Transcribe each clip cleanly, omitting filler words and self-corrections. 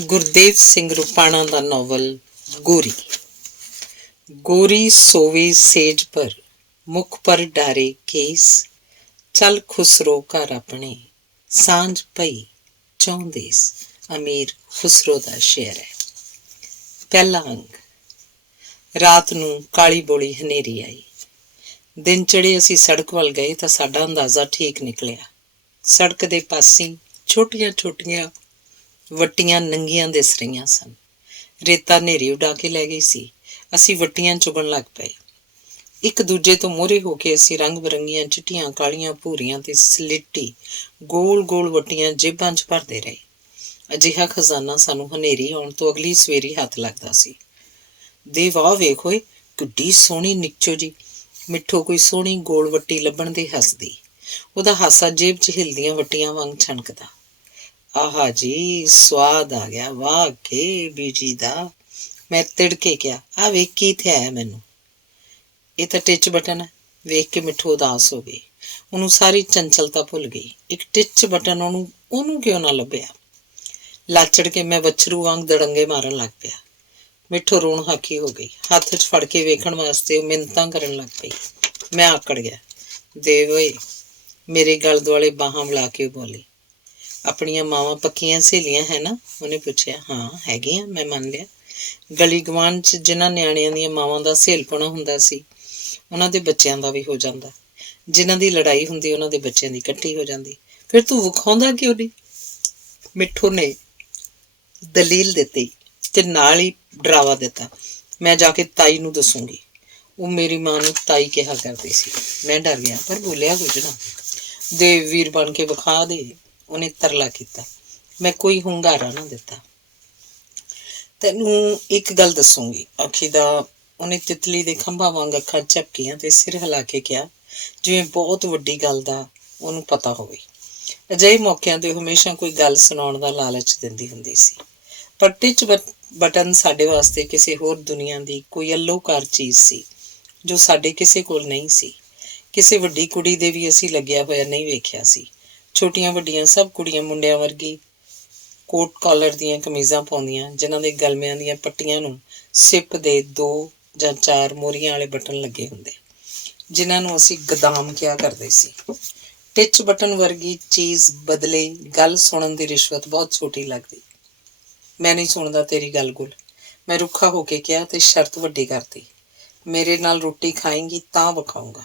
ਗੁਰਦੇਵ ਸਿੰਘ ਰੁਪਾਣਾ ਦਾ novel ਗੋਰੀ। ਗੋਰੀ ਸੋਵੇ ਸੇਜ ਪਰ, ਮੁਖ ਪਰ ਡਾਰੇ ਕੇਸ, ਚੱਲ ਖੁਸਰੋ ਘਰ ਆਪਣੇ, ਸਾਂਝ ਪਈ ਚੌਂਦੇਸ। ਅਮੀਰ ਖੁਸਰੋ ਦਾ ਸ਼ੇਰ ਹੈ। ਪਹਿਲਾ ਅੰਗ। ਰਾਤ ਨੂੰ ਕਾਲੀ ਬੋਲੀ ਹਨੇਰੀ ਆਈ। ਦਿਨ ਚੜੇ ਅਸੀਂ ਸੜਕ ਵੱਲ ਗਏ ਤਾਂ ਸਾਡਾ ਅੰਦਾਜ਼ਾ ਠੀਕ ਨਿਕਲਿਆ। ਸੜਕ ਦੇ ਪਾਸੀਂ ਛੋਟੀਆਂ ਛੋਟੀਆਂ ਵੱਟੀਆਂ ਨੰਗੀਆਂ ਦਿਸ ਰਹੀਆਂ ਸਨ। ਰੇਤਾ ਹਨੇਰੀ ਉਡਾ ਕੇ ਲੈ ਗਈ ਸੀ। ਅਸੀਂ ਵੱਟੀਆਂ ਚੁਗਣ ਲੱਗ ਪਏ। ਇੱਕ ਦੂਜੇ ਤੋਂ ਮੋਹਰੇ ਹੋ ਕੇ ਅਸੀਂ ਰੰਗ ਬਿਰੰਗੀਆਂ ਚਿੱਟੀਆਂ, ਕਾਲੀਆਂ, ਭੂਰੀਆਂ ਤੇ ਸਲੇਟੀ ਗੋਲ ਗੋਲ ਵੱਟੀਆਂ ਜੇਬਾਂ 'ਚ ਭਰਦੇ ਰਹੇ। ਅਜਿਹਾ ਖਜ਼ਾਨਾ ਸਾਨੂੰ ਹਨੇਰੀ ਆਉਣ ਤੋਂ ਅਗਲੀ ਸਵੇਰੀ ਹੱਥ ਲੱਗਦਾ ਸੀ। ਦੇ ਵਾਹ ਵੇਖ ਓਏ, ਕਿੱਡੀ ਸੋਹਣੀ ਨਿੱਚੋ ਜੀ। ਮਿੱਠੋ ਕੋਈ ਸੋਹਣੀ ਗੋਲ ਵੱਟੀ ਲੱਭਣ ਦੇ ਹੱਸਦੀ। ਉਹਦਾ ਹਾਸਾ ਜੇਬ 'ਚ ਹਿਲਦੀਆਂ ਵੱਟੀਆਂ ਵਾਂਗ ਛਣਕਦਾ। ਆਹਾ ਜੀ, ਸਵਾਦ ਆ ਗਿਆ ਵਾਹ ਕੇ ਬੀਜੀ ਦਾ। ਮੈਂ ਤਿੜਕੇ ਕਿਹਾ, ਆਹ ਵੇਖ ਕੀ ਥਿਆ ਮੈਨੂੰ। ਇਹ ਤਾਂ ਟਿੱਚ ਬਟਨ ਹੈ। ਵੇਖ ਕੇ ਮਿੱਠੂ ਉਦਾਸ ਹੋ ਗਈ। ਉਹਨੂੰ ਸਾਰੀ ਚੰਚਲਤਾ ਭੁੱਲ ਗਈ। ਇੱਕ ਟਿੱਚ ਬਟਨ ਉਹਨੂੰ ਕਿਉਂ ਨਾ ਲੱਭਿਆ। ਲਾਚੜ ਕੇ ਮੈਂ ਵੱਛਰੂ ਵਾਂਗ ਦੜੰਗੇ ਮਾਰਨ ਲੱਗ ਪਿਆ। ਮਿੱਠੂ ਰੋਣ ਹਾਕੀ ਹੋ ਗਈ। ਹੱਥ 'ਚ ਫੜ ਕੇ ਵੇਖਣ ਵਾਸਤੇ ਉਹ ਮਿੰਨਤਾਂ ਕਰਨ ਲੱਗ ਪਈ। ਮੈਂ ਆਕੜ ਗਿਆ। ਦੇਵ ਓਏ, ਮੇਰੇ ਗਲ ਦੁਆਲੇ ਬਾਹਾਂ ਮਿਲਾ ਕੇ ਬੋਲੀ। ਆਪਣੀਆਂ ਮਾਵਾਂ ਪੱਕੀਆਂ ਸਹੇਲੀਆਂ ਹੈ ਨਾ? ਉਹਨੇ ਪੁੱਛਿਆ। ਹਾਂ ਹੈਗੀਆਂ, ਮੈਂ ਮੰਨ ਲਿਆ। ਗਲੀ ਗਵਾਂਢ 'ਚ ਜਿਨ੍ਹਾਂ ਨਿਆਣਿਆਂ ਦੀਆਂ ਮਾਵਾਂ ਦਾ ਸਹੇਲਪੁਣਾ ਹੁੰਦਾ ਸੀ, ਉਹਨਾਂ ਦੇ ਬੱਚਿਆਂ ਦਾ ਵੀ ਹੋ ਜਾਂਦਾ। ਜਿਨ੍ਹਾਂ ਦੀ ਲੜਾਈ ਹੁੰਦੀ, ਉਹਨਾਂ ਦੇ ਬੱਚਿਆਂ ਦੀ ਇਕੱਠੀ ਹੋ ਜਾਂਦੀ। ਫਿਰ ਤੂੰ ਵਿਖਾਉਂਦਾ ਕਿਉਂ ਨਹੀਂ? ਮਿੱਠੂ ਨੇ ਦਲੀਲ ਦਿੱਤੀ ਤੇ ਨਾਲ ਹੀ ਡਰਾਵਾ ਦਿੱਤਾ। ਮੈਂ ਜਾ ਕੇ ਤਾਈ ਨੂੰ ਦੱਸੂਗੀ। ਉਹ ਮੇਰੀ ਮਾਂ ਨੂੰ ਤਾਈ ਕਿਹਾ ਕਰਦੀ ਸੀ। ਮੈਂ ਡਰ ਗਿਆ ਪਰ ਬੋਲਿਆ ਕੁਝ ਨਾ। ਦੇਵ ਵੀਰ ਬਣ ਕੇ ਵਿਖਾ ਦੇ, ਉਹਨੇ ਤਰਲਾ ਕੀਤਾ। ਮੈਂ ਕੋਈ ਹੁੰਗਾਰਾ ਨਾ ਦਿੱਤਾ। ਤੈਨੂੰ ਇੱਕ ਗੱਲ ਦੱਸੂਗੀ, ਆਖੀਦਾ ਉਹਨੇ ਤਿਤਲੀ ਦੇ ਖੰਭਾਂ ਵਾਂਗ ਅੱਖਾਂ ਝਪਕੀਆਂ ਤੇ ਸਿਰ ਹਿਲਾ ਕੇ ਕਿਹਾ, ਜਿਵੇਂ ਬਹੁਤ ਵੱਡੀ ਗੱਲ ਦਾ ਉਹਨੂੰ ਪਤਾ ਹੋਵੇ। ਅਜਿਹੇ ਮੌਕਿਆਂ ਤੇ ਹਮੇਸ਼ਾ ਕੋਈ ਗੱਲ ਸੁਣਾਉਣ ਦਾ ਲਾਲਚ ਦਿੰਦੀ ਹੁੰਦੀ ਸੀ। ਪਰ ਟਿੱਚ ਬਟਨ ਸਾਡੇ ਵਾਸਤੇ ਕਿਸੇ ਹੋਰ ਦੁਨੀਆ ਦੀ ਕੋਈ ਅਲੋਕਾਰ ਚੀਜ਼ ਸੀ ਜੋ ਸਾਡੇ ਕਿਸੇ ਕੋਲ ਨਹੀਂ ਸੀ। ਕਿਸੇ ਵੱਡੀ ਕੁੜੀ ਦੇ ਵੀ ਅਸੀਂ ਲੱਗਿਆ ਹੋਇਆ ਨਹੀਂ ਵੇਖਿਆ ਸੀ। ਛੋਟੀਆਂ ਵੱਡੀਆਂ ਸਭ ਕੁੜੀਆਂ ਮੁੰਡਿਆਂ ਵਰਗੀ ਕੋਟ ਕਾਲਰ ਦੀਆਂ ਕਮੀਜ਼ਾਂ ਪਾਉਂਦੀਆਂ, ਜਿਨ੍ਹਾਂ ਦੇ ਗਲਮਿਆਂ ਦੀਆਂ ਪੱਟੀਆਂ ਨੂੰ ਸਿਪ ਦੇ 2 ਜਾਂ 4 ਮੋਰੀਆਂ ਵਾਲੇ ਬਟਨ ਲੱਗੇ ਹੁੰਦੇ, ਜਿਨ੍ਹਾਂ ਨੂੰ ਅਸੀਂ ਗਦਾਮ ਕਿਹਾ ਕਰਦੇ ਸੀ। ਟਿੱਚ ਬਟਨ ਵਰਗੀ ਚੀਜ਼ ਬਦਲੇ ਗੱਲ ਸੁਣਨ ਦੀ ਰਿਸ਼ਵਤ ਬਹੁਤ ਛੋਟੀ ਲੱਗਦੀ। ਮੈਂ ਨਹੀਂ ਸੁਣਦਾ ਤੇਰੀ ਗੱਲ ਗੁੱਲ, ਮੈਂ ਰੁੱਖਾ ਹੋ ਕੇ ਕਿਹਾ ਤੇ ਸ਼ਰਤ ਵੱਡੀ ਕਰਤੀ। ਮੇਰੇ ਨਾਲ ਰੋਟੀ ਖਾਏਂਗੀ ਤਾਂ ਵਿਖਾਊਂਗਾ।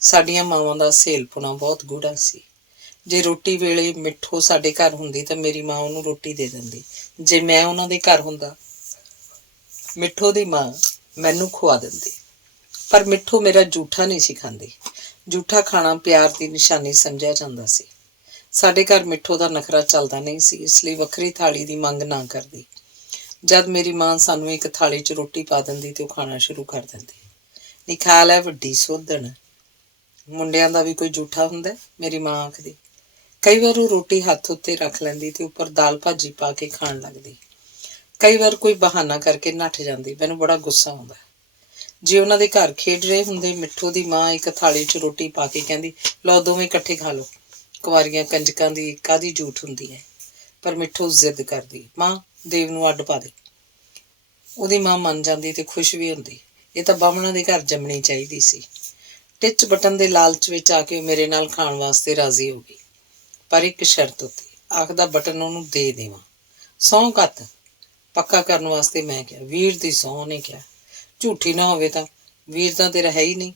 ਸਾਡੀਆਂ ਮਾਵਾਂ ਦਾ ਸਹੇਲਪੁਣਾ ਬਹੁਤ ਗੂੜਾ ਸੀ। ਜੇ ਰੋਟੀ ਵੇਲੇ ਮਿੱਠੋ ਸਾਡੇ ਘਰ ਹੁੰਦੀ ਤਾਂ ਮੇਰੀ ਮਾਂ ਉਹਨੂੰ ਰੋਟੀ ਦੇ ਦਿੰਦੀ। ਜੇ ਮੈਂ ਉਹਨਾਂ ਦੇ ਘਰ ਹੁੰਦਾ, ਮਿੱਠੋ ਦੀ ਮਾਂ ਮੈਨੂੰ ਖਵਾ ਦਿੰਦੀ। ਪਰ ਮਿੱਠੋ ਮੇਰਾ ਜੂਠਾ ਨਹੀਂ ਸੀ ਖਾਂਦੀ। ਜੂਠਾ ਖਾਣਾ ਪਿਆਰ ਦੀ ਨਿਸ਼ਾਨੀ ਸਮਝਿਆ ਜਾਂਦਾ ਸੀ। ਸਾਡੇ ਘਰ ਮਿੱਠੋ ਦਾ ਨਖਰਾ ਚੱਲਦਾ ਨਹੀਂ ਸੀ, ਇਸ ਲਈ ਵੱਖਰੀ ਥਾਲੀ ਦੀ ਮੰਗ ਨਾ ਕਰਦੀ। ਜਦ ਮੇਰੀ ਮਾਂ ਸਾਨੂੰ ਇੱਕ ਥਾਲੀ 'ਚ ਰੋਟੀ ਪਾ ਦਿੰਦੀ ਤੇ ਉਹ ਖਾਣਾ ਸ਼ੁਰੂ ਕਰ ਦਿੰਦੀ। ਨੀ ਖਾ ਲੈ ਵੱਡੀ ਸੋਧਣ, ਮੁੰਡਿਆਂ ਦਾ ਵੀ ਕੋਈ ਜੂਠਾ ਹੁੰਦਾ? ਮੇਰੀ ਮਾਂ ਆਖਦੀ। ਕਈ ਵਾਰ ਉਹ ਰੋਟੀ ਹੱਥ ਉੱਤੇ ਰੱਖ ਲੈਂਦੀ ਤੇ ਉੱਪਰ ਦਾਲ ਭਾਜੀ ਪਾ ਕੇ ਖਾਣ ਲੱਗਦੀ। ਕਈ ਵਾਰ ਕੋਈ ਬਹਾਨਾ ਕਰਕੇ ਨੱਠ ਜਾਂਦੀ। ਮੈਨੂੰ ਬੜਾ ਗੁੱਸਾ ਆਉਂਦਾ। ਜੇ ਉਹਨਾਂ ਦੇ ਘਰ ਖੇਡ ਰਹੇ ਹੁੰਦੇ, ਮਿੱਠੂ ਦੀ ਮਾਂ ਇੱਕ ਥਾਲੀ 'ਚ ਰੋਟੀ ਪਾ ਕੇ ਕਹਿੰਦੀ, ਲਓ ਦੋਵੇਂ ਇਕੱਠੇ ਖਾ ਲਓ। ਕੁਆਰੀਆਂ ਕੰਜਕਾਂ ਦੀ ਕਾਹਦੀ ਝੂਠ ਹੁੰਦੀ ਹੈ। ਪਰ ਮਿੱਠੂ ਜ਼ਿੱਦ ਕਰਦੀ, ਮਾਂ ਦੇਵ ਨੂੰ ਅੱਡ ਪਾ ਦੇ। ਉਹਦੀ ਮਾਂ ਮੰਨ ਜਾਂਦੀ ਤੇ ਖੁਸ਼ ਵੀ ਹੁੰਦੀ। ਇਹ ਤਾਂ ਬਾਹਮਣਾਂ ਦੇ ਘਰ ਜੰਮਣੀ ਚਾਹੀਦੀ ਸੀ। ਟਿੱਚ ਬਟਨ ਦੇ ਲਾਲਚ ਵਿੱਚ ਆ ਕੇ ਮੇਰੇ ਨਾਲ ਖਾਣ ਵਾਸਤੇ ਰਾਜ਼ੀ ਹੋ ਗਈ, ਪਰ ਇੱਕ ਸ਼ਰਤ ਉੱਤੇ। ਆਖਦਾ ਬਟਨ ਉਹਨੂੰ ਦੇ ਦੇਵਾਂ। ਸਹੁੰ ਕੱਤ। ਪੱਕਾ ਕਰਨ ਵਾਸਤੇ ਮੈਂ ਕਿਹਾ। ਵੀਰ ਦੀ ਸਹੁੰ, ਉਹਨੇ ਕਿਹਾ। ਝੂਠੀ ਨਾ ਹੋਵੇ ਤਾਂ? ਵੀਰ ਤਾਂ ਤੇਰਾ ਹੈ ਹੀ ਨਹੀਂ।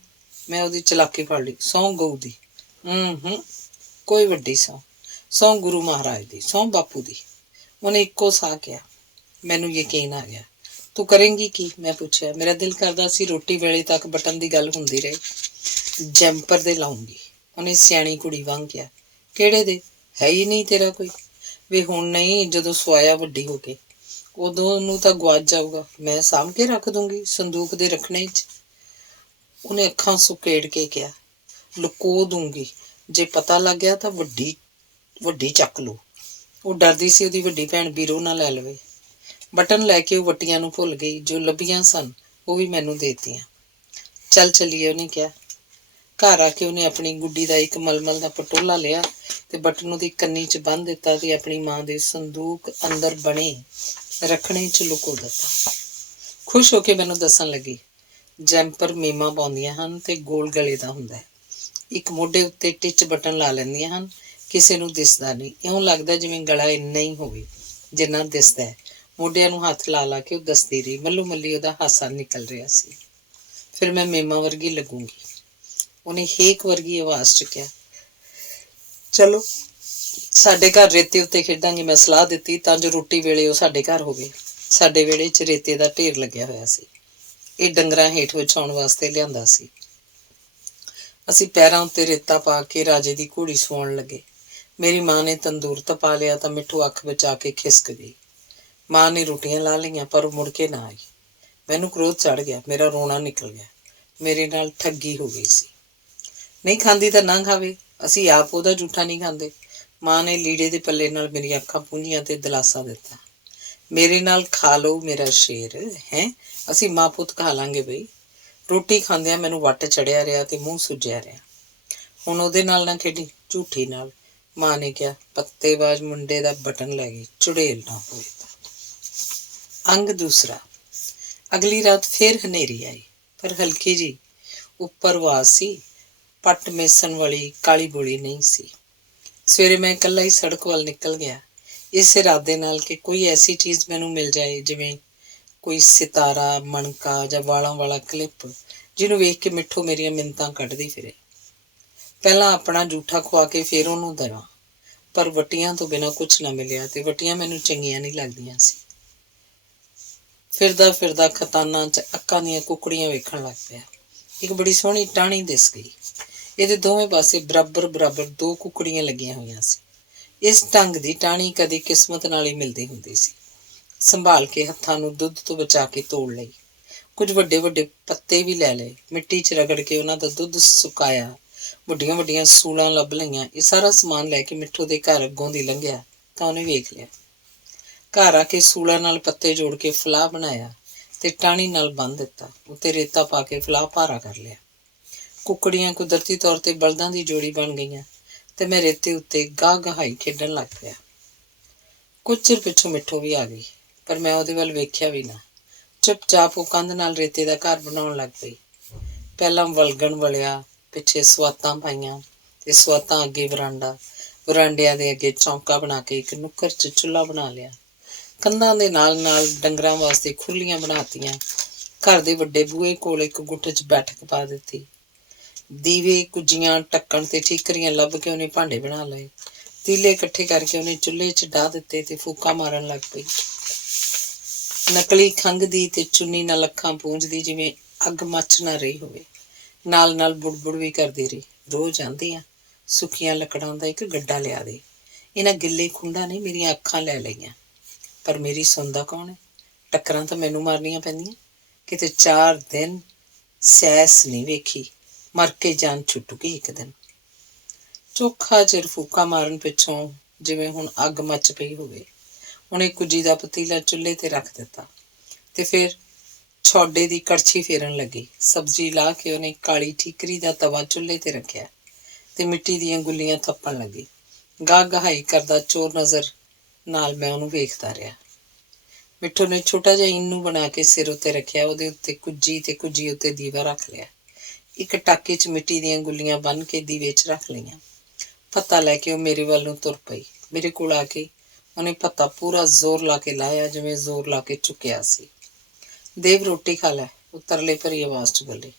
ਮੈਂ ਉਹਦੀ ਚਲਾਕੀ ਫੜ ਲਈ। ਸਹੁੰ ਗਊ ਦੀ। ਕੋਈ ਵੱਡੀ ਸਹੁੰ? ਸਹੁੰ ਗੁਰੂ ਮਹਾਰਾਜ ਦੀ, ਸਹੁੰ ਬਾਪੂ ਦੀ। ਉਹਨੇ ਇੱਕੋ ਸਾਹ ਕਿਹਾ। ਮੈਨੂੰ ਯਕੀਨ ਆ ਗਿਆ। ਤੂੰ ਕਰੇਂਗੀ ਕੀ? ਮੈਂ ਪੁੱਛਿਆ। ਮੇਰਾ ਦਿਲ ਕਰਦਾ ਸੀ ਰੋਟੀ ਵੇਲੇ ਤੱਕ ਬਟਨ ਦੀ ਗੱਲ ਹੁੰਦੀ ਰਹੇ। ਜੈਂਪਰ ਦੇ ਲਾਉਂਗੀ, ਉਹਨੇ ਸਿਆਣੀ ਕੁੜੀ ਵਾਂਗ ਕਿਹਾ। ਕਿਹੜੇ ਦੇ? ਹੈ ਹੀ ਨਹੀਂ ਤੇਰਾ ਕੋਈ। ਵੀ ਹੁਣ ਨਹੀਂ, ਜਦੋਂ ਸਵਾਇਆ ਵੱਡੀ ਹੋ ਕੇ, ਉਦੋਂ ਉਹਨੂੰ ਤਾਂ ਗੁਆਚ ਜਾਊਗਾ। ਮੈਂ ਸਾਂਭ ਕੇ ਰੱਖ ਦੂੰਗੀ ਸੰਦੂਕ ਦੇ ਰੱਖਣੇ 'ਚ। ਉਹਨੇ ਅੱਖਾਂ ਸੁਕੇੜ ਕੇ ਕਿਹਾ। ਲੁਕੋ ਦੂੰਗੀ, ਜੇ ਪਤਾ ਲੱਗ ਗਿਆ ਤਾਂ ਵੱਡੀ ਚੱਕ ਲੂ। ਉਹ ਡਰਦੀ ਸੀ ਉਹਦੀ ਵੱਡੀ ਭੈਣ ਬੀਰੋ ਨਾ ਲੈ ਲਵੇ। ਬਟਨ ਲੈ ਕੇ ਉਹ ਵੱਟੀਆਂ ਨੂੰ ਭੁੱਲ ਗਈ। ਜੋ ਲੱਭੀਆਂ ਸਨ ਉਹ ਵੀ ਮੈਨੂੰ ਦੇ ਦਿੱਤੀਆਂ। ਚੱਲ ਚੱਲੀਏ, ਉਹਨੇ ਕਿਹਾ। ਘਰ ਆ ਕੇ ਉਹਨੇ ਆਪਣੀ ਗੁੱਡੀ ਦਾ ਇੱਕ ਮਲਮਲ ਦਾ ਪਟੋਲਾ ਲਿਆ ਤੇ ਬਟਨ ਉਹਦੀ ਕੰਨੀ 'ਚ ਬੰਨ੍ਹ ਦਿੱਤਾ ਤੇ ਆਪਣੀ ਮਾਂ ਦੇ ਸੰਦੂਕ ਅੰਦਰ ਬਣੇ ਰੱਖਣੇ 'ਚ ਲੁਕੋ ਦਿੱਤਾ। ਖੁਸ਼ ਹੋ ਕੇ ਮੈਨੂੰ ਦੱਸਣ ਲੱਗੀ, ਜੈਂਪਰ ਮੀਮਾਂ ਪਾਉਂਦੀਆਂ ਹਨ ਤੇ ਗੋਲ ਗਲੇ ਦਾ ਹੁੰਦਾ ਹੈ। ਇੱਕ ਮੋਢੇ ਉੱਤੇ ਟਿੱਚ ਬਟਨ ਲਾ ਲੈਂਦੀਆਂ ਹਨ, ਕਿਸੇ ਨੂੰ ਦਿਸਦਾ ਨਹੀਂ। ਇਉਂ ਲੱਗਦਾ ਜਿਵੇਂ ਗਲਾ ਇੰਨਾ ਹੀ ਹੋਵੇ ਜਿੰਨਾ ਦਿਸਦਾ ਹੈ। ਮੋਢਿਆਂ ਨੂੰ ਹੱਥ ਲਾ ਲਾ ਕੇ ਉਹ ਦੱਸਦੀ ਰਹੀ। ਮੱਲੋ ਮੱਲੀ ਉਹਦਾ ਹਾਸਾ ਨਿਕਲ ਰਿਹਾ ਸੀ। ਫਿਰ ਮੈਂ ਮੀਮਾਂ ਵਰਗੀ ਲੱਗੂੰਗੀ। ਉਹਨੇ ਹੇਕ ਵਰਗੀ ਆਵਾਜ਼ 'ਚ ਕਿਹਾ, ਚਲੋ ਸਾਡੇ ਘਰ ਰੇਤੇ ਉੱਤੇ ਖੇਡਾਂਗੇ। ਮੈਂ ਸਲਾਹ ਦਿੱਤੀ ਤਾਂ ਜੋ ਰੋਟੀ ਵੇਲੇ ਉਹ ਸਾਡੇ ਘਰ ਹੋਵੇ। ਸਾਡੇ ਵਿਹੜੇ 'ਚ ਰੇਤੇ ਦਾ ਢੇਰ ਲੱਗਿਆ ਹੋਇਆ ਸੀ। ਇਹ ਡੰਗਰਾਂ ਹੇਠ ਵਿਛਾਉਣ ਵਾਸਤੇ ਲਿਆਂਦਾ ਸੀ। ਅਸੀਂ ਪੈਰਾਂ ਉੱਤੇ ਰੇਤਾ ਪਾ ਕੇ ਰਾਜੇ ਦੀ ਘੋੜੀ ਸਵਾਉਣ ਲੱਗੇ। ਮੇਰੀ ਮਾਂ ਨੇ ਤੰਦੂਰ ਤਪਾ ਲਿਆ ਤਾਂ ਮਿੱਠੂ ਅੱਖ ਬਚਾ ਕੇ ਖਿਸਕ ਗਈ। ਮਾਂ ਨੇ ਰੋਟੀਆਂ ਲਾ ਲਈਆਂ ਪਰ ਉਹ ਮੁੜ ਕੇ ਨਾ ਆਈ। ਮੈਨੂੰ ਕ੍ਰੋਧ ਚੜ੍ਹ ਗਿਆ। ਮੇਰਾ ਰੋਣਾ ਨਿਕਲ ਗਿਆ। ਮੇਰੇ ਨਾਲ ਠੱਗੀ ਹੋ ਗਈ ਸੀ। ਨਹੀਂ ਖਾਂਦੀ ਤਾਂ ਨਾ ਖਾਵੇ, ਅਸੀਂ ਆਪ ਉਹਦਾ ਜੂਠਾ ਨਹੀਂ ਖਾਂਦੇ। ਮਾਂ ਨੇ ਲੀੜੇ ਦੇ ਪੱਲੇ ਨਾਲ ਮੇਰੀਆਂ ਅੱਖਾਂ ਪੂੰਝੀਆਂ ਤੇ ਦਿਲਾਸਾ ਦਿੱਤਾ। ਮੇਰੇ ਨਾਲ ਖਾ ਲਓ ਮੇਰਾ ਸ਼ੇਰ ਹੈ, ਅਸੀਂ ਮਾਂ ਪੁੱਤ ਖਾ ਲਾਂਗੇ ਬਈ। ਰੋਟੀ ਖਾਂਦਿਆਂ ਮੈਨੂੰ ਵੱਟ ਚੜਿਆ ਰਿਹਾ ਤੇ ਮੂੰਹ ਸੁੱਜਿਆ ਰਿਹਾ। ਹੁਣ ਉਹਦੇ ਨਾਲ ਨਾ ਖੇਡੀ, ਝੂਠੀ ਨਾਲ, ਮਾਂ ਨੇ ਕਿਹਾ। ਪੱਤੇਬਾਜ਼ ਮੁੰਡੇ ਦਾ ਬਟਨ ਲੈ ਗਈ, ਚੁੜੇਲ ਨਾ ਹੋਏ ਤਾਂ। ਅੰਗ ਦੂਸਰਾ। ਅਗਲੀ ਰਾਤ ਫੇਰ ਹਨੇਰੀ ਆਈ, ਪਰ ਹਲਕੀ ਜੀ। ਉੱਪਰ ਆਵਾਜ਼ ਸੀ, ਪੱਟ ਮੇਸਣ ਵਾਲੀ ਕਾਲੀ ਬੋਲੀ ਨਹੀਂ ਸੀ। ਸਵੇਰੇ ਮੈਂ ਇਕੱਲਾ ਹੀ ਸੜਕ ਵੱਲ ਨਿਕਲ ਗਿਆ, ਇਸ ਇਰਾਦੇ ਨਾਲ ਕਿ ਕੋਈ ਐਸੀ ਚੀਜ਼ ਮੈਨੂੰ ਮਿਲ ਜਾਏ, ਜਿਵੇਂ ਕੋਈ ਸਿਤਾਰਾ, ਮਣਕਾ ਜਾਂ ਵਾਲਾਂ ਵਾਲਾ ਕਲਿੱਪ, ਜਿਹਨੂੰ ਵੇਖ ਕੇ ਮਿੱਠੂ ਮੇਰੀਆਂ ਮਿੰਨਤਾਂ ਕੱਢਦੀ ਫਿਰੇ। ਪਹਿਲਾਂ ਆਪਣਾ ਜੂਠਾ ਖਵਾ ਕੇ ਫਿਰ ਉਹਨੂੰ ਦੇਵਾਂ, ਪਰ ਵੱਟੀਆਂ ਤੋਂ ਬਿਨਾਂ ਕੁਛ ਨਾ ਮਿਲਿਆ ਤੇ ਵੱਟੀਆਂ ਮੈਨੂੰ ਚੰਗੀਆਂ ਨਹੀਂ ਲੱਗਦੀਆਂ ਸੀ। ਫਿਰਦਾ ਫਿਰਦਾ ਖਤਾਨਾਂ 'ਚ ਅੱਕਾਂ ਦੀਆਂ ਕੁਕੜੀਆਂ ਵੇਖਣ ਲੱਗ ਪਿਆ। ਇੱਕ ਬੜੀ ਸੋਹਣੀ ਟਾਹਣੀ ਦਿਸ ਗਈ। ਇਹਦੇ ਦੋਵੇਂ ਪਾਸੇ ਬਰਾਬਰ ਬਰਾਬਰ 2 ਕੁਕੜੀਆਂ ਲੱਗੀਆਂ ਹੋਈਆਂ ਸੀ। ਇਸ ਢੰਗ ਦੀ ਟਾਹਣੀ ਕਦੇ ਕਿਸਮਤ ਨਾਲ ਹੀ ਮਿਲਦੀ ਹੁੰਦੀ ਸੀ। ਸੰਭਾਲ ਕੇ ਹੱਥਾਂ ਨੂੰ ਦੁੱਧ ਤੋਂ ਬਚਾ ਕੇ ਤੋੜ ਲਈ। ਕੁਝ ਵੱਡੇ ਵੱਡੇ ਪੱਤੇ ਵੀ ਲੈ ਲਏ, ਮਿੱਟੀ 'ਚ ਰਗੜ ਕੇ ਉਹਨਾਂ ਦਾ ਦੁੱਧ ਸੁਕਾਇਆ। ਵੱਡੀਆਂ ਵੱਡੀਆਂ ਸੂਲਾਂ ਲੱਭ ਲਈਆਂ। ਇਹ ਸਾਰਾ ਸਮਾਨ ਲੈ ਕੇ ਮਿੱਠੂ ਦੇ ਘਰ ਅੱਗੋਂ ਦੀ ਲੰਘਿਆ ਤਾਂ ਉਹਨੇ ਵੇਖ ਲਿਆ। ਘਰ ਆ ਕੇ ਸੂਲਾਂ ਨਾਲ ਪੱਤੇ ਜੋੜ ਕੇ ਫਲਾਹ ਬਣਾਇਆ ਤੇ ਟਾਹਣੀ ਨਾਲ ਬੰਨ੍ਹ ਦਿੱਤਾ। ਉੱਤੇ ਰੇਤਾ ਪਾ ਕੇ ਫਲਾਹ ਭਾਰਾ ਕਰ ਲਿਆ। ਕੁਕੜੀਆਂ ਕੁਦਰਤੀ ਤੌਰ ਤੇ ਬਲਦਾਂ ਦੀ ਜੋੜੀ ਬਣ ਗਈਆਂ ਤੇ ਮੈਂ ਰੇਤੇ ਉੱਤੇ ਗਾਹ ਗਹਾਈ ਖੇਡਣ ਲੱਗ ਪਿਆ। ਕੁਝ ਚਿਰ ਪਿੱਛੋਂ ਮਿੱਠੂ ਵੀ ਆ ਗਈ, ਪਰ ਮੈਂ ਉਹਦੇ ਵੱਲ ਵੇਖਿਆ ਵੀ ਨਾ। ਚੁੱਪਚਾਪ ਉਹ ਕੰਧ ਨਾਲ ਰੇਤੇ ਦਾ ਘਰ ਬਣਾਉਣ ਲੱਗ ਪਈ। ਪਹਿਲਾਂ ਵਲਗਣ ਵਲਿਆ, ਪਿੱਛੇ ਸਵਾਤਾਂ ਪਾਈਆਂ ਤੇ ਸਵਾਤਾਂ ਅੱਗੇ ਵਰਾਂਡਾ, ਵਰਾਂਡਿਆਂ ਦੇ ਅੱਗੇ ਚੌਂਕਾ ਬਣਾ ਕੇ ਇੱਕ ਨੁੱਕਰ 'ਚ ਚੁੱਲ੍ਹਾ ਬਣਾ ਲਿਆ। ਕੰਧਾਂ ਦੇ ਨਾਲ ਨਾਲ ਡੰਗਰਾਂ ਵਾਸਤੇ ਖੁਰਲੀਆਂ ਬਣਾਤੀਆਂ। ਘਰ ਦੇ ਵੱਡੇ ਬੂਹੇ ਕੋਲ ਇੱਕ ਗੁੱਟ 'ਚ ਬੈਠਕ ਪਾ ਦਿੱਤੀ। ਦੀਵੇ, ਕੁੱਜੀਆਂ, ਢੱਕਣ ਤੇ ਠੀਕਰੀਆਂ ਲੱਭ ਕੇ ਉਹਨੇ ਭਾਂਡੇ ਬਣਾ ਲਏ। ਤੀਲੇ ਇਕੱਠੇ ਕਰਕੇ ਉਹਨੇ ਚੁੱਲ੍ਹੇ 'ਚ ਡਾਹ ਦਿੱਤੇ ਤੇ ਫੂਕਾਂ ਮਾਰਨ ਲੱਗ ਪਈ। ਨਕਲੀ ਖੰਘਦੀ ਤੇ ਚੁੰਨੀ ਨਾਲ ਅੱਖਾਂ ਪੂੰਝਦੀ, ਜਿਵੇਂ ਅੱਗ ਮੱਚ ਨਾ ਰਹੀ ਹੋਵੇ। ਨਾਲ ਨਾਲ ਬੁੜਬੁੜ ਵੀ ਕਰਦੀ ਰਹੀ, ਰੋਜ਼ ਆਂਦੀ ਆ, ਸੁੱਕੀਆਂ ਲੱਕੜਾਂ ਦਾ ਇੱਕ ਗੱਡਾ ਲਿਆ ਦੇ। ਇਹਨਾਂ ਗਿੱਲੇ ਖੁੰਡਾਂ ਨੇ ਮੇਰੀਆਂ ਅੱਖਾਂ ਲੈ ਲਈਆਂ, ਪਰ ਮੇਰੀ ਸੁਣਦਾ ਕੌਣ ਹੈ? ਟੱਕਰਾਂ ਤਾਂ ਮੈਨੂੰ ਮਾਰਨੀਆਂ ਪੈਂਦੀਆਂ। ਕਿਤੇ 4 ਦਿਨ ਸੈਸ ਨਹੀਂ ਵੇਖੀ, ਮਰ ਕੇ ਜਾਨ ਛੁੱਟੂਗੀ ਇੱਕ ਦਿਨ। ਚੋਖਾ ਚਿਰ ਫੂਕਾ ਮਾਰਨ ਪਿੱਛੋਂ ਜਿਵੇਂ ਹੁਣ ਅੱਗ ਮੱਚ ਪਈ ਹੋਵੇ, ਉਹਨੇ ਕੁੱਜੀ ਦਾ ਪਤੀਲਾ ਚੁੱਲ੍ਹੇ 'ਤੇ ਰੱਖ ਦਿੱਤਾ ਤੇ ਫਿਰ ਛੋਡੇ ਦੀ ਕੜਛੀ ਫੇਰਨ ਲੱਗੀ। ਸਬਜ਼ੀ ਲਾ ਕੇ ਉਹਨੇ ਕਾਲੀ ਠੀਕਰੀ ਦਾ ਤਵਾ ਚੁੱਲ੍ਹੇ 'ਤੇ ਰੱਖਿਆ ਤੇ ਮਿੱਟੀ ਦੀਆਂ ਗੁੱਲੀਆਂ ਥੱਪਣ ਲੱਗੀ। ਗਾਹ ਗਹਾਈ ਕਰਦਾ ਚੋਰ ਨਜ਼ਰ ਨਾਲ ਮੈਂ ਉਹਨੂੰ ਵੇਖਦਾ ਰਿਹਾ। ਮਿੱਠੂ ਨੇ ਛੋਟਾ ਜਿਹਾ ਈਨੂੰ ਬਣਾ ਕੇ ਸਿਰ ਉੱਤੇ ਰੱਖਿਆ, ਉਹਦੇ ਉੱਤੇ ਕੁੱਜੀ ਤੇ ਕੁੱਜੀ ਉੱਤੇ ਦੀਵਾ ਰੱਖ ਲਿਆ। ਇੱਕ ਟਾਕੇ 'ਚ ਮਿੱਟੀ ਦੀਆਂ ਗੁੱਲੀਆਂ ਬੰਨ੍ਹ ਕੇ ਦੀਵੇ 'ਚ ਰੱਖ ਲਈਆਂ। ਪੱਤਾ ਲੈ ਕੇ ਉਹ ਮੇਰੇ ਵੱਲ ਨੂੰ ਤੁਰ ਪਈ। ਮੇਰੇ ਕੋਲ ਆ ਕੇ ਉਹਨੇ ਪੱਤਾ ਪੂਰਾ ਜ਼ੋਰ ਲਾ ਕੇ ਲਾਹਿਆ, ਜਿਵੇਂ ਜ਼ੋਰ ਲਾ ਕੇ ਚੁੱਕਿਆ ਸੀ। ਦੇਵ, ਰੋਟੀ ਖਾ ਲੈ, ਉਹ ਤਰਲੇ ਭਰੀ ਆਵਾਜ਼ 'ਚ ਬੋਲੀ।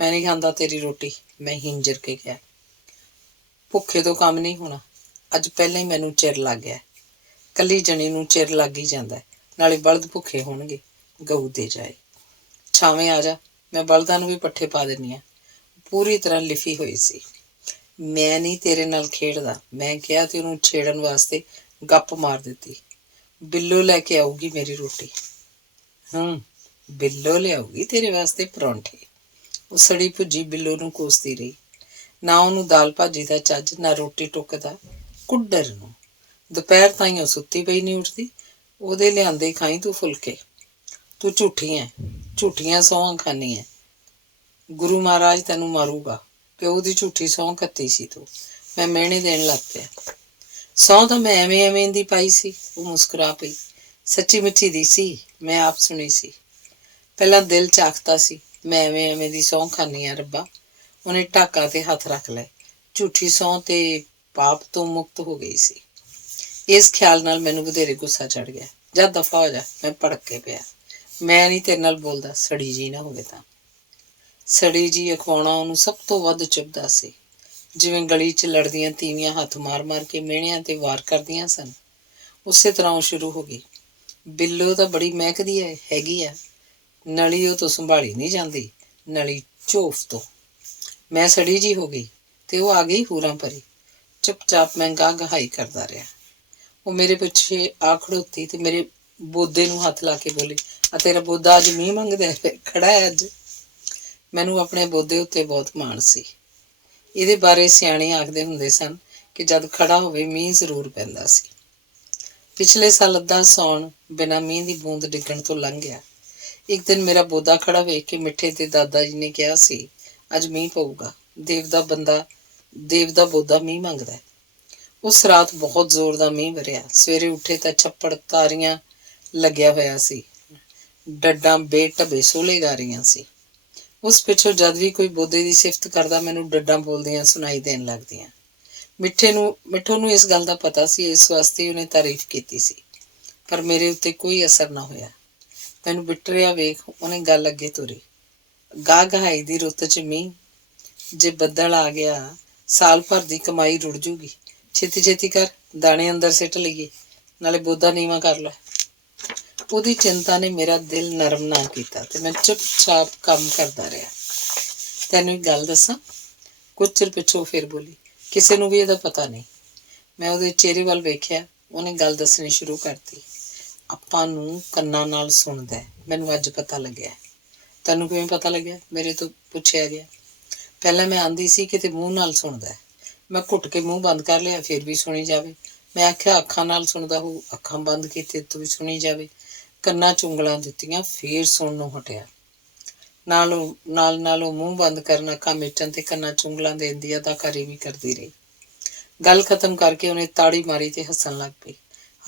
ਮੈਂ ਨਹੀਂ ਖਾਂਦਾ ਤੇਰੀ ਰੋਟੀ, ਮੈਂ ਹਿੰਜਰ ਕੇ ਕਿਹਾ। ਭੁੱਖੇ ਤੋਂ ਕੰਮ ਨਹੀਂ ਹੋਣਾ, ਅੱਜ ਪਹਿਲਾਂ ਹੀ ਮੈਨੂੰ ਚਿਰ ਲੱਗ ਗਿਆ। ਕੱਲੀ ਜਣੀ ਨੂੰ ਚਿਰ ਲੱਗ ਹੀ ਜਾਂਦਾ, ਨਾਲੇ ਬਲਦ ਭੁੱਖੇ ਹੋਣਗੇ, ਗਊ ਦੇ ਜਾਏ। ਛਾਵੇਂ ਆ ਜਾ, ਮੈਂ ਬਲਦਾਂ ਨੂੰ ਵੀ ਪੱਠੇ ਪਾ ਦਿੰਦੀ ਹਾਂ। ਪੂਰੀ ਤਰ੍ਹਾਂ ਲਿਫੀ ਹੋਈ ਸੀ। ਮੈਂ ਨਹੀਂ ਤੇਰੇ ਨਾਲ ਖੇਡਦਾ, ਮੈਂ ਕਿਹਾ ਤੇ ਉਹਨੂੰ ਛੇੜਨ ਵਾਸਤੇ ਗੱਪ ਮਾਰ ਦਿੱਤੀ। ਬਿੱਲੋ ਲੈ ਕੇ ਆਊਗੀ ਮੇਰੀ ਰੋਟੀ। ਬਿੱਲੋ ਲਿਆਊਗੀ ਤੇਰੇ ਵਾਸਤੇ ਪਰੌਂਠੇ। ਉਹ ਸੜੀ ਭੁੱਜੀ ਬਿੱਲੋ ਨੂੰ ਕੋਸਦੀ ਰਹੀ। ਨਾ ਉਹਨੂੰ ਦਾਲ ਭਾਜੀ ਦਾ ਚੱਜ, ਨਾ ਰੋਟੀ ਟੁੱਕ ਦਾ। ਕੁੱਡਰ ਨੂੰ ਦੁਪਹਿਰ ਤਾਈਂ ਉਹ ਸੁੱਤੀ ਪਈ ਨਹੀਂ ਉੱਠਦੀ। ਉਹਦੇ ਲਿਆਂਦੇ ਖਾਈ ਤੂੰ ਫੁਲਕੇ। ਤੂੰ ਝੂਠੀ ਹੈ, ਝੂਠੀਆਂ ਸਹੁੰ ਖਾਂਦੀ ਹੈ। ਗੁਰੂ ਮਹਾਰਾਜ ਤੈਨੂੰ ਮਾਰੂਗਾ। ਪਿਓ ਦੀ ਝੂਠੀ ਸਹੁੰ ਕੱਤੀ ਸੀ ਤੂੰ। ਮੈਂ ਮਿਹਣੇ ਦੇਣ ਲੱਗ ਪਿਆ। ਸਹੁੰ ਤਾਂ ਮੈਂ ਐਵੇਂ ਦੀ ਪਾਈ ਸੀ। ਉਹ ਮੁਸਕਰਾ ਪਈ। ਸੱਚੀ ਮੁੱਚੀ ਦੀ ਸੀ, ਮੈਂ ਆਪ ਸੁਣੀ ਸੀ। ਪਹਿਲਾਂ ਦਿਲ ਚ ਆਖਦਾ ਸੀ, ਮੈਂ ਐਵੇਂ ਦੀ ਸਹੁੰ ਖਾਨੀ ਆ ਰੱਬਾ। ਉਹਨੇ ਢਾਕਾਂ ਤੇ ਹੱਥ ਰੱਖ ਲਏ। ਝੂਠੀ ਸਹੁੰ ਤੇ ਪਾਪ ਤੋਂ ਮੁਕਤ ਹੋ ਗਈ ਸੀ। ਇਸ ਖਿਆਲ ਨਾਲ ਮੈਨੂੰ ਵਧੇਰੇ ਗੁੱਸਾ ਚੜ੍ਹ ਗਿਆ। ਜਦ ਦਫਾ ਹੋ ਜਾ, ਮੈਂ ਭੜਕ ਕੇ ਪਿਆ। ਮੈਂ ਨਹੀਂ ਤੇਰੇ ਨਾਲ ਬੋਲਦਾ, ਸੜੀ ਜੀ ਨਾ ਹੋਵੇ ਤਾਂ। ਸੜੀ ਜੀ ਅਖਵਾਉਣਾ ਉਹਨੂੰ ਸਭ ਤੋਂ ਵੱਧ ਚੁੱਭਦਾ ਸੀ। ਜਿਵੇਂ ਗਲੀ 'ਚ ਲੜਦੀਆਂ ਤੀਵੀਆਂ ਹੱਥ ਮਾਰ ਕੇ ਮਿਹਣਿਆਂ ਤੇ ਵਾਰ ਕਰਦੀਆਂ ਸਨ, ਉਸੇ ਤਰ੍ਹਾਂ ਉਹ ਸ਼ੁਰੂ ਹੋ ਗਈ। ਬਿੱਲੋ ਤਾਂ ਬੜੀ ਮਹਿਕਦੀ ਹੈਗੀ ਆ, ਨਲੀ ਉਹ ਤੋਂ ਸੰਭਾਲੀ ਨਹੀਂ ਜਾਂਦੀ, ਨਲੀ ਝੋਫ ਤੋਂ। ਮੈਂ ਸੜੀ ਜੀ ਹੋ ਗਈ ਤੇ ਉਹ ਆ ਗਈ ਹੂਰਾਂ ਭਰੀ। ਚੁੱਪ-ਚਾਪ ਮੈਂ ਗਾਹ-ਗਹਾਈ ਕਰਦਾ ਰਿਹਾ। ਉਹ ਮੇਰੇ ਪਿੱਛੇ ਆ ਖੜੋਤੀ ਤੇ ਮੇਰੇ ਬੋਦੇ ਨੂੰ ਹੱਥ ਲਾ ਕੇ ਬੋਲੀ, ਆ ਤੇਰਾ ਬੋਦਾ ਅੱਜ ਮੀਂਹ ਮੰਗਦਾ ਖੜਾ ਹੈ ਅੱਜ। ਮੈਨੂੰ ਆਪਣੇ ਬੋਦੇ ਉੱਤੇ ਬਹੁਤ ਮਾਣ ਸੀ। ਇਹਦੇ ਬਾਰੇ ਸਿਆਣੇ ਆਖਦੇ ਹੁੰਦੇ ਸਨ ਕਿ ਜਦ ਖੜਾ ਹੋਵੇ ਮੀਂਹ ਜ਼ਰੂਰ ਪੈਂਦਾ ਸੀ। ਪਿਛਲੇ ਸਾਲ ਅੱਧਾ ਸਾਉਣ ਬਿਨਾਂ ਮੀਂਹ ਦੀ ਬੂੰਦ ਡਿੱਗਣ ਤੋਂ ਲੰਘ ਗਿਆ। ਇੱਕ ਦਿਨ ਮੇਰਾ ਬੋਦਾ ਖੜਾ ਵੇਖ ਕੇ ਮਿੱਠੇ ਤੇ ਦਾਦਾ ਜੀ ਨੇ ਕਿਹਾ ਸੀ, ਅੱਜ ਮੀਂਹ ਪਊਗਾ। ਦੇਵ ਦਾ ਬੋਦਾ ਮੀਂਹ ਮੰਗਦਾ। ਉਸ ਰਾਤ ਬਹੁਤ ਜ਼ੋਰ ਦਾ ਮੀਂਹ ਵਰਿਆ। ਸਵੇਰੇ ਉੱਠੇ ਤਾਂ ਛੱਪੜ ਤਾਰੀਆਂ ਲੱਗਿਆ ਹੋਇਆ ਸੀ। ਡੱਡਾਂ ਬੇਢੱਬੇ ਸੋਹਲੇ ਗਾ ਰਹੀਆਂ ਸੀ। ਉਸ ਪਿੱਛੋਂ ਜਦ ਵੀ ਕੋਈ ਬੋਦੇ ਦੀ ਸਿਫਤ ਕਰਦਾ, ਮੈਨੂੰ ਡੱਡਾਂ ਬੋਲਦੀਆਂ ਸੁਣਾਈ ਦੇਣ ਲੱਗਦੀਆਂ। ਮਿੱਠੂ ਨੂੰ ਇਸ ਗੱਲ ਦਾ ਪਤਾ ਸੀ, ਇਸ ਵਾਸਤੇ ਉਹਨੇ ਤਾਰੀਫ ਕੀਤੀ ਸੀ, ਪਰ ਮੇਰੇ ਉੱਤੇ ਕੋਈ ਅਸਰ ਨਾ ਹੋਇਆ। ਮੈਨੂੰ ਬਿਟਰਿਆ ਵੇਖ ਉਹਨੇ ਗੱਲ ਅੱਗੇ ਤੋਰੀ। ਗਾਹ ਗਹਾਈ ਦੀ ਰੁੱਤ 'ਚ ਮੀਂਹ, ਜੇ ਬੱਦਲ ਆ ਗਿਆ ਸਾਲ ਭਰ ਦੀ ਕਮਾਈ ਰੁੜ ਜੂਗੀ। ਛੇਤੀ ਛੇਤੀ ਕਰ, ਦਾਣੇ ਅੰਦਰ ਸਿੱਟ ਲਈਏ, ਨਾਲੇ ਬੋਦਾ ਨੀਵਾਂ ਕਰ ਲੈ। ਉਹਦੀ ਚਿੰਤਾ ਨੇ ਮੇਰਾ ਦਿਲ ਨਰਮ ਨਾ ਕੀਤਾ ਤੇ ਮੈਂ ਚੁੱਪ-ਚਾਪ ਕੰਮ ਕਰਦਾ ਰਿਹਾ। ਤੈਨੂੰ ਇੱਕ ਗੱਲ ਦੱਸਾਂ, ਕੁਝ ਚਿਰ ਪਿੱਛੋਂ ਫਿਰ ਬੋਲੀ, ਕਿਸੇ ਨੂੰ ਵੀ ਇਹਦਾ ਪਤਾ ਨਹੀਂ। ਮੈਂ ਉਹਦੇ ਚਿਹਰੇ ਵੱਲ ਵੇਖਿਆ। ਉਹਨੇ ਗੱਲ ਦੱਸਣੀ ਸ਼ੁਰੂ ਕਰਤੀ। ਆਪਾਂ ਨੂੰ ਕੰਨਾਂ ਨਾਲ ਸੁਣਦਾ, ਮੈਨੂੰ ਅੱਜ ਪਤਾ ਲੱਗਿਆ। ਤੈਨੂੰ ਕਿਵੇਂ ਪਤਾ ਲੱਗਿਆ? ਮੇਰੇ ਤੋਂ ਪੁੱਛਿਆ ਗਿਆ। ਪਹਿਲਾਂ ਮੈਂ ਆਂਦੀ ਸੀ ਕਿਤੇ ਮੂੰਹ ਨਾਲ ਸੁਣਦਾ। ਮੈਂ ਘੁੱਟ ਕੇ ਮੂੰਹ ਬੰਦ ਕਰ ਲਿਆ, ਫਿਰ ਵੀ ਸੁਣੀ ਜਾਵੇ। ਮੈਂ ਆਖਿਆ ਅੱਖਾਂ ਨਾਲ ਸੁਣਦਾ ਹੋਊ, ਅੱਖਾਂ ਬੰਦ ਕੀਤੇ ਤੂੰ ਵੀ ਸੁਣੀ ਜਾਵੇ। ਕੰਨਾਂ 'ਚ ਉਂਗਲਾਂ ਦਿੱਤੀਆਂ, ਫੇਰ ਸੁਣਨੋਂ ਹਟਿਆ। ਨਾਲ ਉਹ ਮੂੰਹ ਬੰਦ ਕਰਨ, ਅੱਖਾਂ ਮੀਟਣ ਤੇ ਕੰਨਾਂ 'ਚ ਉਂਗਲਾਂ ਦੇਣ ਦੀ ਅਦਾਕਾਰੀ ਵੀ ਕਰਦੀ ਰਹੀ। ਗੱਲ ਖਤਮ ਕਰਕੇ ਉਹਨੇ ਤਾੜੀ ਮਾਰੀ ਤੇ ਹੱਸਣ ਲੱਗ ਪਈ।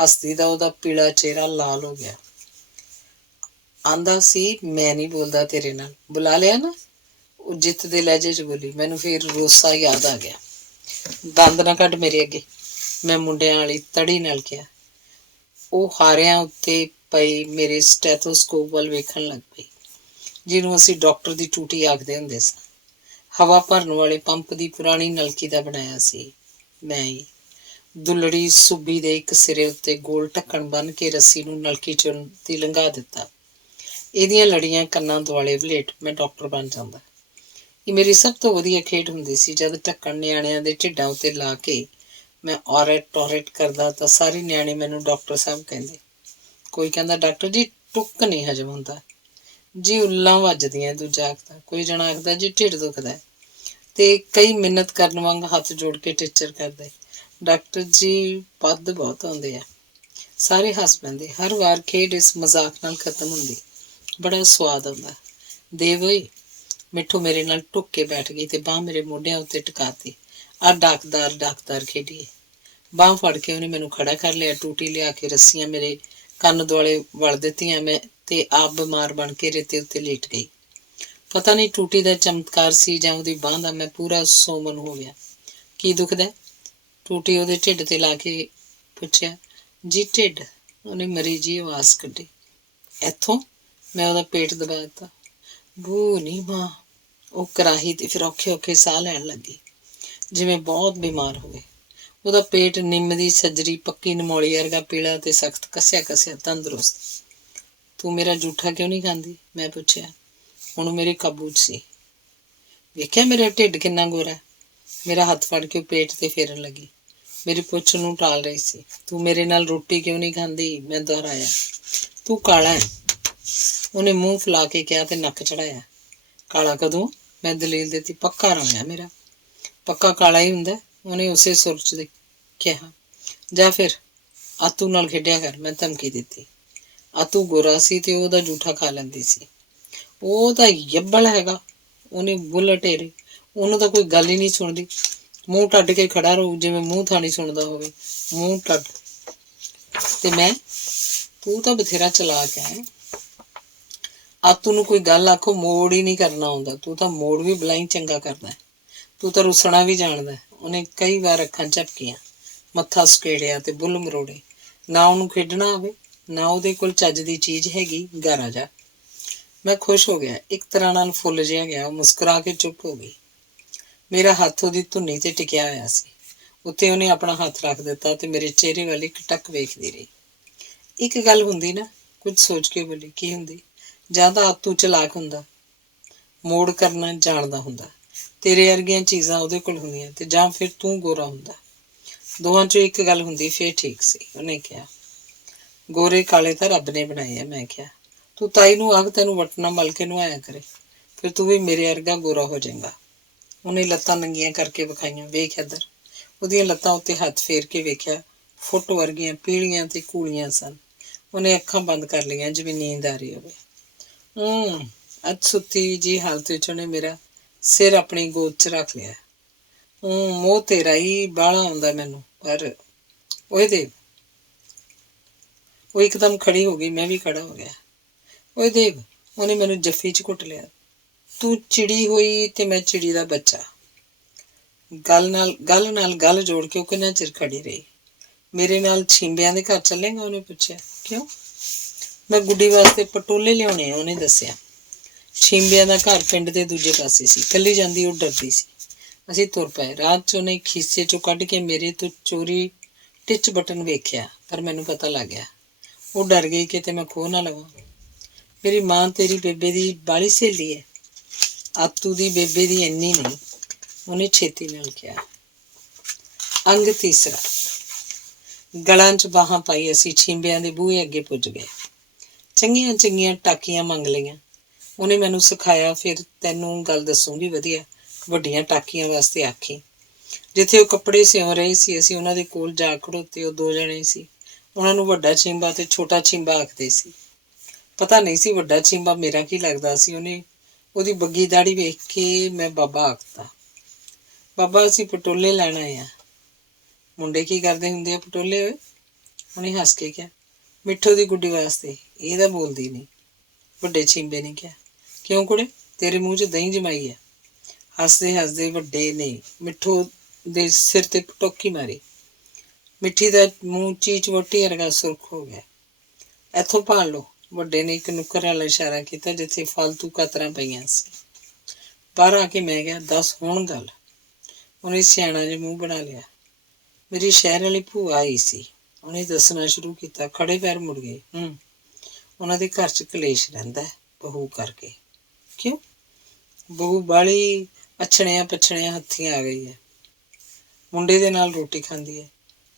ਹੱਸਦੀ ਦਾ ਉਹਦਾ ਪੀਲਾ ਚਿਹਰਾ ਲਾਲ ਹੋ ਗਿਆ। ਆਂਦਾ ਸੀ, ਮੈਂ ਨਹੀਂ ਬੋਲਦਾ ਤੇਰੇ ਨਾਲ, ਬੁਲਾ ਲਿਆ ਨਾ, ਉਹ ਜਿੱਤ ਦੇ ਲਹਿਜੇ 'ਚ ਬੋਲੀ। ਮੈਨੂੰ ਫੇਰ ਰੋਸਾ ਯਾਦ ਆ ਗਿਆ। ਦੰਦ ਨਾ ਕੱਢ ਮੇਰੇ ਅੱਗੇ, ਮੈਂ ਮੁੰਡਿਆਂ ਵਾਲੀ ਤੜੀ ਨਾਲ ਕਿਹਾ। ਉਹ ਹਾਰਿਆਂ ਉੱਤੇ ਪਈ ਮੇਰੇ ਸਟੈਥੋਸਕੋਪ ਵੱਲ ਵੇਖਣ ਲੱਗ ਪਈ, ਜਿਹਨੂੰ ਅਸੀਂ ਡਾਕਟਰ ਦੀ ਟੂਟੀ ਆਖਦੇ ਹੁੰਦੇ ਸਾਂ। ਹਵਾ ਭਰਨ ਵਾਲੇ ਪੰਪ ਦੀ ਪੁਰਾਣੀ ਨਲਕੀ ਦਾ ਬਣਾਇਆ ਸੀ। ਮੈਂ ਹੀ ਦੁੱਲੜੀ ਸੁੱਬੀ ਦੇ ਇੱਕ ਸਿਰੇ ਉੱਤੇ ਗੋਲ ਢੱਕਣ ਬੰਨ੍ਹ ਕੇ ਰੱਸੀ ਨੂੰ ਨਲਕੀ 'ਚੋਂ ਦੀ ਲੰਘਾ ਦਿੱਤਾ। ਇਹਦੀਆਂ ਲੜੀਆਂ ਕੰਨਾਂ ਦੁਆਲੇ ਵਲੇਟ ਮੈਂ ਡਾਕਟਰ ਬਣ ਜਾਂਦਾ। ਇਹ ਮੇਰੀ ਸਭ ਤੋਂ ਵਧੀਆ ਖੇਡ ਹੁੰਦੀ ਸੀ। ਜਦ ਢੱਕਣ ਨਿਆਣਿਆਂ ਦੇ ਢਿੱਡਾਂ ਉੱਤੇ ਲਾ ਕੇ ਮੈਂ ਔਰਟ ਕਰਦਾ ਤਾਂ ਸਾਰੇ ਨਿਆਣੇ ਮੈਨੂੰ ਡਾਕਟਰ ਸਾਹਿਬ ਕਹਿੰਦੇ। ਕੋਈ ਕਹਿੰਦਾ, ਡਾਕਟਰ ਜੀ ਟੁੱਕ ਨਹੀਂ ਹਜਮ ਹੁੰਦਾ ਜੀ, ਉੱਲਾਂ ਵੱਜਦੀਆਂ। ਦੂਜਾ ਆਖਦਾ, ਕੋਈ ਜਣਾ ਆਖਦਾ ਜੀ ਢਿੱਡ ਦੁਖਦਾ, ਤੇ ਕਈ ਮਿੰਨਤ ਕਰਨ ਵਾਂਗ ਹੱਥ ਜੋੜ ਕੇ ਟੀਚਰ ਕਰਦੇ, ਡਾਕਟਰ ਜੀ ਪੱਦ ਬਹੁਤ ਆਉਂਦੇ ਆ। ਸਾਰੇ ਹੱਸ ਪੈਂਦੇ। ਹਰ ਵਾਰ ਖੇਡ ਇਸ ਮਜ਼ਾਕ ਨਾਲ ਖਤਮ ਹੁੰਦੀ। ਬੜਾ ਸਵਾਦ ਆਉਂਦਾ। ਦੇਵ ਓਏ, ਮਿੱਠੂ ਮੇਰੇ ਨਾਲ ਟੁੱਕ ਕੇ ਬੈਠ ਗਈ ਤੇ ਬਾਂਹ ਮੇਰੇ ਮੋਢਿਆਂ ਉੱਤੇ ਟਿਕਾਤੀ। ਆਹ ਡਾਕਦਾਰ ਖੇਡੀਏ। ਬਾਂਹ ਫੜ ਕੇ ਉਹਨੇ ਮੈਨੂੰ ਖੜਾ ਕਰ ਲਿਆ। ਟੂਟੀ ਲਿਆ ਕੇ ਰੱਸੀਆਂ ਮੇਰੇ ਕੰਨ ਦੁਆਲੇ ਵਲ ਦਿੱਤੀਆਂ। ਮੈਂ ਤੇ ਆਪ ਬਿਮਾਰ ਬਣ ਕੇ ਰੇਤੇ ਉੱਤੇ ਲੇਟ ਗਈ। ਪਤਾ ਨਹੀਂ ਟੂਟੀ ਦਾ ਚਮਤਕਾਰ ਸੀ ਜਾਂ ਉਹਦੀ ਬਾਂਹ ਦਾ, ਮੈਂ ਪੂਰਾ ਸੋਮਨ ਹੋ ਗਿਆ। ਕੀ ਦੁਖਦਾ? ਟੂਟੀ ਉਹਦੇ ਢਿੱਡ ਤੇ ਲਾ ਕੇ ਪੁੱਛਿਆ। ਜੀ ਢਿੱਡ, ਉਹਨੇ ਮਰੀ ਜੀ ਆਵਾਜ਼ ਕੱਢੀ। ਇੱਥੋਂ? ਮੈਂ ਉਹਦਾ ਪੇਟ ਦਬਾ ਦਿੱਤਾ। ਬੂ ਨੀ ਮਾਂ, ਉਹ ਕਰਾਹੀ ਤੇ ਫਿਰ ਔਖੇ ਸਾਹ ਲੈਣ ਲੱਗੀ, ਜਿਵੇਂ ਬਹੁਤ ਬਿਮਾਰ ਹੋਵੇ। ਉਹਦਾ ਪੇਟ ਨਿੰਮ ਦੀ ਸੱਜਰੀ ਪੱਕੀ ਨਮੌਲੀ ਵਰਗਾ ਪੀਲਾ ਤੇ ਸਖਤ, ਕੱਸਿਆ ਤੰਦਰੁਸਤ। ਤੂੰ ਮੇਰਾ ਜੂਠਾ ਕਿਉਂ ਨਹੀਂ ਖਾਂਦੀ? ਮੈਂ ਪੁੱਛਿਆ। ਹੁਣ ਉਹ ਮੇਰੇ ਕਾਬੂ 'ਚ ਸੀ। ਵੇਖਿਆ ਮੇਰਾ ਢਿੱਡ ਕਿੰਨਾ ਗੋਰਾ? ਮੇਰਾ ਹੱਥ ਫੜ ਕੇ ਉਹ ਪੇਟ ਤੇ ਫੇਰਨ ਲੱਗੀ। ਮੇਰੀ ਪੁੱਛ ਨੂੰ ਟਾਲ ਰਹੀ ਸੀ। ਤੂੰ ਮੇਰੇ ਨਾਲ ਰੋਟੀ ਕਿਉਂ ਨਹੀਂ ਖਾਂਦੀ? ਮੈਂ ਦੁਹਰਾਇਆ। ਤੂੰ ਕਾਲਾ ਹੈ, ਉਹਨੇ ਮੂੰਹ ਫੁਲਾ ਕੇ ਕਿਹਾ ਤੇ ਨੱਕ ਚੜਾਇਆ। ਕਾਲਾ ਕਦੋਂ? ਮੈਂ ਦਲੀਲ ਦਿੱਤੀ। ਪੱਕਾ ਰੰਗ ਹੈ ਮੇਰਾ। ਪੱਕਾ ਕਾਲਾ ਹੀ ਹੁੰਦਾ, ਉਹਨੇ ਉਸੇ ਸੁਰ 'ਚ ਕਿਹਾ। ਜਾਂ ਫਿਰ ਆਤੂ ਨਾਲ ਖੇਡਿਆ ਕਰ, ਮੈਂ ਧਮਕੀ ਦਿੱਤੀ। ਆਤੂ ਗੋਰਾ ਸੀ ਤੇ ਉਹਦਾ ਜੂਠਾ ਖਾ ਲੈਂਦੀ ਸੀ। ਉਹ ਤਾਂ ਯੱਬਲ ਹੈਗਾ, ਉਹਨੇ ਬੁੱਲ ਢੇਰੇ। ਉਹਨੂੰ ਤਾਂ ਕੋਈ ਗੱਲ ਹੀ ਨਹੀਂ ਸੁਣਦੀ, ਮੂੰਹ ਟੱਡ ਕੇ ਖੜਾ ਰਹੂ ਜਿਵੇਂ ਮੂੰਹ ਥਾਣੀ ਸੁਣਦਾ ਹੋਵੇ, ਮੂੰਹ ਟੱਡ। ਤੇ ਮੈਂ, ਤੂੰ ਤਾਂ ਬਥੇਰਾ ਚਲਾਕ ਹੈ, ਆਤੂ ਨੂੰ ਕੋਈ ਗੱਲ ਆਖੋ ਮੋੜ ਹੀ ਨਹੀਂ ਕਰਨਾ ਆਉਂਦਾ, ਤੂੰ ਤਾਂ ਮੋੜ ਵੀ ਬਲਾਈ ਚੰਗਾ ਕਰਦਾ, ਤੂੰ ਤਾਂ ਰੁੱਸਣਾ ਵੀ ਜਾਣਦਾ। ਉਹਨੇ ਕਈ ਵਾਰ ਅੱਖਾਂ ਝਪਕੀਆਂ, ਮੱਥਾ ਸਕੇੜਿਆ ਤੇ ਬੁੱਲ ਮਰੋੜੇ। ਨਾ ਉਹਨੂੰ ਖੇਡਣਾ ਆਵੇ, ਨਾ ਉਹਦੇ ਕੋਲ ਚੱਜ ਦੀ ਚੀਜ਼ ਹੈਗੀ, ਗਾਰਾ ਜਾ। ਮੈਂ ਖੁਸ਼ ਹੋ ਗਿਆ, ਇੱਕ ਤਰ੍ਹਾਂ ਨਾਲ ਫੁੱਲ ਜਿਹਾ ਗਿਆ। ਉਹ ਮੁਸਕਰਾ ਕੇ ਚੁੱਪ ਹੋ ਗਈ। ਮੇਰਾ ਹੱਥ ਉਹਦੀ ਧੁੰਨੀ ਤੇ ਟਿਕਿਆ ਹੋਇਆ ਸੀ, ਉੱਤੇ ਉਹਨੇ ਆਪਣਾ ਹੱਥ ਰੱਖ ਦਿੱਤਾ ਤੇ ਮੇਰੇ ਚਿਹਰੇ ਵੱਲ ਇੱਕ ਟੱਕ ਵੇਖਦੀ ਰਹੀ। ਇੱਕ ਗੱਲ ਹੁੰਦੀ ਨਾ, ਕੁਝ ਸੋਚ ਕੇ ਬੋਲੀ। ਕੀ ਹੁੰਦੀ? ਜਾਂ ਤਾਂ ਆਤੂ ਚਲਾਕ ਹੁੰਦਾ, ਮੋੜ ਕਰਨਾ ਜਾਣਦਾ ਹੁੰਦਾ, ਤੇਰੇ ਵਰਗੀਆਂ ਚੀਜ਼ਾਂ ਉਹਦੇ ਕੋਲ ਹੁੰਦੀਆਂ, ਤੇ ਜਾਂ ਫਿਰ ਤੂੰ ਗੋਰਾ ਹੁੰਦਾ। ਦੋਹਾਂ ਚੋਂ ਇੱਕ ਗੱਲ ਹੁੰਦੀ, ਫੇਰ ਠੀਕ ਸੀ। ਉਹਨੇ ਕਿਹਾ, ਗੋਰੇ ਕਾਲੇ ਤਾਂ ਰੱਬ ਨੇ ਬਣਾਏ ਆ। ਮੈਂ ਕਿਹਾ, ਤੂੰ ਤਾਈ ਨੂੰ ਆਖ ਤੈਨੂੰ ਵਟਣਾ ਮਲ ਕੇ ਨੁਆਇਆ ਕਰੇ, ਫਿਰ ਤੂੰ ਵੀ ਮੇਰੇ ਵਰਗਾ ਗੋਰਾ ਹੋ ਜਾਏਗਾ। ਉਹਨੇ ਲੱਤਾਂ ਨੰਗੀਆਂ ਕਰਕੇ ਵਿਖਾਈਆਂ। ਵੇਖ ਇੱਧਰ। ਉਹਦੀਆਂ ਲੱਤਾਂ ਉੱਤੇ ਹੱਥ ਫੇਰ ਕੇ ਵੇਖਿਆ, ਫੁੱਟ ਵਰਗੀਆਂ ਪੀਲੀਆਂ ਤੇ ਕੂਲੀਆਂ ਸਨ। ਉਹਨੇ ਅੱਖਾਂ ਬੰਦ ਕਰ ਲਈਆਂ ਜਿਵੇਂ ਨੀਂਦ ਆ ਰਹੀ ਹੋਵੇ। ਅੱਜ ਸੁੱਤੀ ਜੀ ਹਾਲਤ ਵਿੱਚ ਉਹਨੇ ਮੇਰਾ ਸਿਰ ਆਪਣੀ ਗੋਦ 'ਚ ਰੱਖ ਲਿਆ। ਮੋਹ ਤੇਰਾ ਹੀ ਬਾਹਲਾ ਆਉਂਦਾ ਮੈਨੂੰ, ਪਰ ਓਏ ਦੇਵ। ਉਹ ਇੱਕਦਮ ਖੜੀ ਹੋ ਗਈ, ਮੈਂ ਵੀ ਖੜਾ ਹੋ ਗਿਆ। ਓਏ ਦੇਵ, ਉਹਨੇ ਮੈਨੂੰ ਜੱਫੀ 'ਚ ਘੁੱਟ ਲਿਆ। ਤੂੰ ਚਿੜੀ ਹੋਈ ਤੇ ਮੈਂ ਚਿੜੀ ਦਾ ਬੱਚਾ। ਗੱਲ ਨਾਲ ਗੱਲ ਜੋੜ ਕੇ ਉਹ ਕਿੰਨਾ ਚਿਰ ਖੜੀ ਰਹੀ। ਮੇਰੇ ਨਾਲ ਛਿੰਬਿਆਂ ਦੇ ਘਰ ਚੱਲੇਗਾ? ਉਹਨੇ ਪੁੱਛਿਆ। ਕਿਉਂ? ਮੈਂ ਗੁੱਡੀ ਵਾਸਤੇ ਪਟੋਲੇ ਲਿਆਉਣੇ ਆ, ਉਹਨੇ ਦੱਸਿਆ। ਛਿੰਬਿਆਂ ਦਾ ਘਰ ਪਿੰਡ ਦੇ ਦੂਜੇ ਪਾਸੇ ਸੀ। ਇਕੱਲੀ ਜਾਂਦੀ ਉਹ ਡਰਦੀ ਸੀ। ਅਸੀਂ ਤੁਰ ਪਏ। ਰਾਤ 'ਚ ਉਹਨੇ ਖੀਸੇ 'ਚੋਂ ਕੱਢ ਕੇ ਮੇਰੇ ਤੋਂ ਚੋਰੀ ਟਿਚ ਬਟਨ ਵੇਖਿਆ, ਪਰ ਮੈਨੂੰ ਪਤਾ ਲੱਗ ਗਿਆ। ਉਹ ਡਰ ਗਈ ਕਿਤੇ ਮੈਂ ਖੋਹ ਨਾ ਲਵਾਂ। ਮੇਰੀ ਮਾਂ ਤੇਰੀ ਬੇਬੇ ਦੀ ਬਾਹਲੀ ਸਹੇਲੀ ਹੈ। ਆਤੂ ਦੀ ਬੇਬੇ ਦੀ ਇੰਨੀ ਨਹੀਂ, ਉਹਨੇ ਛੇਤੀ ਨਾਲ ਕਿਹਾ। ਅੰਗ ਤੀਸਰਾ। ਗਲਾਂ 'ਚ ਬਾਹਾਂ ਪਾਈ ਅਸੀਂ ਛਿੰਬਿਆਂ ਦੇ ਬੂਹੇ ਅੱਗੇ ਪੁੱਜ ਗਏ। ਚੰਗੀਆਂ ਚੰਗੀਆਂ ਟਾਕੀਆਂ ਮੰਗ ਲਈਆਂ। ਉਹਨੇ ਮੈਨੂੰ ਸਿਖਾਇਆ, ਫਿਰ ਤੈਨੂੰ ਗੱਲ ਦੱਸੂਗੀ ਵਧੀਆ, ਵੱਡੀਆਂ ਟਾਕੀਆਂ ਵਾਸਤੇ ਆਖੀ। ਜਿੱਥੇ ਉਹ ਕੱਪੜੇ ਸਿਉਂ ਰਹੇ ਸੀ, ਅਸੀਂ ਉਹਨਾਂ ਦੇ ਕੋਲ ਜਾ ਖੜੋਤੇ। ਉਹ ਦੋ ਜਣੇ ਸੀ। ਉਹਨਾਂ ਨੂੰ ਵੱਡਾ ਛਿੰਬਾ ਤੇ ਛੋਟਾ ਛਿੰਬਾ ਆਖਦੇ ਸੀ। ਪਤਾ ਨਹੀਂ ਸੀ ਵੱਡਾ ਛਿੰਬਾ ਮੇਰਾ ਕੀ ਲੱਗਦਾ ਸੀ। ਉਹਦੀ ਬੱਗੀ ਦਾੜੀ ਵੇਖ ਕੇ ਮੈਂ ਬਾਬਾ ਆਖਤਾ। ਬਾਬਾ, ਅਸੀਂ ਪਟੋਲੇ ਲੈਣ ਆਏ ਆ। ਮੁੰਡੇ ਕੀ ਕਰਦੇ ਹੁੰਦੇ ਆ ਪਟੋਲੇ? ਹੋਏ। ਉਹਨੇ ਹੱਸ ਕੇ ਕਿਹਾ, ਮਿੱਠੋ ਦੀ ਗੁੱਡੀ ਵਾਸਤੇ। ਇਹ ਤਾਂ ਬੋਲਦੀ ਨਹੀਂ, ਵੱਡੇ ਛਿੰਬੇ ਨੇ ਕਿਹਾ। ਕਿਉਂ ਕੁੜੇ, ਤੇਰੇ ਮੂੰਹ 'ਚ ਦਹੀਂ ਜਮਾਈ ਹੈ? ਹੱਸਦੇ ਹੱਸਦੇ ਵੱਡੇ ਨੇ ਮਿੱਠੋ ਦੇ ਸਿਰ ਤੇ ਪਟੋਕੀ ਮਾਰੀ। ਮਿੱਠੀ ਦਾ ਮੂੰਹ ਚੀਚ ਵੋਟੀ ਵਰਗਾ ਸੁਰਖ ਹੋ ਗਿਆ। ਇੱਥੋਂ ਭਾਲ ਲਓ। ਵੱਡੇ ਨੇ ਇੱਕ ਨੁੱਕਰ ਵਾਲਾ ਇਸ਼ਾਰਾ ਕੀਤਾ ਜਿੱਥੇ ਫਾਲਤੂ ਕਤਰਾਂ ਪਈਆਂ ਸੀ। ਬਾਹਰ ਆ ਕੇ ਮੈਂ ਕਿਹਾ, ਦੱਸ ਹੁਣ ਗੱਲ। ਉਹਨੇ ਸਿਆਣਾ ਜਿਹਾ ਮੂੰਹ ਬਣਾ ਲਿਆ। ਮੇਰੀ ਸ਼ਹਿਰ ਵਾਲੀ ਭੂਆ ਆਈ ਸੀ। ਉਹਨੇ ਦੱਸਣਾ ਸ਼ੁਰੂ ਕੀਤਾ। ਖੜੇ ਪੈਰ ਮੁੜ ਗਏ। ਉਹਨਾਂ ਦੇ ਘਰ 'ਚ ਕਲੇਸ਼ ਰਹਿੰਦਾ, ਬਹੂ ਕਰਕੇ। ਕਿਉਂ? ਬਹੂ ਬਾਹਲੀ ਅੱਛਣਿਆਂ ਪੱਛਣਿਆਂ ਹੱਥੀਂ ਆ ਗਈ ਹੈ। ਮੁੰਡੇ ਦੇ ਨਾਲ ਰੋਟੀ ਖਾਂਦੀ ਹੈ,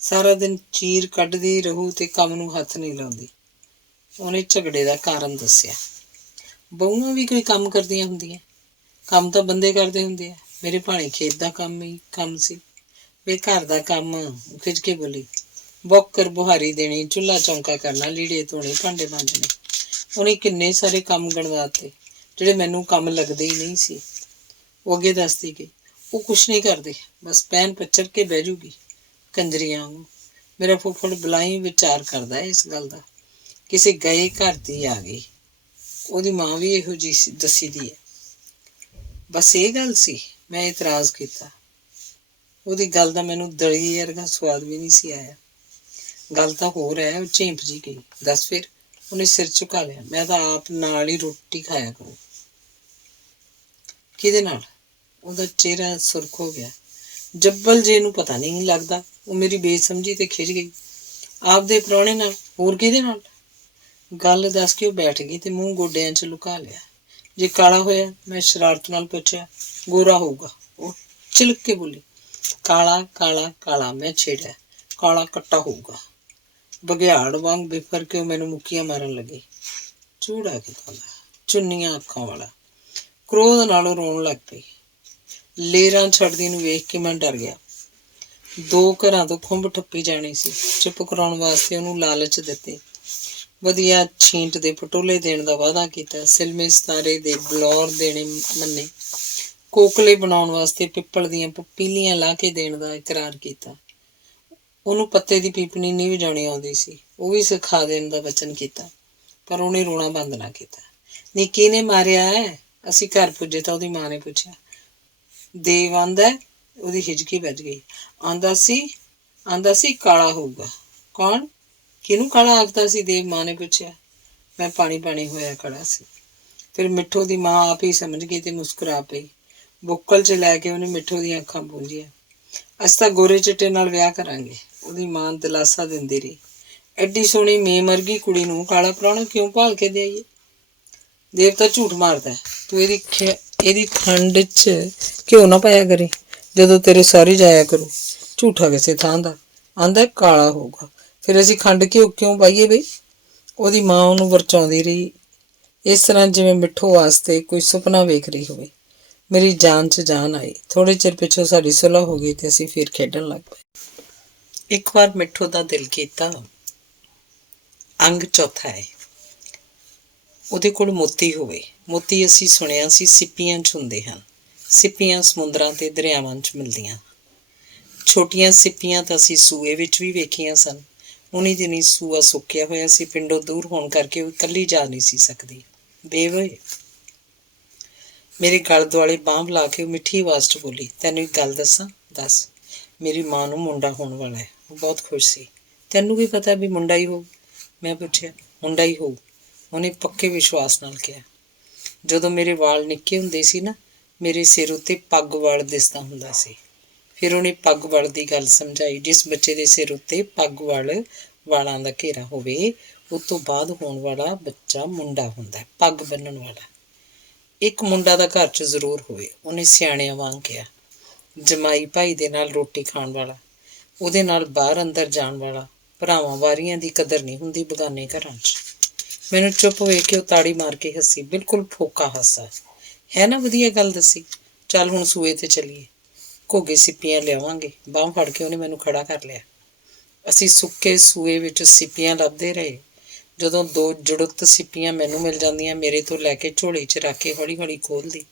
ਸਾਰਾ ਦਿਨ ਚੀਰ ਕੱਢਦੀ ਰਹੂ ਤੇ ਕੰਮ ਨੂੰ ਹੱਥ ਨਹੀਂ ਲਾਉਂਦੀ। ਉਹਨੇ ਝਗੜੇ ਦਾ ਕਾਰਨ ਦੱਸਿਆ। ਬਹੂਆਂ ਵੀ ਕੋਈ ਕੰਮ ਕਰਦੀਆਂ ਹੁੰਦੀਆਂ? ਕੰਮ ਤਾਂ ਬੰਦੇ ਕਰਦੇ ਹੁੰਦੇ ਆ। ਮੇਰੇ ਭਾਣੇ ਖੇਤ ਦਾ ਕੰਮ ਸੀ। ਵੇ ਘਰ ਦਾ ਕੰਮ, ਖਿੱਚ ਕੇ ਬੋਲੀ। ਬੌਕਰ ਬੁਹਾਰੀ ਦੇਣੀ, ਚੁੱਲ੍ਹਾ ਚੌਂਕਾ ਕਰਨਾ, ਲੀੜੇ ਧੋਣੇ, ਭਾਂਡੇ ਮਾਂਜਣੇ। ਉਹਨੇ ਕਿੰਨੇ ਸਾਰੇ ਕੰਮ ਗਣਵਾਤੇ ਜਿਹੜੇ ਮੈਨੂੰ ਕੰਮ ਲੱਗਦੇ ਹੀ ਨਹੀਂ ਸੀ। ਉਹ ਅੱਗੇ ਦੱਸਦੀ ਗਈ। ਉਹ ਕੁਛ ਨਹੀਂ ਕਰਦੇ, ਬਸ ਪੈਨ ਪੱਚਰ ਕੇ ਬਹਿ ਜੂਗੀ ਕੰਜਰੀਆਂ ਵਾਂਗੂ। ਮੇਰਾ ਫੁੱਫੜ ਬਲਾਈ ਵਿਚਾਰ ਕਰਦਾ ਇਸ ਗੱਲ ਦਾ। ਕਿਸੇ ਗਏ ਘਰ ਦੀ ਆ ਗਈ। ਉਹਦੀ ਮਾਂ ਵੀ ਇਹੋ ਜਿਹੀ ਦੱਸੀ ਦੀ ਹੈ। ਬਸ ਇਹ ਗੱਲ ਸੀ? ਮੈਂ ਇਤਰਾਜ਼ ਕੀਤਾ। ਉਹਦੀ ਗੱਲ ਦਾ ਮੈਨੂੰ ਦਲੀ ਵਰਗਾ ਸਵਾਦ ਵੀ ਨਹੀਂ ਸੀ ਆਇਆ। ਗੱਲ ਤਾਂ ਹੋਰ ਹੈ। ਉਹ ਝੇਂਪ ਜੀ ਗਈ। ਦੱਸ ਫਿਰ। ਉਹਨੇ ਸਿਰ ਝੁਕਾ ਲਿਆ। ਮੈਂ ਤਾਂ ਆਪ ਨਾਲ ਹੀ ਰੋਟੀ ਖਾਇਆ ਕਰੂੰ। ਕਿਹਦੇ ਨਾਲ? ਉਹਦਾ ਚਿਹਰਾ ਸੁਰਖ ਹੋ ਗਿਆ। ਜੱਬਲ ਜੇ ਨੂੰ ਪਤਾ ਨਹੀਂ ਲੱਗਦਾ। ਉਹ ਮੇਰੀ ਬੇਸਮਝੀ ਤੇ ਖਿਝ ਗਈ। ਆਪਦੇ ਪ੍ਰਾਹੁਣੇ ਨਾਲ, ਹੋਰ ਕਿਹਦੇ ਨਾਲ? ਗੱਲ ਦੱਸ ਕੇ ਉਹ ਬੈਠ ਗਈ ਤੇ ਮੂੰਹ ਗੋਡਿਆਂ 'ਚ ਲੁਕਾ ਲਿਆ। ਜੇ ਕਾਲਾ ਹੋਇਆ? ਮੈਂ ਸ਼ਰਾਰਤ ਨਾਲ ਪੁੱਛਿਆ। ਗੋਰਾ ਹੋਊਗਾ, ਉਹ ਚਿਲਕ ਕੇ ਬੋਲੀ। ਕਾਲਾ ਕਾਲਾ ਕਾਲਾ, ਮੈਂ ਛੇੜਿਆ। ਕਾਲਾ ਕੱਟਾ ਹੋਊਗਾ। ਬਘਿਆੜ ਵਾਂਗ ਬਿਫਰ ਕੇ ਉਹ ਮੈਨੂੰ ਮੁੱਕੀਆਂ ਮਾਰਨ ਲੱਗੀ। ਚੂੜਾ ਕਿੱਦਾਂ ਦਾ, ਚੁੰਨੀਆਂ ਅੱਖਾਂ ਵਾਲਾ। ਕ੍ਰੋਧ ਨਾਲੋਂ ਰੋਣ ਲੱਗ ਪਈ। ਲੇਰਾਂ ਛੱਡਦੀ ਨੂੰ ਵੇਖ ਕੇ ਮੈਂ ਡਰ ਗਿਆ। 2 ਘਰਾਂ ਤੋਂ ਖੁੰਬ ਠੱਪੀ ਜਾਣੀ ਸੀ। ਚੁੱਪ ਕਰਾਉਣ ਵਾਸਤੇ ਉਹਨੂੰ ਲਾਲਚ ਦਿੱਤੇ। ਵਧੀਆ ਛੀਂਟ ਦੇ ਪਟੋਲੇ ਦੇਣ ਦਾ ਵਾਅਦਾ ਕੀਤਾ। ਸਿਲਮੇ ਸਿਤਾਰੇ ਦੇ ਬਲੌਰ ਦੇਣੇ ਮੰਨੇ। ਕੋਕਲੇ ਬਣਾਉਣ ਵਾਸਤੇ ਪਿੱਪਲ ਦੀਆਂ ਪੀਲੀਆਂ ਲਾ ਕੇ ਦੇਣ ਦਾ ਇਕਰਾਰ ਕੀਤਾ। ਉਹਨੂੰ ਪੱਤੇ ਦੀ ਪੀਪਣੀ ਨਹੀਂ ਵਜਾਉਣੀ ਆਉਂਦੀ ਸੀ, ਉਹ ਵੀ ਸਿਖਾ ਦੇਣ ਦਾ ਵਚਨ ਕੀਤਾ, ਪਰ ਉਹਨੇ ਰੋਣਾ ਬੰਦ ਨਾ ਕੀਤਾ। ਨੀ ਕਿਹਨੇ ਮਾਰਿਆ ਹੈ? ਅਸੀਂ ਘਰ ਪੁੱਜੇ ਤਾਂ ਉਹਦੀ ਮਾਂ ਨੇ ਪੁੱਛਿਆ। ਦੇਵ ਆਂਦਾ, ਉਹਦੀ ਹਿਚਕੀ ਵੱਜ ਗਈ। ਆਂਦਾ ਸੀ ਕਾਲਾ ਹੋਊਗਾ। ਕੌਣ? ਕਿਹਨੂੰ ਕਾਲਾ ਆਖਦਾ ਸੀ? ਦੇਵ ਮਾਂ ਨੇ ਪੁੱਛਿਆ। ਮੈਂ ਪਾਣੀ ਹੋਇਆ ਖੜਾ ਸੀ। ਫਿਰ ਮਿੱਠੂ ਦੀ ਮਾਂ ਆਪ ਹੀ ਸਮਝ ਗਈ ਤੇ ਮੁਸਕਰਾ ਪਈ। ਬੁੱਕਲ 'ਚ ਲੈ ਕੇ ਉਹਨੇ ਮਿੱਠੂ ਦੀਆਂ ਅੱਖਾਂ ਪੂੰਝੀਆਂ। ਅਸੀਂ ਤਾਂ ਗੋਰੇ ਚਿੱਟੇ ਨਾਲ ਵਿਆਹ ਕਰਾਂਗੇ, ਉਹਦੀ ਮਾਂ ਦਿਲਾਸਾ ਦਿੰਦੀ ਰਹੀ। ਐਡੀ ਸੋਹਣੀ ਮੇਮ ਵਰਗੀ ਕੁੜੀ ਨੂੰ ਕਾਲਾ ਪ੍ਰਾਹੁਣਾ ਕਿਉਂ ਭਾਲ ਕੇ ਦੇਈਏ? ਦੇਵ ਤਾਂ ਝੂਠ ਮਾਰਦਾ। ਤੂੰ ਇਹਦੀ ਖੰਡ 'ਚ ਘਿਓ ਨਾ ਪਾਇਆ ਕਰੀ ਜਦੋਂ ਤੇਰੇ ਸਹੁਰੇ ਜਾਇਆ ਕਰੂ। ਝੂਠਾ ਕਿਸੇ ਥਾਂ ਦਾ। ਆਂਦਾ ਕਾਲਾ ਹੋਊਗਾ, ਫਿਰ ਅਸੀਂ ਖੰਡ ਘਿਓ ਕਿਉਂ ਪਾਈਏ ਬਈ? ਉਹਦੀ ਮਾਂ ਉਹਨੂੰ ਵਰਚਾਉਂਦੀ ਰਹੀ, ਇਸ ਤਰ੍ਹਾਂ ਜਿਵੇਂ ਮਿੱਠੂ ਵਾਸਤੇ ਕੋਈ ਸੁਪਨਾ ਵੇਖ ਰਹੀ ਹੋਵੇ। ਮੇਰੀ ਜਾਨ 'ਚ ਜਾਨ ਆਈ। ਥੋੜ੍ਹੇ ਚਿਰ ਪਿੱਛੋਂ ਸਾਡੀ ਸੁਲ੍ਹਾ ਹੋ ਗਈ ਤੇ ਅਸੀਂ ਫਿਰ ਖੇਡਣ ਲੱਗ ਪਏ। ਇੱਕ ਵਾਰ ਮਿੱਠੂ ਦਾ ਦਿਲ ਕੀਤਾ। ਅੰਗ ਚੌਥਾ ਹੈ। ਉਹਦੇ ਕੋਲ ਮੋਤੀ ਹੋਵੇ। ਮੋਤੀ ਅਸੀਂ ਸੁਣਿਆ ਸੀ ਸਿੱਪੀਆਂ 'ਚ ਹੁੰਦੇ ਹਨ। ਸਿੱਪੀਆਂ ਸਮੁੰਦਰਾਂ ਤੇ ਦਰਿਆਵਾਂ 'ਚ ਮਿਲਦੀਆਂ। ਛੋਟੀਆਂ ਸਿੱਪੀਆਂ ਤਾਂ ਅਸੀਂ ਸੂਏ ਵਿੱਚ ਵੀ ਵੇਖੀਆਂ ਸਨ। ਉਨੀ ਦਿਨੀ ਸੂਆ ਸੁੱਕਿਆ ਹੋਇਆ ਸੀ। ਪਿੰਡੋਂ ਦੂਰ ਹੋਣ ਕਰਕੇ ਉਹ ਇਕੱਲੀ ਜਾ ਨਹੀਂ ਸੀ ਸਕਦੀ। ਦੇਵ ਮੇਰੇ ਗਲ ਦੁਆਲੇ ਬਾਂਹ ਲਾ ਕੇ ਉਹ ਮਿੱਠੀ ਆਵਾਜ਼ 'ਚ ਬੋਲੀ। ਤੈਨੂੰ ਇੱਕ ਗੱਲ ਦੱਸਾਂ? ਦੱਸ। ਮੇਰੀ ਮਾਂ ਨੂੰ ਮੁੰਡਾ ਹੋਣ ਵਾਲਾ ਹੈ। ਉਹ ਬਹੁਤ ਖੁਸ਼ ਸੀ। ਤੈਨੂੰ ਵੀ ਪਤਾ ਵੀ ਮੁੰਡਾ ਹੀ ਹੋਊ? ਮੈਂ ਪੁੱਛਿਆ। ਮੁੰਡਾ ਹੀ ਹੋਊ, ਉਹਨੇ ਪੱਕੇ ਵਿਸ਼ਵਾਸ ਨਾਲ ਕਿਹਾ। ਜਦੋਂ ਮੇਰੇ ਵਾਲ ਨਿੱਕੇ ਹੁੰਦੇ ਸੀ ਨਾ, ਮੇਰੇ ਸਿਰ ਉੱਤੇ ਪੱਗ ਵਲ ਦਿਸਦਾ ਹੁੰਦਾ ਸੀ। ਫਿਰ ਉਹਨੇ ਪੱਗ ਵਲ ਦੀ ਗੱਲ ਸਮਝਾਈ। ਜਿਸ ਬੱਚੇ ਦੇ ਸਿਰ ਉੱਤੇ ਪੱਗ ਵਾਲਾਂ ਦਾ ਘੇਰਾ ਹੋਵੇ, ਉਸ ਤੋਂ ਬਾਅਦ ਹੋਣ ਵਾਲਾ ਬੱਚਾ ਮੁੰਡਾ ਹੁੰਦਾ, ਪੱਗ ਬੰਨਣ ਵਾਲਾ। ਇੱਕ ਮੁੰਡਾ ਦਾ ਘਰ 'ਚ ਜ਼ਰੂਰ ਹੋਵੇ, ਉਹਨੇ ਸਿਆਣਿਆਂ ਵਾਂਗ ਕਿਹਾ। ਜਮਾਈ ਭਾਈ ਦੇ ਨਾਲ ਰੋਟੀ ਖਾਣ ਵਾਲਾ, ਉਹਦੇ ਨਾਲ ਬਾਹਰ ਅੰਦਰ ਜਾਣ ਵਾਲਾ। ਭਰਾਵਾਂ ਵਾਰੀਆਂ ਦੀ ਕਦਰ ਨਹੀਂ ਹੁੰਦੀ ਬਗਾਨੇ ਘਰਾਂ 'ਚ। ਮੈਨੂੰ ਚੁੱਪ ਵੇਖ ਕੇ ਉਹ ਤਾੜੀ ਮਾਰ ਕੇ ਹੱਸੀ। ਬਿਲਕੁਲ ਫੋਕਾ ਹਾਸਾ। ਹੈ ਨਾ ਵਧੀਆ ਗੱਲ ਦੱਸੀ? ਚੱਲ ਹੁਣ ਸੂਏ ਤੇ ਚੱਲੀਏ, ਘੋਗੇ ਸਿੱਪੀਆਂ ਲਿਆਵਾਂਗੇ। ਬਾਂਹ ਫੜ ਕੇ ਉਹਨੇ ਮੈਨੂੰ ਖੜਾ ਕਰ ਲਿਆ। ਅਸੀਂ ਸੁੱਕੇ ਸੂਏ ਵਿੱਚ ਸਿੱਪੀਆਂ ਲੱਭਦੇ ਰਹੇ। ਜਦੋਂ 2 ਜੁੜਤ ਸਿੱਪੀਆਂ ਮੈਨੂੰ ਮਿਲ ਜਾਂਦੀਆਂ, ਮੇਰੇ ਤੋਂ ਲੈ ਕੇ ਝੋਲੀ 'ਚ ਰੱਖ ਕੇ ਹੌਲੀ ਹੌਲੀ ਖੋਲ੍ਹਦੀ,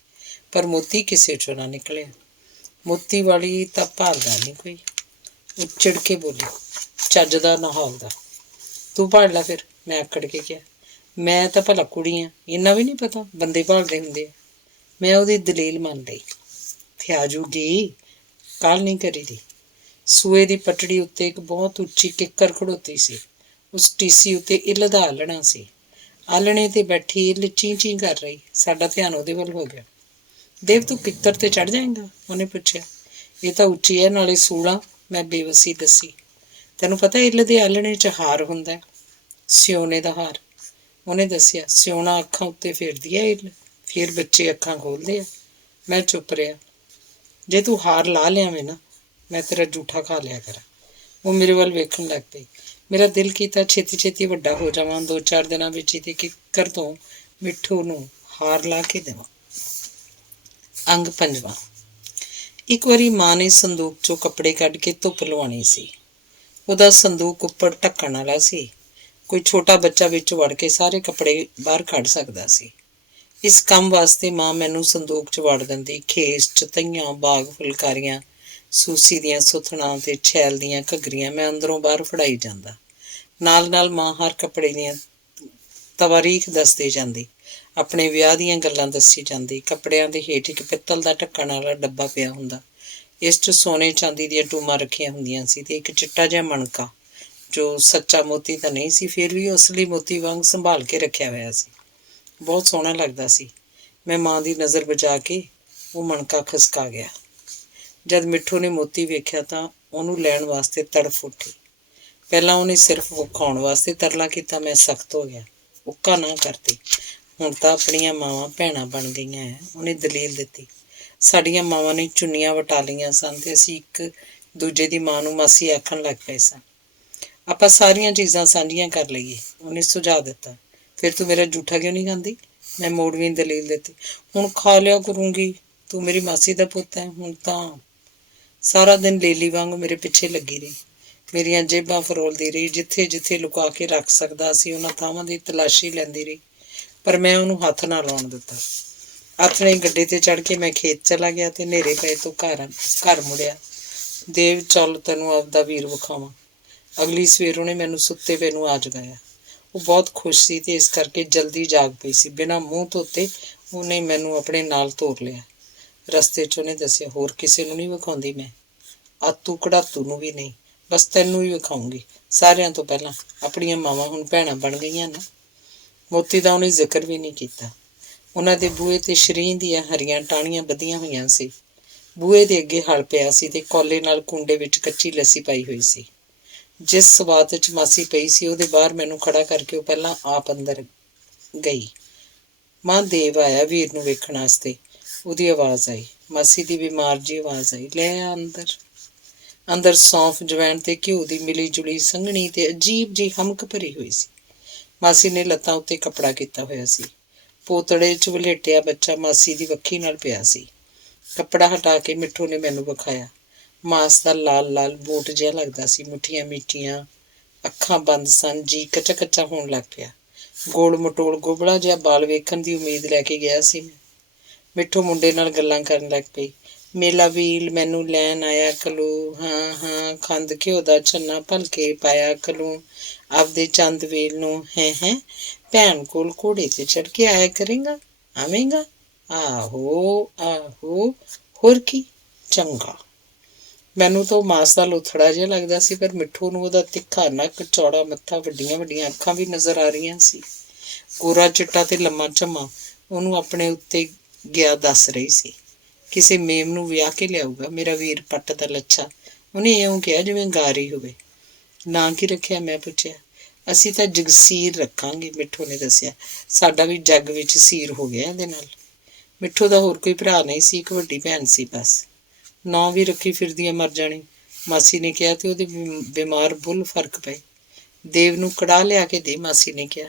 ਪਰ ਮੋਤੀ ਕਿਸੇ 'ਚੋਂ ਨਾ ਨਿਕਲਿਆ। ਮੋਤੀ ਵਾਲੀ ਤਾਂ ਭਾਲਦਾ ਨਹੀਂ ਕੋਈ। ਉਹ ਚਿੜ ਕੇ ਬੋਲੀ। ਚੱਜ ਦਾ ਨਾ ਹੌਲਦਾ। ਤੂੰ ਭਾਲ ਲੈ ਫਿਰ, ਮੈਂ ਆਕੜ ਕੇ ਕਿਹਾ। ਮੈਂ ਤਾਂ ਭਲਾ ਕੁੜੀ ਹਾਂ, ਇੰਨਾ ਵੀ ਨਹੀਂ ਪਤਾ ਬੰਦੇ ਭਾਲਦੇ ਹੁੰਦੇ ਆ। ਮੈਂ ਉਹਦੀ ਦਲੀਲ ਮੰਨ ਲਈ। ਥਿਆਜੂਗੀ, ਕਾਹਲ ਨਹੀਂ ਕਰੀਦੀ। ਸੂਏ ਦੀ ਪਟੜੀ ਉੱਤੇ ਇੱਕ ਬਹੁਤ ਉੱਚੀ ਕਿੱਕਰ ਖੜੋਤੀ ਸੀ। ਉਸ ਟੀਸੀ ਉੱਤੇ ਇੱਲ ਦਾ ਆਲ੍ਹਣਾ ਸੀ। ਆਲ੍ਹਣੇ ਤੇ ਬੈਠੀ ਇੱਲ ਚੀਂ ਚੀਂ ਕਰ ਰਹੀ। ਸਾਡਾ ਧਿਆਨ ਉਹਦੇ ਵੱਲ ਹੋ ਗਿਆ। ਦੇਵ, ਤੂੰ ਕਿੱਕਰ ਤੇ ਚੜ੍ਹ ਜਾਏਂਗਾ? ਉਹਨੇ ਪੁੱਛਿਆ। ਇਹ ਤਾਂ ਉੱਚੀ ਹੈ, ਨਾਲੇ ਸੂਲਾਂ। ਮੈਂ ਬੇਵੱਸੀ ਦੱਸੀ। ਤੈਨੂੰ ਪਤਾ ਇੱਲ ਦੇ ਆਲ੍ਹਣੇ 'ਚ ਹਾਰ ਹੁੰਦਾ, ਸਿਉਨੇ ਦਾ ਹਾਰ। ਉਹਨੇ ਦੱਸਿਆ। ਸਿਉਣਾ ਅੱਖਾਂ ਉੱਤੇ ਫੇਰਦੀ ਹੈ ਇੱਲ, ਫਿਰ ਬੱਚੇ ਅੱਖਾਂ ਖੋਲ੍ਹਦੇ ਆ। ਮੈਂ ਚੁੱਪ ਰਿਹਾ। ਜੇ ਤੂੰ ਹਾਰ ਲਾ ਲਿਆਵੇਂ ਨਾ, ਮੈਂ ਤੇਰਾ ਜੂਠਾ ਖਾ ਲਿਆ ਕਰਾਂ। ਉਹ ਮੇਰੇ ਵੱਲ ਵੇਖਣ ਲੱਗ ਪਈ। ਮੇਰਾ ਦਿਲ ਕੀਤਾ ਛੇਤੀ ਛੇਤੀ ਵੱਡਾ ਹੋ ਜਾਵਾਂ, 2-4 ਦਿਨਾਂ ਵਿੱਚ ਹੀ ਤੇ ਕਿੱਕਰ ਤੋਂ ਮਿੱਠੂ ਨੂੰ ਹਾਰ ਲਾ ਕੇ ਦੇਵਾਂ। ਅੰਗ ਪੰਜਵਾਂ। ਇੱਕ ਵਾਰੀ ਮਾਂ ਨੇ ਸੰਦੂਕ 'ਚੋਂ ਕੱਪੜੇ ਕੱਢ ਕੇ ਧੁੱਪ ਲਵਾਉਣੀ ਸੀ। ਉਹਦਾ ਸੰਦੂਕ ਉੱਪਰ ਢੱਕਣ ਵਾਲਾ ਸੀ। ਕੋਈ ਛੋਟਾ ਬੱਚਾ ਵਿੱਚ ਵੜ ਕੇ ਸਾਰੇ ਕੱਪੜੇ ਬਾਹਰ ਕੱਢ ਸਕਦਾ ਸੀ। ਇਸ ਕੰਮ ਵਾਸਤੇ ਮਾਂ ਮੈਨੂੰ ਸੰਦੂਕ 'ਚ ਵੜ ਦਿੰਦੀ। ਖੇਸ 'ਚ ਤਈਆਂ, ਬਾਗ ਫੁਲਕਾਰੀਆਂ, ਸੂਸੀ ਦੀਆਂ ਸੁਥਣਾਂ ਤੇ ਛੈਲ ਦੀਆਂ ਘੱਗਰੀਆਂ ਮੈਂ ਅੰਦਰੋਂ ਬਾਹਰ ਫੜਾਈ ਜਾਂਦਾ। ਨਾਲ ਨਾਲ ਮਾਂ ਹਰ ਕੱਪੜੇ ਦੀਆਂ ਤਵਾਰੀਖ ਦੱਸਦੀ ਜਾਂਦੀ, ਆਪਣੇ ਵਿਆਹ ਦੀਆਂ ਗੱਲਾਂ ਦੱਸੀ ਜਾਂਦੀ। ਕੱਪੜਿਆਂ ਦੇ ਹੇਠ ਇੱਕ ਪਿੱਤਲ ਦਾ ਢੱਕਣ ਵਾਲਾ ਡੱਬਾ ਪਿਆ ਹੁੰਦਾ। ਇਸ 'ਚ ਸੋਨੇ ਚਾਂਦੀ ਦੀਆਂ ਟੂਮਾਂ ਰੱਖੀਆਂ ਹੁੰਦੀਆਂ ਸੀ ਤੇ ਇੱਕ ਚਿੱਟਾ ਜਿਹਾ ਮਣਕਾ, ਜੋ ਸੱਚਾ ਮੋਤੀ ਤਾਂ ਨਹੀਂ ਸੀ, ਫਿਰ ਵੀ ਅਸਲੀ ਮੋਤੀ ਵਾਂਗ ਸੰਭਾਲ ਕੇ ਰੱਖਿਆ ਹੋਇਆ ਸੀ। ਬਹੁਤ ਸੋਹਣਾ ਲੱਗਦਾ ਸੀ। ਮੈਂ ਮਾਂ ਦੀ ਨਜ਼ਰ ਬਚਾ ਕੇ ਉਹ ਮਣਕਾ ਖਿਸਕਾ ਗਿਆ। ਜਦ ਮਿੱਠੂ ਨੇ ਮੋਤੀ ਵੇਖਿਆ ਤਾਂ ਉਹਨੂੰ ਲੈਣ ਵਾਸਤੇ ਤੜਫ ਉੱਠੀ। ਪਹਿਲਾਂ ਉਹਨੇ ਸਿਰਫ ਵਿਖਾਉਣ ਵਾਸਤੇ ਤਰਲਾ ਕੀਤਾ। ਮੈਂ ਸਖਤ ਹੋ ਗਿਆ। ਉੱਕਾ ਨਾ ਕਰਦੀ। ਹੁਣ ਤਾਂ ਆਪਣੀਆਂ ਮਾਵਾਂ ਭੈਣਾਂ ਬਣ ਗਈਆਂ ਹੈ, ਉਹਨੇ ਦਲੀਲ ਦਿੱਤੀ। ਸਾਡੀਆਂ ਮਾਵਾਂ ਨੇ ਚੁੰਨੀਆਂ ਵਟਾ ਲਈਆਂ ਸਨ ਤੇ ਅਸੀਂ ਇੱਕ ਦੂਜੇ ਦੀ ਮਾਂ ਨੂੰ ਮਾਸੀ ਆਖਣ ਲੱਗ ਪਏ ਸਾਂ। ਆਪਾਂ ਸਾਰੀਆਂ ਚੀਜ਼ਾਂ ਸਾਂਝੀਆਂ ਕਰ ਲਈਏ, ਉਹਨੇ ਸੁਝਾਅ ਦਿੱਤਾ। ਫਿਰ ਤੂੰ ਮੇਰਾ ਜੂਠਾ ਕਿਉਂ ਨਹੀਂ ਖਾਂਦੀ? ਮੈਂ ਮੋੜਵੀਂ ਦਲੀਲ ਦਿੱਤੀ। ਹੁਣ ਖਾ ਲਿਆ ਕਰੂੰਗੀ, ਤੂੰ ਮੇਰੀ ਮਾਸੀ ਦਾ ਪੁੱਤ ਹੈ। ਹੁਣ ਤਾਂ ਸਾਰਾ ਦਿਨ ਲੇਲੀ ਵਾਂਗ ਮੇਰੇ ਪਿੱਛੇ ਲੱਗੀ ਰਹੀ, ਮੇਰੀਆਂ ਜੇਬਾਂ ਫਰੋਲਦੀ ਰਹੀ। ਜਿੱਥੇ ਜਿੱਥੇ ਲੁਕਾ ਕੇ ਰੱਖ ਸਕਦਾ ਸੀ ਉਹਨਾਂ ਥਾਵਾਂ ਦੀ ਤਲਾਸ਼ੀ ਲੈਂਦੀ ਰਹੀ, ਪਰ ਮੈਂ ਉਹਨੂੰ ਹੱਥ ਨਾ ਲਾਉਣ ਦਿੱਤਾ। ਆਪਣੇ ਗੱਡੇ ਤੇ ਚੜ ਕੇ ਮੈਂ ਖੇਤ ਚਲਾ ਗਿਆ ਤੇ ਹਨੇਰੇ ਪਏ ਤੋਂ ਘਰ ਮੁੜਿਆ। ਦੇਵ, ਚੱਲ ਤੈਨੂੰ ਆਪਦਾ ਵੀਰ ਵਿਖਾਵਾਂ। ਅਗਲੀ ਸਵੇਰ ਉਹਨੇ ਮੈਨੂੰ ਸੁੱਤੇ ਪਏ ਨੂੰ ਆ ਜਗਾਇਆ। ਉਹ ਬਹੁਤ ਖੁਸ਼ ਸੀ ਤੇ ਇਸ ਕਰਕੇ ਜਲਦੀ ਜਾਗ ਪਈ ਸੀ। ਬਿਨਾਂ ਮੂੰਹ ਧੋਤੇ ਉਹਨੇ ਮੈਨੂੰ ਆਪਣੇ ਨਾਲ ਤੋਰ ਲਿਆ। ਰਸਤੇ 'ਚ ਉਹਨੇ ਦੱਸਿਆ, ਹੋਰ ਕਿਸੇ ਨੂੰ ਨਹੀਂ ਵਿਖਾਉਂਦੀ ਮੈਂ, ਆਤੂ ਕੜਾਤੂ ਨੂੰ ਵੀ ਨਹੀਂ, ਬਸ ਤੈਨੂੰ ਹੀ ਵਿਖਾਉਂਗੀ। ਸਾਰਿਆਂ ਤੋਂ ਪਹਿਲਾਂ ਆਪਣੀਆਂ ਮਾਵਾਂ ਹੁਣ ਭੈਣਾਂ ਬਣ ਗਈਆਂ ਨਾ। ਮੋਤੀ ਦਾ ਉਹਨੇ ਜ਼ਿਕਰ ਵੀ ਨਹੀਂ ਕੀਤਾ। ਉਹਨਾਂ ਦੇ ਬੂਹੇ ਤੇ ਸ਼ਰੀਂ ਦੀਆਂ ਹਰੀਆਂ ਟਾਹਣੀਆਂ ਬੱਧੀਆਂ ਹੋਈਆਂ ਸੀ। ਬੂਹੇ ਦੇ ਅੱਗੇ ਹਲ ਪਿਆ ਸੀ ਤੇ ਕੋਲੇ ਨਾਲ ਕੁੰਡੇ ਵਿੱਚ ਕੱਚੀ ਲੱਸੀ ਪਾਈ ਹੋਈ ਸੀ। ਜਿਸ ਸਵਾਦ 'ਚ ਮਾਸੀ ਪਈ ਸੀ, ਉਹਦੇ ਬਾਹਰ ਮੈਨੂੰ ਖੜਾ ਕਰਕੇ ਉਹ ਪਹਿਲਾਂ ਆਪ ਅੰਦਰ ਗਈ। ਮਾਂ, ਦੇਵ ਆਇਆ ਵੀਰ ਨੂੰ ਵੇਖਣ ਵਾਸਤੇ, ਉਹਦੀ ਆਵਾਜ਼ ਆਈ। ਮਾਸੀ ਦੀ ਬਿਮਾਰ ਜਿਹੀ ਆਵਾਜ਼ ਆਈ, ਲੈ ਆ ਅੰਦਰ। ਅੰਦਰ ਸੌਂਫ, ਜਵੈਣ ਤੇ ਘਿਓ ਦੀ ਮਿਲੀ ਜੁਲੀ ਸੰਘਣੀ ਤੇ ਅਜੀਬ ਜਿਹੀ ਹਮਕ ਭਰੀ ਹੋਈ ਸੀ। ਮਾਸੀ ਨੇ ਲੱਤਾਂ ਉੱਤੇ ਕੱਪੜਾ ਕੀਤਾ ਹੋਇਆ ਸੀ। ਪੋਤੜੇ 'ਚ ਵਲੇਟਿਆ ਬੱਚਾ ਮਾਸੀ ਦੀ ਵੱਖੀ ਨਾਲ ਪਿਆ ਸੀ। ਕੱਪੜਾ ਹਟਾ ਕੇ ਮਿੱਠੂ ਨੇ ਮੈਨੂੰ ਵਿਖਾਇਆ। ਮਾਸ ਦਾ ਲਾਲ ਲਾਲ ਬੋਟ ਜਿਹਾ ਲੱਗਦਾ ਸੀ। ਮਿੱਠੀਆਂ ਮਿੱਠੀਆਂ ਅੱਖਾਂ ਬੰਦ ਸਨ। ਜੀ ਕੱਚਾ ਕੱਚਾ ਹੋਣ ਲੱਗ ਪਿਆ। ਗੋਲ ਮਟੋਲ ਗੋਬੜਾ ਜਿਹਾ ਬਾਲ ਵੇਖਣ ਦੀ ਉਮੀਦ ਲੈ ਕੇ ਗਿਆ ਸੀ ਮੈਂ। ਮਿੱਠੂ ਮੁੰਡੇ ਨਾਲ ਗੱਲਾਂ ਕਰਨ ਲੱਗ ਪਈ। ਮੇਲਾ ਵੀਲ ਮੈਨੂੰ ਲੈਣ ਆਇਆ ਕਲੂ, ਹਾਂ ਹਾਂ, ਖੰਡ ਘਿਓ ਦਾ ਛੰਨਾ ਭਲਕੇ ਪਾਇਆ ਕਲੂ ਆਪਦੇ ਚੰਦ ਵੇਲ ਨੂੰ। ਹੈ ਭੈਣ ਕੋਲ ਘੋੜੇ ਤੇ ਚੜ ਕੇ ਆਇਆ ਕਰੇਗਾ, ਆਵੇਂਗਾ? ਆਹੋ ਆਹੋ, ਹੋਰ ਕੀ, ਚੰਗਾ। ਮੈਨੂੰ ਤਾਂ ਉਹ ਮਾਸ ਦਾ ਲੋਥੜਾ ਜਿਹਾ ਲੱਗਦਾ ਸੀ, ਪਰ ਮਿੱਠੂ ਨੂੰ ਉਹਦਾ ਤਿੱਖਾ ਨੱਕ, ਚੌੜਾ ਮੱਥਾ, ਵੱਡੀਆਂ ਵੱਡੀਆਂ ਅੱਖਾਂ ਵੀ ਨਜ਼ਰ ਆ ਰਹੀਆਂ ਸੀ। ਗੋਰਾ ਚਿੱਟਾ ਤੇ ਲੰਮਾ ਝੰਮਾ ਉਹਨੂੰ ਆਪਣੇ ਉੱਤੇ ਗਿਆ ਦੱਸ ਰਹੀ ਸੀ। ਕਿਸੇ ਮੇਮ ਨੂੰ ਵਿਆਹ ਕੇ ਲਿਆਊਗਾ ਮੇਰਾ ਵੀਰ ਪੱਟ ਦਾ ਲੱਛਾ। ਉਹਨੇ ਇਉਂ ਕਿਹਾ ਜਿਵੇਂ ਗਾ ਰਹੀ ਹੋਵੇ। ਨਾਂ ਕੀ ਰੱਖਿਆ? ਮੈਂ ਪੁੱਛਿਆ। ਅਸੀਂ ਤਾਂ ਜਗਸੀਰ ਰੱਖਾਂਗੇ, ਮਿੱਠੂ ਨੇ ਦੱਸਿਆ। ਸਾਡਾ ਵੀ ਜੱਗ ਵਿੱਚ ਸੀਰ ਹੋ ਗਿਆ ਇਹਦੇ ਨਾਲ। ਮਿੱਠੂ ਦਾ ਹੋਰ ਕੋਈ ਭਰਾ ਨਹੀਂ ਸੀ, ਇੱਕ ਵੱਡੀ ਭੈਣ ਸੀ ਬਸ। ਨਾਂ ਵੀ ਰੱਖੀ ਫਿਰਦੀ ਆ ਮਰ ਜਾਣੀ, ਮਾਸੀ ਨੇ ਕਿਹਾ ਤੇ ਉਹਦੇ ਬਿਮਾਰ ਬੁੱਲ ਫਰਕ ਪਏ। ਦੇਵ ਨੂੰ ਕੜਾਹ ਲਿਆ ਕੇ ਦੇ, ਮਾਸੀ ਨੇ ਕਿਹਾ।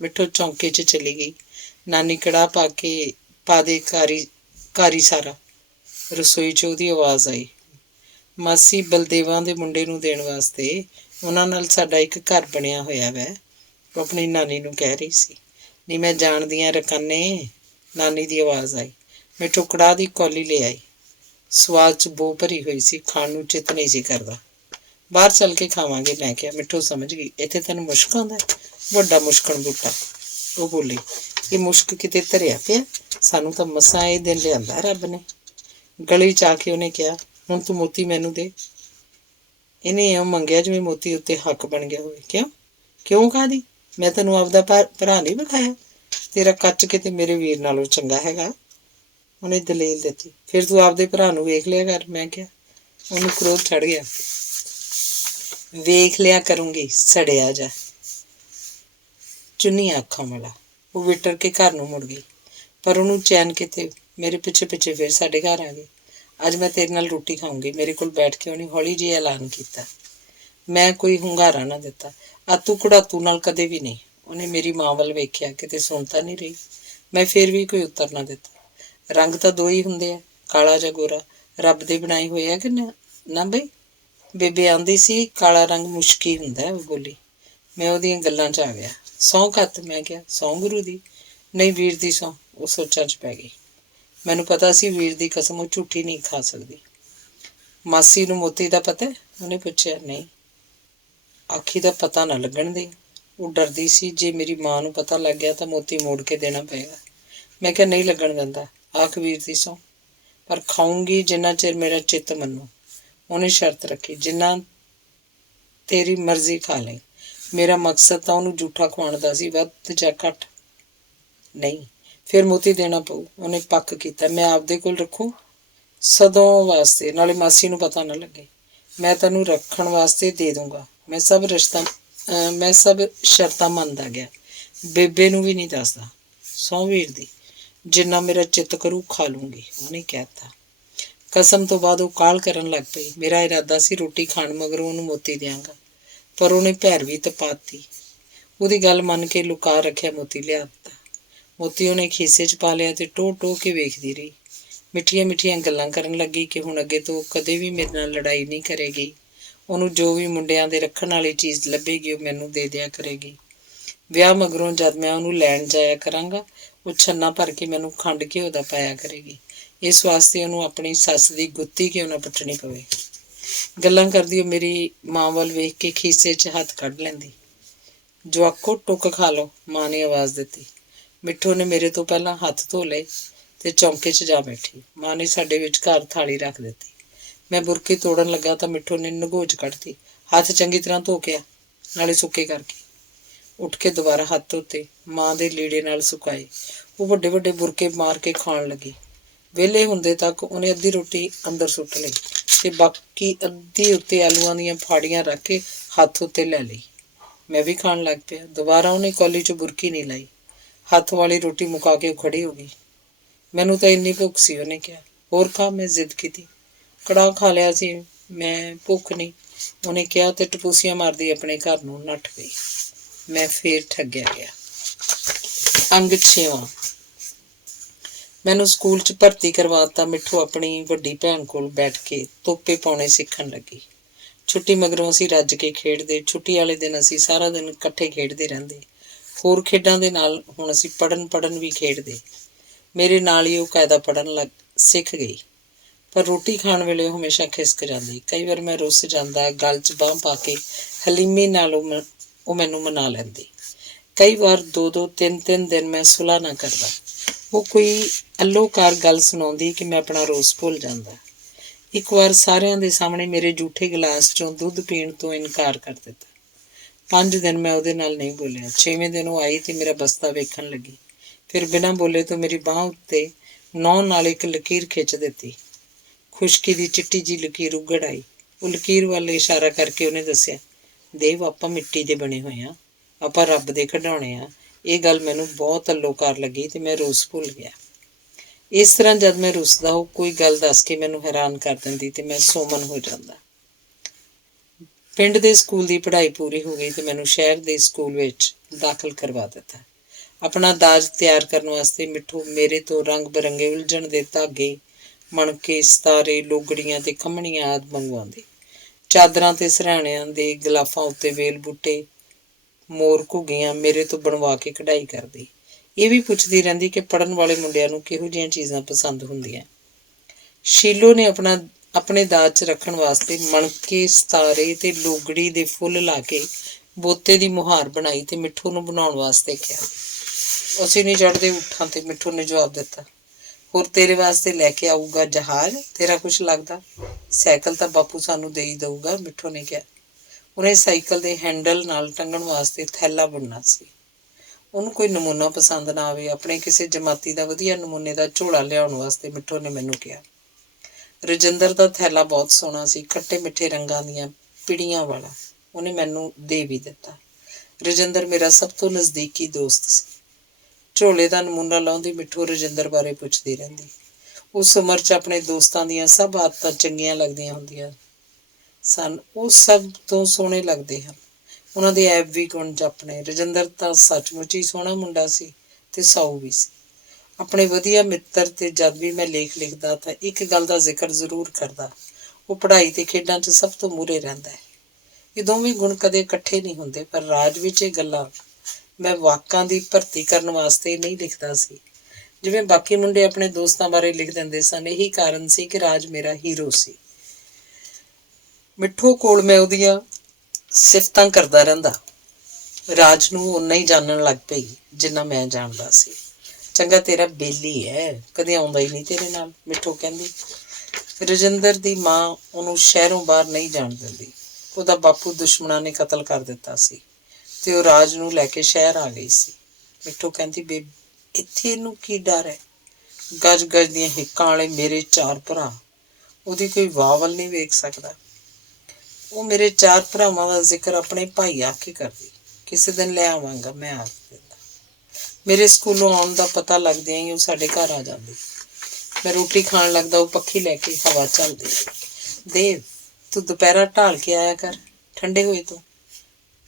ਮਿੱਠੂ ਚੌਂਕੇ 'ਚ ਚਲੀ ਗਈ। ਨਾਨੀ ਕੜਾਹ ਪਾ ਦੇ ਕਾਰੀ ਸਾਰਾ। ਰਸੋਈ 'ਚ ਉਹਦੀ ਆਵਾਜ਼ ਆਈ, ਮਾਸੀ, ਬਲਦੇਵਾਂ ਦੇ ਮੁੰਡੇ ਨੂੰ ਦੇਣ ਵਾਸਤੇ ਉਹਨਾਂ ਨਾਲ ਸਾਡਾ ਇੱਕ ਘਰ ਬਣਿਆ ਹੋਇਆ ਵੈ, ਉਹ ਆਪਣੀ ਨਾਨੀ ਨੂੰ ਕਹਿ ਰਹੀ ਸੀ। ਨਹੀਂ, ਮੈਂ ਜਾਣਦੀ ਹਾਂ ਰਕਾਨੇ, ਨਾਨੀ ਦੀ ਆਵਾਜ਼ ਆਈ। ਮਿੱਠੂ ਕੜਾਹ ਦੀ ਕੌਲੀ ਲੈ ਆਈ। ਸਵਾਦ 'ਚ ਬੋ ਭਰੀ ਹੋਈ ਸੀ, ਖਾਣ ਨੂੰ ਚਿੱਤ ਨਹੀਂ ਸੀ ਕਰਦਾ। ਬਾਹਰ ਚੱਲ ਕੇ ਖਾਵਾਂਗੇ, ਮੈਂ ਕਿਹਾ। ਮਿੱਠੂ ਸਮਝ ਗਈ, ਇੱਥੇ ਤੈਨੂੰ ਮੁਸ਼ਕ ਆਉਂਦਾ? ਵੱਡਾ ਮੁਸ਼ਕਣ ਬੂਟਾ, ਉਹ ਬੋਲੀ। ਇਹ ਮੁਸ਼ਕ ਕਿਤੇ ਧਰਿਆ ਪਿਆ? ਸਾਨੂੰ ਤਾਂ ਮਸਾਂ ਇਹ ਦਿਨ ਲਿਆਂਦਾ ਰੱਬ ਨੇ। ਗਲੀ 'ਚ ਆ ਕੇ ਉਹਨੇ ਕਿਹਾ, ਹੁਣ ਤੂੰ ਮੋਤੀ ਮੈਨੂੰ ਦੇ। ਇਹਨੇ ਇਉਂ ਮੰਗਿਆ ਜਿਵੇਂ ਮੋਤੀ ਉੱਤੇ ਹੱਕ ਬਣ ਗਿਆ ਹੋਵੇ। ਕਿਉਂ ਕਾਹਦੀ? ਮੈਂ ਤੈਨੂੰ ਆਪਦਾ ਭਰਾ ਨਹੀਂ ਵਿਖਾਇਆ? ਤੇਰਾ ਕੱਚ ਕਿਤੇ ਮੇਰੇ ਵੀਰ ਨਾਲੋਂ ਚੰਗਾ ਹੈਗਾ, ਉਹਨੇ ਦਲੀਲ ਦਿੱਤੀ। ਫਿਰ ਤੂੰ ਆਪਦੇ ਭਰਾ ਨੂੰ ਵੇਖ ਲਿਆ ਕਰ, ਮੈਂ ਕਿਹਾ। ਉਹਨੂੰ ਕ੍ਰੋਧ ਚੜ ਗਿਆ। ਵੇਖ ਲਿਆ ਕਰੂੰਗੀ, ਸੜਿਆ ਜਾ ਚੁੰਨੀਆਂ ਅੱਖਾਂ ਵਾਲਾ। ਉਹ ਵਿਟਰ ਕੇ ਘਰ ਨੂੰ ਮੁੜ ਗਈ, ਪਰ ਉਹਨੂੰ ਚੈਨ ਕਿਤੇ। ਮੇਰੇ ਪਿੱਛੇ ਪਿੱਛੇ ਫਿਰ ਸਾਡੇ ਘਰ ਆ ਗਈ। ਅੱਜ ਮੈਂ ਤੇਰੇ ਨਾਲ ਰੋਟੀ ਖਾਊਂਗੀ, ਮੇਰੇ ਕੋਲ ਬੈਠ ਕੇ ਉਹਨੇ ਹੌਲੀ ਜਿਹੀ ਐਲਾਨ ਕੀਤਾ। ਮੈਂ ਕੋਈ ਹੁੰਗਾਰਾ ਨਾ ਦਿੱਤਾ। ਆਤੂ ਕੜਾਤੂ ਨਾਲ ਕਦੇ ਵੀ ਨਹੀਂ। ਉਹਨੇ ਮੇਰੀ ਮਾਂ ਵੱਲ ਵੇਖਿਆ, ਕਿਤੇ ਸੁਣ ਤਾਂ ਨਹੀਂ ਰਹੀ। ਮੈਂ ਫਿਰ ਵੀ ਕੋਈ ਉੱਤਰ ਨਾ ਦਿੱਤਾ। ਰੰਗ ਤਾਂ ਦੋ ਹੀ ਹੁੰਦੇ ਆ, ਕਾਲਾ ਜਾਂ ਗੋਰਾ। ਰੱਬ ਦੇ ਬਣਾਏ ਹੋਏ ਆ ਕਿ ਨਾ ਬਈ? ਬੇਬੇ ਆਂਦੀ ਸੀ ਕਾਲਾ ਰੰਗ ਮੁਸ਼ਕੀ ਹੁੰਦਾ, ਉਹ ਬੋਲੀ। ਮੈਂ ਉਹਦੀਆਂ ਗੱਲਾਂ 'ਚ ਆ ਗਿਆ। ਸਹੁੰ ਘੱਤ, ਮੈਂ ਕਿਹਾ। ਸਹੁੰ ਗੁਰੂ ਦੀ? ਨਹੀਂ, ਵੀਰ ਦੀ ਸਹੁੰ। ਉਹ ਸੋਚਾਂ 'ਚ ਪੈ ਗਈ। ਮੈਨੂੰ ਪਤਾ ਸੀ ਵੀਰ ਦੀ ਕਸਮ ਉਹ ਝੂਠੀ ਨਹੀਂ ਖਾ ਸਕਦੀ। ਮਾਸੀ ਨੂੰ ਮੋਤੀ ਦਾ ਪਤਾ? ਉਹਨੇ ਪੁੱਛਿਆ। ਨਹੀਂ। ਆਖੀ ਦਾ ਪਤਾ ਨਾ ਲੱਗਣ ਦੇ। ਉਹ ਡਰਦੀ ਸੀ ਜੇ ਮੇਰੀ ਮਾਂ ਨੂੰ ਪਤਾ ਲੱਗ ਗਿਆ ਤਾਂ ਮੋਤੀ ਮੋੜ ਕੇ ਦੇਣਾ ਪਏਗਾ। ਮੈਂ ਕਿਹਾ, ਨਹੀਂ ਲੱਗਣ ਦਿੰਦਾ। ਆਖ ਵੀਰ ਦੀ ਸਹੁੰ। ਪਰ ਖਾਊਂਗੀ ਜਿੰਨਾ ਚਿਰ ਮੇਰਾ ਚਿੱਤ ਮੰਨੂ। ਉਹਨੇ ਸ਼ਰਤ ਰੱਖੀ, ਜਿੰਨਾ ਤੇਰੀ ਮਰਜ਼ੀ ਖਾ ਲਈ। ਮੇਰਾ ਮਕਸਦ ਤਾਂ ਉਹਨੂੰ ਜੂਠਾ ਖਵਾਉਣ ਦਾ ਸੀ, ਵੱਧ ਜਾਂ ਘੱਟ ਨਹੀਂ। ਫਿਰ ਮੋਤੀ ਦੇਣਾ ਪਊ, ਉਹਨੇ ਪੱਕ ਕੀਤਾ। ਮੈਂ ਆਪਦੇ ਕੋਲ ਰੱਖੂ ਸਦੋਂ ਵਾਸਤੇ, ਨਾਲੇ ਮਾਸੀ ਨੂੰ ਪਤਾ ਨਾ ਲੱਗੇ। ਮੈਂ ਤੈਨੂੰ ਰੱਖਣ ਵਾਸਤੇ ਦੇ ਦੂੰਗਾ। ਮੈਂ ਸਭ ਸ਼ਰਤਾਂ ਮੰਨਦਾ ਗਿਆ। ਬੇਬੇ ਨੂੰ ਵੀ ਨਹੀਂ ਦੱਸਦਾ। ਸਹੁੰ ਵੀਰ ਦੀ, ਜਿੰਨਾ ਮੇਰਾ ਚਿੱਤ ਕਰੂ ਖਾ ਲੂੰਗੀ, ਉਹਨੇ ਕਹਿ ਦਿੱਤਾ। ਕਸਮ ਤੋਂ ਬਾਅਦ ਉਹ ਕਾਹਲ ਕਰਨ ਲੱਗ ਪਈ। ਮੇਰਾ ਇਰਾਦਾ ਸੀ ਰੋਟੀ ਖਾਣ ਮਗਰੋਂ ਉਹਨੂੰ ਮੋਤੀ ਦਿਆਂਗਾ, ਪਰ ਉਹਨੇ ਭੈਰਵੀ ਤਪਾਤੀ। ਉਹਦੀ ਗੱਲ ਮੰਨ ਕੇ ਲੁਕਾ ਰੱਖਿਆ ਮੋਤੀ ਲਿਆ ਦਿੱਤਾ। ਮੋਤੀ ਉਹਨੇ ਖੀਸੇ 'ਚ ਪਾ ਲਿਆ ਤੇ ਟੋਹ ਕੇ ਵੇਖਦੀ ਰਹੀ। ਮਿੱਠੀਆਂ ਮਿੱਠੀਆਂ ਗੱਲਾਂ ਕਰਨ ਲੱਗੀ ਕਿ ਹੁਣ ਅੱਗੇ ਤੋਂ ਕਦੇ ਵੀ ਮੇਰੇ ਨਾਲ ਲੜਾਈ ਨਹੀਂ ਕਰੇਗੀ। ਉਹਨੂੰ ਜੋ ਵੀ ਮੁੰਡਿਆਂ ਦੇ ਰੱਖਣ ਵਾਲੀ ਚੀਜ਼ ਲੱਭੇਗੀ ਉਹ ਮੈਨੂੰ ਦੇ ਦਿਆ ਕਰੇਗੀ। ਵਿਆਹ ਮਗਰੋਂ ਜਦ ਮੈਂ ਉਹਨੂੰ ਲੈਣ ਜਾਇਆ ਕਰਾਂਗਾ, ਉਹ ਛੰਨਾ ਭਰ ਕੇ ਮੈਨੂੰ ਖੰਡ ਘਿਓ ਦਾ ਪਾਇਆ ਕਰੇਗੀ। ਇਸ ਵਾਸਤੇ ਉਹਨੂੰ ਆਪਣੀ ਸੱਸ ਦੀ ਗੁੱਤੀ ਕਿਉਂ ਨਾ ਪੁੱਟਣੀ ਪਵੇ। ਗੱਲਾਂ ਕਰਦੀ ਉਹ ਮੇਰੀ ਮਾਂ ਵੱਲ ਵੇਖ ਕੇ ਖੀਸੇ 'ਚ ਹੱਥ ਕੱਢ ਲੈਂਦੀ। ਜਵਾਕੋ ਟੁੱਕ ਖਾ ਲਓ, ਮਾਂ ਨੇ ਆਵਾਜ਼ ਦਿੱਤੀ। ਮਿੱਠੂ ਨੇ ਮੇਰੇ ਤੋਂ ਪਹਿਲਾਂ ਹੱਥ ਧੋ ਲਏ ਤੇ ਚੌਂਕੇ 'ਚ ਜਾ ਬੈਠੀ। ਮਾਂ ਨੇ ਸਾਡੇ ਵਿਚਕਾਰ ਥਾਲੀ ਰੱਖ ਦਿੱਤੀ। ਮੈਂ ਬੁਰਕੀ ਤੋੜਨ ਲੱਗਾ ਤਾਂ ਮਿੱਠੂ ਨੇ ਨਗੋਚ ਕੱਢਤੀ। ਹੱਥ ਚੰਗੀ ਤਰ੍ਹਾਂ ਧੋ ਕੇ ਆ, ਨਾਲੇ ਸੁੱਕੇ ਕਰਕੇ। ਉੱਠ ਕੇ ਦੁਬਾਰਾ ਹੱਥ ਧੋਤੇ, ਮਾਂ ਦੇ ਲੀੜੇ ਨਾਲ ਸੁਕਾਏ। ਉਹ ਵੱਡੇ ਵੱਡੇ ਬੁਰਕੇ ਮਾਰ ਕੇ ਖਾਣ ਲੱਗੀ। ਵਿਹਲੇ ਹੁੰਦੇ ਤੱਕ ਉਹਨੇ ਅੱਧੀ ਰੋਟੀ ਅੰਦਰ ਸੁੱਟ ਲਈ ਤੇ ਬਾਕੀ ਅੱਧੀ ਉੱਤੇ ਆਲੂਆਂ ਦੀਆਂ ਫਾੜੀਆਂ ਰੱਖ ਕੇ ਹੱਥ ਉੱਤੇ ਲੈ ਲਈ। ਮੈਂ ਵੀ ਖਾਣ ਲੱਗ ਪਿਆ। ਦੁਬਾਰਾ ਉਹਨੇ ਕੌਲੀ 'ਚ ਬੁਰਕੀ ਨਹੀਂ ਲਾਈ। ਹੱਥ ਵਾਲੀ ਰੋਟੀ ਮੁਕਾ ਕੇ ਉਹ ਖੜੀ ਹੋ ਗਈ। ਮੈਨੂੰ ਤਾਂ ਇੰਨੀ ਭੁੱਖ ਸੀ, ਉਹਨੇ ਕਿਹਾ। ਹੋਰ ਖਾ, ਮੈਂ ਜ਼ਿੱਦ ਕੀਤੀ। ਕੜਾਹ ਖਾ ਲਿਆ ਸੀ ਮੈਂ, ਭੁੱਖ ਨਹੀਂ, ਉਹਨੇ ਕਿਹਾ ਤੇ ਟਪੂਸੀਆਂ ਮਾਰਦੀ ਆਪਣੇ ਘਰ ਨੂੰ ਨੱਠ ਗਈ। ਮੈਂ ਫੇਰ ਠੱਗਿਆ ਗਿਆ। ਅੰਗ 6ਵਾਂ। ਮੈਨੂੰ ਸਕੂਲ 'ਚ ਭਰਤੀ ਕਰਵਾਤਾ। ਮਿੱਠੂ ਆਪਣੀ ਵੱਡੀ ਭੈਣ ਕੋਲ ਬੈਠ ਕੇ ਤੋਪੇ ਪਾਉਣੇ ਸਿੱਖਣ ਲੱਗੀ। ਛੁੱਟੀ ਮਗਰੋਂ ਅਸੀਂ ਰੱਜ ਕੇ ਖੇਡਦੇ। ਛੁੱਟੀ ਵਾਲੇ ਦਿਨ ਅਸੀਂ ਸਾਰਾ ਦਿਨ ਇਕੱਠੇ ਖੇਡਦੇ ਰਹਿੰਦੇ। ਹੋਰ ਖੇਡਾਂ ਦੇ ਨਾਲ ਹੁਣ ਅਸੀਂ ਪੜ੍ਹਨ ਵੀ ਖੇਡਦੇ। ਮੇਰੇ ਨਾਲ ਹੀ ਉਹ ਕਾਇਦਾ ਪੜ੍ਹਨ ਸਿੱਖ ਗਈ। ਪਰ ਰੋਟੀ ਖਾਣ ਵੇਲੇ ਉਹ ਹਮੇਸ਼ਾ ਖਿਸਕ ਜਾਂਦੀ। ਕਈ ਵਾਰ ਮੈਂ ਰੁੱਸ ਜਾਂਦਾ। ਗਲ 'ਚ ਬਾਂਹ ਪਾ ਕੇ ਹਲੀਮੀ ਨਾਲ ਉਹ ਮੈਨੂੰ ਮਨਾ ਲੈਂਦੀ। ਕਈ ਵਾਰ 2-2, 3-3 ਦਿਨ ਮੈਂ ਸੁਲ੍ਹਾ ਨਾ ਕਰਦਾ। ਉਹ ਕੋਈ ਅੱਲੋਕਾਰ ਗੱਲ ਸੁਣਾਉਂਦੀ ਕਿ ਮੈਂ ਆਪਣਾ ਰੋਸ ਭੁੱਲ ਜਾਂਦਾ। ਇੱਕ ਵਾਰ ਸਾਰਿਆਂ ਦੇ ਸਾਹਮਣੇ ਮੇਰੇ ਜੂਠੇ ਗਲਾਸ 'ਚੋਂ ਦੁੱਧ ਪੀਣ ਤੋਂ ਇਨਕਾਰ ਕਰ ਦਿੱਤਾ। 5 ਦਿਨ ਮੈਂ ਉਹਦੇ ਨਾਲ ਨਹੀਂ ਬੋਲਿਆ। 6ਵੇਂ ਦਿਨ ਉਹ ਆਈ ਤੇ ਮੇਰਾ ਬਸਤਾ ਵੇਖਣ ਲੱਗੀ। ਫਿਰ ਬਿਨਾਂ ਬੋਲੇ ਤੋਂ ਮੇਰੀ ਬਾਂਹ ਉੱਤੇ ਨਹੁੰ ਨਾਲ ਇੱਕ ਲਕੀਰ ਖਿੱਚ ਦਿੱਤੀ। ਖੁਸ਼ਕੀ ਦੀ ਚਿੱਟੀ ਜਿਹੀ ਲਕੀਰ ਉੱਗੜ ਆਈ। ਉਹ ਲਕੀਰ ਵੱਲ ਇਸ਼ਾਰਾ ਕਰਕੇ ਉਹਨੇ ਦੱਸਿਆ, ਦੇਵ, ਆਪਾਂ ਮਿੱਟੀ ਦੇ ਬਣੇ ਹੋਏ ਹਾਂ, ਆਪਾਂ ਰੱਬ ਦੇ ਖਿਡੌਣੇ ਆ। ਇਹ ਗੱਲ ਮੈਨੂੰ ਬਹੁਤ ਅੱਲੋਕਾਰ ਲੱਗੀ ਤੇ ਮੈਂ ਰੂਸ ਭੁੱਲ ਗਿਆ। ਇਸ ਤਰ੍ਹਾਂ ਜਦ ਮੈਂ ਰੁੱਸਦਾ ਉਹ ਕੋਈ ਗੱਲ ਦੱਸ ਕੇ ਮੈਨੂੰ ਹੈਰਾਨ ਕਰ ਦਿੰਦੀ ਤੇ ਮੈਂ ਸੋਮਨ ਹੋ ਜਾਂਦਾ। ਪਿੰਡ ਦੇ ਸਕੂਲ ਦੀ ਪੜ੍ਹਾਈ ਪੂਰੀ ਹੋ ਗਈ ਤੇ ਮੈਨੂੰ ਸ਼ਹਿਰ ਦੇ ਸਕੂਲ ਵਿੱਚ ਦਾਖਲ ਕਰਵਾ ਦਿੱਤਾ। ਆਪਣਾ ਦਾਜ ਤਿਆਰ ਕਰਨ ਵਾਸਤੇ ਮਿੱਠੂ ਮੇਰੇ ਤੋਂ ਰੰਗ ਬਿਰੰਗੇ ਉਲਝਣ ਦੇ ਧਾਗੇ, ਮਣਕੇ, ਸਿਤਾਰੇ, ਲੋਗੜੀਆਂ ਤੇ ਖੰਮਣੀਆਂ ਆਦਿ ਮੰਗਵਾਉਂਦੀ। ਚਾਦਰਾਂ ਤੇ ਸਿਰਹਾਣਿਆਂ ਦੇ ਗਲਾਫਾਂ ਉੱਤੇ ਵੇਲ ਬੂਟੇ, ਮੋਰ, ਘੁੱਗੀਆਂ ਮੇਰੇ ਤੋਂ ਬਣਵਾ ਕੇ ਕਢਾਈ ਕਰਦੀ। ਇਹ ਵੀ ਪੁੱਛਦੀ ਰਹਿੰਦੀ ਕਿ ਪੜ੍ਹਨ ਵਾਲੇ ਮੁੰਡਿਆਂ ਨੂੰ ਕਿਹੋ ਜਿਹੀਆਂ ਚੀਜ਼ਾਂ ਪਸੰਦ ਹੁੰਦੀਆਂ। ਸ਼ੀਲੋ ਨੇ ਆਪਣੇ ਦਾਜ 'ਚ ਰੱਖਣ ਵਾਸਤੇ ਮਣਕੇ, ਸਿਤਾਰੇ ਤੇ ਲੋਗੜੀ ਦੇ ਫੁੱਲ ਲਾ ਕੇ ਬੋਤੇ ਦੀ ਮੁਹਾਰ ਬਣਾਈ ਤੇ ਮਿੱਠੂ ਨੂੰ ਬਣਾਉਣ ਵਾਸਤੇ ਕਿਹਾ। ਅਸੀਂ ਨਹੀਂ ਚੜ੍ਹਦੇ ਊਠਾਂ ਤੇ, ਮਿੱਠੂ ਨੇ ਜਵਾਬ ਦਿੱਤਾ। ਹੋਰ ਤੇਰੇ ਵਾਸਤੇ ਲੈ ਕੇ ਆਊਗਾ ਜਹਾਜ਼, ਤੇਰਾ ਕੁਛ ਲੱਗਦਾ? ਸਾਈਕਲ ਤਾਂ ਬਾਪੂ ਸਾਨੂੰ ਦੇ ਹੀ ਦਊਗਾ, ਮਿੱਠੂ ਨੇ ਕਿਹਾ। ਉਹਨੇ ਸਾਈਕਲ ਦੇ ਹੈਂਡਲ ਨਾਲ ਟੰਗਣ ਵਾਸਤੇ ਥੈਲਾ ਬੁਣਨਾ ਸੀ। ਉਹਨੂੰ ਕੋਈ ਨਮੂਨਾ ਪਸੰਦ ਨਾ ਆਵੇ। ਆਪਣੇ ਕਿਸੇ ਜਮਾਤੀ ਦਾ ਵਧੀਆ ਨਮੂਨੇ ਦਾ ਝੋਲਾ ਲਿਆਉਣ ਵਾਸਤੇ ਮਿੱਠੂ ਨੇ ਮੈਨੂੰ ਕਿਹਾ। ਰਜਿੰਦਰ ਦਾ ਥੈਲਾ ਬਹੁਤ ਸੋਹਣਾ ਸੀ, ਖੱਟੇ ਮਿੱਠੇ ਰੰਗਾਂ ਦੀਆਂ ਪਿੜੀਆਂ ਵਾਲਾ। ਉਹਨੇ ਮੈਨੂੰ ਦੇ ਵੀ ਦਿੱਤਾ। ਰਜਿੰਦਰ ਮੇਰਾ ਸਭ ਤੋਂ ਨਜ਼ਦੀਕੀ ਦੋਸਤ ਸੀ। ਝੋਲੇ ਦਾ ਨਮੂਨਾ ਲਾਉਂਦੀ ਮਿੱਠੂ ਰਜਿੰਦਰ ਬਾਰੇ ਪੁੱਛਦੀ ਰਹਿੰਦੀ। ਉਸ ਉਮਰ 'ਚ ਆਪਣੇ ਦੋਸਤਾਂ ਦੀਆਂ ਸਭ ਆਦਤਾਂ ਚੰਗੀਆਂ ਲੱਗਦੀਆਂ ਹੁੰਦੀਆਂ ਸਨ। ਉਹ ਸਭ ਤੋਂ ਸੋਹਣੇ ਲੱਗਦੇ ਹਨ। ਉਹਨਾਂ ਦੇ ਐਬ ਵੀ ਗੁਣ ਜਾਪਣੇ। ਰਜਿੰਦਰ ਤਾਂ ਸੱਚਮੁੱਚ ਹੀ ਸੋਹਣਾ ਮੁੰਡਾ ਸੀ ਤੇ ਸਾਊ ਵੀ ਸੀ। ਆਪਣੇ ਵਧੀਆ ਮਿੱਤਰ ਤੇ ਜਦ ਵੀ ਮੈਂ ਲੇਖ ਲਿਖਦਾ ਤਾਂ ਇੱਕ ਗੱਲ ਦਾ ਜ਼ਿਕਰ ਜ਼ਰੂਰ ਕਰਦਾ, ਉਹ ਪੜ੍ਹਾਈ ਤੇ ਖੇਡਾਂ 'ਚ ਸਭ ਤੋਂ ਮੂਹਰੇ ਰਹਿੰਦਾ ਹੈ। ਇਹ ਦੋਵੇਂ ਗੁਣ ਕਦੇ ਇਕੱਠੇ ਨਹੀਂ ਹੁੰਦੇ, ਪਰ ਰਾਜ ਵਿੱਚ ਇਹ ਗੱਲਾਂ ਮੈਂ ਵਾਕਾਂ ਦੀ ਭਰਤੀ ਕਰਨ ਵਾਸਤੇ ਨਹੀਂ ਲਿਖਦਾ ਸੀ। ਜਿਵੇਂ ਬਾਕੀ ਮੁੰਡੇ ਆਪਣੇ ਦੋਸਤਾਂ ਬਾਰੇ ਲਿਖ ਦਿੰਦੇ ਸਨ, ਇਹੀ ਕਾਰਨ ਸੀ ਕਿ ਰਾਜ ਮੇਰਾ ਹੀਰੋ ਸੀ। ਮਿੱਠੂ ਕੋਲ ਮੈਂ ਉਹਦੀਆਂ ਸਿਫਤਾਂ ਕਰਦਾ ਰਹਿੰਦਾ। ਰਾਜ ਨੂੰ ਓਨਾ ਹੀ ਜਾਣਨ ਲੱਗ ਪਈ ਜਿੰਨਾ ਮੈਂ ਜਾਣਦਾ ਸੀ। ਚੰਗਾ ਤੇਰਾ ਬੇਲੀ ਹੈ, ਕਦੇ ਆਉਂਦਾ ਹੀ ਨਹੀਂ ਤੇਰੇ ਨਾਲ, ਮਿੱਠੂ ਕਹਿੰਦੀ। ਰਜਿੰਦਰ ਦੀ ਮਾਂ ਉਹਨੂੰ ਸ਼ਹਿਰੋਂ ਬਾਹਰ ਨਹੀਂ ਜਾਣ ਦਿੰਦੀ। ਉਹਦਾ ਬਾਪੂ ਦੁਸ਼ਮਣਾਂ ਨੇ ਕਤਲ ਕਰ ਦਿੱਤਾ ਸੀ ਤੇ ਉਹ ਰਾਜ ਨੂੰ ਲੈ ਕੇ ਸ਼ਹਿਰ ਆ ਗਈ ਸੀ। ਮਿੱਠੂ ਕਹਿੰਦੀ, ਇੱਥੇ ਇਹਨੂੰ ਕੀ ਡਰ ਹੈ? ਗਜ ਗਜ ਦੀਆਂ ਹਿੱਕਾਂ ਵਾਲੇ ਮੇਰੇ 4 ਭਰਾ, ਉਹਦੀ ਕੋਈ ਵਾਹ ਵੱਲ ਨਹੀਂ ਵੇਖ ਸਕਦਾ। ਉਹ ਮੇਰੇ 4 ਭਰਾਵਾਂ ਦਾ ਜ਼ਿਕਰ ਆਪਣੇ ਭਾਈ ਆ ਕੇ ਕਰਦੀ। ਕਿਸੇ ਦਿਨ ਲੈ ਆਵਾਂਗਾ, ਮੈਂ ਆਖ ਦਿੰਦਾ। ਮੇਰੇ ਸਕੂਲੋਂ ਆਉਣ ਦਾ ਪਤਾ ਲੱਗਦਿਆਂ ਹੀ ਉਹ ਸਾਡੇ ਘਰ ਆ ਜਾਂਦੀ। ਮੈਂ ਰੋਟੀ ਖਾਣ ਲੱਗਦਾ, ਉਹ ਪੱਖੀ ਲੈ ਕੇ ਹਵਾ ਝੱਲਦੀ। ਦੇਵ, ਤੂੰ ਦੁਪਹਿਰਾ ਢਾਲ ਕੇ ਆਇਆ ਕਰ, ਠੰਡੇ ਹੋਏ ਤੋਂ।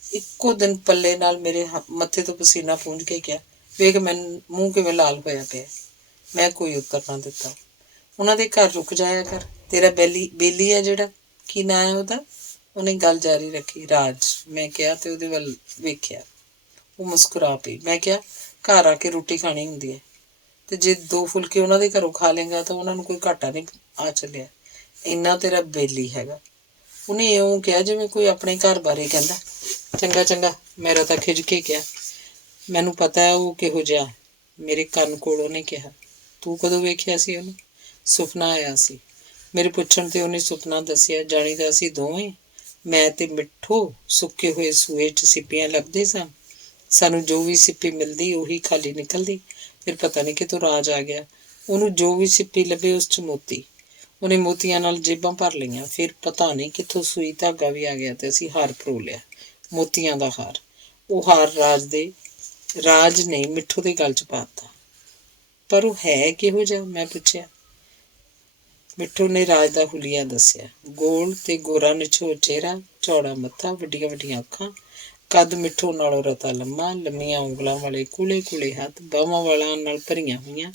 ਇੱਕੋ ਦਿਨ ਪੱਲੇ ਨਾਲ ਮੇਰੇ ਮੱਥੇ ਤੋਂ ਪਸੀਨਾ ਪੂੰਝ ਕੇ ਕਿਹਾ, ਵੇਖ ਮੈਨੂੰ ਮੂੰਹ ਕਿਵੇਂ ਲਾਲ ਹੋਇਆ ਪਿਆ। ਮੈਂ ਕੋਈ ਉੱਤਰ ਨਾ ਦਿੱਤਾ। ਉਹਨਾਂ ਦੇ ਘਰ ਰੁਕ ਜਾਇਆ ਕਰ। ਤੇਰਾ ਬੇਲੀ ਹੈ ਜਿਹੜਾ, ਕੀ ਨਾਂ ਹੈ ਉਹਦਾ? ਉਹਨੇ ਗੱਲ ਜਾਰੀ ਰੱਖੀ। ਰਾਜ, ਮੈਂ ਕਿਹਾ ਤੇ ਉਹਦੇ ਵੱਲ ਵੇਖਿਆ। ਉਹ ਮੁਸਕਰਾ ਪਈ। ਮੈਂ ਕਿਹਾ, ਘਰ ਆ ਕੇ ਰੋਟੀ ਖਾਣੀ ਹੁੰਦੀ ਹੈ, ਤੇ ਜੇ 2 ਫੁਲਕੇ ਉਹਨਾਂ ਦੇ ਘਰੋਂ ਖਾ ਲੇਗਾ ਤਾਂ ਉਹਨਾਂ ਨੂੰ ਕੋਈ ਘਾਟਾ ਨਹੀਂ ਆ ਚੱਲਿਆ। ਇੰਨਾ ਤੇਰਾ ਬੇਲੀ ਹੈਗਾ। ਉਹਨੇ ਇਉਂ ਕਿਹਾ ਜਿਵੇਂ ਕੋਈ ਆਪਣੇ ਘਰ ਬਾਰੇ ਕਹਿੰਦਾ। ਚੰਗਾ ਚੰਗਾ, ਮੇਰਾ ਤਾਂ ਖਿਝ ਕੇ ਕਿਹਾ। ਮੈਨੂੰ ਪਤਾ ਹੈ ਉਹ ਕਿਹੋ ਜਿਹਾ। ਮੇਰੇ ਕੰਨ ਕੋਲ ਉਹਨੇ ਕਿਹਾ, ਤੂੰ ਕਦੋਂ ਵੇਖਿਆ ਸੀ ਉਹਨੂੰ? ਸੁਪਨਾ ਆਇਆ ਸੀ। ਮੇਰੇ ਪੁੱਛਣ ਤੇ ਉਹਨੇ ਸੁਪਨਾ ਦੱਸਿਆ। ਜਾਣੀਦਾ ਅਸੀਂ ਦੋਵੇਂ, ਮੈਂ ਤੇ ਮਿੱਠੂ, ਸੁੱਕੇ ਹੋਏ ਸੂਏ 'ਚ ਸਿੱਪੀਆਂ ਲੱਭਦੇ ਸਾਂ। ਸਾਨੂੰ ਜੋ ਵੀ ਸਿੱਪੀ ਮਿਲਦੀ ਉਹੀ ਖਾਲੀ ਨਿਕਲਦੀ। ਫਿਰ ਪਤਾ ਨਹੀਂ ਕਿਤੋਂ ਰਾਜ ਆ ਗਿਆ। ਉਹਨੂੰ ਜੋ ਵੀ ਸਿੱਪੀ ਲੱਭੇ ਉਸ 'ਚ ਮੋਤੀ। ਉਹਨੇ ਮੋਤੀਆਂ ਨਾਲ ਜੇਬਾਂ ਭਰ ਲਈਆਂ। ਫਿਰ ਪਤਾ ਨਹੀਂ ਕਿੱਥੋਂ ਸੂਈ ਧਾਗਾ ਵੀ ਆ ਗਿਆ ਤੇ ਅਸੀਂ ਹਾਰ ਪਰੋ ਲਿਆ, ਮੋਤੀਆਂ ਦਾ ਹਾਰ। ਉਹ ਹਾਰ ਰਾਜ ਨੇ ਮਿੱਠੂ ਦੇ ਗਲ 'ਚ ਪਾ ਦਿੱਤਾ। ਪਰ ਉਹ ਹੈ ਕਿਹੋ ਜਿਹਾ? ਮੈਂ ਪੁੱਛਿਆ। ਮਿੱਠੂ ਨੇ ਰਾਜ ਦਾ ਹੁਲੀਆ ਦੱਸਿਆ। ਗੋਲ ਤੇ ਗੋਰਾ ਨਿਛੋੜ ਚਿਹਰਾ, ਚੌੜਾ ਮੱਥਾ, ਵੱਡੀਆਂ ਵੱਡੀਆਂ ਅੱਖਾਂ, ਕੱਦ ਮਿੱਠੂ ਨਾਲੋਂ ਰਤਾ ਲੰਮਾ, ਲੰਮੀਆਂ ਉਂਗਲਾਂ ਵਾਲੇ ਕੂਲੇ ਕੂਲੇ ਹੱਥ, ਬਾਹਾਂ ਵਾਲਾਂ ਨਾਲ ਭਰੀਆਂ ਹੋਈਆਂ,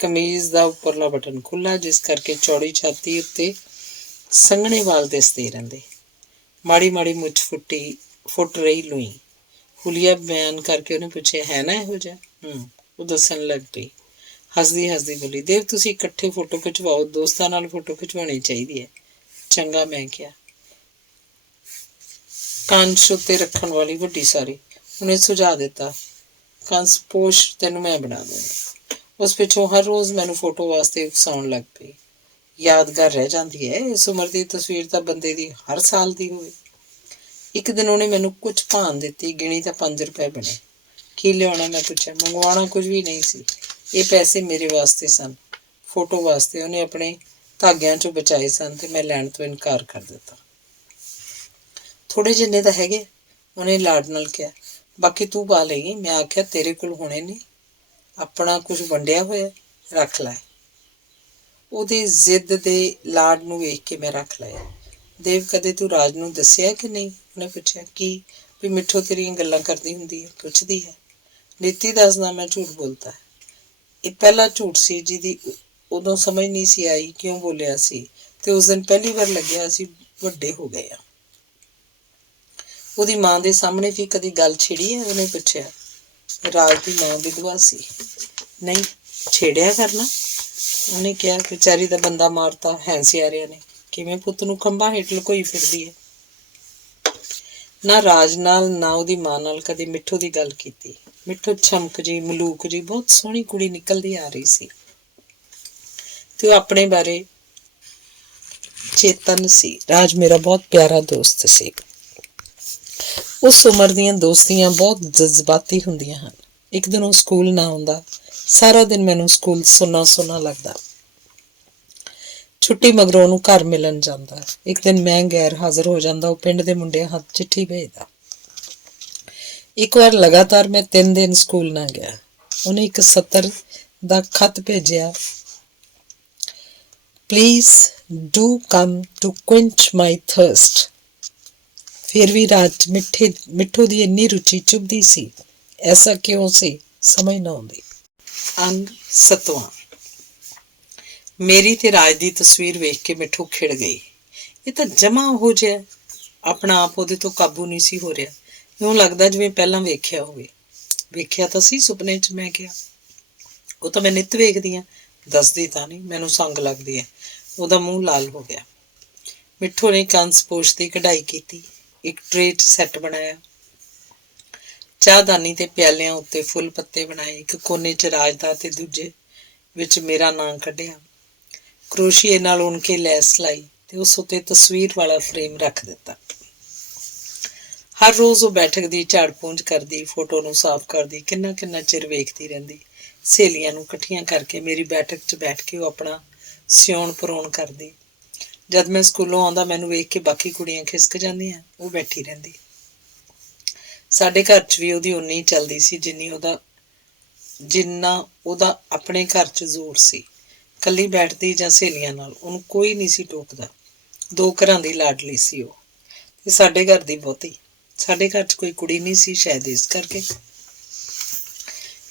ਕਮੀਜ਼ ਦਾ ਉੱਪਰਲਾ ਬਟਨ ਖੁੱਲ੍ਹਾ ਜਿਸ ਕਰਕੇ ਚੌੜੀ ਛਾਤੀ ਉੱਤੇ ਸੰਘਣੇ ਵਾਲ ਦਿਸਦੇ ਰਹਿੰਦੇ। ਮਾੜੀ ਮਾੜੀ ਮੁੱਛ ਫੁੱਟ ਰਹੀ ਲੂਈ। ਹੁਲੀਆ ਬਿਆਨ ਕਰਕੇ ਉਹਨੇ ਪੁੱਛਿਆ, ਹੈ ਨਾ ਇਹੋ ਜਿਹਾ? ਉਹ ਦੱਸਣ ਲੱਗ ਪਈ। ਹੱਸਦੀ ਹੱਸਦੀ ਬੋਲੀ, ਦੇਵ ਤੁਸੀਂ ਇਕੱਠੇ ਫੋਟੋ ਖਿਚਵਾਓ, ਦੋਸਤਾਂ ਨਾਲ ਫੋਟੋ ਖਿਚਵਾਉਣੀ ਚਾਹੀਦੀ ਹੈ। ਚੰਗਾ, ਮੈਂ ਕਿਹਾ। ਕੰਸ ਉੱਤੇ ਰੱਖਣ ਵਾਲੀ ਵੱਡੀ ਸਾਰੀ, ਉਹਨੇ ਸੁਝਾਅ ਦਿੱਤਾ। ਕੰਸਪੋਸ਼ ਤੈਨੂੰ ਮੈਂ ਬਣਾ ਦੂੰਗੀ। ਉਸ ਪਿੱਛੋਂ ਹਰ ਰੋਜ਼ ਮੈਨੂੰ ਫੋਟੋ ਵਾਸਤੇ ਉਕਸਾਉਣ ਲੱਗ ਪਈ। ਯਾਦਗਾਰ ਰਹਿ ਜਾਂਦੀ ਹੈ। ਇਸ ਉਮਰ ਦੀ ਤਸਵੀਰ ਤਾਂ ਬੰਦੇ ਦੀ ਹਰ ਸਾਲ ਦੀ ਹੋਵੇ। ਇੱਕ ਦਿਨ ਉਹਨੇ ਮੈਨੂੰ ਕੁਝ ਭਾਨ ਦਿੱਤੀ। ਗਿਣੀ ਤਾਂ 5 ਰੁਪਏ ਬਣੇ। ਕੀ ਲਿਆਉਣਾ? ਮੈਂ ਪੁੱਛਿਆ। ਮੰਗਵਾਉਣਾ ਕੁਝ ਵੀ ਨਹੀਂ ਸੀ। ਇਹ ਪੈਸੇ ਮੇਰੇ ਵਾਸਤੇ ਸਨ, ਫੋਟੋ ਵਾਸਤੇ। ਉਹਨੇ ਆਪਣੇ ਧਾਗਿਆਂ 'ਚੋਂ ਬਚਾਏ ਸਨ ਤੇ ਮੈਂ ਲੈਣ ਤੋਂ ਇਨਕਾਰ ਕਰ ਦਿੱਤਾ। ਥੋੜ੍ਹੇ ਜਿੰਨੇ ਤਾਂ ਹੈਗੇ, ਉਹਨੇ ਲਾਡ ਨਾਲ ਕਿਹਾ। ਬਾਕੀ ਤੂੰ ਪਾ ਲਏਗੀ। ਮੈਂ ਆਖਿਆ, ਤੇਰੇ ਕੋਲ ਹੋਣੇ ਨਹੀਂ, ਆਪਣਾ ਕੁਝ ਵੰਡਿਆ ਹੋਇਆ, ਰੱਖ ਲੈ। ਉਹਦੀ ਜ਼ਿੱਦ ਦੇ ਲਾਡ ਨੂੰ ਵੇਖ ਕੇ ਮੈਂ ਰੱਖ ਲਿਆ। ਦੇਵ, ਕਦੇ ਤੂੰ ਰਾਜ ਨੂੰ ਦੱਸਿਆ ਕਿ ਨਹੀਂ? ਉਹਨੇ ਪੁੱਛਿਆ। ਕੀ? ਵੀ ਮਿੱਠੂ ਤੇਰੀਆਂ ਗੱਲਾਂ ਕਰਦੀ ਹੁੰਦੀ ਹੈ? ਪੁੱਛਦੀ ਹੈ। ਨੀਤੀ ਦੱਸਦਾ, ਮੈਂ ਝੂਠ ਬੋਲਤਾ। ਇਹ ਪਹਿਲਾ ਝੂਠ ਸੀ ਜਿਹਦੀ ਉਦੋਂ ਸਮਝ ਨਹੀਂ ਸੀ ਆਈ ਕਿਉਂ ਬੋਲਿਆ ਸੀ, ਤੇ ਉਸ ਦਿਨ ਪਹਿਲੀ ਵਾਰ ਲੱਗਿਆ ਅਸੀਂ ਵੱਡੇ ਹੋ ਗਏ ਹਾਂ। ਉਹਦੀ ਮਾਂ ਦੇ ਸਾਹਮਣੇ ਵੀ ਕਦੀ ਗੱਲ ਛਿੜੀ ਹੈ? ਉਹਨੇ ਪੁੱਛਿਆ। ਰਾਜ ਦੀ ਮਾਂ ਵਿਧਵਾ ਸੀ। ਨਹੀਂ, ਛੇੜਿਆ ਕਰਨਾ, ਉਹਨੇ ਕਿਹਾ। ਵਿਚਾਰੀ ਦਾ ਬੰਦਾ ਮਾਰਤਾ ਹੈ ਸਿਆਰਿਆਂ ਨੇ। ਕਿਵੇਂ? ਪੁੱਤ ਨੂੰ ਖੰਭਾਂ ਹੇਠ ਲੁਕੋਈ ਫਿਰਦੀ ਹੈ। ਨਾ ਰਾਜ ਨਾਲ ਨਾ ਉਹਦੀ ਮਾਂ ਨਾਲ ਕਦੇ ਮਿੱਠੂ ਦੀ ਗੱਲ ਕੀਤੀ। ਮਿੱਠੂ ਛਮਕ ਜੀ, ਮਲੂਕ ਜੀ, ਬਹੁਤ ਸੋਹਣੀ ਕੁੜੀ ਨਿਕਲਦੀ ਆ ਰਹੀ ਸੀ ਤੇ ਉਹ ਆਪਣੇ ਬਾਰੇ ਚੇਤਨ ਸੀ। ਰਾਜ ਮੇਰਾ ਬਹੁਤ ਪਿਆਰਾ ਦੋਸਤ ਸੀ। ਉਸ ਉਮਰ ਦੀਆਂ ਦੋਸਤੀਆਂ ਬਹੁਤ ਜਜ਼ਬਾਤੀ ਹੁੰਦੀਆਂ ਹਨ। ਇੱਕ ਦਿਨ ਉਹ ਸਕੂਲ ਨਾ ਆਉਂਦਾ। ਸਾਰਾ ਦਿਨ ਮੈਨੂੰ ਸਕੂਲ ਸੁੰਨਾ ਸੁੰਨਾ ਲੱਗਦਾ। ਛੁੱਟੀ ਮਗਰੋਂ ਉਹਨੂੰ ਘਰ ਮਿਲਣ ਜਾਂਦਾ। ਇੱਕ ਦਿਨ ਮੈਂ ਗੈਰ ਹਾਜ਼ਰ ਹੋ ਜਾਂਦਾ। ਉਹ ਪਿੰਡ ਦੇ ਮੁੰਡਿਆਂ ਹੱਥ ਚਿੱਠੀ ਭੇਜਦਾ। ਇੱਕ ਵਾਰ ਲਗਾਤਾਰ ਮੈਂ 3 ਦਿਨ ਸਕੂਲ ਨਾ ਗਿਆ। ਉਹਨੇ ਇੱਕ ਸਤਰ ਦਾ ਖਤ ਭੇਜਿਆ। Please do come to quench my thirst. ਫਿਰ ਵੀ ਰਾਜ ਮਿੱਠੂ ਦੀ ਇੰਨੀ ਰੁਚੀ ਚੁੱਭਦੀ ਸੀ। ਐਸਾ ਕਿਉਂ ਸੀ, ਸਮਝ ਨਾ ਆਉਂਦੀ। ਅੰਗ 7ਵਾਂ। ਮੇਰੀ ਤੇ ਰਾਜ ਦੀ ਤਸਵੀਰ ਵੇਖ ਕੇ ਮਿੱਠੂ ਖਿੜ ਗਈ। ਇਹ ਤਾਂ ਜਮਾਂ ਉਹੋ ਜਿਹਾ। ਆਪਣਾ ਆਪ ਉਹਦੇ ਤੋਂ ਕਾਬੂ ਨਹੀਂ ਸੀ ਹੋ ਰਿਹਾ। ਇਉਂ ਲੱਗਦਾ ਜਿਵੇਂ ਪਹਿਲਾਂ ਵੇਖਿਆ ਹੋਵੇ। ਵੇਖਿਆ ਤਾਂ ਸੀ ਸੁਪਨੇ 'ਚ, ਮੈਂ ਕਿਹਾ। ਉਹ ਤਾਂ ਮੈਂ ਨਿੱਤ ਵੇਖਦੀ ਹਾਂ, ਦੱਸਦੀ ਤਾਂ ਨਹੀਂ, ਮੈਨੂੰ ਸੰਗ ਲੱਗਦੀ ਹੈ। ਉਹਦਾ ਮੂੰਹ ਲਾਲ ਹੋ ਗਿਆ। ਮਿੱਠੂ ਨੇ ਕੰਸਪੋਸ਼ ਦੀ ਕਢਾਈ ਕੀਤੀ, ਇੱਕ ਟਰੇ 'ਚ ਸੈੱਟ ਬਣਾਇਆ, ਚਾਹਦਾਨੀ ਤੇ ਪਿਆਲਿਆਂ ਉੱਤੇ ਫੁੱਲ ਪੱਤੇ ਬਣਾਏ, ਇੱਕ ਕੋਨੇ 'ਚ ਰਾਜ ਦਾ ਤੇ ਦੂਜੇ ਵਿੱਚ ਮੇਰਾ ਨਾਂ ਕੱਢਿਆ, ਕਰੋਸ਼ੀਏ ਨਾਲ ਉਣ ਕੇ ਲੈਸ ਲਾਈ ਤੇ ਉਸ ਉੱਤੇ ਤਸਵੀਰ ਵਾਲਾ ਫਰੇਮ ਰੱਖ ਦਿੱਤਾ। ਹਰ ਰੋਜ਼ ਉਹ ਬੈਠਕ ਦੀ ਝਾੜ ਪੂੰਝ ਕਰਦੀ, ਫੋਟੋ ਨੂੰ ਸਾਫ਼ ਕਰਦੀ, ਕਿੰਨਾ ਕਿੰਨਾ ਚਿਰ ਵੇਖਦੀ ਰਹਿੰਦੀ। ਸਹੇਲੀਆਂ ਨੂੰ ਇਕੱਠੀਆਂ ਕਰਕੇ ਮੇਰੀ ਬੈਠਕ 'ਚ ਬੈਠ ਕੇ ਉਹ ਆਪਣਾ ਸਿਉਣ ਪਰੋਣ ਕਰਦੀ। ਜਦ ਮੈਂ ਸਕੂਲੋਂ ਆਉਂਦਾ ਮੈਨੂੰ ਵੇਖ ਕੇ ਬਾਕੀ ਕੁੜੀਆਂ ਖਿਸਕ ਜਾਂਦੀਆਂ, ਉਹ ਬੈਠੀ ਰਹਿੰਦੀ। ਸਾਡੇ ਘਰ 'ਚ ਵੀ ਉਹਦੀ ਉਨੀ ਚੱਲਦੀ ਸੀ ਜਿੰਨਾ ਉਹਦਾ ਆਪਣੇ ਘਰ 'ਚ ਜ਼ੋਰ ਸੀ। ਇਕੱਲੀ ਬੈਠਦੀ ਜਾਂ ਸਹੇਲੀਆਂ ਨਾਲ, ਉਹਨੂੰ ਕੋਈ ਨਹੀਂ ਸੀ ਟੋਕਦਾ। 2 ਘਰਾਂ ਦੀ ਲਾਡਲੀ ਸੀ ਉਹ, ਤੇ ਸਾਡੇ ਘਰ ਦੀ ਬਹੁਤੀ। ਸਾਡੇ ਘਰ 'ਚ ਕੋਈ ਕੁੜੀ ਨਹੀਂ ਸੀ, ਸ਼ਾਇਦ ਇਸ ਕਰਕੇ।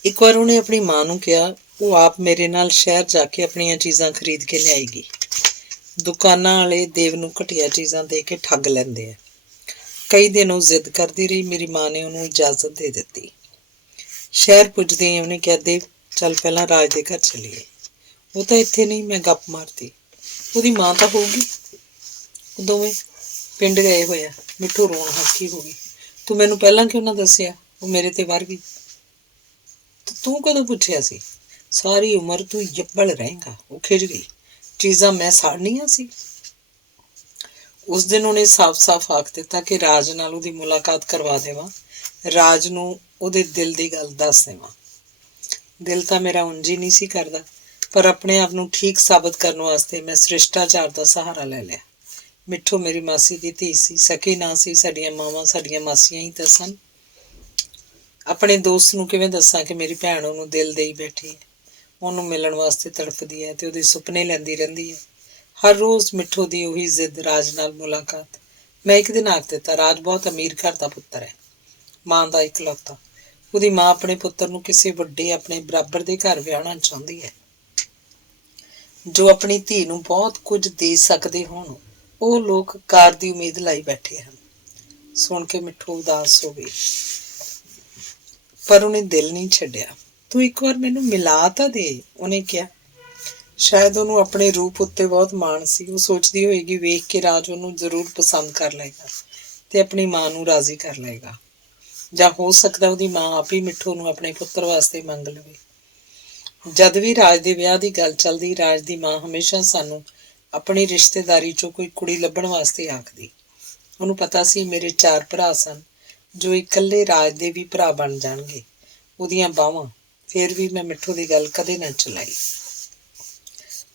ਇੱਕ ਵਾਰ ਉਹਨੇ ਆਪਣੀ ਮਾਂ ਨੂੰ ਕਿਹਾ ਉਹ ਆਪ ਮੇਰੇ ਨਾਲ ਸ਼ਹਿਰ ਜਾ ਕੇ ਆਪਣੀਆਂ ਚੀਜ਼ਾਂ ਖਰੀਦ ਕੇ ਲਿਆਏਗੀ। ਦੁਕਾਨਾਂ ਵਾਲੇ ਦੇਵ ਨੂੰ ਘਟੀਆ ਚੀਜ਼ਾਂ ਦੇ ਕੇ ਠੱਗ ਲੈਂਦੇ ਆ। ਕਈ ਦਿਨ ਉਹ ਜ਼ਿੱਦ ਕਰਦੀ ਰਹੀ। ਮੇਰੀ ਮਾਂ ਨੇ ਉਹਨੂੰ ਇਜਾਜ਼ਤ ਦੇ ਦਿੱਤੀ। ਸ਼ਹਿਰ ਪੁੱਜਦੇ ਉਹਨੇ ਕਿਹਾ, ਦੇਵ ਚੱਲ ਪਹਿਲਾਂ ਰਾਜ ਦੇ ਘਰ ਚਲੀਏ। ਉਹ ਤਾਂ ਇੱਥੇ ਨਹੀਂ, ਮੈਂ ਗੱਪ ਮਾਰਤੀ। ਉਹਦੀ ਮਾਂ ਤਾਂ ਹੋਊਗੀ। ਉਹ ਦੋਵੇਂ ਪਿੰਡ ਗਏ ਹੋਏ ਆ। ਮਿੱਠੂ ਰੋਣ ਹੱਕੀ ਹੋ ਗਈ। ਤੂੰ ਮੈਨੂੰ ਪਹਿਲਾਂ ਕਿਉਂ ਨਾ ਦੱਸਿਆ? ਉਹ ਮੇਰੇ ਤੇ ਵਰ ਗਈ। ਤੂੰ ਕਦੋਂ ਪੁੱਛਿਆ ਸੀ? ਸਾਰੀ ਉਮਰ ਤੂੰ ਯੱਬਲ ਰਹੇਗਾ। ਉਹ ਖਿਝ ਗਈ। ਚੀਜ਼ਾਂ ਮੈਂ ਸਾੜਨੀਆਂ ਸੀ? ਉਸ ਦਿਨ ਉਹਨੇ ਸਾਫ਼-ਸਾਫ਼ ਆਖ ਦਿੱਤਾ ਕਿ ਰਾਜ ਨਾਲ ਉਹਦੀ ਮੁਲਾਕਾਤ ਕਰਵਾ ਦੇਵਾਂ, ਰਾਜ ਨੂੰ ਉਹਦੇ ਦਿਲ ਦੀ ਗੱਲ ਦੱਸ ਦੇਵਾਂ। ਦਿਲ ਤਾਂ ਮੇਰਾ ਉਂਝ ਹੀ ਨਹੀਂ ਸੀ ਕਰਦਾ, ਪਰ ਆਪਣੇ ਆਪ ਨੂੰ ਠੀਕ ਸਾਬਤ ਕਰਨ ਵਾਸਤੇ ਮੈਂ ਸ੍ਰਿਸ਼ਟਾਚਾਰ ਦਾ ਸਹਾਰਾ ਲੈ ਲਿਆ। ਮਿੱਠੂ ਮੇਰੀ ਮਾਸੀ ਦੀ ਧੀ ਸੀ, ਸਕੀ ਨਾ ਸੀ। ਸਾਡੀਆਂ ਮਾਵਾਂ ਸਾਡੀਆਂ ਮਾਸੀਆਂ ਹੀ ਤਾਂ ਸਨ। ਆਪਣੇ ਦੋਸਤ ਨੂੰ ਕਿਵੇਂ ਦੱਸਾਂ ਕਿ ਮੇਰੀ ਭੈਣ ਉਹਨੂੰ ਦਿਲ ਦੇਈ ਬੈਠੀ ਹੈ, ਉਹਨੂੰ ਮਿਲਣ ਵਾਸਤੇ ਤੜਫਦੀ ਹੈ ਤੇ ਉਹਦੇ ਸੁਪਨੇ ਲੈਂਦੀ ਰਹਿੰਦੀ ਹੈ। ਹਰ ਰੋਜ਼ ਮਿੱਠੂ ਦੀ ਉਹੀ ਜ਼ਿੱਦ, ਰਾਜ ਨਾਲ ਮੁਲਾਕਾਤ। ਮੈਂ ਇੱਕ ਦਿਨ ਆਖ ਦਿੱਤਾ, ਰਾਜ ਬਹੁਤ ਅਮੀਰ ਘਰ ਦਾ ਪੁੱਤਰ ਹੈ, ਮਾਂ ਦਾ ਇਕਲੌਤਾ। ਉਹਦੀ ਮਾਂ ਆਪਣੇ ਪੁੱਤਰ ਨੂੰ ਕਿਸੇ ਵੱਡੇ ਆਪਣੇ ਬਰਾਬਰ ਦੇ ਘਰ ਵਿਆਹਣਾ ਚਾਹੁੰਦੀ ਹੈ, ਜੋ ਆਪਣੀ ਧੀ ਨੂੰ ਬਹੁਤ ਕੁਝ ਦੇ ਸਕਦੇ ਹੋਣ। ਉਹ ਲੋਕ ਕਾਰ ਦੀ ਉਮੀਦ ਲਾਈ ਬੈਠੇ ਹਨ। ਸੁਣ ਕੇ ਮਿੱਠੂ ਉਦਾਸ ਹੋ ਗਈ, ਪਰ ਉਹਨੇ ਦਿਲ ਨਹੀਂ ਛੱਡਿਆ। ਤੂੰ ਇੱਕ ਵਾਰ ਮੈਨੂੰ ਮਿਲਾ ਤਾਂ ਦੇ, ਉਹਨੇ ਕਿਹਾ। ਸ਼ਾਇਦ ਉਹਨੂੰ ਆਪਣੇ ਰੂਪ ਉੱਤੇ ਬਹੁਤ ਮਾਣ ਸੀ। ਉਹ ਸੋਚਦੀ ਹੋਏਗੀ, ਵੇਖ ਕੇ ਰਾਜ ਉਹਨੂੰ ਜ਼ਰੂਰ ਪਸੰਦ ਕਰ ਲਏਗਾ ਤੇ ਆਪਣੀ ਮਾਂ ਨੂੰ ਰਾਜ਼ੀ ਕਰ ਲਏਗਾ। ਜਾਂ ਹੋ ਸਕਦਾ ਉਹਦੀ ਮਾਂ ਆਪ ਹੀ ਮਿੱਠੂ ਨੂੰ ਆਪਣੇ ਪੁੱਤਰ ਵਾਸਤੇ ਮੰਗ ਲਵੇ। ਜਦ ਵੀ ਰਾਜ ਦੇ ਵਿਆਹ ਦੀ ਗੱਲ ਚੱਲਦੀ, ਰਾਜ ਦੀ ਮਾਂ ਹਮੇਸ਼ਾ ਸਾਨੂੰ ਆਪਣੀ ਰਿਸ਼ਤੇਦਾਰੀ ਚੋਂ ਕੋਈ ਕੁੜੀ ਲੱਭਣ ਵਾਸਤੇ ਆਖਦੀ। ਉਹਨੂੰ ਪਤਾ ਸੀ ਮੇਰੇ 4 ਭਰਾ ਸਨ, ਜੋ ਇਕੱਲੇ ਰਾਜ ਦੇ ਵੀ ਭਰਾ ਬਣ ਜਾਣਗੇ। ਉਹਦੀਆਂ ਬਾਹਾਂ। ਫਿਰ ਵੀ ਮੈਂ ਮਿੱਠੂ ਦੀ ਗੱਲ ਕਦੇ ਨਾ ਚਲਾਈ।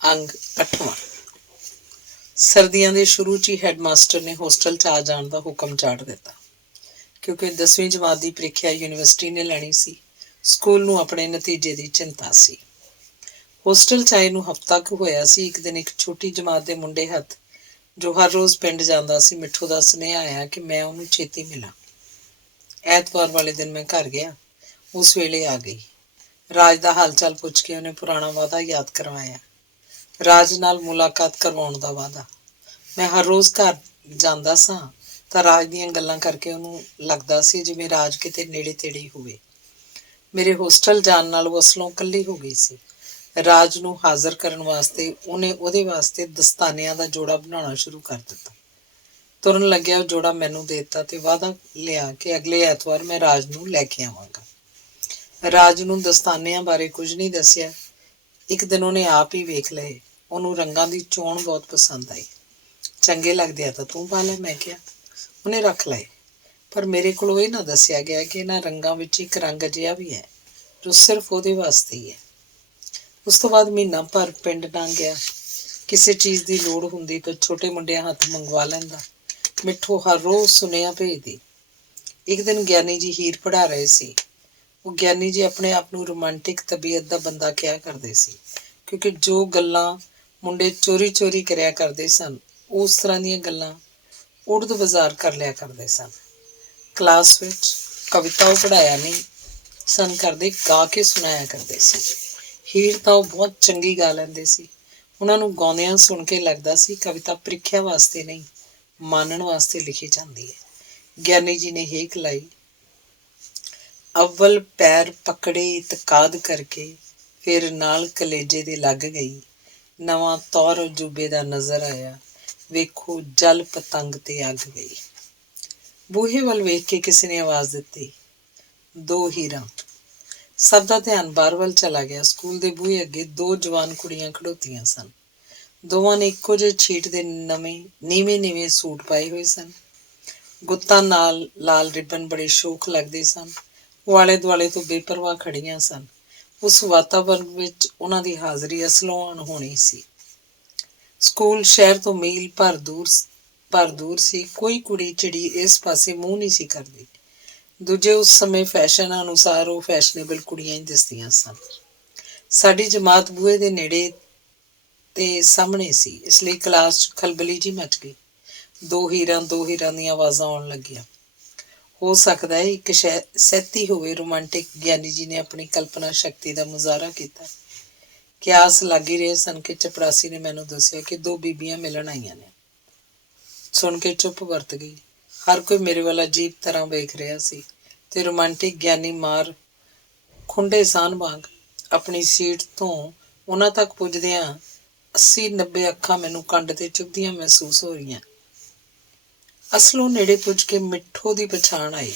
ਅੰਗ 8ਵਾਂ। ਸਰਦੀਆਂ ਦੇ ਸ਼ੁਰੂ 'ਚ ਹੀ ਹੈਡਮਾਸਟਰ ਨੇ ਹੋਸਟਲ 'ਚ ਆ ਜਾਣ ਦਾ ਹੁਕਮ ਚਾੜ ਦਿੱਤਾ, ਕਿਉਂਕਿ 10ਵੀਂ ਜਮਾਤ ਦੀ ਪ੍ਰੀਖਿਆ ਯੂਨੀਵਰਸਿਟੀ ਨੇ ਲੈਣੀ ਸੀ। ਸਕੂਲ ਨੂੰ ਆਪਣੇ ਨਤੀਜੇ ਦੀ ਚਿੰਤਾ ਸੀ। ਹੋਸਟਲ 'ਚ ਆਏ ਨੂੰ ਹਫ਼ਤਾ ਕੁ ਹੋਇਆ ਸੀ। ਇੱਕ ਦਿਨ ਇੱਕ ਛੋਟੀ ਜਮਾਤ ਦੇ ਮੁੰਡੇ ਹੱਥ, ਜੋ ਹਰ ਰੋਜ਼ ਪਿੰਡ ਜਾਂਦਾ ਸੀ, ਮਿੱਠੂ ਦਾ ਸੁਨੇਹਾ ਆਇਆ ਕਿ ਮੈਂ ਉਹਨੂੰ ਛੇਤੀ ਮਿਲਾਂ। ਐਤਵਾਰ ਵਾਲੇ ਦਿਨ ਮੈਂ ਘਰ ਗਿਆ। ਉਸ ਵੇਲੇ ਆ ਗਈ। ਰਾਜ ਦਾ ਹਾਲ ਚਾਲ ਪੁੱਛ ਕੇ ਉਹਨੇ ਪੁਰਾਣਾ ਵਾਅਦਾ ਯਾਦ ਕਰਵਾਇਆ, ਰਾਜ ਨਾਲ ਮੁਲਾਕਾਤ ਕਰਵਾਉਣ ਦਾ ਵਾਅਦਾ। ਮੈਂ ਹਰ ਰੋਜ਼ ਘਰ ਜਾਂਦਾ ਸਾਂ ਤਾਂ ਰਾਜ ਦੀਆਂ ਗੱਲਾਂ ਕਰਕੇ ਉਹਨੂੰ ਲੱਗਦਾ ਸੀ ਜਿਵੇਂ ਰਾਜ ਕਿਤੇ ਨੇੜੇ ਤੇੜੇ ਹੀ ਹੋਵੇ। ਮੇਰੇ ਹੋਸਟਲ ਜਾਣ ਨਾਲ ਉਹ ਅਸਲੋਂ ਇਕੱਲੀ ਹੋ ਗਈ ਸੀ। ਰਾਜ ਨੂੰ ਹਾਜ਼ਰ ਕਰਨ ਵਾਸਤੇ ਉਹਨੇ ਉਹਦੇ ਵਾਸਤੇ ਦਸਤਾਨਿਆਂ ਦਾ ਜੋੜਾ ਬਣਾਉਣਾ ਸ਼ੁਰੂ ਕਰ ਦਿੱਤਾ। ਤੁਰਨ ਲੱਗਿਆ ਉਹ ਜੋੜਾ ਮੈਨੂੰ ਦੇ ਦਿੱਤਾ ਤੇ ਵਾਅਦਾ ਲਿਆ ਕਿ ਅਗਲੇ ਐਤਵਾਰ ਮੈਂ ਰਾਜ ਨੂੰ ਲੈ ਕੇ ਆਵਾਂਗਾ। ਰਾਜ ਨੂੰ ਦਸਤਾਨਿਆਂ ਬਾਰੇ ਕੁਝ ਨਹੀਂ ਦੱਸਿਆ। ਇੱਕ ਦਿਨ ਉਹਨੇ ਆਪ ਹੀ ਵੇਖ ਲਏ। ਉਹਨੂੰ ਰੰਗਾਂ ਦੀ ਚੋਣ ਬਹੁਤ ਪਸੰਦ ਆਈ। ਚੰਗੇ ਲੱਗਦੇ ਆ ਤਾਂ ਤੂੰ ਪਾ ਲੈ, ਮੈਂ ਕਿਹਾ। ਉਹਨੇ ਰੱਖ ਲਏ, ਪਰ ਮੇਰੇ ਕੋਲੋਂ ਇਹ ਨਾ ਦੱਸਿਆ ਗਿਆ ਕਿ ਇਹਨਾਂ ਰੰਗਾਂ ਵਿੱਚ ਇੱਕ ਰੰਗ ਅਜਿਹਾ ਵੀ ਹੈ ਜੋ ਸਿਰਫ ਉਹਦੇ ਵਾਸਤੇ ਹੀ ਹੈ। ਉਸ ਤੋਂ ਬਾਅਦ ਮਹੀਨਾ ਭਰ ਪਿੰਡ ਲੰਘ ਗਿਆ। ਕਿਸੇ ਚੀਜ਼ ਦੀ ਲੋੜ ਹੁੰਦੀ ਤਾਂ ਛੋਟੇ ਮੁੰਡਿਆਂ ਹੱਥ ਮੰਗਵਾ ਲੈਂਦਾ। ਮਿੱਠੂ ਹਰ ਰੋਜ਼ ਸੁਨੇਹਾ ਭੇਜਦੀ। ਇੱਕ ਦਿਨ ਗਿਆਨੀ ਜੀ ਹੀਰ ਪੜ੍ਹਾ ਰਹੇ ਸੀ। ਉਹ ਗਿਆਨੀ ਜੀ ਆਪਣੇ ਆਪ ਨੂੰ ਰੋਮਾਂਟਿਕ ਤਬੀਅਤ ਦਾ ਬੰਦਾ ਕਿਹਾ ਕਰਦੇ ਸੀ, ਕਿਉਂਕਿ ਜੋ ਗੱਲਾਂ ਮੁੰਡੇ ਚੋਰੀ ਚੋਰੀ ਕਰਿਆ ਕਰਦੇ ਸਨ, ਉਸ ਤਰ੍ਹਾਂ ਦੀਆਂ ਗੱਲਾਂ ਉੜਦ ਬਾਜ਼ਾਰ ਕਰ ਲਿਆ ਕਰਦੇ ਸਨ। ਕਲਾਸ ਵਿੱਚ ਕਵਿਤਾ ਉਹ ਪੜ੍ਹਾਇਆ ਨਹੀਂ ਸਨ ਕਰਦੇ, ਗਾ ਕੇ ਸੁਣਾਇਆ ਕਰਦੇ ਸੀ। ਹੀਰ ਤਾਂ ਉਹ ਬਹੁਤ ਚੰਗੀ ਗਾ ਲੈਂਦੇ ਸੀ। ਉਹਨਾਂ ਨੂੰ ਗਾਉਂਦਿਆਂ ਸੁਣ ਕੇ ਲੱਗਦਾ ਸੀ ਕਵਿਤਾ ਪ੍ਰੀਖਿਆ ਵਾਸਤੇ ਨਹੀਂ, ਮਾਨਣ ਵਾਸਤੇ ਲਿਖੀ ਜਾਂਦੀ ਹੈ। ਗਿਆਨੀ ਜੀ ਨੇ ਹੇਕ ਲਾਈ, ਅਵਲ ਪੈਰ ਪਕੜੇ ਇਤਕਾਦ ਕਰਕੇ, ਫਿਰ ਨਾਲ ਕਲੇਜੇ ਦੇ ਲੱਗ ਗਈ। ਨਵਾਂ ਤੌਰ ਅਜੂਬੇ ਦਾ ਨਜ਼ਰ ਆਇਆ, ਵੇਖੋ ਜਲ ਪਤੰਗ ਤੇ ਅੱਗ ਗਈ। ਬੂਹੇ ਵੱਲ ਵੇਖ ਕੇ ਕਿਸੇ ਨੇ ਆਵਾਜ਼ ਦਿੱਤੀ, 2 ਹੀਰਾਂ। ਸਭ ਦਾ ਧਿਆਨ ਬਾਹਰ ਵੱਲ ਚਲਾ ਗਿਆ। ਸਕੂਲ ਦੇ ਬੂਹੇ ਅੱਗੇ 2 ਜਵਾਨ ਕੁੜੀਆਂ ਖੜੋਤੀਆਂ ਸਨ। ਦੋਵਾਂ ਨੇ ਇੱਕੋ ਜਿਹੇ ਛੀਟ ਦੇ ਨੀਵੇਂ ਸੂਟ ਪਾਏ ਹੋਏ ਸਨ। ਗੁੱਤਾਂ ਨਾਲ ਲਾਲ ਰਿਬਨ ਬੜੇ ਸ਼ੌਕ ਲੱਗਦੇ ਸਨ। ਉਹ ਆਲੇ ਦੁਆਲੇ ਤੋਂ ਬੇਪਰਵਾਹ ਖੜੀਆਂ ਸਨ। ਉਸ ਵਾਤਾਵਰਨ ਵਿੱਚ ਉਹਨਾਂ ਦੀ ਹਾਜ਼ਰੀ ਅਸਲੋਂ ਅਣਹੋਣੀ ਸੀ। ਸਕੂਲ ਸ਼ਹਿਰ ਤੋਂ ਮੀਲ ਭਰ ਦੂਰ ਸੀ। ਕੋਈ ਕੁੜੀ ਚਿੜੀ ਇਸ ਪਾਸੇ ਮੂੰਹ ਨਹੀਂ ਸੀ ਕਰਦੀ। ਦੂਜੇ ਉਸ ਸਮੇਂ ਫੈਸ਼ਨ ਅਨੁਸਾਰ ਉਹ ਫੈਸ਼ਨੇਬਲ ਕੁੜੀਆਂ ਹੀ ਦਿਸਦੀਆਂ ਸਨ। ਸਾਡੀ ਜਮਾਤ ਬੂਹੇ ਦੇ ਨੇੜੇ ਤੇ ਸਾਹਮਣੇ ਸੀ, ਇਸ ਲਈ ਕਲਾਸ 'ਚ ਖਲਬਲੀ ਜਿਹੀ ਮਚ ਗਈ। 2 ਹੀਰਾਂ ਦੀਆਂ ਆਵਾਜ਼ਾਂ ਆਉਣ ਲੱਗੀਆਂ। ਹੋ ਸਕਦਾ ਹੈ ਇੱਕ ਸਹਿਤੀ ਹੋਵੇ। ਰੋਮਾਂਟਿਕ ਗਿਆਨੀ ਜੀ ਨੇ ਆਪਣੀ ਕਲਪਨਾ ਸ਼ਕਤੀ ਦਾ ਮੁਜ਼ਾਹਰਾ ਕੀਤਾ। ਕਿਆਸ ਲੱਗ ਹੀ ਰਹੇ ਸਨ ਕਿ ਚਪੜਾਸੀ ਨੇ ਮੈਨੂੰ ਦੱਸਿਆ ਕਿ 2 ਬੀਬੀਆਂ ਮਿਲਣ ਆਈਆਂ ਨੇ। ਸੁਣ ਕੇ ਚੁੱਪ ਵਰਤ ਗਈ। ਹਰ ਕੋਈ ਮੇਰੇ ਵੱਲ ਅਜੀਬ ਤਰ੍ਹਾਂ ਵੇਖ ਰਿਹਾ ਸੀ ਤੇ ਰੋਮਾਂਟਿਕ ਗਿਆਨੀ ਮਾਰ ਖੁੰਡੇ ਸਾਨ ਵਾਂਗ ਆਪਣੀ ਸੀਟ ਤੋਂ ਉਹਨਾਂ ਤੱਕ ਪੁੱਜਦਿਆਂ 80-90 ਅੱਖਾਂ ਮੈਨੂੰ ਕੰਡ ਤੇ ਚੁੱਭਦੀਆਂ ਮਹਿਸੂਸ ਹੋ ਰਹੀਆਂ। ਅਸਲੋਂ ਨੇੜੇ ਪੁੱਜ ਕੇ ਮਿੱਠੋ ਦੀ ਪਛਾਣ ਆਈ।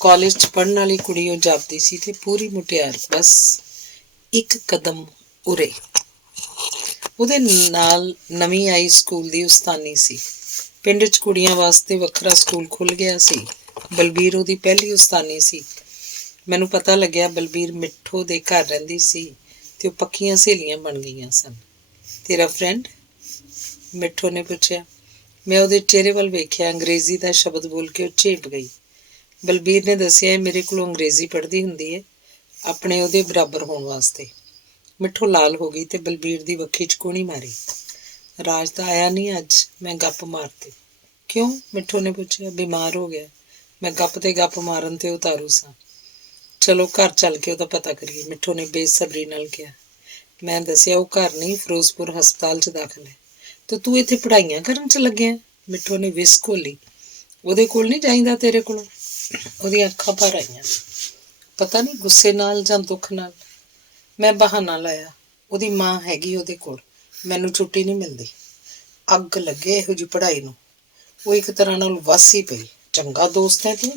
ਕਾਲਜ 'ਚ ਪੜ੍ਹਨ ਵਾਲੀ ਕੁੜੀ ਉਹ ਜਾਪਦੀ ਸੀ ਤੇ ਪੂਰੀ ਮੁਟਿਆਰ ਬਸ ਇੱਕ ਕਦਮ ਉਰੇ। ਉਹਦੇ ਨਾਲ ਨਵੀਂ ਆਈ ਸਕੂਲ ਦੀ ਉਸਤਾਨੀ ਸੀ। ਪਿੰਡ 'ਚ ਕੁੜੀਆਂ ਵਾਸਤੇ ਵੱਖਰਾ ਸਕੂਲ ਖੁੱਲ੍ਹ ਗਿਆ ਸੀ। ਬਲਬੀਰ ਉਹਦੀ ਪਹਿਲੀ ਉਸਤਾਨੀ ਸੀ। ਮੈਨੂੰ ਪਤਾ ਲੱਗਿਆ ਬਲਬੀਰ ਮਿੱਠੋ ਦੇ ਘਰ ਰਹਿੰਦੀ ਸੀ ਤੇ ਉਹ ਪੱਕੀਆਂ ਸਹੇਲੀਆਂ ਬਣ ਗਈਆਂ ਸਨ। ਤੇਰਾ ਫਰੈਂਡ? ਮਿੱਠੋ ਨੇ ਪੁੱਛਿਆ। ਮੈਂ ਉਹਦੇ ਚਿਹਰੇ ਵੱਲ ਵੇਖਿਆ। ਅੰਗਰੇਜ਼ੀ ਦਾ ਸ਼ਬਦ ਬੋਲ ਕੇ ਉਹ ਝੇਪ ਗਈ। ਬਲਬੀਰ ਨੇ ਦੱਸਿਆ ਮੇਰੇ ਕੋਲੋਂ ਅੰਗਰੇਜ਼ੀ ਪੜ੍ਹਦੀ ਹੁੰਦੀ ਹੈ ਆਪਣੇ ਉਹਦੇ ਬਰਾਬਰ ਹੋਣ ਵਾਸਤੇ। ਮਿੱਠੋ ਲਾਲ ਹੋ ਗਈ ਤੇ ਬਲਬੀਰ ਦੀ ਵੱਖੀ 'ਚ ਕੂਹਣੀ ਮਾਰੀ। ਰਾਜ ਤਾਂ ਆਇਆ ਨਹੀਂ ਅੱਜ? ਮੈਂ ਗੱਪ ਮਾਰਤੀ। ਕਿਉਂ? ਮਿੱਠੋ ਨੇ ਪੁੱਛਿਆ। ਬਿਮਾਰ ਹੋ ਗਿਆ। ਮੈਂ ਗੱਪ ਤੇ ਗੱਪ ਮਾਰਨ ਤੇ ਉਤਾਰੂ ਸਾਂ। ਚਲੋ ਘਰ ਚੱਲ ਕੇ ਉਹਦਾ ਪਤਾ ਕਰੀਏ, ਮਿੱਠੋ ਨੇ ਬੇਸਬਰੀ ਨਾਲ ਕਿਹਾ। ਮੈਂ ਦੱਸਿਆ ਉਹ ਘਰ ਨਹੀਂ, ਫਿਰੋਜ਼ਪੁਰ ਹਸਪਤਾਲ 'ਚ ਦਾਖਲ ਹੈ। ਤੇ ਤੂੰ ਇੱਥੇ ਪੜ੍ਹਾਈਆਂ ਕਰਨ 'ਚ ਲੱਗਿਆ? ਮਿੱਠੋ ਨੇ ਵਿਸ ਘੋਲੀ। ਉਹਦੇ ਕੋਲ ਨਹੀਂ ਜਾਂਦਾ ਤੇਰੇ ਕੋਲੋਂ? ਉਹਦੀਆਂ ਅੱਖਾਂ ਭਰ ਆਈਆਂ। ਪਤਾ ਨਹੀਂ ਗੁੱਸੇ ਨਾਲ ਜਾਂ ਦੁੱਖ ਨਾਲ। ਮੈਂ ਬਹਾਨਾ ਲਾਇਆ। ਉਹਦੀ ਮਾਂ ਹੈਗੀ ਉਹਦੇ ਕੋਲ, ਮੈਨੂੰ ਛੁੱਟੀ ਨਹੀਂ ਮਿਲਦੀ। ਅੱਗ ਲੱਗੇ ਇਹੋ ਜਿਹੀ ਪੜ੍ਹਾਈ ਨੂੰ। ਉਹ ਇੱਕ ਤਰ੍ਹਾਂ ਨਾਲ ਵੱਸ ਹੀ ਪਈ। ਚੰਗਾ ਦੋਸਤ ਹੈ ਤੂੰ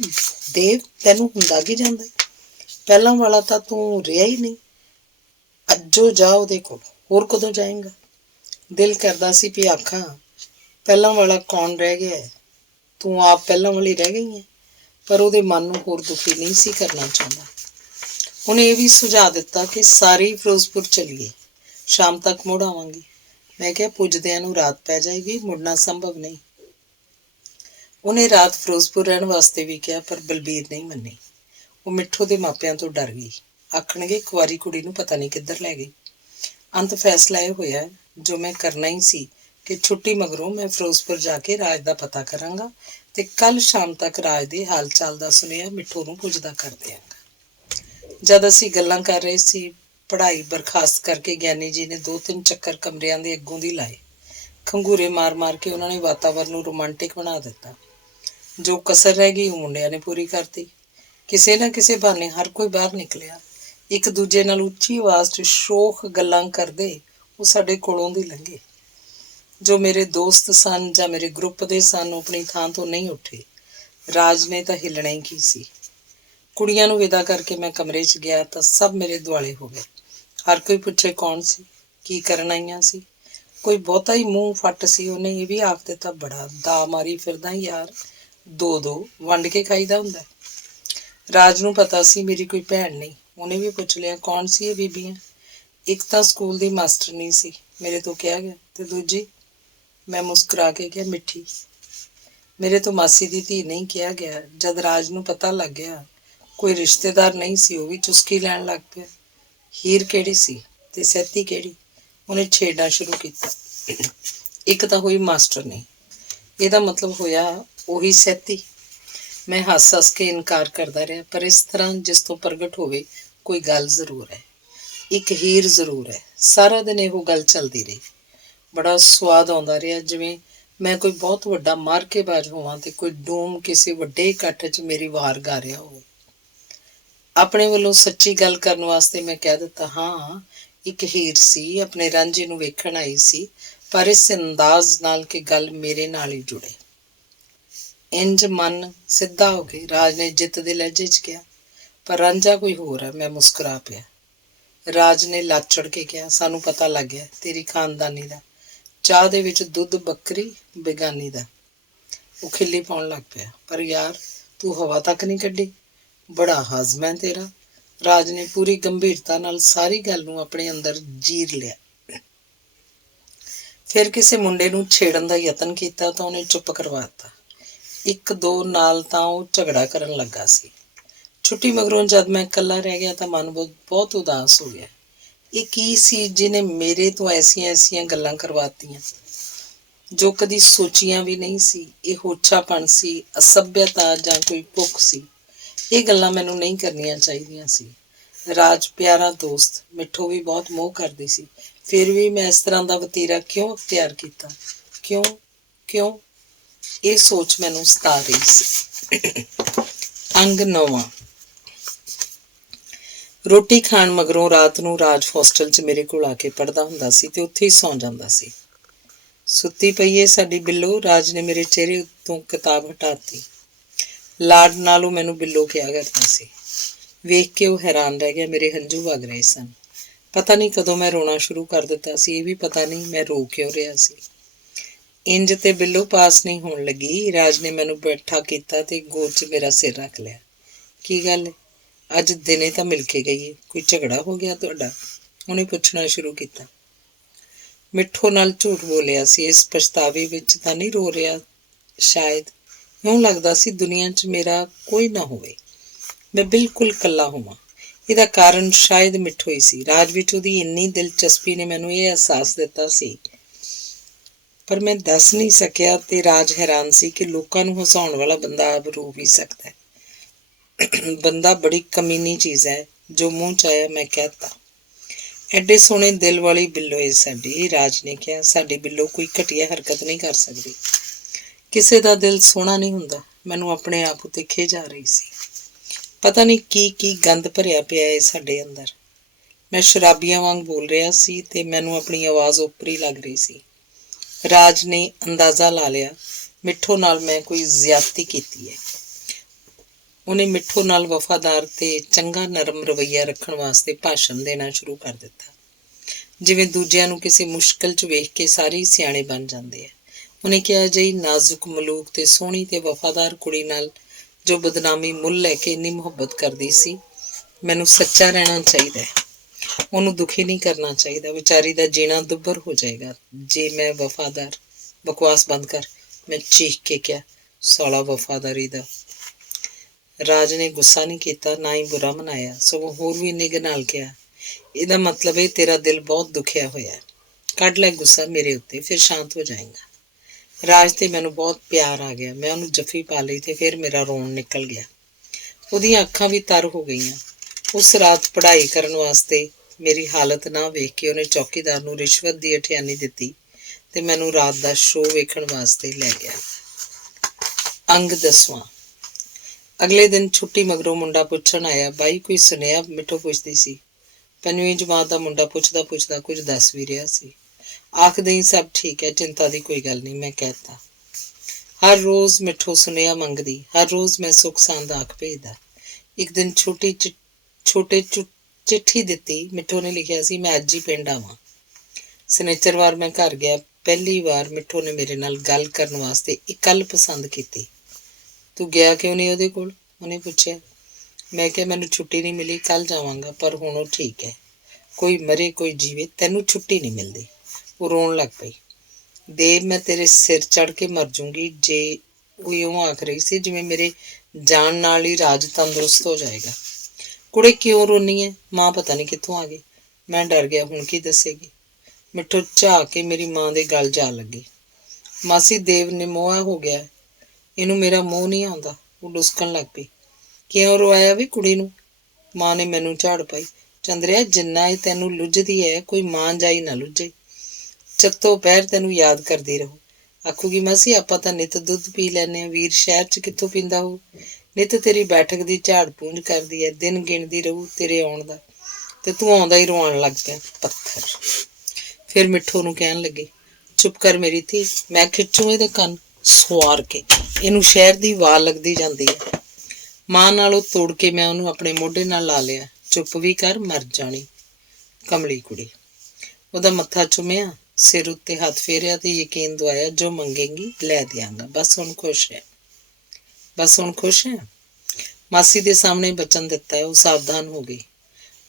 ਦੇਵ, ਤੈਨੂੰ ਹੁੰਦਾ ਕੀ ਜਾਂਦਾ? ਪਹਿਲਾਂ ਵਾਲਾ ਤਾਂ ਤੂੰ ਰਿਹਾ ਹੀ ਨਹੀਂ। ਅੱਜੋ ਜਾ ਉਹਦੇ ਕੋਲ, ਹੋਰ ਕਦੋਂ ਜਾਏਗਾ? ਦਿਲ ਕਰਦਾ ਸੀ ਵੀ ਆਖਾਂ ਪਹਿਲਾਂ ਵਾਲਾ ਕੌਣ ਰਹਿ ਗਿਆ ਹੈ, ਤੂੰ ਆਪ ਪਹਿਲਾਂ ਵਾਲੀ ਰਹਿ ਗਈ ਹੈ। ਪਰ ਉਹਦੇ ਮਨ ਨੂੰ ਹੋਰ ਦੁਖੀ ਨਹੀਂ ਸੀ ਕਰਨਾ ਚਾਹੁੰਦਾ। ਉਹਨੇ ਇਹ ਵੀ ਸੁਝਾਅ ਦਿੱਤਾ ਕਿ ਸਾਰੀ ਫਿਰੋਜ਼ਪੁਰ ਚਲੀਏ, ਸ਼ਾਮ ਤੱਕ ਮੁੜ ਆਵਾਂਗੀ। ਮੈਂ ਕਿਹਾ ਪੁੱਜਦਿਆਂ ਨੂੰ ਰਾਤ ਪੈ ਜਾਏਗੀ, ਮੁੜਨਾ ਸੰਭਵ ਨਹੀਂ। ਉਹਨੇ ਰਾਤ ਫਿਰੋਜ਼ਪੁਰ ਰਹਿਣ ਵਾਸਤੇ ਵੀ ਕਿਹਾ ਪਰ ਬਲਬੀਰ ਨਹੀਂ ਮੰਨੀ। ਉਹ ਮਿੱਠੋ ਦੇ ਮਾਪਿਆਂ ਤੋਂ ਡਰ ਗਈ। ਆਖਣਗੇ ਕੁਆਰੀ ਕੁੜੀ ਨੂੰ ਪਤਾ ਨਹੀਂ ਕਿੱਧਰ ਲੈ ਗਈ। ਅੰਤ ਫੈਸਲਾ ਇਹ ਹੋਇਆ ਜੋ ਮੈਂ ਕਰਨਾ ਹੀ ਸੀ ਕਿ ਛੁੱਟੀ ਮਗਰੋਂ ਮੈਂ ਫਿਰੋਜ਼ਪੁਰ ਜਾ ਕੇ ਰਾਜ ਦਾ ਪਤਾ ਕਰਾਂਗਾ ਤੇ ਕੱਲ ਸ਼ਾਮ ਤੱਕ ਰਾਜ ਦੇ ਹਾਲ ਚਾਲ ਦਾ ਸੁਨੇਹਾ ਮਿੱਠੋ ਨੂੰ ਪੁੱਜਦਾ ਕਰ ਦਿਆਂਗਾ। ਜਦ ਅਸੀਂ ਗੱਲਾਂ ਕਰ ਰਹੇ ਸੀ, ਪੜ੍ਹਾਈ ਬਰਖਾਸਤ ਕਰਕੇ ਗਿਆਨੀ ਜੀ ਨੇ 2-3 ਚੱਕਰ ਕਮਰਿਆਂ ਦੇ ਅੱਗੋਂ ਦੀ ਲਾਏ। ਖੰਗੂਰੇ ਮਾਰ-ਮਾਰ ਕੇ ਉਹਨਾਂ ਨੇ ਵਾਤਾਵਰਨ ਨੂੰ ਰੋਮਾਂਟਿਕ ਬਣਾ ਦਿੱਤਾ। ਜੋ ਕਸਰ ਰਹਿ ਗਈ ਉਹ ਮੁੰਡਿਆਂ ਨੇ ਪੂਰੀ ਕਰਤੀ। ਕਿਸੇ ਨਾ ਕਿਸੇ ਬਹਾਨੇ ਹਰ ਕੋਈ ਬਾਹਰ ਨਿਕਲਿਆ। ਇੱਕ ਦੂਜੇ ਨਾਲ ਉੱਚੀ ਆਵਾਜ਼ 'ਚ ਸ਼ੋਖ ਗੱਲਾਂ ਕਰਦੇ ਉਹ ਸਾਡੇ ਕੋਲੋਂ ਦੀ ਲੰਘੇ। ਜੋ ਮੇਰੇ ਦੋਸਤ ਸਨ ਜਾਂ ਮੇਰੇ ਗਰੁੱਪ ਦੇ ਸਨ ਉਹ ਆਪਣੀ ਥਾਂ ਤੋਂ ਨਹੀਂ ਉੱਠੇ। ਰਾਜ ਨੇ ਤਾਂ ਹਿੱਲਣਾ ਹੀ ਕੀ ਸੀ। ਕੁੜੀਆਂ ਨੂੰ ਵਿਦਾ ਕਰਕੇ ਮੈਂ ਕਮਰੇ 'ਚ ਗਿਆ ਤਾਂ ਸਭ ਮੇਰੇ ਦੁਆਲੇ ਹੋ ਗਏ। ਹਰ ਕੋਈ ਪੁੱਛੇ ਕੌਣ ਸੀ, ਕੀ ਕਰਨ ਆਈਆਂ ਸੀ। ਕੋਈ ਬਹੁਤਾ ਹੀ ਮੂੰਹ ਫੱਟ ਸੀ, ਉਹਨੇ ਇਹ ਵੀ ਆਖ ਦਿੱਤਾ ਬੜਾ ਦਾ ਮਾਰੀ ਫਿਰਦਾ ਯਾਰ, 2-2 ਵੰਡ ਕੇ ਖਾਈਦਾ ਹੁੰਦਾ। ਰਾਜ ਨੂੰ ਪਤਾ ਸੀ ਮੇਰੀ ਕੋਈ ਭੈਣ ਨਹੀਂ। ਉਹਨੇ ਵੀ ਪੁੱਛ ਲਿਆ ਕੌਣ ਸੀ ਇਹ ਬੀਬੀਆਂ। ਇੱਕ ਤਾਂ ਸਕੂਲ ਦੀ ਮਾਸਟਰਨੀ ਸੀ, ਮੇਰੇ ਤੋਂ ਕਿਹਾ ਗਿਆ, ਤੇ ਦੂਜੀ? ਮੈਂ ਮੁਸਕਰਾ ਕੇ ਕਿਹਾ ਮਿੱਠੀ। ਮੇਰੇ ਤੋਂ ਮਾਸੀ ਦੀ ਧੀ ਨਹੀਂ ਕਿਹਾ ਗਿਆ। ਜਦ ਰਾਜ ਨੂੰ ਪਤਾ ਲੱਗ ਗਿਆ ਕੋਈ ਰਿਸ਼ਤੇਦਾਰ ਨਹੀਂ ਸੀ, ਉਹ ਵੀ ਚੁਸਕੀ ਲੈਣ ਲੱਗ ਪਿਆ। ਹੀਰ ਕਿਹੜੀ ਸੀ ਤੇ ਸੈਤੀ ਕਿਹੜੀ? ਉਹਨੇ ਛੇੜਨਾ ਸ਼ੁਰੂ ਕੀਤਾ। ਇੱਕ ਤਾਂ ਹੋਈ ਮਾਸਟਰ ਨਹੀਂ, ਇਹਦਾ ਮਤਲਬ ਹੋਇਆ ਉਹੀ ਸੈਤੀ। ਮੈਂ ਹੱਸ-ਹੱਸ ਕੇ ਇਨਕਾਰ ਕਰਦਾ ਰਿਹਾ, ਪਰ ਇਸ ਤਰ੍ਹਾਂ ਜਿਸ ਤੋਂ ਪ੍ਰਗਟ ਹੋਵੇ ਕੋਈ ਗੱਲ ਜ਼ਰੂਰ ਹੈ, ਇੱਕ ਹੀਰ ਜ਼ਰੂਰ ਹੈ। ਸਾਰਾ ਦਿਨ ਇਹੋ ਗੱਲ ਚੱਲਦੀ ਰਹੀ। ਬੜਾ ਸਵਾਦ ਆਉਂਦਾ ਰਿਹਾ, ਜਿਵੇਂ ਮੈਂ ਕੋਈ ਬਹੁਤ ਵੱਡਾ ਮਾਰਕੇਬਾਜ਼ ਹੋਵਾਂ ਤੇ ਕੋਈ ਡੂਮ ਕਿਸੇ ਵੱਡੇ ਇਕੱਠ 'ਚ ਮੇਰੀ ਵਾਰ ਗਾ ਰਿਹਾ ਹੋਵੇ। ਆਪਣੇ ਵੱਲੋਂ ਸੱਚੀ ਗੱਲ ਕਰਨ ਵਾਸਤੇ ਮੈਂ ਕਹਿ ਦਿੱਤਾ, ਹਾਂ ਇੱਕ ਹੀਰ ਸੀ, ਆਪਣੇ ਰਾਂਝੇ ਨੂੰ ਵੇਖਣ ਆਈ ਸੀ, ਪਰ ਇਸ ਅੰਦਾਜ਼ ਨਾਲ ਕਿ ਗੱਲ ਮੇਰੇ ਨਾਲ ਹੀ ਜੁੜੇ। ਇੰਜ ਮਨ ਸਿੱਧਾ ਹੋ ਗਈ। ਰਾਜ ਨੇ ਜਿੱਤ ਦੇ ਲਹਿਜੇ 'ਚ ਕਿਹਾ, ਪਰ ਰਾਂਝਾ ਕੋਈ ਹੋਰ ਹੈ। ਮੈਂ ਮੁਸਕਰਾ ਪਿਆ। ਰਾਜ ਨੇ ਲੱਚ ਚੜ੍ਹ ਕੇ ਕਿਹਾ, ਸਾਨੂੰ ਪਤਾ ਲੱਗ ਗਿਆ ਤੇਰੀ ਖਾਨਦਾਨੀ ਦਾ। ਚਾਹ ਦੇ ਵਿੱਚ ਦੁੱਧ ਬੱਕਰੀ ਬੇਗਾਨੀ ਦਾ। ਉਹ ਖਿੱਲੀ ਪਾਉਣ ਲੱਗ ਪਿਆ। ਪਰ ਯਾਰ ਤੂੰ ਹਵਾ ਤੱਕ ਨਹੀਂ ਕੱਢੀ। ਬੜਾ ਹਜ਼ਮ ਹੈ ਤੇਰਾ। ਰਾਜ ਨੇ ਪੂਰੀ ਗੰਭੀਰਤਾ ਨਾਲ ਸਾਰੀ ਗੱਲ ਨੂੰ ਆਪਣੇ ਅੰਦਰ ਜੀਰ ਲਿਆ। ਫਿਰ ਕਿਸੇ ਮੁੰਡੇ ਨੂੰ ਛੇੜਨ ਦਾ ਯਤਨ ਕੀਤਾ ਤਾਂ ਉਹਨੇ ਚੁੱਪ ਕਰਵਾ ਦਿੱਤਾ। 1-2 ਨਾਲ ਤਾਂ ਉਹ ਝਗੜਾ ਕਰਨ ਲੱਗਾ ਸੀ। ਛੁੱਟੀ ਮਗਰੋਂ ਜਦ ਮੈਂ ਇਕੱਲਾ ਰਹਿ ਗਿਆ ਤਾਂ ਮਨ ਬਹੁਤ ਉਦਾਸ ਹੋ ਗਿਆ। ਇਹ ਕੀ ਸੀ ਜਿਹਨੇ ਮੇਰੇ ਤੋਂ ਐਸੀਆਂ ਗੱਲਾਂ ਕਰਵਾਤੀਆਂ ਜੋ ਕਦੀ ਸੋਚੀਆਂ ਵੀ ਨਹੀਂ ਸੀ। ਇਹ ਹੋਛਾਪਣ ਸੀ, ਅਸੱਭਿਅਤਾ ਜਾਂ ਕੋਈ ਭੁੱਖ ਸੀ? ਇਹ ਗੱਲਾਂ ਮੈਨੂੰ ਨਹੀਂ ਕਰਨੀਆਂ ਚਾਹੀਦੀਆਂ ਸੀ। ਰਾਜ ਪਿਆਰਾ ਦੋਸਤ, ਮਿੱਠੋ ਵੀ ਬਹੁਤ ਮੋਹ ਕਰਦੀ ਸੀ। ਫਿਰ ਵੀ ਮੈਂ ਇਸ ਤਰ੍ਹਾਂ ਦਾ ਵਤੀਰਾ ਕਿਉਂ ਅਖਤਿਆਰ ਕੀਤਾ? ਕਿਉਂ? ਇਹ ਸੋਚ ਮੈਨੂੰ ਸਤਾ ਰਹੀ ਸੀ। ਅੰਗ 9। ਰੋਟੀ ਖਾਣ ਮਗਰੋਂ ਰਾਤ ਨੂੰ ਰਾਜ ਹੋਸਟਲ 'ਚ ਮੇਰੇ ਕੋਲ ਆ ਕੇ ਪੜ੍ਹਦਾ ਹੁੰਦਾ ਸੀ ਤੇ ਉੱਥੇ ਹੀ ਸੌਂ ਜਾਂਦਾ ਸੀ। ਸੁੱਤੀ ਪਈ ਏ ਸਾਡੀ ਬਿੱਲੋ, ਰਾਜ ਨੇ ਮੇਰੇ ਚਿਹਰੇ ਉੱਤੋਂ ਕਿਤਾਬ ਹਟਾ ਦਿੱਤੀ। ਲਾਡ ਨਾਲ ਉਹ ਮੈਨੂੰ ਬਿੱਲੋ ਕਿਹਾ ਕਰਦਾ ਸੀ। ਵੇਖ ਕੇ ਉਹ ਹੈਰਾਨ ਰਹਿ ਗਿਆ। ਮੇਰੇ ਹੰਝੂ ਵਗ ਰਹੇ ਸਨ। ਪਤਾ ਨਹੀਂ ਕਦੋਂ ਮੈਂ ਰੋਣਾ ਸ਼ੁਰੂ ਕਰ ਦਿੱਤਾ ਸੀ। ਇਹ ਵੀ ਪਤਾ ਨਹੀਂ ਮੈਂ ਰੋ ਕਿਉਂ ਰਿਹਾ ਸੀ। ਇੰਜ ਤੇ ਬਿੱਲੋ ਪਾਸ ਨਹੀਂ ਹੋਣ ਲੱਗੀ। ਰਾਜ ਨੇ ਮੈਨੂੰ ਬੈਠਾ ਕੀਤਾ ਤੇ ਗੋਦ 'ਚ ਮੇਰਾ ਸਿਰ ਰੱਖ ਲਿਆ। ਕੀ ਗੱਲ, ਅੱਜ ਦਿਨੇ ਤਾਂ ਮਿਲ ਕੇ ਗਈ ਏ, ਕੋਈ ਝਗੜਾ ਹੋ ਗਿਆ ਤੁਹਾਡਾ? ਉਹਨੇ ਪੁੱਛਣਾ ਸ਼ੁਰੂ ਕੀਤਾ। ਮਿੱਠੋ ਨਾਲ ਝੂਠ ਬੋਲਿਆ ਸੀ। ਇਸ ਪਛਤਾਵੇ ਵਿੱਚ ਤਾਂ ਨਹੀਂ ਰੋ ਰਿਹਾ। ਸ਼ਾਇਦ ਇਉਂ ਲੱਗਦਾ ਸੀ ਦੁਨੀਆ 'ਚ ਮੇਰਾ ਕੋਈ ਨਾ ਹੋਵੇ, ਮੈਂ ਬਿਲਕੁਲ ਇਕੱਲਾ ਹੋਵਾਂ। ਇਹਦਾ ਕਾਰਨ ਸ਼ਾਇਦ ਮਿੱਠੋ ਹੀ ਸੀ। ਰਾਜ ਵਿੱਚ ਉਹਦੀ ਇੰਨੀ ਦਿਲਚਸਪੀ ਨੇ ਮੈਨੂੰ ਇਹ ਅਹਿਸਾਸ ਦਿੱਤਾ ਸੀ, ਪਰ ਮੈਂ ਦੱਸ ਨਹੀਂ ਸਕਿਆ। ਤੇ ਰਾਜ ਹੈਰਾਨ ਸੀ ਕਿ ਲੋਕਾਂ ਨੂੰ ਹਸਾਉਣ ਵਾਲਾ ਬੰਦਾ ਆਪ ਰੋ ਵੀ ਸਕਦਾ ਹੈ। ਬੰਦਾ ਬੜੀ ਕਮੀਨੀ ਚੀਜ਼ ਹੈ, ਜੋ ਮੂੰਹ 'ਚ ਆਇਆ ਮੈਂ ਕਹਿ ਤਾ। ਐਡੇ ਸੋਹਣੇ ਦਿਲ ਵਾਲੀ ਬਿੱਲੋ ਏ ਸਾਡੀ, ਰਾਜ ਨੇ ਕਿਹਾ। ਸਾਡੀ ਬਿੱਲੋ ਕੋਈ ਘਟੀਆ ਹਰਕਤ ਨਹੀਂ ਕਰ ਸਕਦੀ। ਕਿਸੇ ਦਾ ਦਿਲ ਸੋਹਣਾ ਨਹੀਂ ਹੁੰਦਾ। ਮੈਨੂੰ ਆਪਣੇ ਆਪ ਉੱਤੇ ਖਿਝ ਆ ਰਹੀ ਸੀ। ਪਤਾ ਨਹੀਂ ਕੀ ਗੰਦ ਭਰਿਆ ਪਿਆ ਏ ਸਾਡੇ ਅੰਦਰ। ਮੈਂ ਸ਼ਰਾਬੀਆਂ ਵਾਂਗ ਬੋਲ ਰਿਹਾ ਸੀ ਤੇ ਮੈਨੂੰ ਆਪਣੀ ਆਵਾਜ਼ ਓਪਰੀ ਲੱਗ ਰਹੀ ਸੀ। ਰਾਜ ਨੇ ਅੰਦਾਜ਼ਾ ਲਾ ਲਿਆ ਮਿੱਠੋ ਨਾਲ ਮੈਂ ਕੋਈ ਜ਼ਿਆਦਤੀ ਕੀਤੀ ਹੈ। ਉਹਨੇ ਮਿੱਠੋ ਨਾਲ ਵਫਾਦਾਰ ਤੇ ਚੰਗਾ ਨਰਮ ਰਵੱਈਆ ਰੱਖਣ ਵਾਸਤੇ ਭਾਸ਼ਣ ਦੇਣਾ ਸ਼ੁਰੂ ਕਰ ਦਿੱਤਾ, ਜਿਵੇਂ ਦੂਜਿਆਂ ਨੂੰ ਕਿਸੇ ਮੁਸ਼ਕਿਲ 'ਚ ਵੇਖ ਕੇ ਸਾਰੇ ਹੀ ਸਿਆਣੇ ਬਣ ਜਾਂਦੇ ਆ। ਉਹਨੇ ਕਿਹਾ, ਅਜਿਹੀ ਨਾਜ਼ੁਕ ਮਲੂਕ ਤੇ ਸੋਹਣੀ ਤੇ ਵਫਾਦਾਰ ਕੁੜੀ ਨਾਲ ਜੋ ਬਦਨਾਮੀ ਮੁੱਲ ਲੈ ਕੇ ਇੰਨੀ ਮੁਹੱਬਤ ਕਰਦੀ ਸੀ, ਮੈਨੂੰ ਸੱਚਾ ਰਹਿਣਾ ਚਾਹੀਦਾ ਹੈ। ਉਹਨੂੰ ਦੁਖੀ ਨਹੀਂ ਕਰਨਾ ਚਾਹੀਦਾ। ਵਿਚਾਰੀ ਦਾ ਜੀਣਾ ਦੁੱਭਰ ਹੋ ਜਾਏਗਾ ਜੇ ਮੈਂ ਵਫਾਦਾਰ। ਬਕਵਾਸ ਬੰਦ ਕਰ, ਮੈਂ ਚੀਖ ਕੇ ਕਿਹਾ। ਸਾਲਾ ਵਫਾਦਾਰੀ ਦਾ। ਰਾਜ ਨੇ ਗੁੱਸਾ ਨਹੀਂ ਕੀਤਾ, ਨਾ ਹੀ ਬੁਰਾ ਮਨਾਇਆ, ਸਗੋਂ ਹੋਰ ਵੀ ਨਿੱਘ ਨਾਲ ਕਿਹਾ, ਇਹਦਾ ਮਤਲਬ ਇਹ ਤੇਰਾ ਦਿਲ ਬਹੁਤ ਦੁਖਿਆ ਹੋਇਆ। ਕੱਢ ਲੈ ਗੁੱਸਾ ਮੇਰੇ ਉੱਤੇ, ਫਿਰ ਸ਼ਾਂਤ ਹੋ ਜਾਏਗਾ। ਰਾਜ ਤੇ ਮੈਨੂੰ ਬਹੁਤ ਪਿਆਰ ਆ ਗਿਆ। ਮੈਂ ਉਹਨੂੰ ਜੱਫੀ ਪਾ ਲਈ ਤੇ ਫਿਰ ਮੇਰਾ ਰੋਣ ਨਿਕਲ ਗਿਆ। ਉਹਦੀਆਂ ਅੱਖਾਂ ਵੀ ਤਰ ਹੋ ਗਈਆਂ। ਉਸ ਰਾਤ ਪੜ੍ਹਾਈ ਕਰਨ ਵਾਸਤੇ ਮੇਰੀ ਹਾਲਤ ਨਾ ਵੇਖ ਕੇ ਉਹਨੇ ਚੌਕੀਦਾਰ ਨੂੰ ਰਿਸ਼ਵਤ ਦੀ ਅਠਿਆਨੀ ਦਿੱਤੀ ਤੇ ਮੈਨੂੰ ਰਾਤ ਦਾ ਸ਼ੋਅ ਵੇਖਣ ਵਾਸਤੇ ਲੈ ਗਿਆ। ਅੰਗ 10ਵਾਂ। ਅਗਲੇ ਦਿਨ ਛੁੱਟੀ ਮਗਰੋਂ ਮੁੰਡਾ ਪੁੱਛਣ ਆਇਆ, ਬਾਈ ਕੋਈ ਸੁਨੇਹਾ? ਮਿੱਠੋ ਪੁੱਛਦੀ ਸੀ। 5ਵੀਂ ਜਮਾਤ ਦਾ ਮੁੰਡਾ ਪੁੱਛਦਾ ਕੁਝ ਦੱਸ ਵੀ ਰਿਹਾ ਸੀ। ਆਖਦੇ ਹੀ ਸਭ ਠੀਕ ਹੈ, ਚਿੰਤਾ ਦੀ ਕੋਈ ਗੱਲ ਨਹੀਂ, ਮੈਂ ਕਹਿਤਾ। ਹਰ ਰੋਜ਼ ਮਿੱਠੋ ਸੁਨੇਹਾ ਮੰਗਦੀ, ਹਰ ਰੋਜ਼ ਮੈਂ ਸੁੱਖ ਸਾਂਦ ਆਖ ਭੇਜਦਾ। ਇੱਕ ਦਿਨ ਚਿੱਠੀ ਦਿੱਤੀ। ਮਿੱਠੋ ਨੇ ਲਿਖਿਆ ਸੀ, ਮੈਂ ਅੱਜ ਹੀ ਪਿੰਡ ਆਵਾਂ। ਸ਼ਨਿਚਰਵਾਰ ਮੈਂ ਘਰ ਗਿਆ। ਪਹਿਲੀ ਵਾਰ ਮਿੱਠੋ ਨੇ ਮੇਰੇ ਨਾਲ ਗੱਲ ਕਰਨ ਵਾਸਤੇ ਇੱਕ ਗੱਲ ਪਸੰਦ ਕੀਤੀ। ਤੂੰ ਗਿਆ ਕਿਉਂ ਨਹੀਂ ਉਹਦੇ ਕੋਲ? ਉਹਨੇ ਪੁੱਛਿਆ। ਮੈਂ ਕਿਹਾ, ਮੈਨੂੰ ਛੁੱਟੀ ਨਹੀਂ ਮਿਲੀ, ਕੱਲ੍ਹ ਜਾਵਾਂਗਾ। ਪਰ ਹੁਣ ਉਹ ਠੀਕ ਹੈ। ਕੋਈ ਮਰੇ ਕੋਈ ਜੀਵੇ, ਤੈਨੂੰ ਛੁੱਟੀ ਨਹੀਂ ਮਿਲਦੀ। ਉਹ ਰੋਣ ਲੱਗ ਪਈ। ਦੇਵ, ਮੈਂ ਤੇਰੇ ਸਿਰ ਚੜ੍ਹ ਕੇ ਮਰ ਜੂੰਗੀ ਜੇ। ਉਹ ਇਉਂ ਆਖ ਰਹੀ ਸੀ ਜਿਵੇਂ ਮੇਰੇ ਜਾਣ ਨਾਲ ਹੀ ਰਾਜ ਤੰਦਰੁਸਤ ਹੋ ਜਾਏਗਾ। ਕੁੜੇ ਕਿਉਂ ਰੋਨੀ ਹੈ? ਮਾਂ ਪਤਾ ਨਹੀਂ ਕਿੱਥੋਂ ਆ ਗਈ। ਮੈਂ ਡਰ ਗਿਆ, ਹੁਣ ਕੀ ਦੱਸੇਗੀ? ਮਿੱਠੋ ਝਾਕ ਕੇ ਮੇਰੀ ਮਾਂ ਦੇ ਗਲ ਜਾ ਲੱਗੀ। ਮਾਸੀ, ਦੇਵ ਨਿਮੋਆ ਹੋ ਗਿਆ, ਇਹਨੂੰ ਮੇਰਾ ਮੂੰਹ ਨਹੀਂ ਆਉਂਦਾ। ਉਹ ਡੁਸਕਣ ਲੱਗ ਪਈ। ਕਿਉਂ ਰਵਾਇਆ ਵੀ ਕੁੜੀ ਨੂੰ? ਮਾਂ ਨੇ ਮੈਨੂੰ ਝਾੜ ਪਾਈ। ਚੰਦਰਿਆ, ਜਿੰਨਾ ਇਹ ਤੈਨੂੰ ਲੁੱਝਦੀ ਹੈ, ਕੋਈ ਮਾਂ ਜਾਈ ਨਾ ਲੁੱਝੇ। ਚੱਤੋ ਪਹਿਰ ਤੈਨੂੰ ਯਾਦ ਕਰਦੀ ਰਹੋ। ਆਖੂਗੀ, ਮਾਸੀ ਆਪਾਂ ਤਾਂ ਨਿੱਤ ਦੁੱਧ ਪੀ ਲੈਂਦੇ ਹਾਂ, ਵੀਰ ਸ਼ਹਿਰ 'ਚ ਕਿੱਥੋਂ ਪੀਂਦਾ ਹੋਊ? ਨਿੱਤ ਤੇਰੀ ਬੈਠਕ ਦੀ ਝਾੜ ਪੂੰਝ ਕਰਦੀ ਹੈ, ਦਿਨ ਗਿਣਦੀ ਰਹੂ ਤੇਰੇ ਆਉਣ ਦਾ, ਤੇ ਤੂੰ ਆਉਂਦਾ ਹੀ ਰੋਣ ਲੱਗ ਪਿਆ। ਪੱਥਰ। ਫਿਰ ਮਿੱਠੋ ਨੂੰ ਕਹਿਣ ਲੱਗੀ, ਚੁੱਪ ਕਰ ਮੇਰੀ ਧੀ, ਮੈਂ ਖਿੱਚੂ ਇਹਦੇ ਕੰਨ ਸਵਾਰ ਕੇ, ਇਹਨੂੰ ਸ਼ਹਿਰ ਦੀ ਵਾਲ ਲੱਗਦੀ ਜਾਂਦੀ ਹੈ। ਮਾਂ ਨਾਲੋਂ ਤੋੜ ਕੇ ਮੈਂ ਉਹਨੂੰ ਆਪਣੇ ਮੋਢੇ ਨਾਲ ਲਾ ਲਿਆ। ਚੁੱਪ ਵੀ ਕਰ, ਮਰ ਜਾਣੀ ਕਮਲੀ ਕੁੜੀ। ਉਹਦਾ ਮੱਥਾ ਚੁੰਮਿਆ, ਸਿਰ ਉੱਤੇ ਹੱਥ ਫੇਰਿਆ ਤੇ ਯਕੀਨ ਦਵਾਇਆ, ਜੋ ਮੰਗੇਗੀ ਲੈ ਦਿਆਂਗਾ, ਬਸ ਹੁਣ ਖੁਸ਼ ਹੈ। ਮਾਸੀ ਦੇ ਸਾਹਮਣੇ ਬਚਨ ਦਿੱਤਾ ਹੈ। ਉਹ ਸਾਵਧਾਨ ਹੋ ਗਈ।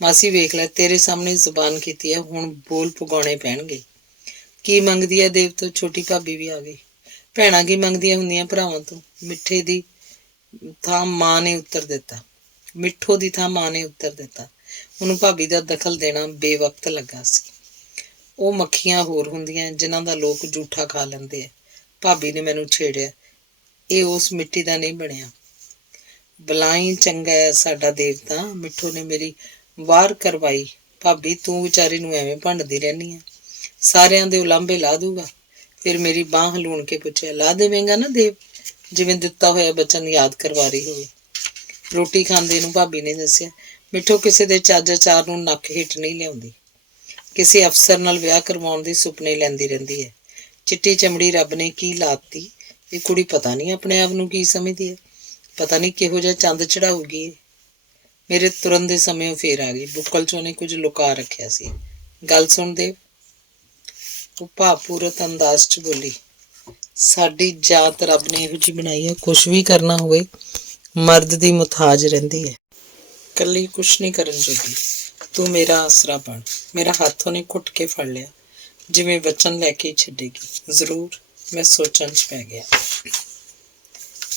ਮਾਸੀ ਵੇਖ ਲੈ, ਤੇਰੇ ਸਾਹਮਣੇ ਜ਼ੁਬਾਨ ਕੀਤੀ ਹੈ, ਹੁਣ ਬੋਲ ਪੁਗਾਉਣੇ ਪੈਣਗੇ। ਕੀ ਮੰਗਦੀ ਹੈ ਦੇਵ ਤੋਂ? ਛੋਟੀ ਭਾਬੀ ਵੀ ਆ ਗਈ। ਭੈਣਾਂ ਕੀ ਮੰਗਦੀਆਂ ਹੁੰਦੀਆਂ ਭਰਾਵਾਂ ਤੋਂ? ਮਿੱਠੋ ਦੀ ਥਾਂ ਮਾਂ ਨੇ ਉੱਤਰ ਦਿੱਤਾ। ਉਹਨੂੰ ਭਾਬੀ ਦਾ ਦਖਲ ਦੇਣਾ ਬੇਵਕਤ ਲੱਗਾ ਸੀ। ਉਹ ਮੱਖੀਆਂ ਹੋਰ ਹੁੰਦੀਆਂ ਜਿਨ੍ਹਾਂ ਦਾ ਲੋਕ ਜੂਠਾ ਖਾ ਲੈਂਦੇ ਆ। ਭਾਬੀ ਨੇ ਮੈਨੂੰ ਛੇੜਿਆ। ਇਹ ਉਸ ਮਿੱਟੀ ਦਾ ਨਹੀਂ ਬਣਿਆ। ਬਲਾਈ ਚੰਗਾ ਹੈ ਸਾਡਾ ਦੇਵਤਾ। ਮਿੱਠੋ ਨੇ ਮੇਰੀ ਵਾਰ ਕਰਵਾਈ। ਭਾਬੀ, ਤੂੰ ਵਿਚਾਰੀ ਨੂੰ ਐਵੇਂ ਭੰਡਦੀ ਰਹਿੰਦੀ ਹੈ, ਸਾਰਿਆਂ ਦੇ ਉਲਾਂਭੇ ਲਾ ਦੂਗਾ। ਫਿਰ ਮੇਰੀ ਬਾਂਹ ਹਲੂਣ ਕੇ ਪੁੱਛਿਆ, ਲਾ ਦੇਵੇਂਗਾ ਨਾ ਦੇਵ? ਜਿਵੇਂ ਦਿੱਤਾ ਹੋਇਆ ਬਚਨ ਯਾਦ ਕਰਵਾ ਰਹੀ ਹੋਵੇ। ਰੋਟੀ ਖਾਂਦੇ ਨੂੰ ਭਾਬੀ ਨੇ ਦੱਸਿਆ, ਮਿੱਠੂ ਕਿਸੇ ਦੇ ਚੱਜ ਚਾਰ ਨੂੰ ਨੱਕ ਹਿੱਟ ਨਹੀਂ ਲਿਆਉਂਦੀ। ਕਿਸੇ ਅਫਸਰ ਨਾਲ ਵਿਆਹ ਕਰਵਾਉਣ ਦੇ ਸੁਪਨੇ ਲੈਂਦੀ ਰਹਿੰਦੀ ਹੈ। ਚਿੱਟੀ ਚਮੜੀ ਰੱਬ ਨੇ ਕੀ ਲਾਤੀ। ਇਹ ਕੁੜੀ ਪਤਾ ਨਹੀਂ ਆਪਣੇ ਆਪ ਨੂੰ ਕੀ ਸਮਝਦੀ ਹੈ। ਪਤਾ ਨਹੀਂ ਕਿਹੋ ਜਿਹਾ ਚੰਦ ਚੜਾਊਗੀ। ਮੇਰੇ ਤੁਰਨ ਦੇ ਸਮੇਂ ਉਹ ਫੇਰ ਆ ਗਈ। ਬੁੱਕਲ 'ਚ ਉਹਨੇ ਕੁਝ ਲੁਕਾ ਰੱਖਿਆ ਸੀ। ਗੱਲ ਸੁਣ ਦੇਵ, ਉਹ ਭਾਵਪੂਰਤ ਅੰਦਾਜ਼ 'ਚ ਬੋਲੀ। ਸਾਡੀ ਜਾਤ ਰੱਬ ਨੇ ਇਹੋ ਜਿਹੀ ਬਣਾਈ ਹੈ, ਕੁਛ ਵੀ ਕਰਨਾ ਹੋਵੇ ਮਰਦ ਦੀ ਮੁਹਤਾਜ ਰਹਿੰਦੀ ਹੈ, ਇਕੱਲੀ ਕੁਛ ਨਹੀਂ ਕਰਨ ਜੋਗੀ। ਤੂੰ ਮੇਰਾ ਆਸਰਾ ਬਣ। ਮੇਰਾ ਹੱਥ ਉਹਨੇ ਘੁੱਟ ਕੇ ਫੜ ਲਿਆ, ਜਿਵੇਂ ਵਚਨ ਲੈ ਕੇ ਛੱਡੇਗੀ। ਜ਼ਰੂਰ। ਮੈਂ ਸੋਚਣ 'ਚ ਪੈ ਗਿਆ।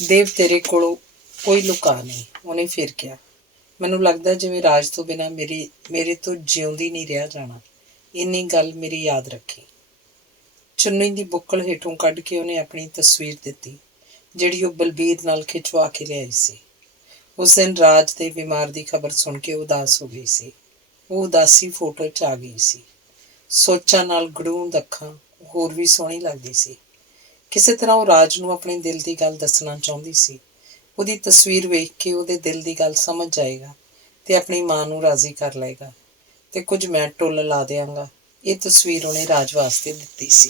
ਦੇਵ, ਤੇਰੇ ਕੋਲੋਂ ਕੋਈ ਲੁਕਾ ਨਹੀਂ, ਉਹਨੇ ਫਿਰ ਕਿਹਾ। ਮੈਨੂੰ ਲੱਗਦਾ ਜਿਵੇਂ ਰਾਜ ਤੋਂ ਬਿਨਾਂ ਮੇਰੇ ਤੋਂ ਜਿਉਂਦੀ ਨਹੀਂ ਰਿਹਾ ਜਾਣਾ। ਇੰਨੀ ਗੱਲ ਮੇਰੀ ਯਾਦ ਰੱਖੀ। ਚੁੰਨੀ ਦੀ ਬੁੱਕਲ ਹੇਠੋਂ ਕੱਢ ਕੇ ਉਹਨੇ ਆਪਣੀ ਤਸਵੀਰ ਦਿੱਤੀ, ਜਿਹੜੀ ਉਹ ਬਲਬੀਰ ਨਾਲ ਖਿਚਵਾ ਕੇ ਲਿਆਈ ਸੀ। ਉਸ ਦਿਨ ਰਾਜ ਦੇ ਬਿਮਾਰ ਦੀ ਖਬਰ ਸੁਣ ਕੇ ਉਦਾਸ ਹੋ ਗਈ ਸੀ। ਉਹ ਉਦਾਸੀ ਫੋਟੋ 'ਚ ਆ ਗਈ ਸੀ। ਸੋਚਾਂ ਨਾਲ ਗੜੂੰਦ ਅੱਖਾਂ ਹੋਰ ਵੀ ਸੋਹਣੀ ਲੱਗਦੀ ਸੀ। ਕਿਸੇ ਤਰ੍ਹਾਂ ਉਹ ਰਾਜ ਨੂੰ ਆਪਣੇ ਦਿਲ ਦੀ ਗੱਲ ਦੱਸਣਾ ਚਾਹੁੰਦੀ ਸੀ। ਉਹਦੀ ਤਸਵੀਰ ਵੇਖ ਕੇ ਉਹਦੇ ਦਿਲ ਦੀ ਗੱਲ ਸਮਝ ਜਾਏਗਾ ਤੇ ਆਪਣੀ ਮਾਂ ਨੂੰ ਰਾਜ਼ੀ ਕਰ ਲਏਗਾ ਤੇ ਕੁਝ ਮੈਂ ਟੁੱਲ ਲਾ ਦਿਆਂਗਾ। ਇਹ ਤਸਵੀਰ ਉਹਨੇ ਰਾਜ ਵਾਸਤੇ ਦਿੱਤੀ ਸੀ।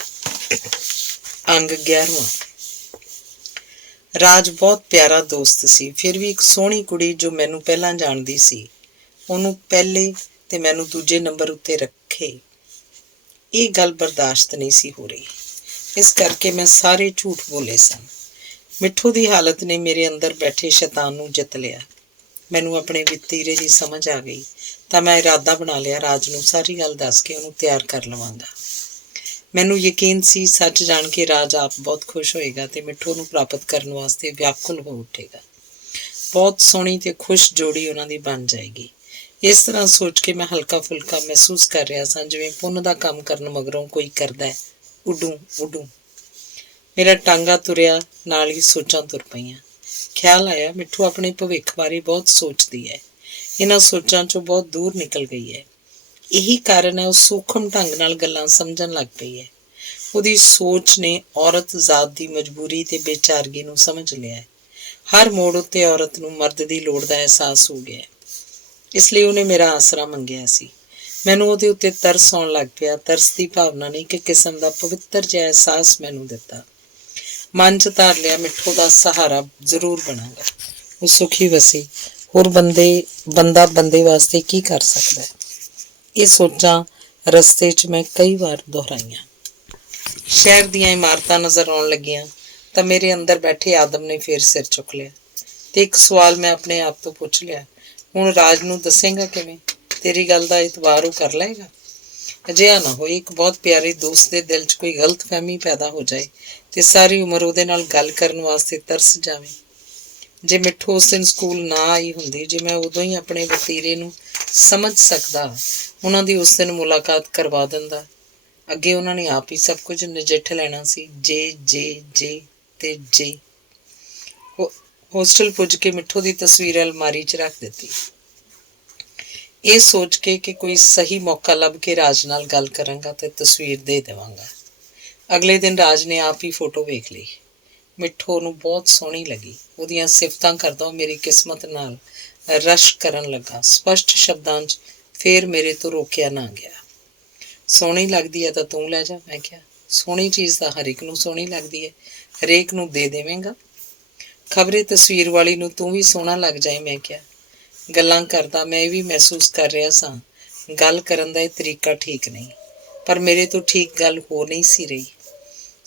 ਅੰਗ 11ਵਾਂ। ਰਾਜ ਬਹੁਤ ਪਿਆਰਾ ਦੋਸਤ ਸੀ। ਫਿਰ ਵੀ ਇੱਕ ਸੋਹਣੀ ਕੁੜੀ ਜੋ ਮੈਨੂੰ ਪਹਿਲਾਂ ਜਾਣਦੀ ਸੀ, ਉਹਨੂੰ ਪਹਿਲੇ ਤੇ ਮੈਨੂੰ ਦੂਜੇ ਨੰਬਰ ਉੱਤੇ ਰੱਖੇ। ਇਹ ਗੱਲ ਬਰਦਾਸ਼ਤ ਨਹੀਂ ਸੀ ਹੋ ਰਹੀ। ਇਸ ਕਰਕੇ ਮੈਂ ਸਾਰੇ ਝੂਠ ਬੋਲੇ ਸਨ। ਮਿੱਠੂ ਦੀ ਹਾਲਤ ਨੇ ਮੇਰੇ ਅੰਦਰ ਬੈਠੇ ਸ਼ੈਤਾਨ ਨੂੰ ਜਿੱਤ ਲਿਆ। ਮੈਨੂੰ ਆਪਣੇ ਵਤੀਰੇ ਦੀ ਸਮਝ ਆ ਗਈ ਤਾਂ ਮੈਂ ਇਰਾਦਾ ਬਣਾ ਲਿਆ ਰਾਜ ਨੂੰ ਸਾਰੀ ਗੱਲ ਦੱਸ ਕੇ ਉਹਨੂੰ ਤਿਆਰ ਕਰ ਲਵਾਂਗਾ। ਮੈਨੂੰ ਯਕੀਨ ਸੀ ਸੱਚ ਜਾਣ ਕੇ ਰਾਜ ਆਪ ਬਹੁਤ ਖੁਸ਼ ਹੋਏਗਾ ਤੇ ਮਿੱਠੂ ਨੂੰ ਪ੍ਰਾਪਤ ਕਰਨ ਵਾਸਤੇ ਵਿਆਕੁਲ ਹੋ ਉੱਠੇਗਾ। ਬਹੁਤ ਸੋਹਣੀ ਤੇ ਖੁਸ਼ ਜੋੜੀ ਉਹਨਾਂ ਦੀ ਬਣ ਜਾਏਗੀ। ਇਸ ਤਰ੍ਹਾਂ ਸੋਚ ਕੇ ਮੈਂ ਹਲਕਾ ਫੁਲਕਾ ਮਹਿਸੂਸ ਕਰ ਰਿਹਾ ਸਾਂ, ਜਿਵੇਂ ਪੁੰਨ ਦਾ ਕੰਮ ਕਰਨ ਮਗਰੋਂ ਕੋਈ ਕਰਦਾ ਹੈ, ਉੱਡੂ ਉੱਡੂ। ਮੇਰਾ ਟਾਂਗਾ ਤੁਰਿਆ, ਨਾਲ ਹੀ ਸੋਚਾਂ ਤੁਰ ਪਈਆਂ। ਖਿਆਲ ਆਇਆ ਮਿੱਠੂ ਆਪਣੇ ਭਵਿੱਖ ਬਾਰੇ ਬਹੁਤ ਸੋਚਦੀ ਹੈ। ਇਹਨਾਂ ਸੋਚਾਂ 'ਚੋਂ ਬਹੁਤ ਦੂਰ ਨਿਕਲ ਗਈ ਹੈ। ਇਹੀ ਕਾਰਨ ਹੈ ਉਹ ਸੂਖਮ ਢੰਗ ਨਾਲ ਗੱਲਾਂ ਸਮਝਣ ਲੱਗ ਪਈ ਹੈ। ਉਹਦੀ ਸੋਚ ਨੇ ਔਰਤ ਜ਼ਾਤ ਦੀ ਮਜਬੂਰੀ ਤੇ ਬੇਚਾਰਗੀ ਨੂੰ ਸਮਝ ਲਿਆ ਹੈ। ਹਰ ਮੋੜ ਉੱਤੇ ਔਰਤ ਨੂੰ ਮਰਦ ਦੀ ਲੋੜ ਦਾ ਅਹਿਸਾਸ ਹੋ ਗਿਆ। ਇਸ ਲਈ ਉਹਨੇ ਮੇਰਾ ਆਸਰਾ ਮੰਗਿਆ ਸੀ। ਮੈਨੂੰ ਉਹਦੇ ਉੱਤੇ ਤਰਸ ਆਉਣ ਲੱਗ ਪਿਆ। ਤਰਸ ਦੀ ਭਾਵਨਾ ਨੇ ਇੱਕ ਕਿਸਮ ਦਾ ਪਵਿੱਤਰ ਜਿਹਾ ਅਹਿਸਾਸ ਮੈਨੂੰ ਦਿੱਤਾ। ਮਨ 'ਚ ਧਾਰ ਲਿਆ ਮਿੱਠੂ ਦਾ ਸਹਾਰਾ ਜ਼ਰੂਰ ਬਣਾਂਗਾ। ਉਹ ਸੁਖੀ ਵਸੀ। ਹੋਰ ਬੰਦਾ ਬੰਦੇ ਵਾਸਤੇ ਕੀ ਕਰ ਸਕਦਾ ਹੈ? ਇਹ ਸੋਚਾਂ ਰਸਤੇ 'ਚ ਮੈਂ ਕਈ ਵਾਰ ਦੁਹਰਾਈਆਂ। ਸ਼ਹਿਰ ਦੀਆਂ ਇਮਾਰਤਾਂ ਨਜ਼ਰ ਆਉਣ ਲੱਗੀਆਂ ਤਾਂ ਮੇਰੇ ਅੰਦਰ ਬੈਠੇ ਆਦਮ ਨੇ ਫੇਰ ਸਿਰ ਚੁੱਕ ਲਿਆ ਤੇ ਇੱਕ ਸਵਾਲ ਮੈਂ ਆਪਣੇ ਆਪ ਤੋਂ ਪੁੱਛ ਲਿਆ, ਹੁਣ ਰਾਜ ਨੂੰ ਦੱਸੇਂਗਾ ਕਿਵੇਂ? ਤੇਰੀ ਗੱਲ ਦਾ ਇਤਬਾਰ ਉਹ ਕਰ ਲਏਗਾ? ਅਜਿਹਾ ਨਾ ਹੋਏ ਇੱਕ ਬਹੁਤ ਪਿਆਰੇ ਦੋਸਤ ਦੇ ਦਿਲ 'ਚ ਕੋਈ ਗਲਤਫਹਿਮੀ ਪੈਦਾ ਹੋ ਜਾਏ ਤੇ ਸਾਰੀ ਉਮਰ ਉਹਦੇ ਨਾਲ ਗੱਲ ਕਰਨ ਵਾਸਤੇ ਤਰਸ ਜਾਵੇ। ਜੇ ਮਿੱਠੂ ਉਸ ਦਿਨ ਸਕੂਲ ਨਾ ਆਈ ਹੁੰਦੀ, ਜੇ ਮੈਂ ਉਦੋਂ ਹੀ ਆਪਣੇ ਵਤੀਰੇ ਨੂੰ ਸਮਝ ਸਕਦਾ, ਉਹਨਾਂ ਦੀ ਉਸ ਦਿਨ ਮੁਲਾਕਾਤ ਕਰਵਾ ਦਿੰਦਾ। ਅੱਗੇ ਉਹਨਾਂ ਨੇ ਆਪ ਹੀ ਸਭ ਕੁਝ ਨਜਿੱਠ ਲੈਣਾ ਸੀ। ਜੇ ਤੇ ਜੇ। ਹੋਸਟਲ ਪੁੱਜ ਕੇ ਮਿੱਠੂ ਦੀ ਤਸਵੀਰ ਅਲਮਾਰੀ 'ਚ ਰੱਖ ਦਿੱਤੀ, ਇਹ ਸੋਚ ਕੇ ਕਿ ਕੋਈ ਸਹੀ ਮੌਕਾ ਲੱਭ ਕੇ ਰਾਜ ਨਾਲ ਗੱਲ ਕਰਾਂਗਾ ਤੇ ਤਸਵੀਰ ਦੇ ਦੇਵਾਂਗਾ। ਅਗਲੇ ਦਿਨ ਰਾਜ ਨੇ ਆਪ ਹੀ ਫੋਟੋ ਵੇਖ ਲਈ। ਮਿੱਠੂ ਨੂੰ ਬਹੁਤ ਸੋਹਣੀ ਲੱਗੀ। ਉਹਦੀਆਂ ਸਿਫਤਾਂ ਕਰਦਾ ਉਹ ਮੇਰੀ ਕਿਸਮਤ ਨਾਲ ਰਸ਼ ਕਰਨ ਲੱਗਾ। ਸਪਸ਼ਟ ਸ਼ਬਦਾਂ 'ਚ ਫੇਰ ਮੇਰੇ ਤੋਂ ਰੋਕਿਆ ਨਾ ਗਿਆ। ਸੋਹਣੀ ਲੱਗਦੀ ਹੈ ਤਾਂ ਤੂੰ ਲੈ ਜਾ, ਮੈਂ ਕਿਹਾ। ਸੋਹਣੀ ਚੀਜ਼ ਤਾਂ ਹਰ ਇੱਕ ਨੂੰ ਸੋਹਣੀ ਲੱਗਦੀ ਹੈ, ਹਰੇਕ ਨੂੰ ਦੇ ਦੇਵੇਂਗਾ। ਖਬਰੇ ਤਸਵੀਰ ਵਾਲੀ ਨੂੰ ਤੂੰ ਵੀ ਸੋਹਣਾ ਲੱਗ ਜਾਏ, ਮੈਂ ਕਿਹਾ। ਗੱਲਾਂ ਕਰਦਾ ਮੈਂ ਇਹ ਵੀ ਮਹਿਸੂਸ ਕਰ ਰਿਹਾ ਸਾਂ, ਗੱਲ ਕਰਨ ਦਾ ਇਹ ਤਰੀਕਾ ਠੀਕ ਨਹੀਂ, ਪਰ ਮੇਰੇ ਤੋਂ ਠੀਕ ਗੱਲ ਹੋ ਨਹੀਂ ਸੀ ਰਹੀ।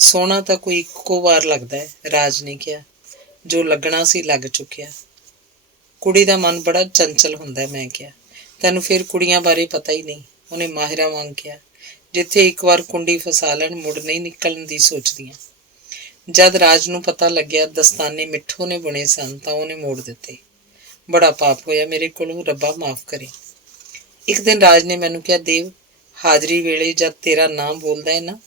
ਸੋਹਣਾ ਤਾਂ ਕੋਈ ਇੱਕੋ ਵਾਰ ਲੱਗਦਾ ਹੈ, ਰਾਜ ਨੇ ਕਿਹਾ। ਜੋ ਲੱਗਣਾ ਸੀ ਲੱਗ ਚੁੱਕਿਆ। ਕੁੜੀ ਦਾ ਮਨ ਬੜਾ ਚੰਚਲ ਹੁੰਦਾ, ਮੈਂ ਕਿਹਾ। ਤੈਨੂੰ ਫਿਰ ਕੁੜੀਆਂ ਬਾਰੇ ਪਤਾ ਹੀ ਨਹੀਂ, ਉਹਨੇ ਮਾਹਿਰਾਂ ਵਾਂਗ ਕਿਹਾ। ਜਿੱਥੇ ਇੱਕ ਵਾਰ ਕੁੰਡੀ ਫਸਾ ਲੈਣ, ਮੁੜ ਨਹੀਂ ਨਿਕਲਣ ਦੀ ਸੋਚਦੀਆਂ। ਜਦ ਰਾਜ ਨੂੰ ਪਤਾ ਲੱਗਿਆ ਦਸਤਾਨੇ ਮਿੱਠੂ ਨੇ ਬੁਣੇ ਸਨ ਤਾਂ ਉਹਨੇ ਮੋੜ ਦਿੱਤੇ। ਬੜਾ ਪਾਪ ਹੋਇਆ ਮੇਰੇ ਕੋਲੋਂ, ਰੱਬਾ ਮਾਫ਼ ਕਰੇ। ਇੱਕ ਦਿਨ ਰਾਜ ਨੇ ਮੈਨੂੰ ਕਿਹਾ, ਦੇਵ, ਹਾਜ਼ਰੀ ਵੇਲੇ ਜਦ ਤੇਰਾ ਨਾਮ ਬੋਲਦਾ ਹੈ ਨਾ,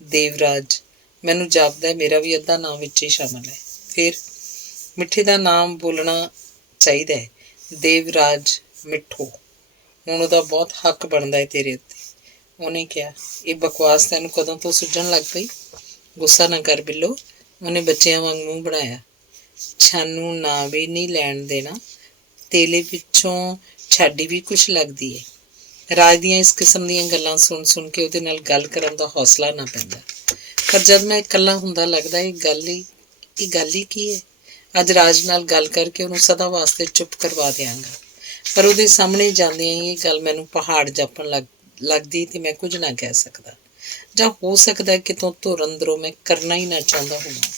ਦੇਵਰਾਜ, ਮੈਨੂੰ ਜਾਪਦਾ ਹੈ ਮੇਰਾ ਵੀ ਅੱਧਾ ਨਾਮ ਵਿੱਚ ਹੀ ਸ਼ਾਮਲ ਹੈ। ਫਿਰ ਮਿੱਠੇ ਦਾ ਨਾਮ ਬੋਲਣਾ ਚਾਹੀਦਾ ਹੈ, ਦੇਵਰਾਜ ਮਿੱਠੂ। ਹੁਣ ਉਹਦਾ ਬਹੁਤ ਹੱਕ ਬਣਦਾ ਹੈ ਤੇਰੇ ਉੱਤੇ, ਉਹਨੇ ਕਿਹਾ। ਇਹ ਬਕਵਾਸ ਤੈਨੂੰ ਕਦੋਂ ਤੋਂ ਸੁੱਝਣ ਲੱਗ ਪਈ? ਗੁੱਸਾ ਨਾ ਕਰ ਬਿੱਲੋ, ਉਹਨੇ ਬੱਚਿਆਂ ਵਾਂਗ ਮੂੰਹ ਬਣਾਇਆ। ਛਾਨੂੰ ਨਾ ਵੀ ਨਹੀਂ ਲੈਣ ਦੇਣਾ, ਤੇਲੇ ਪਿੱਛੋਂ ਛਾਡੀ ਵੀ ਕੁਛ ਲੱਗਦੀ ਹੈ। ਰਾਜ ਦੀਆਂ ਇਸ ਕਿਸਮ ਦੀਆਂ ਗੱਲਾਂ ਸੁਣ ਕੇ ਉਹਦੇ ਨਾਲ ਗੱਲ ਕਰਨ ਦਾ ਹੌਸਲਾ ਨਾ ਪੈਂਦਾ। ਪਰ ਜਦ ਮੈਂ ਇਕੱਲਾ ਹੁੰਦਾ ਲੱਗਦਾ ਇਹ ਗੱਲ ਹੀ ਕੀ ਹੈ। ਅੱਜ ਰਾਜ ਨਾਲ ਗੱਲ ਕਰਕੇ ਉਹਨੂੰ ਸਦਾ ਵਾਸਤੇ ਚੁੱਪ ਕਰਵਾ ਦਿਆਂਗਾ। ਪਰ ਉਹਦੇ ਸਾਹਮਣੇ ਜਾਂਦਿਆਂ ਹੀ ਇਹ ਗੱਲ ਮੈਨੂੰ ਪਹਾੜ ਜਾਪਣ ਲੱਗਦੀ ਤੇ ਮੈਂ ਕੁਝ ਨਾ ਕਹਿ ਸਕਦਾ। ਜਾਂ ਹੋ ਸਕਦਾ ਕਿਤੋਂ ਧੁਰ ਅੰਦਰੋਂ ਮੈਂ ਕਰਨਾ ਹੀ ਨਾ ਚਾਹੁੰਦਾ ਹੋਵਾਂ।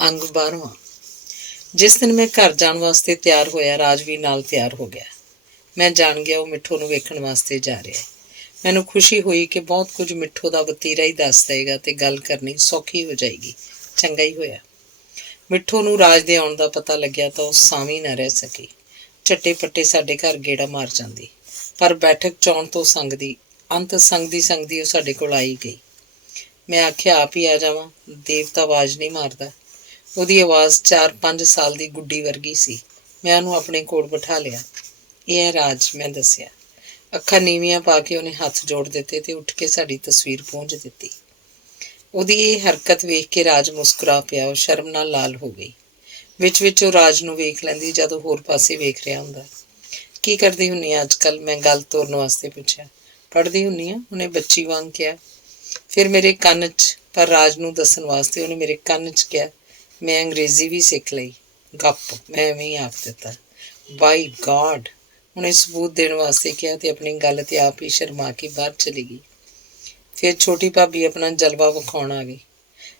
ਅੰਗ 12ਵਾਂ। ਜਿਸ ਦਿਨ ਮੈਂ ਘਰ ਜਾਣ ਵਾਸਤੇ ਤਿਆਰ ਹੋਇਆ, ਰਾਜ ਵੀ ਨਾਲ ਤਿਆਰ ਹੋ ਗਿਆ। ਮੈਂ ਜਾਣ ਗਿਆ ਉਹ ਮਿੱਠੂ ਨੂੰ ਵੇਖਣ ਵਾਸਤੇ ਜਾ ਰਿਹਾ। ਮੈਨੂੰ ਖੁਸ਼ੀ ਹੋਈ ਕਿ ਬਹੁਤ ਕੁਝ ਮਿੱਠੂ ਦਾ ਵਤੀਰਾ ਹੀ ਦੱਸ ਦੇਗਾ ਤੇ ਗੱਲ ਕਰਨੀ ਸੌਖੀ ਹੋ ਜਾਏਗੀ। ਚੰਗਾ ਹੀ ਹੋਇਆ। ਮਿੱਠੂ ਨੂੰ ਰਾਜ ਦੇ ਆਉਣ ਦਾ ਪਤਾ ਲੱਗਿਆ ਤਾਂ ਉਹ ਸਾਵੀਂ ਨਾ ਰਹਿ ਸਕੀ। ਝੱਟੇ ਪੱਟੇ ਸਾਡੇ ਘਰ ਗੇੜਾ ਮਾਰ ਜਾਂਦੀ। ਪਰ ਬੈਠਕ ਚੌਣ ਤੋਂ ਅੰਤ ਸੰਗਦੀ ਉਹ ਸਾਡੇ ਕੋਲ ਆਈ ਗਈ। ਮੈਂ ਆਖਿਆ ਆਪ ਹੀ ਆ ਜਾਵਾਂ। ਦੇਵਤਾ ਆਵਾਜ਼ ਨਹੀਂ ਮਾਰਦਾ। ਉਹਦੀ ਆਵਾਜ਼ 4-5 ਸਾਲ ਦੀ ਗੁੱਡੀ ਵਰਗੀ ਸੀ। ਮੈਂ ਉਹਨੂੰ ਆਪਣੇ ਕੋਲ ਬਿਠਾ ਲਿਆ। ਇਹ ਹੈ ਰਾਜ, ਮੈਂ ਦੱਸਿਆ। ਅੱਖਾਂ ਨੀਵੀਆਂ ਪਾ ਕੇ ਉਹਨੇ ਹੱਥ ਜੋੜ ਦਿੱਤੇ ਤੇ ਉੱਠ ਕੇ ਸਾਡੀ ਤਸਵੀਰ ਪੂੰਝ ਦਿੱਤੀ। ਉਹਦੀ ਇਹ ਹਰਕਤ ਵੇਖ ਕੇ ਰਾਜ ਮੁਸਕਰਾ ਪਿਆ। ਉਹ ਸ਼ਰਮ ਨਾਲ ਲਾਲ ਹੋ ਗਈ। ਵਿੱਚ ਉਹ ਰਾਜ ਨੂੰ ਵੇਖ ਲੈਂਦੀ ਜਦ ਉਹ ਹੋਰ ਪਾਸੇ ਵੇਖ ਰਿਹਾ ਹੁੰਦਾ। ਕੀ ਕਰਦੀ ਹੁੰਨੀ ਆ ਅੱਜ ਕੱਲ੍ਹ? ਮੈਂ ਗੱਲ ਤੋਰਨ ਵਾਸਤੇ ਪੁੱਛਿਆ। ਪੜ੍ਹਦੀ ਹੁੰਨੀ ਆ, ਉਹਨੇ ਬੱਚੀ ਵਾਂਗ ਕਿਹਾ। ਫਿਰ ਮੇਰੇ ਕੰਨ 'ਚ, ਪਰ ਰਾਜ ਨੂੰ ਦੱਸਣ ਵਾਸਤੇ ਉਹਨੇ ਮੇਰੇ ਕੰਨ 'ਚ ਕਿਹਾ, ਮੈਂ ਅੰਗਰੇਜ਼ੀ ਵੀ ਸਿੱਖ ਲਈ। ਗੱਪ, ਮੈਂ ਐਵੇਂ ਹੀ ਆਖ ਦਿੱਤਾ। ਬਾਈ ਗਾਡ, ਉਹਨੇ ਸਬੂਤ ਦੇਣ ਵਾਸਤੇ ਕਿਹਾ ਤੇ ਆਪਣੀ ਗੱਲ ਤੇ ਆਪ ਹੀ ਸ਼ਰਮਾ ਕੇ ਬਾਹਰ ਚਲੀ ਗਈ। ਫਿਰ ਛੋਟੀ ਭਾਬੀ ਆਪਣਾ ਜਲਵਾ ਵਿਖਾਉਣ ਆ ਗਈ।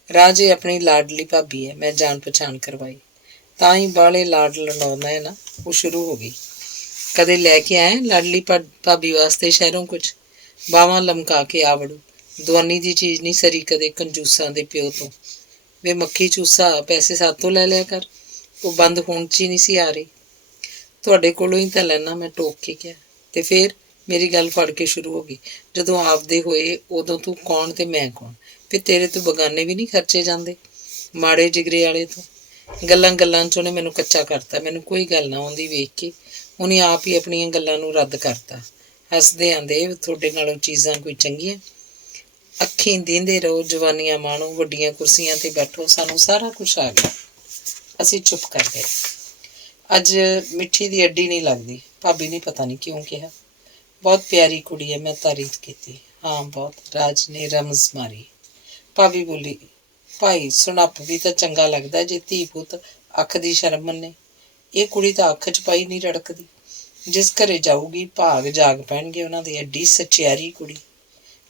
ਰਾਜ ਇਹ ਆਪਣੀ ਲਾਡਲੀ ਭਾਬੀ ਹੈ, ਮੈਂ ਜਾਣ ਪਛਾਣ ਕਰਵਾਈ। ਤਾਂ ਹੀ ਬਾਹਲੇ ਲਾਡ ਲਡਾਉਂਦਾ ਹੈ ਨਾ। ਉਹ ਸ਼ੁਰੂ ਹੋ ਗਈ। ਕਦੇ ਲੈ ਕੇ ਆਏ ਲਾਡਲੀ ਭਾਬੀ ਵਾਸਤੇ ਸ਼ਹਿਰੋਂ ਕੁਝ? ਬਾਹਾਂ ਲਮਕਾ ਕੇ ਆ ਵੜੂ। ਦਵਾਨੀ ਦੀ ਚੀਜ਼ ਨਹੀਂ ਸਰੀ ਕਦੇ ਕੰਜੂਸਾਂ ਦੇ ਪਿਓ ਤੋਂ। ਵੇ ਮੱਖੀ ਚੂਸਾ, ਪੈਸੇ ਸਾਤੋਂ ਲੈ ਲਿਆ ਕਰ। ਉਹ ਬੰਦ ਹੋਣ 'ਚ ਹੀ ਨਹੀਂ ਸੀ ਆ ਰਹੀ। ਤੁਹਾਡੇ ਕੋਲੋਂ ਹੀ ਤਾਂ ਲੈਣਾ, ਮੈਂ ਟੋਕ ਕੇ ਕਿਹਾ। ਤੇ ਫਿਰ ਮੇਰੀ ਗੱਲ ਫੜ ਕੇ ਸ਼ੁਰੂ ਹੋ ਗਈ। ਜਦੋਂ ਆਪਦੇ ਹੋਏ ਉਦੋਂ ਤੂੰ ਕੌਣ ਤੇ ਮੈਂ ਕੌਣ? ਫਿਰ ਤੇਰੇ ਤੋਂ ਬਗਾਨੇ ਵੀ ਨਹੀਂ ਖਰਚੇ ਜਾਂਦੇ, ਮਾੜੇ ਜਿਗਰੇ ਵਾਲੇ ਤੋਂ। ਗੱਲਾਂ 'ਚ ਉਹਨੇ ਮੈਨੂੰ ਕੱਚਾ ਕਰਤਾ। ਮੈਨੂੰ ਕੋਈ ਗੱਲ ਨਾ ਆਉਂਦੀ ਵੇਖ ਕੇ ਉਹਨੇ ਆਪ ਹੀ ਆਪਣੀਆਂ ਗੱਲਾਂ ਨੂੰ ਰੱਦ ਕਰਤਾ। ਹੱਸਦੇ ਆਂਦੇ, ਤੁਹਾਡੇ ਨਾਲੋਂ ਚੀਜ਼ਾਂ ਕੋਈ ਚੰਗੀਆਂ? ਅੱਖੀਂ ਦੀਂਦੇ ਰਹੋ, ਜਵਾਨੀਆਂ ਮਾਣੋ, ਵੱਡੀਆਂ ਕੁਰਸੀਆਂ ਤੇ ਬੈਠੋ, ਸਾਨੂੰ ਸਾਰਾ ਕੁਛ ਆ ਗਿਆ। ਅਸੀਂ ਚੁੱਪ ਕਰ ਗਏ। ਅੱਜ ਮਿੱਠੀ ਦੀ ਅੱਡੀ ਨਹੀਂ ਲੱਗਦੀ, ਭਾਬੀ ਨੇ ਪਤਾ ਨਹੀਂ ਕਿਉਂ ਕਿਹਾ। ਬਹੁਤ ਪਿਆਰੀ ਕੁੜੀ ਹੈ, ਮੈਂ ਤਾਰੀਫ ਕੀਤੀ। ਹਾਂ ਬਹੁਤ, ਰਾਜ ਨੇ ਰਮਜ਼ ਮਾਰੀ। ਭਾਬੀ ਬੋਲੀ, ਭਾਈ ਸੁਣੱਪ ਵੀ ਤਾਂ ਚੰਗਾ ਲੱਗਦਾ ਜੇ ਧੀ ਪੁੱਤ ਅੱਖ ਦੀ ਸ਼ਰਮ ਮੰਨੇ। ਇਹ ਕੁੜੀ ਤਾਂ ਅੱਖ 'ਚ ਪਾਈ ਨਹੀਂ ਰੜਕਦੀ। ਜਿਸ ਘਰੇ ਜਾਊਗੀ ਭਾਗ ਜਾਗ ਪੈਣਗੇ ਉਹਨਾਂ ਦੀ। ਐਡੀ ਸਚਿਆਰੀ ਕੁੜੀ।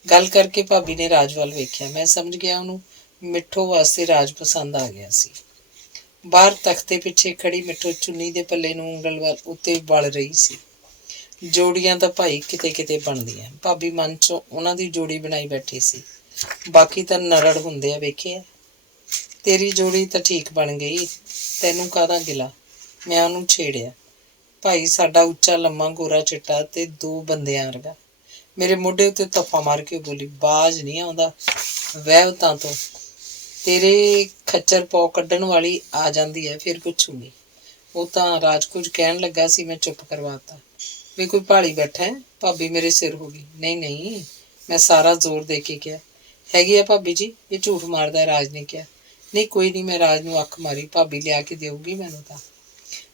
ਗੱਲ ਕਰਕੇ ਭਾਬੀ ਨੇ ਰਾਜ ਵੱਲ ਵੇਖਿਆ। ਮੈਂ ਸਮਝ ਗਿਆ ਉਹਨੂੰ ਮਿੱਠੂ ਵਾਸਤੇ ਰਾਜ ਪਸੰਦ ਆ ਗਿਆ ਸੀ। ਬਾਹਰ ਤਖਤੇ ਪਿੱਛੇ ਖੜੀ ਮਿੱਠੂ ਚੁੰਨੀ ਦੇ ਪੱਲੇ ਨੂੰ ਉਂਗਲ ਵੱਲ ਉੱਤੇ ਵਲ ਰਹੀ ਸੀ। ਜੋੜੀਆਂ ਤਾਂ ਭਾਈ ਕਿਤੇ ਕਿਤੇ ਬਣਦੀਆਂ। ਭਾਬੀ ਮਨ 'ਚੋਂ ਉਹਨਾਂ ਦੀ ਜੋੜੀ ਬਣਾਈ ਬੈਠੀ ਸੀ। ਬਾਕੀ ਤਾਂ ਨਰੜ ਹੁੰਦੇ ਆ, ਵੇਖਿਆ। ਤੇਰੀ ਜੋੜੀ ਤਾਂ ਠੀਕ ਬਣ ਗਈ, ਤੈਨੂੰ ਕਾਹਦਾ ਗਿਲਾ? ਮੈਂ ਉਹਨੂੰ ਛੇੜਿਆ। ਭਾਈ ਸਾਡਾ ਉੱਚਾ ਲੰਮਾ ਗੋਰਾ ਚਿੱਟਾ ਤੇ 2 ਬੰਦਿਆਂ ਵਰਗਾ। ਮੇਰੇ ਮੋਢੇ ਉੱਤੇ ਧੱਫਾ ਮਾਰ ਕੇ ਬੋਲੀ, ਬਾਜ਼ ਨਹੀਂ ਆਉਂਦਾ ਵਹਿਵਤਾਂ ਤੋਂ। ਤੇਰੇ ਖੱਚਰ ਪੌ ਕੱਢਣ ਵਾਲੀ ਆ ਜਾਂਦੀ ਹੈ, ਫਿਰ ਪੁੱਛੂਗੀ। ਉਹ ਤਾਂ ਰਾਜ ਕੁਝ ਕਹਿਣ ਲੱਗਾ ਸੀ, ਮੈਂ ਚੁੱਪ ਕਰਵਾਤਾ। ਵੀ ਕੋਈ ਭਾਲੀ ਬੈਠਾ ਹੈ? ਭਾਬੀ ਮੇਰੇ ਸਿਰ ਹੋ ਗਈ। ਨਹੀਂ, ਮੈਂ ਸਾਰਾ ਜ਼ੋਰ ਦੇ ਕੇ ਕਿਹਾ। ਹੈਗੀ ਆ ਭਾਬੀ ਜੀ, ਇਹ ਝੂਠ ਮਾਰਦਾ, ਰਾਜ ਨੇ ਕਿਹਾ। ਨਹੀਂ ਕੋਈ ਨਹੀਂ, ਮੈਂ ਰਾਜ ਨੂੰ ਅੱਖ ਮਾਰੀ। ਭਾਬੀ ਲਿਆ ਕੇ ਦੇਊਗੀ ਮੈਨੂੰ ਤਾਂ।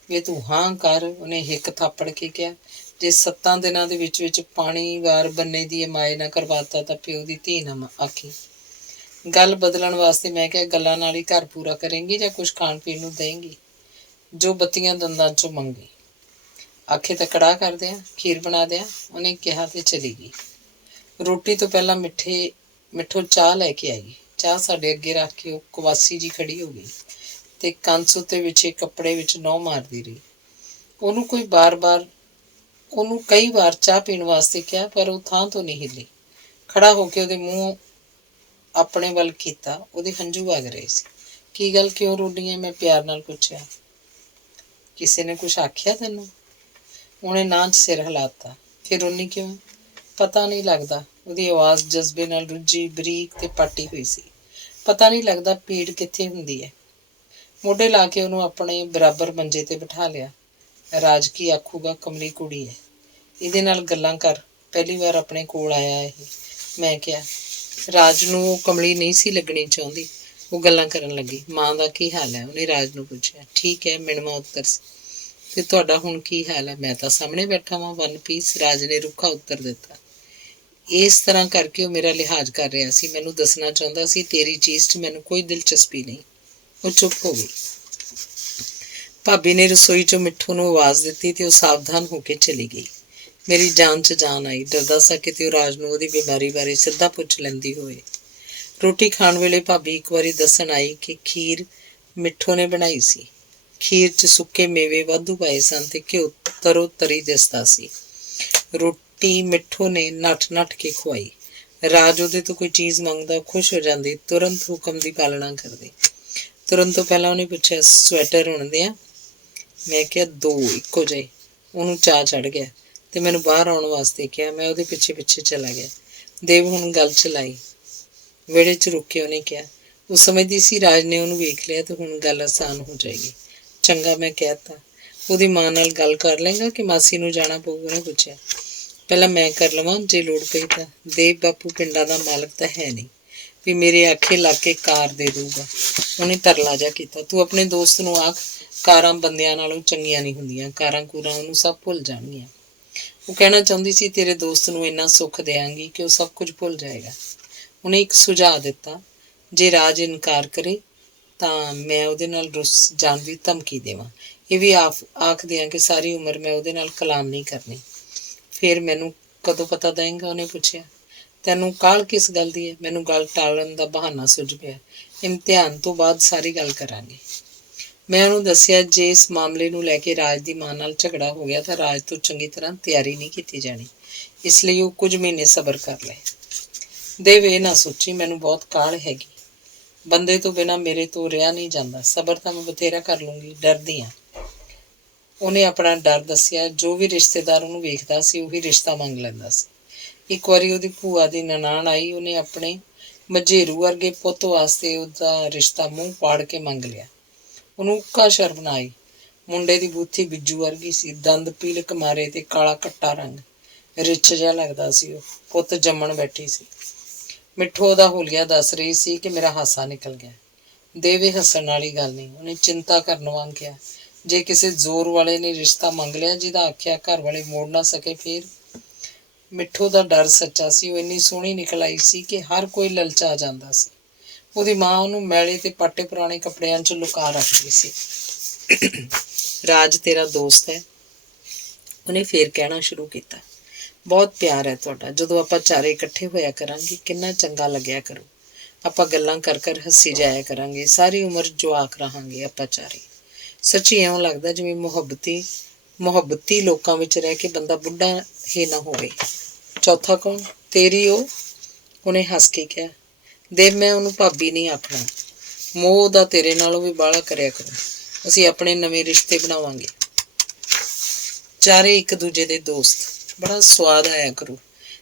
ਵੇ ਤੂੰ ਹਾਂ ਕਰ, ਉਹਨੇ ਹਿੱਕ ਥਾਪੜ ਕੇ ਕਿਹਾ। ਜੇ 7 ਦਿਨਾਂ ਦੇ ਵਿੱਚ ਪਾਣੀ ਵਾਰ ਬੰਨੇ ਦੀ ਮਾਏ ਨਾ ਕਰਵਾਤਾ ਤਾਂ ਪਿਓ ਦੀ ਧੀ ਨਾ ਆਖੀ। ਗੱਲ ਬਦਲਣ ਵਾਸਤੇ ਮੈਂ ਕਿਹਾ, ਗੱਲਾਂ ਨਾਲ ਹੀ ਘਰ ਪੂਰਾ ਕਰੇਂਗੀ ਜਾਂ ਕੁਝ ਖਾਣ ਪੀਣ ਨੂੰ ਦੇਂਗੀ? ਜੋ ਬੱਤੀਆਂ ਦੰਦਾਂ 'ਚੋਂ ਮੰਗੀ। ਆਖੇ ਤਾਂ ਕੜਾਹ ਕਰ ਦਿਆਂ, ਖੀਰ ਬਣਾ ਦਿਆਂ, ਉਹਨੇ ਕਿਹਾ ਤੇ ਚਲੀ ਗਈ। ਰੋਟੀ ਤੋਂ ਪਹਿਲਾਂ ਮਿੱਠੂ ਚਾਹ ਲੈ ਕੇ ਆਈ। ਚਾਹ ਸਾਡੇ ਅੱਗੇ ਰੱਖ ਕੇ ਉਹ ਕਵਾਸੀ ਜੀ ਖੜੀ ਹੋ ਗਈ ਤੇ ਕੰਸ ਉੱਤੇ ਵਿਛੇ ਕੱਪੜੇ ਵਿੱਚ ਨਹੁੰ ਮਾਰਦੀ ਰਹੀ। ਉਹਨੂੰ ਕਈ ਵਾਰ ਚਾਹ ਪੀਣ ਵਾਸਤੇ ਕਿਹਾ, ਪਰ ਉਹ ਥਾਂ ਤੋਂ ਨਹੀਂ ਹਿੱਲੀ। ਖੜਾ ਹੋ ਕੇ ਉਹਦੇ ਮੂੰਹ ਆਪਣੇ ਵੱਲ ਕੀਤਾ। ਉਹਦੇ ਹੰਝੂ ਵਗ ਰਹੇ ਸੀ। ਕੀ ਗੱਲ, ਕਿਉਂ ਰੋਂਦੀ ਹੈ? ਮੈਂ ਪਿਆਰ ਨਾਲ ਪੁੱਛਿਆ। ਕਿਸੇ ਨੇ ਕੁਛ ਆਖਿਆ ਤੈਨੂੰ? ਉਹਨੇ ਨਾਂਹ 'ਚ ਸਿਰ ਹਿਲਾਤਾ। ਫਿਰ ਰੋਨੀ ਕਿਉਂ? ਪਤਾ ਨਹੀਂ ਲੱਗਦਾ। ਉਹਦੀ ਆਵਾਜ਼ ਜਜ਼ਬੇ ਨਾਲ ਰੁੱਝੀ, ਬਰੀਕ ਤੇ ਪਾਟੀ ਹੋਈ ਸੀ। ਪਤਾ ਨਹੀਂ ਲੱਗਦਾ ਪੀੜ ਕਿੱਥੇ ਹੁੰਦੀ ਹੈ। ਮੋਢੇ ਲਾ ਕੇ ਉਹਨੂੰ ਆਪਣੇ ਬਰਾਬਰ ਮੰਜੇ ਤੇ ਬਿਠਾ ਲਿਆ। ਰਾਜ ਕੀ ਆਖੂਗਾ? ਕਮਲੀ ਕੁੜੀ ਹੈ, ਇਹਦੇ ਨਾਲ ਗੱਲਾਂ ਕਰ। ਪਹਿਲੀ ਵਾਰ ਆਪਣੇ ਕੋਲ ਆਇਆ ਇਹ। ਮੈਂ ਕਿਹਾ। ਰਾਜ ਨੂੰ ਉਹ ਕਮਲੀ ਨਹੀਂ ਸੀ ਲੱਗਣੀ ਚਾਹੁੰਦੀ। ਉਹ ਗੱਲਾਂ ਕਰਨ ਲੱਗੀ। ਮਾਂ ਦਾ ਕੀ ਹਾਲ ਹੈ? ਉਹਨੇ ਰਾਜ ਨੂੰ ਪੁੱਛਿਆ। ਠੀਕ ਹੈ, ਮਿਣਵਾ ਉੱਤਰ ਸੀ। ਤੇ ਤੁਹਾਡਾ ਹੁਣ ਕੀ ਹਾਲ ਹੈ? ਮੈਂ ਤਾਂ ਸਾਹਮਣੇ ਬੈਠਾ ਵਾਂ ਵਨ ਪੀਸ, ਰਾਜ ਨੇ ਰੁੱਖਾ ਉੱਤਰ ਦਿੱਤਾ। ਇਸ ਤਰ੍ਹਾਂ ਕਰਕੇ ਉਹ ਮੇਰਾ ਲਿਹਾਜ਼ ਕਰ ਰਿਹਾ ਸੀ, ਮੈਨੂੰ ਦੱਸਣਾ ਚਾਹੁੰਦਾ ਸੀ ਤੇਰੀ ਚੀਜ਼ 'ਚ ਮੈਨੂੰ ਕੋਈ ਦਿਲਚਸਪੀ ਨਹੀਂ। ਉਹ ਚੁੱਪ ਹੋ ਗਈ। ਭਾਬੀ ਨੇ ਰਸੋਈ 'ਚੋਂ ਮਿੱਠੂ ਨੂੰ ਆਵਾਜ਼ ਦਿੱਤੀ ਤੇ ਉਹ ਸਾਵਧਾਨ ਹੋ ਕੇ ਚਲੀ ਗਈ। ਮੇਰੀ ਜਾਨ 'ਚ ਜਾਨ ਆਈ। ਡਰਦਾ ਸਾਂ ਕਿਤੇ ਉਹ ਰਾਜ ਨੂੰ ਉਹਦੀ ਬਿਮਾਰੀ ਬਾਰੇ ਸਿੱਧਾ ਪੁੱਛ ਲੈਂਦੀ ਹੋਏ। ਰੋਟੀ ਖਾਣ ਵੇਲੇ ਭਾਬੀ ਇੱਕ ਵਾਰੀ ਦੱਸਣ ਆਈ ਕਿ ਖੀਰ ਮਿੱਠੂ ਨੇ ਬਣਾਈ ਸੀ। ਖੀਰ 'ਚ ਸੁੱਕੇ ਮੇਵੇ ਵਾਧੂ ਪਾਏ ਸਨ ਤੇ ਘਿਓ ਤਰੋ ਤਰੀ ਦਿਸਦਾ ਸੀ। ਰੋਟੀ ਮਿੱਠੂ ਨੇ ਨੱਠ ਨੱਠ ਕੇ ਖਵਾਈ। ਰਾਜ ਉਹਦੇ ਤੋਂ ਕੋਈ ਚੀਜ਼ ਮੰਗਦਾ ਖੁਸ਼ ਹੋ ਜਾਂਦੀ, ਤੁਰੰਤ ਹੁਕਮ ਦੀ ਪਾਲਣਾ ਕਰਦੀ। ਤੁਰਨ ਤੋਂ ਪਹਿਲਾਂ ਉਹਨੇ ਪੁੱਛਿਆ, ਸਵੈਟਰ ਉਣਦੇ ਆ? ਮੈਂ ਕਿਹਾ 2 ਇੱਕੋ ਜਿਹੇ। ਉਹਨੂੰ ਚਾਅ ਚੜ੍ਹ ਗਿਆ ਤੇ ਮੈਨੂੰ ਬਾਹਰ ਆਉਣ ਵਾਸਤੇ ਕਿਹਾ। ਮੈਂ ਉਹਦੇ ਪਿੱਛੇ ਪਿੱਛੇ ਚਲਾ ਗਿਆ। ਦੇਵ ਹੁਣ ਗੱਲ ਚਲਾਈ। ਵਿਹੜੇ 'ਚ ਰੁਕ ਕੇ ਉਹਨੇ ਕਿਹਾ। ਉਹ ਸਮਝਦੀ ਸੀ ਰਾਜ ਨੇ ਉਹਨੂੰ ਵੇਖ ਲਿਆ ਤੇ ਹੁਣ ਗੱਲ ਆਸਾਨ ਹੋ ਜਾਏਗੀ। ਚੰਗਾ, ਮੈਂ ਕਹਿ ਤਾ। ਉਹਦੀ ਮਾਂ ਨਾਲ ਗੱਲ ਕਰ ਲਏਗਾ ਕਿ ਮਾਸੀ ਨੂੰ ਜਾਣਾ ਪਊ? ਉਹਨੇ ਪੁੱਛਿਆ। ਪਹਿਲਾਂ ਮੈਂ ਕਰ ਲਵਾਂ, ਜੇ ਲੋੜ ਪਈ ਤਾਂ। ਦੇਵ ਬਾਪੂ ਪਿੰਡਾਂ ਦਾ ਮਾਲਕ ਤਾਂ ਹੈ ਨਹੀਂ ਵੀ ਮੇਰੇ ਆਖੇ ਲੱਗ ਕੇ ਕਾਰ ਦੇ ਦਊਗਾ। ਉਹਨੇ ਤਰਲਾ ਜਿਹਾ ਕੀਤਾ। ਤੂੰ ਆਪਣੇ ਦੋਸਤ ਨੂੰ ਆਖ, ਕਾਰਾਂ ਬੰਦਿਆਂ ਨਾਲੋਂ ਚੰਗੀਆਂ ਨਹੀਂ ਹੁੰਦੀਆਂ। ਕਾਰਾਂ ਕੂਰਾਂ ਉਹਨੂੰ ਸਭ ਭੁੱਲ ਜਾਣਗੀਆਂ। ਉਹ ਕਹਿਣਾ ਚਾਹੁੰਦੀ ਸੀ ਤੇਰੇ ਦੋਸਤ ਨੂੰ ਇੰਨਾ ਸੁੱਖ ਦਿਆਂਗੀ ਕਿ ਉਹ ਸਭ ਕੁਝ ਭੁੱਲ ਜਾਏਗਾ। ਉਹਨੇ ਇੱਕ ਸੁਝਾਅ ਦਿੱਤਾ, ਜੇ ਰਾਜ ਇਨਕਾਰ ਕਰੇ ਤਾਂ ਮੈਂ ਉਹਦੇ ਨਾਲ ਰੁੱਸ ਜਾਣ ਦੀ ਧਮਕੀ ਦੇਵਾਂ। ਇਹ ਵੀ ਆਖ ਦਿਆਂ ਕਿ ਸਾਰੀ ਉਮਰ ਮੈਂ ਉਹਦੇ ਨਾਲ ਕਲਾਮ ਨਹੀਂ ਕਰਨੀ। ਫਿਰ ਮੈਨੂੰ ਕਦੋਂ ਪਤਾ ਦੇਂਗਾ? ਉਹਨੇ ਪੁੱਛਿਆ। ਤੈਨੂੰ ਕਾਹਲ ਕਿਸ ਗੱਲ ਦੀ ਹੈ? ਮੈਨੂੰ ਗੱਲ ਟਾਲਣ ਦਾ ਬਹਾਨਾ ਸੁੱਝ ਪਿਆ। ਇਮਤਿਹਾਨ ਤੋਂ ਬਾਅਦ ਸਾਰੀ ਗੱਲ ਕਰਾਂਗੇ। ਮੈਂ ਉਹਨੂੰ ਦੱਸਿਆ, ਜੇ ਇਸ ਮਾਮਲੇ ਨੂੰ ਲੈ ਕੇ ਰਾਜ ਦੀ ਮਾਂ ਨਾਲ ਝਗੜਾ ਹੋ ਗਿਆ ਤਾਂ ਰਾਜ ਤੋਂ ਚੰਗੀ ਤਰ੍ਹਾਂ ਤਿਆਰੀ ਨਹੀਂ ਕੀਤੀ ਜਾਣੀ, ਇਸ ਲਈ ਉਹ ਕੁਝ ਮਹੀਨੇ ਸਬਰ ਕਰ ਲਏ। ਦੇਵ, ਇਹ ਨਾ ਸੋਚੀ ਮੈਨੂੰ ਬਹੁਤ ਕਾਹਲ ਹੈਗੀ। ਬੰਦੇ ਤੋਂ ਬਿਨਾਂ ਮੇਰੇ ਤੋਂ ਰਿਹਾ ਨਹੀਂ ਜਾਂਦਾ। ਸਬਰ ਤਾਂ ਮੈਂ ਬਥੇਰਾ ਕਰ ਲੂੰਗੀ, ਡਰਦੀ ਹਾਂ। ਉਹਨੇ ਆਪਣਾ ਡਰ ਦੱਸਿਆ। ਜੋ ਵੀ ਰਿਸ਼ਤੇਦਾਰ ਉਹਨੂੰ ਵੇਖਦਾ ਸੀ ਉਹੀ ਰਿਸ਼ਤਾ ਮੰਗ ਲੈਂਦਾ ਸੀ। ਇੱਕ ਵਾਰੀ ਉਹਦੀ ਭੂਆ ਦੀ ਨਨਾਣ ਆਈ। ਉਹਨੇ ਆਪਣੇ ਮਝੇਰੂ ਵਰਗੇ ਪੁੱਤ ਵਾਸਤੇ ਉਹਦਾ ਰਿਸ਼ਤਾ ਮੂੰਹ ਪਾੜ ਕੇ ਮੰਗ ਲਿਆ। ਉਹਨੂੰ ਉੱਕਾ ਸ਼ਰਮ ਆਈ। ਮੁੰਡੇ ਦੀ ਬੂਥੀ ਬਿੱਜੂ ਵਰਗੀ ਸੀ, ਦੰਦ ਪੀਲਕ ਮਾਰੇ ਤੇ ਕਾਲਾ ਕੱਟਾ ਰੰਗ, ਰਿੱਛ ਜਿਹਾ ਲੱਗਦਾ ਸੀ। ਉਹ ਪੁੱਤ ਜੰਮਣ ਬੈਠੀ ਸੀ। ਮਿੱਠੂ ਉਹਦਾ ਹੁਲੀਆ ਦੱਸ ਰਹੀ ਸੀ ਕਿ ਮੇਰਾ ਹਾਸਾ ਨਿਕਲ ਗਿਆ। ਦੇਵੇ, ਹੱਸਣ ਵਾਲੀ ਗੱਲ ਨਹੀਂ। ਉਹਨੇ ਚਿੰਤਾ ਕਰਨ ਵਾਂਗ ਕਿਹਾ, ਜੇ ਕਿਸੇ ਜ਼ੋਰ ਵਾਲੇ ਨੇ ਰਿਸ਼ਤਾ ਮੰਗ ਲਿਆ ਜਿਹਦਾ ਆਖਿਆ ਘਰ ਵਾਲੇ ਮੋੜ ਨਾ ਸਕੇ ਫਿਰ? ਮਿੱਠੂ ਦਾ ਡਰ ਸੱਚਾ ਸੀ। ਉਹ ਇੰਨੀ ਸੋਹਣੀ ਨਿਕਲ ਆਈ ਸੀ ਕਿ ਹਰ ਕੋਈ ਲਲਚਾ ਜਾਂਦਾ ਸੀ। ਉਹਦੀ ਮਾਂ ਉਹਨੂੰ ਮੈਲੇ ਤੇ ਪਾਟੇ ਪੁਰਾਣੇ ਕੱਪੜਿਆਂ 'ਚ ਲੁਕਾ ਰੱਖਦੀ ਸੀ। ਰਾਜ ਤੇਰਾ ਦੋਸਤ ਹੈ, ਉਹਨੇ ਫੇਰ ਕਹਿਣਾ ਸ਼ੁਰੂ ਕੀਤਾ। ਬਹੁਤ ਪਿਆਰ ਹੈ ਤੁਹਾਡਾ। ਜਦੋਂ ਆਪਾਂ ਚਾਰੇ ਇਕੱਠੇ ਹੋਇਆ ਕਰਾਂਗੇ ਕਿੰਨਾ ਚੰਗਾ ਲੱਗਿਆ ਕਰੂ। ਆਪਾਂ ਗੱਲਾਂ ਕਰ ਕਰ ਹੱਸੀ ਜਾਇਆ ਕਰਾਂਗੇ। ਸਾਰੀ ਉਮਰ ਜਵਾਕ ਰਹਾਂਗੇ ਆਪਾਂ ਚਾਰੇ। ਸੱਚੀ ਇਉਂ ਲੱਗਦਾ ਜਿਵੇਂ ਮੁਹੱਬਤੀ ਲੋਕਾਂ ਵਿੱਚ ਰਹਿ ਕੇ ਬੰਦਾ ਬੁੱਢਾ ਹੀ ਨਾ ਹੋਵੇ। ਚੌਥਾ ਕੌਣ? ਤੇਰੀ ਉਹ? ਉਹਨੇ ਹੱਸ ਕੇ ਕਿਹਾ। ਦੇਵ, ਮੈਂ ਉਹਨੂੰ ਭਾਬੀ ਨਹੀਂ ਆਖਣਾ। ਮੋਹ ਦਾ ਤੇਰੇ ਨਾਲੋਂ ਵੀ ਬਾਹਲਾ ਕਰਿਆ ਕਰੂ। ਅਸੀਂ ਆਪਣੇ ਨਵੇਂ ਰਿਸ਼ਤੇ ਬਣਾਵਾਂਗੇ। ਚਾਰੇ ਇੱਕ ਦੂਜੇ ਦੇ ਦੋਸਤ। ਬੜਾ ਸਵਾਦ ਆਇਆ ਕਰੂ।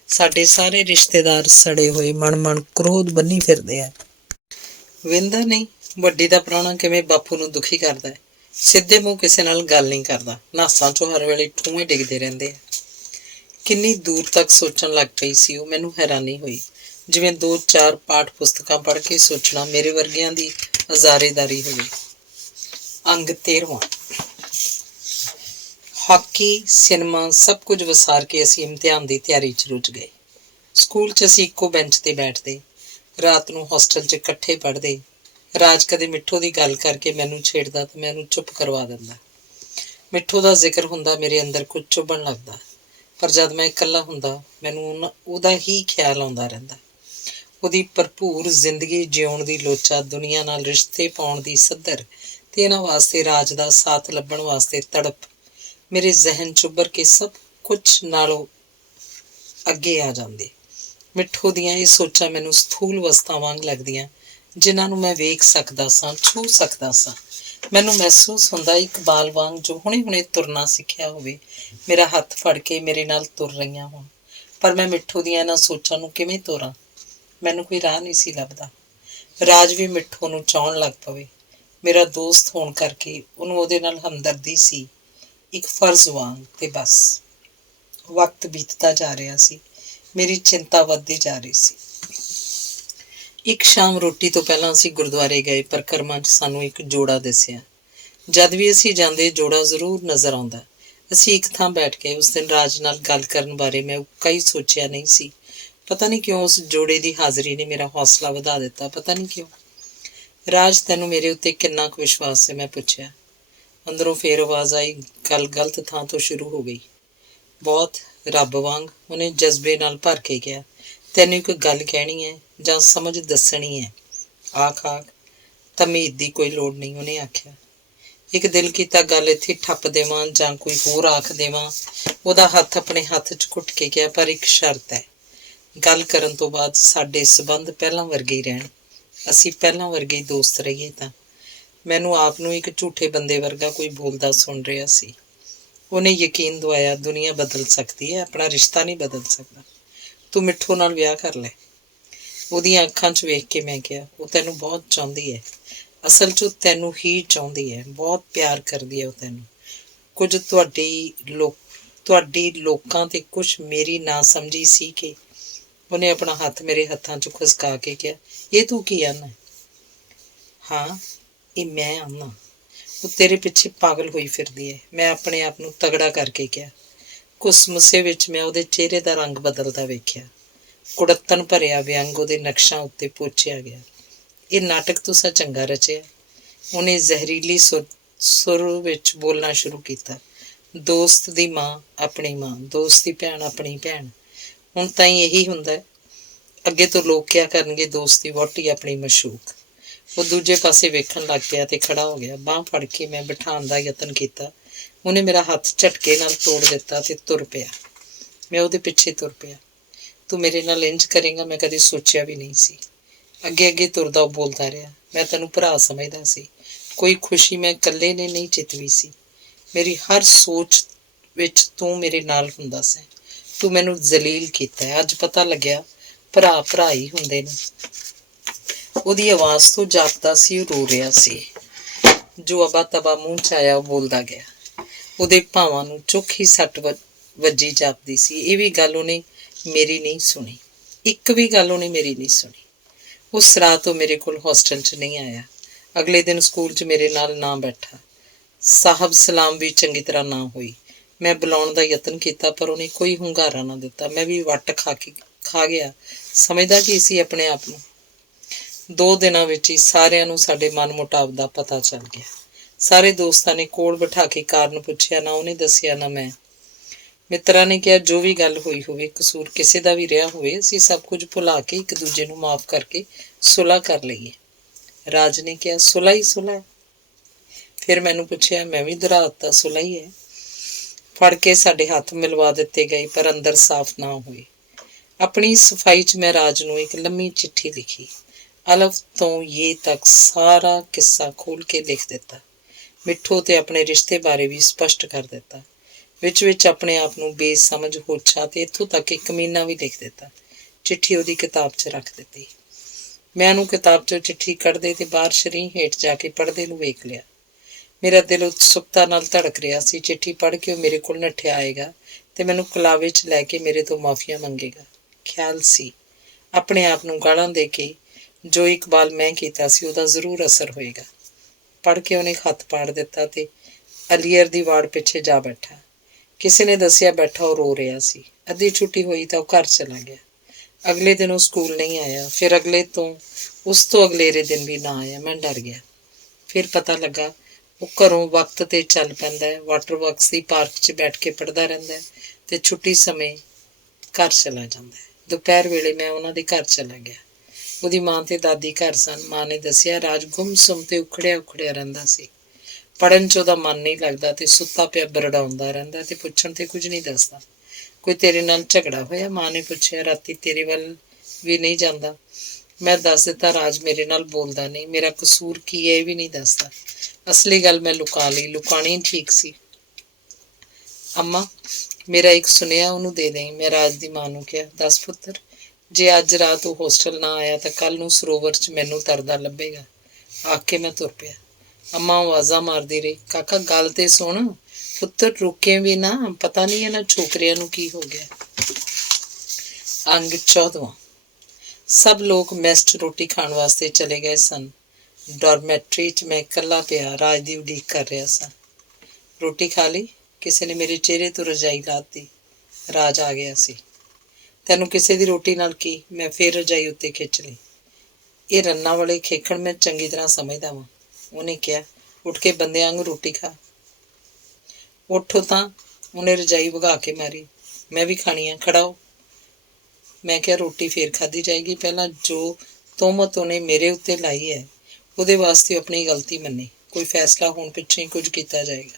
ਸਾਡੇ ਸਾਰੇ ਰਿਸ਼ਤੇਦਾਰ ਸੜੇ ਹੋਏ ਮਣ ਕ੍ਰੋਧ ਬੰਨੀ ਫਿਰਦੇ ਆ। ਵਿੰਦਾ ਨਹੀਂ, ਵੱਡੀ ਦਾ ਪ੍ਰਾਹੁਣਾ ਕਿਵੇਂ ਬਾਪੂ ਨੂੰ ਦੁਖੀ ਕਰਦਾ ਹੈ। ਸਿੱਧੇ ਮੂੰਹ ਕਿਸੇ ਨਾਲ ਗੱਲ ਨਹੀਂ ਕਰਦਾ। ਨਾਸਾਂ 'ਚੋਂ ਹਰ ਵੇਲੇ ਠੂੰਵੇਂ ਡਿੱਗਦੇ ਰਹਿੰਦੇ ਆ। ਕਿੰਨੀ ਦੂਰ ਤੱਕ ਸੋਚਣ ਲੱਗ ਪਈ ਸੀ ਉਹ। ਮੈਨੂੰ ਹੈਰਾਨੀ ਹੋਈ, ਜਿਵੇਂ 2-4 ਪਾਠ ਪੁਸਤਕਾਂ ਪੜ੍ਹ ਕੇ ਸੋਚਣਾ ਮੇਰੇ ਵਰਗਿਆਂ ਦੀ ਹਜ਼ਾਰੇਦਾਰੀ ਹੋਵੇ। ਅੰਗ 13ਵਾਂ। ਹਾਕੀ, ਸਿਨੇਮਾ ਸਭ ਕੁਝ ਵਿਸਾਰ ਕੇ ਅਸੀਂ ਇਮਤਿਹਾਨ ਦੀ ਤਿਆਰੀ 'ਚ ਰੁੱਝ ਗਏ। ਸਕੂਲ 'ਚ ਅਸੀਂ ਇੱਕੋ ਬੈਂਚ 'ਤੇ ਬੈਠਦੇ, ਰਾਤ ਨੂੰ ਹੋਸਟਲ 'ਚ ਇਕੱਠੇ ਪੜ੍ਹਦੇ। ਰਾਜ ਕਦੇ ਮਿੱਠੂ ਦੀ ਗੱਲ ਕਰਕੇ ਮੈਨੂੰ ਛੇੜਦਾ ਤੇ ਮੈਂ ਉਹਨੂੰ ਚੁੱਪ ਕਰਵਾ ਦਿੰਦਾ। ਮਿੱਠੂ ਦਾ ਜ਼ਿਕਰ ਹੁੰਦਾ ਮੇਰੇ ਅੰਦਰ ਕੁਝ ਚੁਭਣ ਲੱਗਦਾ, ਪਰ ਜਦ ਮੈਂ ਇਕੱਲਾ ਹੁੰਦਾ ਮੈਨੂੰ ਉਹਦਾ ਹੀ ਖਿਆਲ ਆਉਂਦਾ ਰਹਿੰਦਾ। ਉਹਦੀ ਭਰਪੂਰ ਜ਼ਿੰਦਗੀ ਜਿਉਣ ਦੀ ਲੋਚਾ, ਦੁਨੀਆ ਨਾਲ ਰਿਸ਼ਤੇ ਪਾਉਣ ਦੀ ਸੱਧਰ ਤੇ ਇਹਨਾਂ ਵਾਸਤੇ ਰਾਜ ਦਾ ਸਾਥ ਲੱਭਣ ਵਾਸਤੇ ਤੜਪ ਮੇਰੇ ਜ਼ਿਹਨ 'ਚ ਉੱਭਰ ਕੇ ਸਭ ਕੁਝ ਨਾਲੋਂ ਅੱਗੇ ਆ ਜਾਂਦੇ। ਮਿੱਠੂ ਦੀਆਂ ਇਹ ਸੋਚਾਂ ਮੈਨੂੰ ਸਥੂਲ ਵਸਤਾਂ ਵਾਂਗ ਲੱਗਦੀਆਂ, ਜਿਨ੍ਹਾਂ ਨੂੰ ਮੈਂ ਵੇਖ ਸਕਦਾ ਸਾਂ, ਛੂਹ ਸਕਦਾ ਸਾਂ। ਮੈਨੂੰ ਮਹਿਸੂਸ ਹੁੰਦਾ ਇੱਕ ਬਾਲ ਵਾਂਗ ਜੋ ਹੁਣੇ ਤੁਰਨਾ ਸਿੱਖਿਆ ਹੋਵੇ, ਮੇਰਾ ਹੱਥ ਫੜ ਕੇ ਮੇਰੇ ਨਾਲ ਤੁਰ ਰਹੀਆਂ ਹੋਣ। ਪਰ ਮੈਂ ਮਿੱਠੂ ਦੀਆਂ ਇਹਨਾਂ ਸੋਚਾਂ ਨੂੰ ਕਿਵੇਂ ਤੋਰਾਂ? ਮੈਨੂੰ ਕੋਈ ਰਾਹ ਨਹੀਂ ਸੀ ਲੱਭਦਾ। ਰਾਜ ਵੀ ਮਿੱਠੂ ਨੂੰ ਚਾਹੁਣ ਲੱਗ ਪਵੇ। ਮੇਰਾ ਦੋਸਤ ਹੋਣ ਕਰਕੇ ਉਹਨੂੰ ਉਹਦੇ ਨਾਲ ਹਮਦਰਦੀ ਸੀ, ਇੱਕ ਫਰਜ਼ ਵਾਂਗ। ਤੇ ਬਸ ਵਕਤ ਬੀਤਦਾ ਜਾ ਰਿਹਾ ਸੀ। ਮੇਰੀ ਚਿੰਤਾ ਵੱਧਦੀ ਜਾ ਰਹੀ ਸੀ। ਇੱਕ ਸ਼ਾਮ ਰੋਟੀ ਤੋਂ ਪਹਿਲਾਂ ਅਸੀਂ ਗੁਰਦੁਆਰੇ ਗਏ। ਪਰਿਕਰਮਾ 'ਚ ਸਾਨੂੰ ਇੱਕ ਜੋੜਾ ਦਿਸਿਆ। ਜਦ ਵੀ ਅਸੀਂ ਜਾਂਦੇ ਜੋੜਾ ਜ਼ਰੂਰ ਨਜ਼ਰ ਆਉਂਦਾ। ਅਸੀਂ ਇੱਕ ਥਾਂ ਬੈਠ ਕੇ ਉਸ ਦਿਨ ਰਾਜ ਨਾਲ ਗੱਲ ਕਰਨ ਬਾਰੇ ਮੈਂ ਕਈ ਸੋਚਿਆ ਨਹੀਂ ਸੀ। ਪਤਾ ਨਹੀਂ ਕਿਉਂ ਉਸ ਜੋੜੇ ਦੀ ਹਾਜ਼ਰੀ ਨੇ ਮੇਰਾ ਹੌਸਲਾ ਵਧਾ ਦਿੱਤਾ। ਪਤਾ ਨਹੀਂ ਕਿਉਂ। ਰਾਜ, ਤੈਨੂੰ ਮੇਰੇ ਉੱਤੇ ਕਿੰਨਾ ਕੁ ਵਿਸ਼ਵਾਸ ਹੈ? ਮੈਂ ਪੁੱਛਿਆ। ਅੰਦਰੋਂ ਫੇਰ ਆਵਾਜ਼ ਆਈ, ਗੱਲ ਗਲਤ ਥਾਂ ਤੋਂ ਸ਼ੁਰੂ ਹੋ ਗਈ। ਬਹੁਤ, ਰੱਬ ਵਾਂਗ। ਉਹਨੇ ਜਜ਼ਬੇ ਨਾਲ ਭਰ ਕੇ ਕਿਹਾ, ਤੈਨੂੰ ਇੱਕ ਗੱਲ ਕਹਿਣੀ ਹੈ ਜਾਂ ਸਮਝ ਦੱਸਣੀ ਹੈ? ਆਖ ਆਖ। ਤਮੀਦ ਦੀ ਕੋਈ ਲੋੜ ਨਹੀਂ, ਉਹਨੇ ਆਖਿਆ। ਇੱਕ ਦਿਲ ਕੀਤਾ ਗੱਲ ਇੱਥੇ ਠੱਪ ਦੇਵਾਂ ਜਾਂ ਕੋਈ ਹੋਰ ਆਖ ਦੇਵਾਂ। ਉਹਦਾ ਹੱਥ ਆਪਣੇ ਹੱਥ 'ਚ ਘੁੱਟ ਕੇ ਕਿਹਾ, ਪਰ ਇੱਕ ਸ਼ਰਤ ਹੈ। ਗੱਲ ਕਰਨ ਤੋਂ ਬਾਅਦ ਸਾਡੇ ਸਬੰਧ ਪਹਿਲਾਂ ਵਰਗੇ ਹੀ ਰਹਿਣ। ਅਸੀਂ ਪਹਿਲਾਂ ਵਰਗੇ ਹੀ ਦੋਸਤ ਰਹੀਏ। ਤਾਂ ਮੈਨੂੰ ਆਪ ਨੂੰ ਇੱਕ ਝੂਠੇ ਬੰਦੇ ਵਰਗਾ ਕੋਈ ਬੋਲਦਾ ਸੁਣ ਰਿਹਾ ਸੀ। ਉਹਨੇ ਯਕੀਨ ਦਵਾਇਆ, ਦੁਨੀਆ ਬਦਲ ਸਕਦੀ ਹੈ, ਆਪਣਾ ਰਿਸ਼ਤਾ ਨਹੀਂ ਬਦਲ ਸਕਦਾ। ਤੂੰ ਮਿੱਠੂ ਨਾਲ ਵਿਆਹ ਕਰ ਲੈ। ਉਹਦੀਆਂ ਅੱਖਾਂ 'ਚ ਵੇਖ ਕੇ ਮੈਂ ਕਿਹਾ, ਉਹ ਤੈਨੂੰ ਬਹੁਤ ਚਾਹੁੰਦੀ ਹੈ। ਅਸਲ 'ਚ ਤੈਨੂੰ ਹੀ ਚਾਹੁੰਦੀ ਹੈ, ਬਹੁਤ ਪਿਆਰ ਕਰਦੀ ਹੈ ਉਹ ਤੈਨੂੰ। ਕੁਝ ਤੁਹਾਡੀ ਲੋਕਾਂ ਤੇ ਕੁਛ ਮੇਰੀ ਨਾ ਸਮਝੀ ਸੀ ਕਿ। ਉਹਨੇ ਆਪਣਾ ਹੱਥ ਮੇਰੇ ਹੱਥਾਂ 'ਚ ਖੁਸਕਾ ਕੇ ਕਿਹਾ, ਇਹ ਤੂੰ ਕੀ ਆਨਾ? ਹਾਂ, ਇਹ ਮੈਂ ਆਨਾ। ਉਹ ਤੇਰੇ ਪਿੱਛੇ ਪਾਗਲ ਹੋਈ ਫਿਰਦੀ ਹੈ। ਮੈਂ ਆਪਣੇ ਆਪ ਨੂੰ ਤਗੜਾ ਕਰਕੇ ਕਿਹਾ। ਘੁਸਮੁਸੇ ਵਿੱਚ ਮੈਂ ਉਹਦੇ ਚਿਹਰੇ ਦਾ ਰੰਗ ਬਦਲਦਾ ਵੇਖਿਆ। ਕੁੜੱਤਣ ਭਰਿਆ ਵਿਅੰਗ ਉਹਦੇ ਨਕਸ਼ਾਂ ਉੱਤੇ ਪੋਚਿਆ ਗਿਆ। ਇਹ ਨਾਟਕ ਤੁਸੀਂ ਚੰਗਾ ਰਚਿਆ। ਉਹਨੇ ਜ਼ਹਿਰੀਲੀ ਸੁਰ ਵਿੱਚ ਬੋਲਣਾ ਸ਼ੁਰੂ ਕੀਤਾ। ਦੋਸਤ ਦੀ ਮਾਂ ਆਪਣੀ ਮਾਂ, ਦੋਸਤ ਦੀ ਭੈਣ ਆਪਣੀ ਭੈਣ। ਹੁਣ ਤਾਂ ਇਹੀ ਹੁੰਦਾ। ਅੱਗੇ ਤੋਂ ਲੋਕ ਕਿਆ ਕਰਨਗੇ, ਦੋਸਤ ਦੀ ਵਹੁਟੀ ਆਪਣੀ ਮਸ਼ੂਕ। ਉਹ ਦੂਜੇ ਪਾਸੇ ਵੇਖਣ ਲੱਗ ਪਿਆ ਤੇ ਖੜਾ ਹੋ ਗਿਆ। ਬਾਂਹ ਫੜ ਕੇ ਮੈਂ ਬਿਠਾਉਣ ਦਾ ਯਤਨ ਕੀਤਾ। ਉਹਨੇ ਮੇਰਾ ਹੱਥ ਝਟਕੇ ਨਾਲ ਤੋੜ ਦਿੱਤਾ ਤੇ ਤੁਰ ਪਿਆ। ਮੈਂ ਉਹਦੇ ਪਿੱਛੇ ਤੁਰ ਪਿਆ। ਤੂੰ ਮੇਰੇ ਨਾਲ ਇੰਝ ਕਰੇਂਗਾ, ਮੈਂ ਕਦੇ ਸੋਚਿਆ ਵੀ ਨਹੀਂ ਸੀ। ਅੱਗੇ ਅੱਗੇ ਤੁਰਦਾ ਉਹ ਬੋਲਦਾ ਰਿਹਾ, ਮੈਂ ਤੈਨੂੰ ਭਰਾ ਸਮਝਦਾ ਸੀ। ਕੋਈ ਖੁਸ਼ੀ ਮੈਂ ਇਕੱਲੇ ਨੇ ਨਹੀਂ ਜਿੱਤਵੀ ਸੀ। ਮੇਰੀ ਹਰ ਸੋਚ ਵਿੱਚ ਤੂੰ ਮੇਰੇ ਨਾਲ ਹੁੰਦਾ ਸੀ। ਤੂੰ ਮੈਨੂੰ ਜ਼ਲੀਲ ਕੀਤਾ ਹੈ। ਅੱਜ ਪਤਾ ਲੱਗਿਆ, ਭਰਾ ਭਰਾ ਹੀ ਹੁੰਦੇ ਨੇ। ਉਹਦੀ ਆਵਾਜ਼ ਤੋਂ ਜਾਪਦਾ ਸੀ ਉਹ ਰੋ ਰਿਹਾ ਸੀ। ਜੋ ਅਬਾ ਤਬਾ ਮੂੰਹ 'ਚ ਆਇਆ ਉਹ ਬੋਲਦਾ ਗਿਆ। ਉਹਦੇ ਭਾਵਾਂ ਨੂੰ ਚੋਖੀ ਸੱਟ ਵੱਜੀ ਜਾਪਦੀ ਸੀ। ਇਹ ਵੀ ਗੱਲ ਉਹਨੇ ਮੇਰੀ ਨਹੀਂ ਸੁਣੀ। ਇੱਕ ਵੀ ਗੱਲ ਉਹਨੇ ਮੇਰੀ ਨਹੀਂ ਸੁਣੀ। ਉਸ ਰਾਤ ਤੋਂ ਮੇਰੇ ਕੋਲ ਹੋਸਟਲ 'ਚ ਨਹੀਂ ਆਇਆ। ਅਗਲੇ ਦਿਨ ਸਕੂਲ 'ਚ ਮੇਰੇ ਨਾਲ ਨਾ ਬੈਠਾ। ਸਾਹਬ ਸਲਾਮ ਵੀ ਚੰਗੀ ਤਰ੍ਹਾਂ ਨਾ ਹੋਈ। ਮੈਂ ਬੁਲਾਉਣ ਦਾ ਯਤਨ ਕੀਤਾ, ਪਰ ਉਹਨੇ ਕੋਈ ਹੁੰਗਾਰਾ ਨਾ ਦਿੱਤਾ। ਮੈਂ ਵੀ ਵੱਟ ਖਾ ਗਿਆ। ਸਮਝਦਾ ਕੀ ਸੀ ਆਪਣੇ ਆਪ ਨੂੰ। 2 ਦਿਨਾਂ ਵਿੱਚ ਹੀ ਸਾਰਿਆਂ ਨੂੰ ਸਾਡੇ ਮਨ ਮੁਟਾਵ ਦਾ ਪਤਾ ਚੱਲ ਗਿਆ। ਸਾਰੇ ਦੋਸਤਾਂ ਨੇ ਕੋਲ ਬਿਠਾ ਕੇ ਕਾਰਨ ਪੁੱਛਿਆ। ਨਾ ਉਹਨੇ ਦੱਸਿਆ, ਨਾ ਮੈਂ। ਮਿੱਤਰਾਂ ਨੇ ਕਿਹਾ, ਜੋ ਵੀ ਗੱਲ ਹੋਈ ਹੋਵੇ, ਕਸੂਰ ਕਿਸੇ ਦਾ ਵੀ ਰਿਹਾ ਹੋਵੇ, ਅਸੀਂ ਸਭ ਕੁਝ ਭੁਲਾ ਕੇ ਇੱਕ ਦੂਜੇ ਨੂੰ ਮਾਫ਼ ਕਰਕੇ ਸੁਲ੍ਹਾ ਕਰ ਲਈਏ। ਰਾਜ ਨੇ ਕਿਹਾ, ਸੁਲ੍ਹਾ ਹੀ ਸੁਲ੍ਹਾ। ਫਿਰ ਮੈਨੂੰ ਪੁੱਛਿਆ। ਮੈਂ ਵੀ ਦੁਹਰਾ ਦਿੱਤਾ, ਸੁਲ੍ਹਾ ਹੀ ਹੈ। ਫੜ ਕੇ ਸਾਡੇ ਹੱਥ ਮਿਲਵਾ ਦਿੱਤੇ ਗਏ, ਪਰ ਅੰਦਰ ਸਾਫ਼ ਨਾ ਹੋਏ। ਆਪਣੀ ਸਫਾਈ 'ਚ ਮੈਂ ਰਾਜ ਨੂੰ ਇੱਕ ਲੰਮੀ ਚਿੱਠੀ ਲਿਖੀ। ਅਲਫ ਤੋਂ ਯੇ ਤੱਕ ਸਾਰਾ ਕਿੱਸਾ ਖੋਲ੍ਹ ਕੇ ਲਿਖ ਦਿੱਤਾ। ਮਿੱਠੂ ਤੇ ਆਪਣੇ ਰਿਸ਼ਤੇ ਬਾਰੇ ਵੀ ਸਪਸ਼ਟ ਕਰ ਦਿੱਤਾ। ਵਿੱਚ ਵਿੱਚ ਆਪਣੇ ਆਪ ਨੂੰ ਬੇਸਮਝ ਹੋਛਾ ਤੇ ਇੱਥੋਂ ਤੱਕ ਇੱਕ ਕਮੀਨਾ ਵੀ ਲਿਖ ਦਿੱਤਾ। ਚਿੱਠੀ ਉਹਦੀ ਕਿਤਾਬ 'ਚ ਰੱਖ ਦਿੱਤੀ। ਮੈਂ ਉਹਨੂੰ ਕਿਤਾਬ 'ਚੋਂ ਚਿੱਠੀ ਕੱਢਦੇ ਤੇ ਬਾਹਰ ਸ਼ਰੀਂ ਹੇਠ ਜਾ ਕੇ ਪੜ੍ਹਦੇ ਨੂੰ ਵੇਖ ਲਿਆ। ਮੇਰਾ ਦਿਲ ਉਤਸੁਕਤਾ ਨਾਲ ਧੜਕ ਰਿਹਾ ਸੀ। ਚਿੱਠੀ ਪੜ੍ਹ ਕੇ ਉਹ ਮੇਰੇ ਕੋਲ ਨੱਠਿਆ ਆਏਗਾ ਤੇ ਮੈਨੂੰ ਕਲਾਵੇ 'ਚ ਲੈ ਕੇ ਮੇਰੇ ਤੋਂ ਮਾਫੀਆਂ ਮੰਗੇਗਾ। ਖਿਆਲ ਸੀ, ਆਪਣੇ ਆਪ ਨੂੰ ਗਾਲਾਂ ਦੇ ਕੇ ਜੋ ਇਕਬਾਲ ਮੈਂ ਕੀਤਾ ਸੀ ਉਹਦਾ ਜ਼ਰੂਰ ਅਸਰ ਹੋਏਗਾ। ਪੜ੍ਹ ਕੇ ਉਹਨੇ ਹੱਥ ਪਾੜ ਦਿੱਤਾ ਤੇ ਅਲੀਅਰ ਦੀ ਵਾੜ ਪਿੱਛੇ ਜਾ ਬੈਠਾ। ਕਿਸੇ ਨੇ ਦੱਸਿਆ ਬੈਠਾ ਉਹ ਰੋ ਰਿਹਾ ਸੀ। ਅੱਧੀ ਛੁੱਟੀ ਹੋਈ ਤਾਂ ਉਹ ਘਰ ਚਲਾ ਗਿਆ। ਅਗਲੇ ਦਿਨ ਉਹ ਸਕੂਲ ਨਹੀਂ ਆਇਆ। ਫਿਰ ਉਸ ਤੋਂ ਅਗਲੇਰੇ ਦਿਨ ਵੀ ਨਾ ਆਇਆ। ਮੈਂ ਡਰ ਗਿਆ। ਫਿਰ ਪਤਾ ਲੱਗਾ ਉਹ ਘਰੋਂ ਵਕਤ ਤੇ ਚੱਲ ਪੈਂਦਾ ਹੈ। ਵਾਟਰ ਵਰਕਸ ਦੀ ਪਾਰਕ 'ਚ ਬੈਠ ਕੇ ਪੜ੍ਹਦਾ ਰਹਿੰਦਾ ਹੈ ਤੇ ਛੁੱਟੀ ਸਮੇਂ ਘਰ ਚਲਾ ਜਾਂਦਾ ਹੈ। ਦੁਪਹਿਰ ਵੇਲੇ ਮੈਂ ਉਹਨਾਂ ਦੇ ਘਰ ਚਲਾ ਗਿਆ। ਉਹਦੀ ਮਾਂ ਤੇ ਦਾਦੀ ਘਰ ਸਨ। ਮਾਂ ਨੇ ਦੱਸਿਆ, ਰਾਜ ਗੁੰਮਸੁੰਮ ਤੇ ਉਖੜਿਆ ਰਹਿੰਦਾ ਸੀ। ਪੜ੍ਹਨ 'ਚ ਉਹਦਾ ਮਨ ਨਹੀਂ ਲੱਗਦਾ ਤੇ ਸੁੱਤਾ ਪਿਆ ਬਰੜਾਉਂਦਾ ਰਹਿੰਦਾ ਤੇ ਪੁੱਛਣ ਤੇ ਕੁਝ ਨਹੀਂ ਦੱਸਦਾ। ਕੋਈ ਤੇਰੇ ਨਾਲ ਝਗੜਾ ਹੋਇਆ? ਮਾਂ ਨੇ ਪੁੱਛਿਆ। ਰਾਤੀ ਤੇਰੇ ਵੱਲ ਵੀ ਨਹੀਂ ਜਾਂਦਾ? ਮੈਂ ਦੱਸ ਦਿੱਤਾ। ਰਾਜ ਮੇਰੇ ਨਾਲ ਬੋਲਦਾ ਨਹੀਂ। ਮੇਰਾ ਕਸੂਰ ਕੀ ਹੈ ਇਹ ਵੀ ਨਹੀਂ ਦੱਸਦਾ। ਅਸਲੀ ਗੱਲ ਮੈਂ ਲੁਕਾ ਲਈ। ਲੁਕਾਣੀ ਠੀਕ ਸੀ। ਅੰਮਾ, ਮੇਰਾ ਇੱਕ ਸੁਨੇਹਾ ਉਹਨੂੰ ਦੇ ਦੇਈਂ, ਮੈਂ ਰਾਜ ਦੀ ਮਾਂ ਨੂੰ ਕਿਹਾ। ਦੱਸ ਪੁੱਤਰ। ਜੇ ਅੱਜ ਰਾਤ ਉਹ ਹੋਸਟਲ ਨਾ ਆਇਆ ਤਾਂ ਕੱਲ੍ਹ ਨੂੰ ਸਰੋਵਰ 'ਚ ਮੈਨੂੰ ਤਰਦਾ ਲੱਭੇਗਾ। ਆਖ ਕੇ ਮੈਂ ਤੁਰ ਪਿਆ। ਅੰਮਾ ਆਵਾਜ਼ਾਂ ਮਾਰਦੀ ਰਹੀ, ਕਾਕਾ ਗੱਲ ਤੇ ਸੁਣ। ਪੁੱਤਰ ਰੁਕੇ ਵੀ ਨਾ। ਪਤਾ ਨਹੀਂ ਇਹਨਾਂ ਛੋਕਰਿਆਂ ਨੂੰ ਕੀ ਹੋ ਗਿਆ। ਅੰਗ 14। ਸਭ ਲੋਕ ਮੈਸ 'ਚ ਰੋਟੀ ਖਾਣ ਵਾਸਤੇ ਚਲੇ ਗਏ ਸਨ। ਡਾਰਮੈਟਰੀ 'ਚ ਮੈਂ ਇਕੱਲਾ ਪਿਆ ਰਾਜ ਦੀ ਉਡੀਕ ਕਰ ਰਿਹਾ ਸਾਂ। ਰੋਟੀ ਖਾ ਲਈ? ਕਿਸੇ ਨੇ ਮੇਰੇ ਚਿਹਰੇ ਤੋਂ ਰਜਾਈ ਲਾਤੀ। ਰਾਜ ਆ ਗਿਆ ਸੀ। ਤੈਨੂੰ ਕਿਸੇ ਦੀ ਰੋਟੀ ਨਾਲ ਕੀ? ਮੈਂ ਫੇਰ ਰਜਾਈ ਉੱਤੇ ਖਿੱਚ ਲਈ। ਇਹ ਰੰਨਾਂ ਵਾਲੇ ਖੇਖਣ ਮੈਂ ਚੰਗੀ ਤਰ੍ਹਾਂ ਸਮਝਦਾ ਵਾਂ। ਉਹਨੇ ਕਿਹਾ, ਉੱਠ ਕੇ ਬੰਦਿਆਂ ਵਾਂਗ ਰੋਟੀ ਖਾ। ਉੱਠੋ ਤਾਂ। ਉਹਨੇ ਰਜਾਈ ਵਗਾ ਕੇ ਮਾਰੀ। ਮੈਂ ਵੀ ਖਾਣੀ ਆ, ਖੜਾ ਹੋ। ਮੈਂ ਕਿਹਾ, ਰੋਟੀ ਫੇਰ ਖਾਧੀ ਜਾਏਗੀ। ਪਹਿਲਾਂ ਜੋ ਤੋਹਮਤ ਉਹਨੇ ਮੇਰੇ ਉੱਤੇ ਲਾਈ ਹੈ ਉਹਦੇ ਵਾਸਤੇ ਆਪਣੀ ਗਲਤੀ ਮੰਨੇ। ਕੋਈ ਫੈਸਲਾ ਹੋਣ ਪਿੱਛੇ ਹੀ ਕੁਝ ਕੀਤਾ ਜਾਏਗਾ।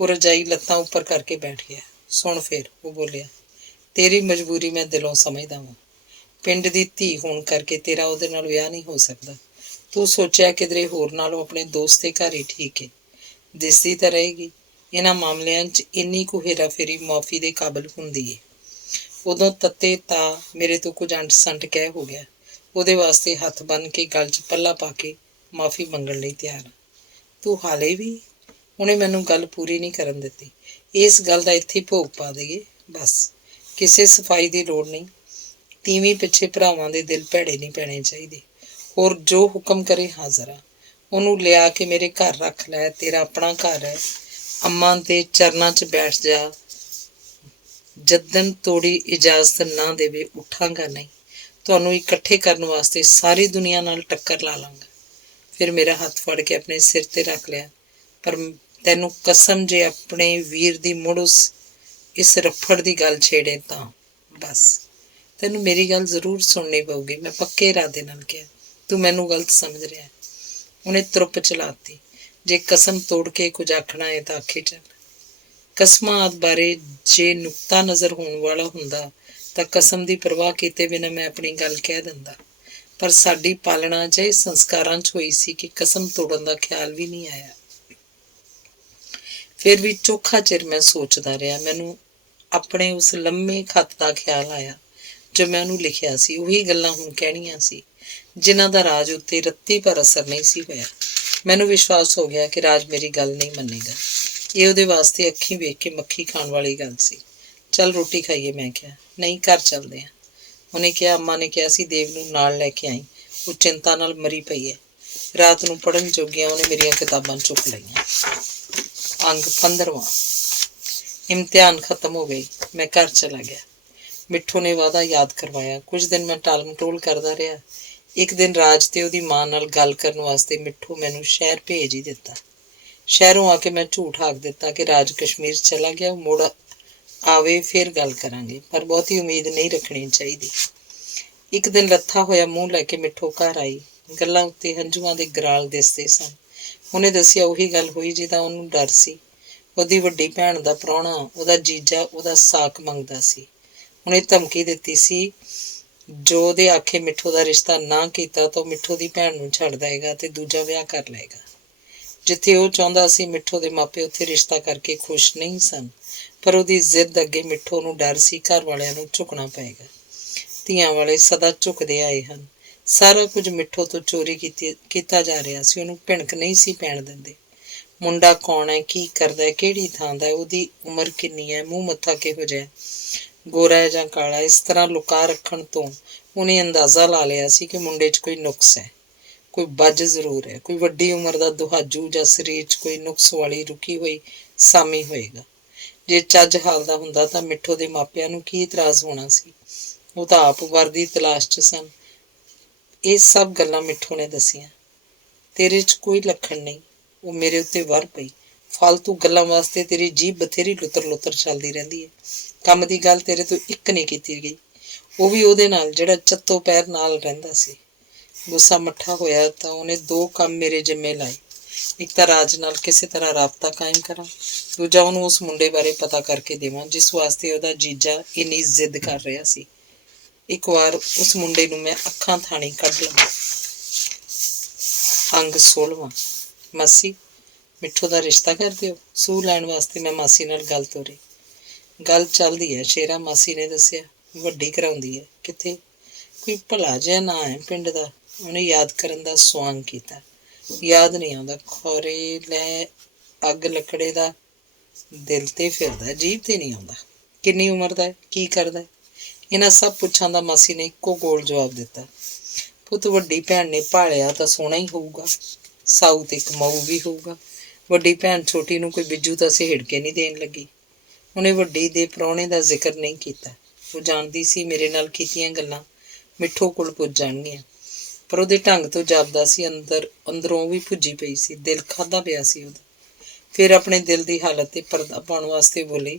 ਉਹ ਰਜਾਈ ਲੱਤਾਂ ਉੱਪਰ ਕਰਕੇ ਬੈਠ ਗਿਆ। ਸੁਣ ਫੇਰ, ਉਹ ਬੋਲਿਆ, ਤੇਰੀ ਮਜਬੂਰੀ ਮੈਂ ਦਿਲੋਂ ਸਮਝਦਾ ਵਾਂ। ਪਿੰਡ ਦੀ ਧੀ ਹੋਣ ਕਰਕੇ ਤੇਰਾ ਉਹਦੇ ਨਾਲ ਵਿਆਹ ਨਹੀਂ ਹੋ ਸਕਦਾ। ਤੂੰ ਸੋਚਿਆ ਕਿਧਰੇ ਹੋਰ ਨਾਲੋਂ ਆਪਣੇ ਦੋਸਤ ਦੇ ਘਰ ਹੀ ਠੀਕ ਹੈ। ਦਿਸਦੀ ਤਾਂ ਰਹੇਗੀ। ਇਹਨਾਂ ਮਾਮਲਿਆਂ 'ਚ ਇੰਨੀ ਕੁ ਹੇਰਾਫੇਰੀ ਮੁਆਫੀ ਦੇ ਕਾਬਲ ਹੁੰਦੀ ਏ। ਉਦੋਂ ਤੱਤੇ ਤਾਂ ਮੇਰੇ ਤੋਂ ਕੁਝ ਅੰਟ ਸੰਟ ਕਹਿ ਹੋ ਗਿਆ। ਉਹਦੇ ਵਾਸਤੇ ਹੱਥ ਬੰਨ੍ਹ ਕੇ ਗਲ 'ਚ ਪੱਲਾ ਪਾ ਕੇ ਮਾਫੀ ਮੰਗਣ ਲਈ ਤਿਆਰ। ਤੂੰ ਹਾਲੇ ਵੀ? ਉਹਨੇ ਮੈਨੂੰ ਗੱਲ ਪੂਰੀ ਨਹੀਂ ਕਰਨ ਦਿੱਤੀ। ਇਸ ਗੱਲ ਦਾ ਇੱਥੇ ਭੋਗ ਪਾ ਦੇਈਏ ਬਸ। ਕਿਸੇ ਸਫਾਈ ਦੀ ਲੋੜ ਨਹੀਂ। ਤੀਵੀਂ ਪਿੱਛੇ ਭਰਾਵਾਂ ਦੇ ਦਿਲ ਭੈੜੇ ਨਹੀਂ ਪੈਣੇ ਚਾਹੀਦੇ। ਹੋਰ ਜੋ ਹੁਕਮ ਕਰੇ ਹਾਜ਼ਰ ਆ। ਉਹਨੂੰ ਲਿਆ ਕੇ ਮੇਰੇ ਘਰ ਰੱਖ ਲੈ। ਤੇਰਾ ਆਪਣਾ ਘਰ ਹੈ। ਅੰਮਾਂ ਦੇ ਚਰਨਾਂ 'ਚ ਬੈਠ ਜਾ। ਜੱਦਨ ਤੋੜੀ ਇਜਾਜ਼ਤ ਨਾ ਦੇਵੇ ਉੱਠਾਂਗਾ ਨਹੀਂ। ਤੁਹਾਨੂੰ ਇਕੱਠੇ ਕਰਨ ਵਾਸਤੇ ਸਾਰੀ ਦੁਨੀਆ ਨਾਲ ਟੱਕਰ ਲਾ ਲਾਂਗਾ। ਫਿਰ ਮੇਰਾ ਹੱਥ ਫੜ ਕੇ ਆਪਣੇ ਸਿਰ 'ਤੇ ਰੱਖ ਲਿਆ। ਪਰ ਤੈਨੂੰ ਕਸਮ ਜੇ ਆਪਣੇ ਵੀਰ ਦੀ ਮੁੜ ਇਸ ਰਫੜ ਦੀ ਗੱਲ ਛੇੜੇ ਤਾਂ ਬਸ। ਤੈਨੂੰ ਮੇਰੀ ਗੱਲ ਜ਼ਰੂਰ ਸੁਣਨੀ ਪਊਗੀ, ਮੈਂ ਪੱਕੇ ਇਰਾਦੇ ਨਾਲ ਕਿਹਾ। ਤੂੰ ਮੈਨੂੰ ਗਲਤ ਸਮਝ ਰਿਹਾ। ਉਹਨੇ ਤਰੁੱਪ ਚਲਾਤੀ। ਜੇ ਕਸਮ ਤੋੜ ਕੇ ਕੁਝ ਆਖਣਾ ਹੈ ਤਾਂ ਆਖੀ ਚੱਲ। ਕਸਮਾਂ ਆਦਿ ਬਾਰੇ ਜੇ ਨੁਕਤਾ ਨਜ਼ਰ ਹੋਣ ਵਾਲਾ ਹੁੰਦਾ ਤਾਂ ਕਸਮ ਦੀ ਪਰਵਾਹ ਕੀਤੇ ਬਿਨਾਂ ਮੈਂ ਆਪਣੀ ਗੱਲ ਕਹਿ ਦਿੰਦਾ। ਪਰ ਸਾਡੀ ਪਾਲਣਾ ਅਜਿਹੇ ਸੰਸਕਾਰਾਂ 'ਚ ਹੋਈ ਸੀ ਕਿ ਕਸਮ ਤੋੜਨ ਦਾ ਖਿਆਲ ਵੀ ਨਹੀਂ ਆਇਆ। ਫਿਰ ਵੀ ਚੋਖਾ ਚਿਰ ਮੈਂ ਸੋਚਦਾ ਰਿਹਾ। ਮੈਨੂੰ ਆਪਣੇ ਉਸ ਲੰਮੇ ਖੱਤ ਦਾ ਖਿਆਲ ਆਇਆ ਜੋ ਮੈਂ ਉਹਨੂੰ ਲਿਖਿਆ ਸੀ। ਉਹੀ ਗੱਲਾਂ ਹੁਣ ਕਹਿਣੀਆਂ ਸੀ ਜਿਨ੍ਹਾਂ ਦਾ ਰਾਜ ਉੱਤੇ ਰੱਤੀ ਪਰ ਅਸਰ ਨਹੀਂ ਸੀ ਹੋਇਆ। ਮੈਨੂੰ ਵਿਸ਼ਵਾਸ ਹੋ ਗਿਆ ਕਿ ਰਾਜ ਮੇਰੀ ਗੱਲ ਨਹੀਂ ਮੰਨੇਗਾ। ਇਹ ਉਹਦੇ ਵਾਸਤੇ ਅੱਖੀਂ ਵੇਖ ਕੇ ਮੱਖੀ ਖਾਣ ਵਾਲੀ ਗੱਲ ਸੀ। ਚੱਲ ਰੋਟੀ ਖਾਈਏ, ਮੈਂ ਕਿਹਾ। ਨਹੀਂ, ਘਰ ਚੱਲਦੇ ਹਾਂ। ਉਹਨੇ ਕਿਹਾ, ਅੰਮਾ ਨੇ ਕਿਹਾ ਸੀ ਦੇਵ ਨੂੰ ਨਾਲ ਲੈ ਕੇ ਆਈ। ਉਹ ਚਿੰਤਾ ਨਾਲ ਮਰੀ ਪਈ ਹੈ। ਰਾਤ ਨੂੰ ਪੜ੍ਹਨ ਜੋਗੀਆਂ ਉਹਨੇ ਮੇਰੀਆਂ ਕਿਤਾਬਾਂ ਚੁੱਕ ਲਈਆਂ। ਅੰਗ 15ਵਾਂ। ਇਮਤਿਹਾਨ ਖਤਮ ਹੋ ਗਈ। ਮੈਂ ਘਰ ਚਲਾ ਗਿਆ। ਮਿੱਠੂ ਨੇ ਵਾਅਦਾ ਯਾਦ ਕਰਵਾਇਆ। ਕੁਝ ਦਿਨ ਮੈਂ ਟਾਲ ਮਟੋਲ ਕਰਦਾ ਰਿਹਾ। ਇੱਕ ਦਿਨ ਰਾਜ ਤੇ ਉਹਦੀ ਮਾਂ ਨਾਲ ਗੱਲ ਕਰਨ ਵਾਸਤੇ ਮਿੱਠੂ ਮੈਨੂੰ ਸ਼ਹਿਰ ਭੇਜ ਹੀ ਦਿੱਤਾ। ਸ਼ਹਿਰੋਂ ਆ ਕੇ ਮੈਂ ਝੂਠ ਆਖ ਦਿੱਤਾ ਕਿ ਰਾਜ ਕਸ਼ਮੀਰ ਚਲਾ ਗਿਆ। ਮੁੜ ਆਵੇ ਫਿਰ ਗੱਲ ਕਰਾਂਗੇ, ਪਰ ਬਹੁਤੀ ਉਮੀਦ ਨਹੀਂ ਰੱਖਣੀ ਚਾਹੀਦੀ। ਇੱਕ ਦਿਨ ਲੱਥਾ ਹੋਇਆ ਮੂੰਹ ਲੈ ਕੇ ਮਿੱਠੂ ਘਰ ਆਈ। ਗੱਲਾਂ ਉੱਤੇ ਹੰਝੂਆਂ ਦੇ ਗਰਾਲ ਦਿਸਦੇ ਸਨ। ਉਹਨੇ ਦੱਸਿਆ ਉਹੀ ਗੱਲ ਹੋਈ ਜਿਹਦਾ ਉਹਨੂੰ ਡਰ ਸੀ। ਉਹਦੀ ਵੱਡੀ ਭੈਣ ਦਾ ਪ੍ਰਾਹੁਣਾ, ਉਹਦਾ ਜੀਜਾ, ਉਹਦਾ ਸਾਕ ਮੰਗਦਾ ਸੀ। ਉਹਨੇ ਧਮਕੀ ਦਿੱਤੀ ਸੀ ਜੋ ਉਹਦੇ ਆਖੇ ਮਿੱਠੂ ਦਾ ਰਿਸ਼ਤਾ ਨਾ ਕੀਤਾ ਤਾਂ ਉਹ ਮਿੱਠੂ ਦੀ ਭੈਣ ਨੂੰ ਛੱਡ ਦੇਵੇਗਾ ਤੇ ਦੂਜਾ ਵਿਆਹ ਕਰ ਲਏਗਾ। ਜਿੱਥੇ ਉਹ ਚਾਹੁੰਦਾ ਸੀ ਮਿੱਠੂ ਦੇ ਮਾਪੇ ਉੱਥੇ ਰਿਸ਼ਤਾ ਕਰਕੇ ਖੁਸ਼ ਨਹੀਂ ਸਨ, ਪਰ ਉਹਦੀ ਜ਼ਿੱਦ ਅੱਗੇ ਮਿੱਠੂ ਨੂੰ ਡਰ ਸੀ ਘਰ ਵਾਲਿਆਂ ਨੂੰ ਝੁਕਣਾ ਪਏਗਾ। ਧੀਆਂ ਵਾਲੇ ਸਦਾ ਝੁਕਦੇ ਆਏ ਹਨ। ਸਾਰਾ ਕੁਝ ਮਿੱਠੂ ਤੋਂ ਚੋਰੀ ਕੀਤਾ ਜਾ ਰਿਹਾ ਸੀ। ਉਹਨੂੰ ਭਿਣਕ ਨਹੀਂ ਸੀ ਪੈਣ ਦਿੰਦੇ। ਮੁੰਡਾ ਕੌਣ ਹੈ, ਕੀ ਕਰਦਾ ਹੈ, ਕਿਹੜੀ ਥਾਂ ਦਾ ਹੈ, ਉਹਦੀ ਉਮਰ ਕਿੰਨੀ ਹੈ, ਮੂੰਹ ਮੱਥਾ ਕਿਹੋ ਜਿਹਾ, ਗੋਰਾ ਹੈ ਜਾਂ ਕਾਲਾ, ਇਸ ਤਰ੍ਹਾਂ ਲੁਕਾ ਰੱਖਣ ਤੋਂ ਉਹਨੇ ਅੰਦਾਜ਼ਾ ਲਾ ਲਿਆ ਸੀ ਕਿ ਮੁੰਡੇ 'ਚ ਕੋਈ ਨੁਕਸ ਹੈ, ਕੋਈ ਬੱਜ ਜ਼ਰੂਰ ਹੈ, ਕੋਈ ਵੱਡੀ ਉਮਰ ਦਾ ਦੁਹਾਜੂ ਜਾਂ ਸਰੀਰ 'ਚ ਕੋਈ ਨੁਕਸ ਵਾਲੀ ਰੁਕੀ ਹੋਈ ਸਾਮੀ ਹੋਏਗਾ। ਜੇ ਚੱਜ ਹਾਲ ਦਾ ਹੁੰਦਾ ਤਾਂ ਮਿੱਠੂ ਦੇ ਮਾਪਿਆਂ ਨੂੰ ਕੀ ਇਤਰਾਜ਼ ਹੋਣਾ ਸੀ। ਉਹ ਤਾਂ ਆਪ ਵਰ ਦੀ ਤਲਾਸ਼ 'ਚ ਸਨ। ਇਹ ਸਭ ਗੱਲਾਂ ਮਿੱਠੂ ਨੇ ਦੱਸੀਆਂ। ਤੇਰੇ 'ਚ ਕੋਈ ਲੱਖਣ ਨਹੀਂ। ਉਹ ਮੇਰੇ ਉੱਤੇ ਵਰ ਪਈ। ਫਾਲਤੂ ਗੱਲਾਂ ਵਾਸਤੇ ਤੇਰੀ ਜੀਭ ਬਥੇਰੀ ਲੁੱਤਰ ਲੁੱਤਰ ਚੱਲਦੀ ਰਹਿੰਦੀ ਹੈ। ਕੰਮ ਦੀ ਗੱਲ ਤੇਰੇ ਤੋਂ ਇੱਕ ਨਹੀਂ ਕੀਤੀ ਗਈ, ਉਹ ਵੀ ਉਹਦੇ ਨਾਲ ਜਿਹੜਾ ਚੱਤੋ ਪੈਰ ਨਾਲ ਰਹਿੰਦਾ ਸੀ। ਗੁੱਸਾ ਮੱਠਾ ਹੋਇਆ ਤਾਂ ਉਹਨੇ ਦੋ ਕੰਮ ਮੇਰੇ ਜਿੰਮੇ ਲਾਏ। ਇੱਕ ਤਾਂ ਰਾਜ ਨਾਲ ਕਿਸੇ ਤਰ੍ਹਾਂ ਰਾਬਤਾ ਕਾਇਮ ਕਰਾਂ, ਦੂਜਾ ਉਹਨੂੰ ਉਸ ਮੁੰਡੇ ਬਾਰੇ ਪਤਾ ਕਰਕੇ ਦੇਵਾਂ ਜਿਸ ਵਾਸਤੇ ਉਹਦਾ ਜੀਜਾ ਇੰਨੀ ਜ਼ਿੱਦ ਕਰ ਰਿਹਾ ਸੀ। ਇੱਕ ਵਾਰ ਉਸ ਮੁੰਡੇ ਨੂੰ ਮੈਂ ਅੱਖਾਂ ਥਾਣੀ ਕੱਢ ਲਵਾਂ। ਅੰਗ 16ਵਾਂ। ਮਾਸੀ, ਮਿੱਠੂ ਦਾ ਰਿਸ਼ਤਾ ਕਰ ਦਿਓ। ਸੂਹ ਲੈਣ ਵਾਸਤੇ ਮੈਂ ਮਾਸੀ ਨਾਲ ਗੱਲ ਤੋਰੀ। ਗੱਲ ਚੱਲਦੀ ਹੈ ਸ਼ੇਰਾ, ਮਾਸੀ ਨੇ ਦੱਸਿਆ। ਵੱਡੀ ਕਰਾਉਂਦੀ ਹੈ। ਕਿੱਥੇ? ਕੋਈ ਭਲਾ ਜਿਹਾ ਨਾਂ ਹੈ ਪਿੰਡ ਦਾ। ਉਹਨੇ ਯਾਦ ਕਰਨ ਦਾ ਸੁਆਂਗ ਕੀਤਾ। ਯਾਦ ਨਹੀਂ ਆਉਂਦਾ। ਖੌਰੇ ਲੈ ਅੱਗ ਲੱਕੜੇ ਦਾ ਦਿਲ ਤੇ ਫਿਰਦਾ, ਜੀਭ ਤੇ ਨਹੀਂ ਆਉਂਦਾ। ਕਿੰਨੀ ਉਮਰ ਦਾ ਹੈ, ਕੀ ਕਰਦਾ? ਇਹਨਾਂ ਸਭ ਪੁੱਛਾਂ ਦਾ ਮਾਸੀ ਨੇ ਇੱਕੋ ਗੋਲ ਜਵਾਬ ਦਿੱਤਾ। ਪੁੱਤ ਵੱਡੀ ਭੈਣ ਨੇ ਭਾਲਿਆ ਤਾਂ ਸੋਹਣਾ ਹੀ ਹੋਊਗਾ, ਸਾਊ ਤੇ ਕਮਾਊ ਵੀ ਹੋਊਗਾ। ਵੱਡੀ ਭੈਣ ਛੋਟੀ ਨੂੰ ਕੋਈ ਬਿੱਜੂ ਤਾਂ ਸਹੇੜ ਕੇ ਨਹੀਂ ਦੇਣ ਲੱਗੀ। ਉਹਨੇ ਵੱਡੀ ਦੇ ਪ੍ਰਾਹੁਣੇ ਦਾ ਜ਼ਿਕਰ ਨਹੀਂ ਕੀਤਾ। ਉਹ ਜਾਣਦੀ ਸੀ ਮੇਰੇ ਨਾਲ ਕੀਤੀਆਂ ਗੱਲਾਂ ਮਿੱਠੂ ਕੋਲ ਪੁੱਜ ਜਾਣਗੀਆਂ, ਪਰ ਉਹਦੇ ਢੰਗ ਤੋਂ ਜਾਪਦਾ ਸੀ ਅੰਦਰੋਂ ਵੀ ਭੁੱਜੀ ਪਈ ਸੀ, ਦਿਲ ਖਾਧਾ ਪਿਆ ਸੀ ਉਹਦਾ। ਫਿਰ ਆਪਣੇ ਦਿਲ ਦੀ ਹਾਲਤ ਤੇ ਪਰਦਾ ਪਾਉਣ ਵਾਸਤੇ ਬੋਲੇ,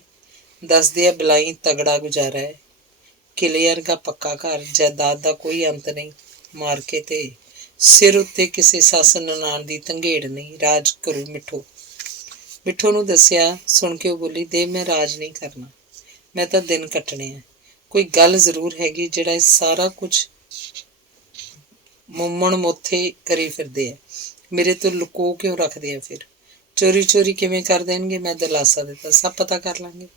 ਦੱਸਦੇ ਆ ਬਲਾਈ ਤਗੜਾ ਗੁਜ਼ਾਰਾ ਹੈ, ਕਿਲੇ ਵਰਗਾ ਪੱਕਾ ਘਰ, ਜਾਇਦਾਦ ਦਾ ਕੋਈ ਅੰਤ ਨਹੀਂ, ਮਾਰ ਕੇ ਤੇ ਸਿਰ ਉੱਤੇ ਕਿਸੇ ਸੱਸ ਨਨਾਣ ਦੀ ਧੰਗੇੜ ਨਹੀਂ, ਰਾਜ ਕਰੂ ਮਿੱਠੂ। ਮਿੱਠੂ ਨੂੰ ਦੱਸਿਆ ਸੁਣ ਕੇ ਉਹ ਬੋਲੀ, ਦੇ ਮੈਂ ਰਾਜ ਨਹੀਂ ਕਰਨਾ, ਮੈਂ ਤਾਂ ਦਿਨ ਕੱਟਣੇ ਆ। ਕੋਈ ਗੱਲ ਜ਼ਰੂਰ ਹੈਗੀ ਜਿਹੜਾ ਇਹ ਸਾਰਾ ਕੁਝ ਮੁੰਮਣ ਮੋਥੇ ਕਰੀ ਫਿਰਦੇ ਆ, ਮੇਰੇ ਤੋਂ ਲੁਕੋ ਕਿਉਂ ਰੱਖਦੇ ਆ? ਫਿਰ ਚੋਰੀ ਚੋਰੀ ਕਿਵੇਂ ਕਰ ਦੇਣਗੇ? ਮੈਂ ਦਿਲਾਸਾ ਦਿੱਤਾ, ਸਭ ਪਤਾ ਕਰ ਲਾਂਗੇ।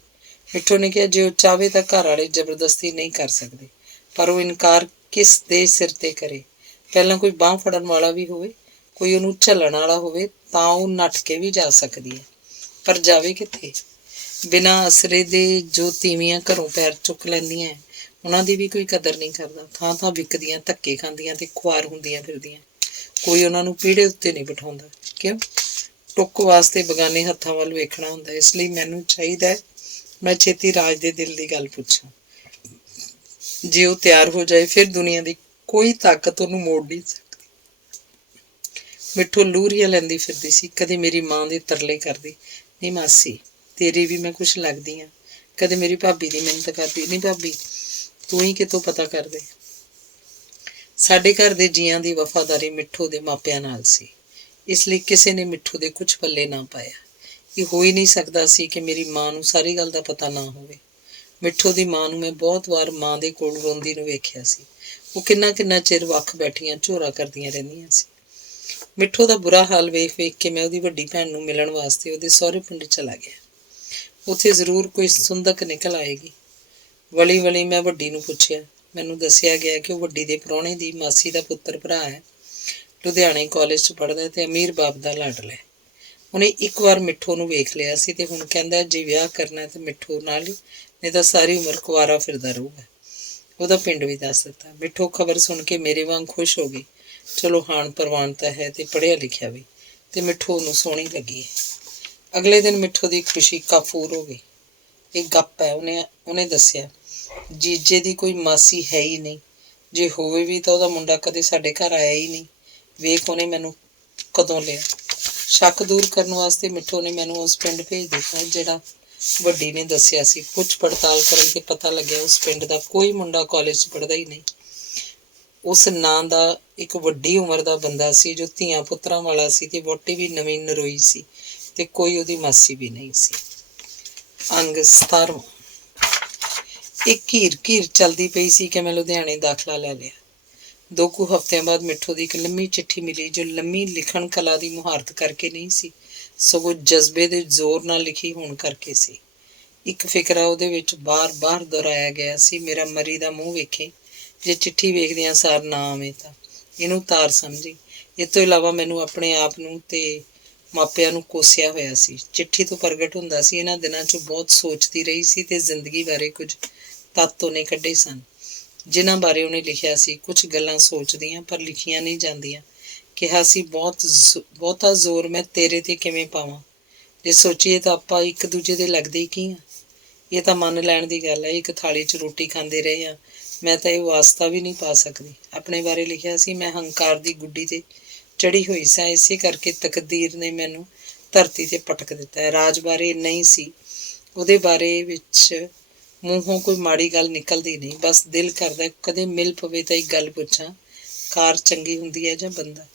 ਮਿੱਠੂ ਨੇ ਕਿਹਾ, ਜੇ ਉਹ ਚਾਹਵੇ ਤਾਂ ਘਰ ਵਾਲੇ ਜ਼ਬਰਦਸਤੀ ਨਹੀਂ ਕਰ ਸਕਦੇ, ਪਰ ਉਹ ਇਨਕਾਰ ਕਿਸ ਦੇ ਸਿਰ ਤੇ ਕਰੇ? ਪਹਿਲਾਂ ਕੋਈ ਬਾਂਹ ਫੜਨ ਵਾਲਾ ਵੀ ਹੋਵੇ, ਕੋਈ ਉਹਨੂੰ ਝੱਲਣ ਵਾਲਾ ਹੋਵੇ ਤਾਂ ਉਹ ਨੱਠ ਕੇ ਵੀ ਜਾ ਸਕਦੀ ਹੈ, ਪਰ ਜਾਵੇ ਕਿੱਥੇ? ਬਿਨਾਂ ਆਸਰੇ ਦੇ ਜੋ ਤੀਵੀਆਂ ਘਰੋਂ ਪੈਰ ਚੁੱਕ ਲੈਂਦੀਆਂ ਉਹਨਾਂ ਦੀ ਵੀ ਕੋਈ ਕਦਰ ਨਹੀਂ ਕਰਦਾ। ਥਾਂ ਥਾਂ ਵਿਕਦੀਆਂ, ਧੱਕੇ ਖਾਂਦੀਆਂ ਤੇ ਖੁਆਰ ਹੁੰਦੀਆਂ ਫਿਰਦੀਆਂ, ਕੋਈ ਉਹਨਾਂ ਨੂੰ ਪੀੜੇ ਉੱਤੇ ਨਹੀਂ ਬਿਠਾਉਂਦਾ। ਕਿਉਂ? ਟੁੱਕ ਵਾਸਤੇ ਬਗਾਨੇ ਹੱਥਾਂ ਵੱਲ ਵੇਖਣਾ ਹੁੰਦਾ। ਇਸ ਲਈ ਮੈਨੂੰ ਚਾਹੀਦਾ ਹੈ ਮੈਂ ਛੇਤੀ ਰਾਜ ਦੇ ਦਿਲ ਦੀ ਗੱਲ ਪੁੱਛਾਂ। ਜੇ ਉਹ ਤਿਆਰ ਹੋ ਜਾਏ ਫਿਰ ਦੁਨੀਆ ਦੀ ਕੋਈ ਤਾਕਤ ਉਹਨੂੰ ਮੋੜ ਨਹੀਂ ਸਕਦੀ। ਮਿੱਠੂ ਲੂਰੀਆਂ ਲੈਂਦੀ ਫਿਰਦੀ ਸੀ, ਕਦੇ ਮੇਰੀ ਮਾਂ ਦੇ ਤਰਲੇ ਕਰਦੀ, ਨਹੀਂ ਮਾਸੀ ਤੇਰੀ ਵੀ ਮੈਂ ਕੁਛ ਲੱਗਦੀ ਹਾਂ, ਕਦੇ ਮੇਰੀ ਭਾਬੀ ਦੀ ਮਿਹਨਤ ਕਰਦੀ, ਨਹੀਂ ਭਾਬੀ ਤੂੰ ਹੀ ਕਿਤੋਂ ਪਤਾ ਕਰ ਦੇ। ਸਾਡੇ ਘਰ ਦੇ ਜੀਆਂ ਦੀ ਵਫਾਦਾਰੀ ਮਿੱਠੂ ਦੇ ਮਾਪਿਆਂ ਨਾਲ ਸੀ, ਇਸ ਲਈ ਕਿਸੇ ਨੇ ਮਿੱਠੂ ਦੇ ਕੁਛ ਪੱਲੇ ਨਾ ਪਾਇਆ। ਇਹ ਹੋ ਹੀ ਨਹੀਂ ਸਕਦਾ ਸੀ ਕਿ ਮੇਰੀ ਮਾਂ ਨੂੰ ਸਾਰੀ ਗੱਲ ਦਾ ਪਤਾ ਨਾ ਹੋਵੇ। ਮਿੱਠੂ ਦੀ ਮਾਂ ਨੂੰ ਮੈਂ ਬਹੁਤ ਵਾਰ ਮਾਂ ਦੇ ਕੋਲ ਰੋਂਦੀ ਨੂੰ ਵੇਖਿਆ ਸੀ। ਉਹ ਕਿੰਨਾ ਚਿਰ ਵੱਖ ਬੈਠੀਆਂ ਝੋਰਾ ਕਰਦੀਆਂ ਰਹਿੰਦੀਆਂ ਸੀ। ਮਿੱਠੂ ਦਾ ਬੁਰਾ ਹਾਲ ਵੇਖ ਵੇਖ ਕੇ ਮੈਂ ਉਹਦੀ ਵੱਡੀ ਭੈਣ ਨੂੰ ਮਿਲਣ ਵਾਸਤੇ ਉਹਦੇ ਸਹੁਰੇ ਪਿੰਡ ਚਲਾ ਗਿਆ। ਉੱਥੇ ਜ਼ਰੂਰ ਕੋਈ ਸੁੰਦਕ ਨਿਕਲ ਆਏਗੀ। ਵਲੀ ਮੈਂ ਵੱਡੀ ਨੂੰ ਪੁੱਛਿਆ। ਮੈਨੂੰ ਦੱਸਿਆ ਗਿਆ ਕਿ ਉਹ ਵੱਡੀ ਦੇ ਪ੍ਰਾਹੁਣੇ ਦੀ ਮਾਸੀ ਦਾ ਪੁੱਤਰ ਭਰਾ ਹੈ, ਲੁਧਿਆਣੇ ਕਾਲਜ 'ਚ ਪੜ੍ਹਦਾ ਤੇ ਅਮੀਰ ਬਾਪ ਦਾ ਲਾਡਲਾ ਹੈ। ਉਹਨੇ ਇੱਕ ਵਾਰ ਮਿੱਠੂ ਨੂੰ ਵੇਖ ਲਿਆ ਸੀ ਤੇ ਹੁਣ ਕਹਿੰਦਾ ਜੇ ਵਿਆਹ ਕਰਨਾ ਤੇ ਮਿੱਠੂ ਨਾਲ ਹੀ, ਨਹੀਂ ਤਾਂ ਸਾਰੀ ਉਮਰ ਕੁਆਰਾ ਫਿਰਦਾ ਰਹੂਗਾ। ਉਹਦਾ ਪਿੰਡ ਵੀ ਦੱਸ ਦਿੱਤਾ। ਮਿੱਠੂ ਖਬਰ ਸੁਣ ਕੇ ਮੇਰੇ ਵਾਂਗ ਖੁਸ਼ ਹੋ ਗਈ। ਚਲੋ ਹਾਣ ਪ੍ਰਵਾਨ ਤਾਂ ਹੈ ਤੇ ਪੜ੍ਹਿਆ ਲਿਖਿਆ ਵੀ, ਤੇ ਮਿੱਠੂ ਨੂੰ ਸੋਹਣੀ ਲੱਗੀ ਹੈ। ਅਗਲੇ ਦਿਨ ਮਿੱਠੂ ਦੀ ਖੁਸ਼ੀ ਕਾਫੂਰ ਹੋ ਗਈ। ਇਹ ਗੱਪ ਹੈ, ਉਹਨੇ ਦੱਸਿਆ, ਜੀਜੇ ਦੀ ਕੋਈ ਮਾਸੀ ਹੈ ਹੀ ਨਹੀਂ, ਜੇ ਹੋਵੇ ਵੀ ਤਾਂ ਉਹਦਾ ਮੁੰਡਾ ਕਦੇ ਸਾਡੇ ਘਰ ਆਇਆ ਹੀ ਨਹੀਂ। ਵੇਖ ਉਹਨੇ ਮੈਨੂੰ ਕਦੋਂ ਲਿਆ। ਸ਼ੱਕ ਦੂਰ ਕਰਨ ਵਾਸਤੇ ਮਿੱਠੂ ਨੇ ਮੈਨੂੰ ਉਸ ਪਿੰਡ ਭੇਜ ਦਿੱਤਾ ਜਿਹੜਾ ਵੱਡੀ ਨੇ ਦੱਸਿਆ ਸੀ। ਪੁੱਛ ਪੜਤਾਲ ਕਰਨ ਤੇ ਪਤਾ ਲੱਗਿਆ ਉਸ ਪਿੰਡ ਦਾ ਕੋਈ ਮੁੰਡਾ ਕਾਲਜ 'ਚ ਪੜ੍ਹਦਾ ਹੀ ਨਹੀਂ। ਉਸ ਨਾਂ ਦਾ ਇੱਕ ਵੱਡੀ ਉਮਰ ਦਾ ਬੰਦਾ ਸੀ ਜੋ ਧੀਆਂ ਪੁੱਤਰਾਂ ਵਾਲਾ ਸੀ ਤੇ ਵਹੁਟੀ ਵੀ ਨਵੀਂ ਨਰੋਈ ਸੀ ਤੇ ਕੋਈ ਉਹਦੀ ਮਾਸੀ ਵੀ ਨਹੀਂ ਸੀ। ਅੰਗ 17। ਇੱਕ ਘੀਰ ਚੱਲਦੀ ਪਈ ਸੀ ਕਿ ਮੈਂ ਲੁਧਿਆਣੇ ਦਾਖਲਾ ਲੈ ਲਿਆ। 2 ਕੁ ਹਫ਼ਤਿਆਂ ਬਾਅਦ ਮਿੱਠੂ ਦੀ ਇੱਕ ਲੰਮੀ ਚਿੱਠੀ ਮਿਲੀ ਜੋ ਲੰਮੀ ਲਿਖਣ ਕਲਾ ਦੀ ਮੁਹਾਰਤ ਕਰਕੇ ਨਹੀਂ ਸੀ, ਸਗੋਂ ਜਜ਼ਬੇ ਦੇ ਜ਼ੋਰ ਨਾਲ ਲਿਖੀ ਹੋਣ ਕਰਕੇ ਸੀ। ਇੱਕ ਫਿਕਰਾ ਉਹਦੇ ਵਿੱਚ ਬਾਰ-ਬਾਰ ਦੁਹਰਾਇਆ ਗਿਆ ਸੀ, ਮੇਰਾ ਮਰੀ ਦਾ ਮੂੰਹ ਵੇਖੇ, ਜੇ ਚਿੱਠੀ ਵੇਖਦਿਆਂ ਸਾਰ ਨਾ ਆਵੇਂ ਤਾਂ ਇਹਨੂੰ ਤਾਰ ਸਮਝੀ। ਇਸ ਤੋਂ ਇਲਾਵਾ ਮੈਨੂੰ ਆਪਣੇ ਆਪ ਨੂੰ ਤੇ ਮਾਪਿਆਂ ਨੂੰ ਕੋਸਿਆ ਹੋਇਆ ਸੀ। ਚਿੱਠੀ ਤੋਂ ਪ੍ਰਗਟ ਹੁੰਦਾ ਸੀ ਇਹਨਾਂ ਦਿਨਾਂ 'ਚ ਬਹੁਤ ਸੋਚਦੀ ਰਹੀ ਸੀ ਤੇ ਜ਼ਿੰਦਗੀ ਬਾਰੇ ਕੁਝ ਤੱਤ ਉਹਨੇ ਕੱਢੇ ਸਨ ਜਿਨ੍ਹਾਂ ਬਾਰੇ ਉਹਨੇ ਲਿਖਿਆ ਸੀ। ਕੁਝ ਗੱਲਾਂ ਸੋਚਦੀਆਂ ਪਰ ਲਿਖੀਆਂ ਨਹੀਂ ਜਾਂਦੀਆਂ। ਕਿਹਾ ਸੀ, ਬਹੁਤਾ ਜ਼ੋਰ ਮੈਂ ਤੇਰੇ ਤੇ ਕਿਵੇਂ ਪਾਵਾਂ, ਜੇ ਸੋਚੀਏ ਤਾਂ ਆਪਾਂ ਇੱਕ ਦੂਜੇ ਦੇ ਲੱਗਦੇ ਹੀ ਕੀ ਹਾਂ। ਇਹ ਤਾਂ ਮੰਨ ਲੈਣ ਦੀ ਗੱਲ ਹੈ, ਇੱਕ ਥਾਲੀ 'ਚ ਰੋਟੀ ਖਾਂਦੇ ਰਹੇ ਹਾਂ, ਮੈਂ ਤਾਂ ਇਹ ਵਾਸਤਾ ਵੀ ਨਹੀਂ ਪਾ ਸਕਦੀ। ਆਪਣੇ ਬਾਰੇ ਲਿਖਿਆ ਸੀ, ਮੈਂ ਹੰਕਾਰ ਦੀ ਗੁੱਡੀ ਤੇ ਚੜ੍ਹੀ ਹੋਈ ਸਾਂ, ਇਸੇ ਕਰਕੇ ਤਕਦੀਰ ਨੇ ਮੈਨੂੰ ਧਰਤੀ ਤੇ ਪਟਕ ਦਿੱਤਾ ਹੈ। ਰਾਜ ਬਾਰੇ ਨਹੀਂ ਸੀ, ਉਹਦੇ ਬਾਰੇ ਵਿੱਚ ਮੂੰਹੋਂ ਕੋਈ ਮਾੜੀ ਗੱਲ ਨਿਕਲਦੀ ਨਹੀਂ, ਬਸ ਦਿਲ ਕਰਦਾ ਕਦੇ ਮਿਲ ਪਵੇ ਤਾਂ ਇੱਕ ਗੱਲ ਪੁੱਛਾਂ, ਕਾਰ ਚੰਗੀ ਹੁੰਦੀ ਹੈ ਜਾਂ ਬੰਦਾ?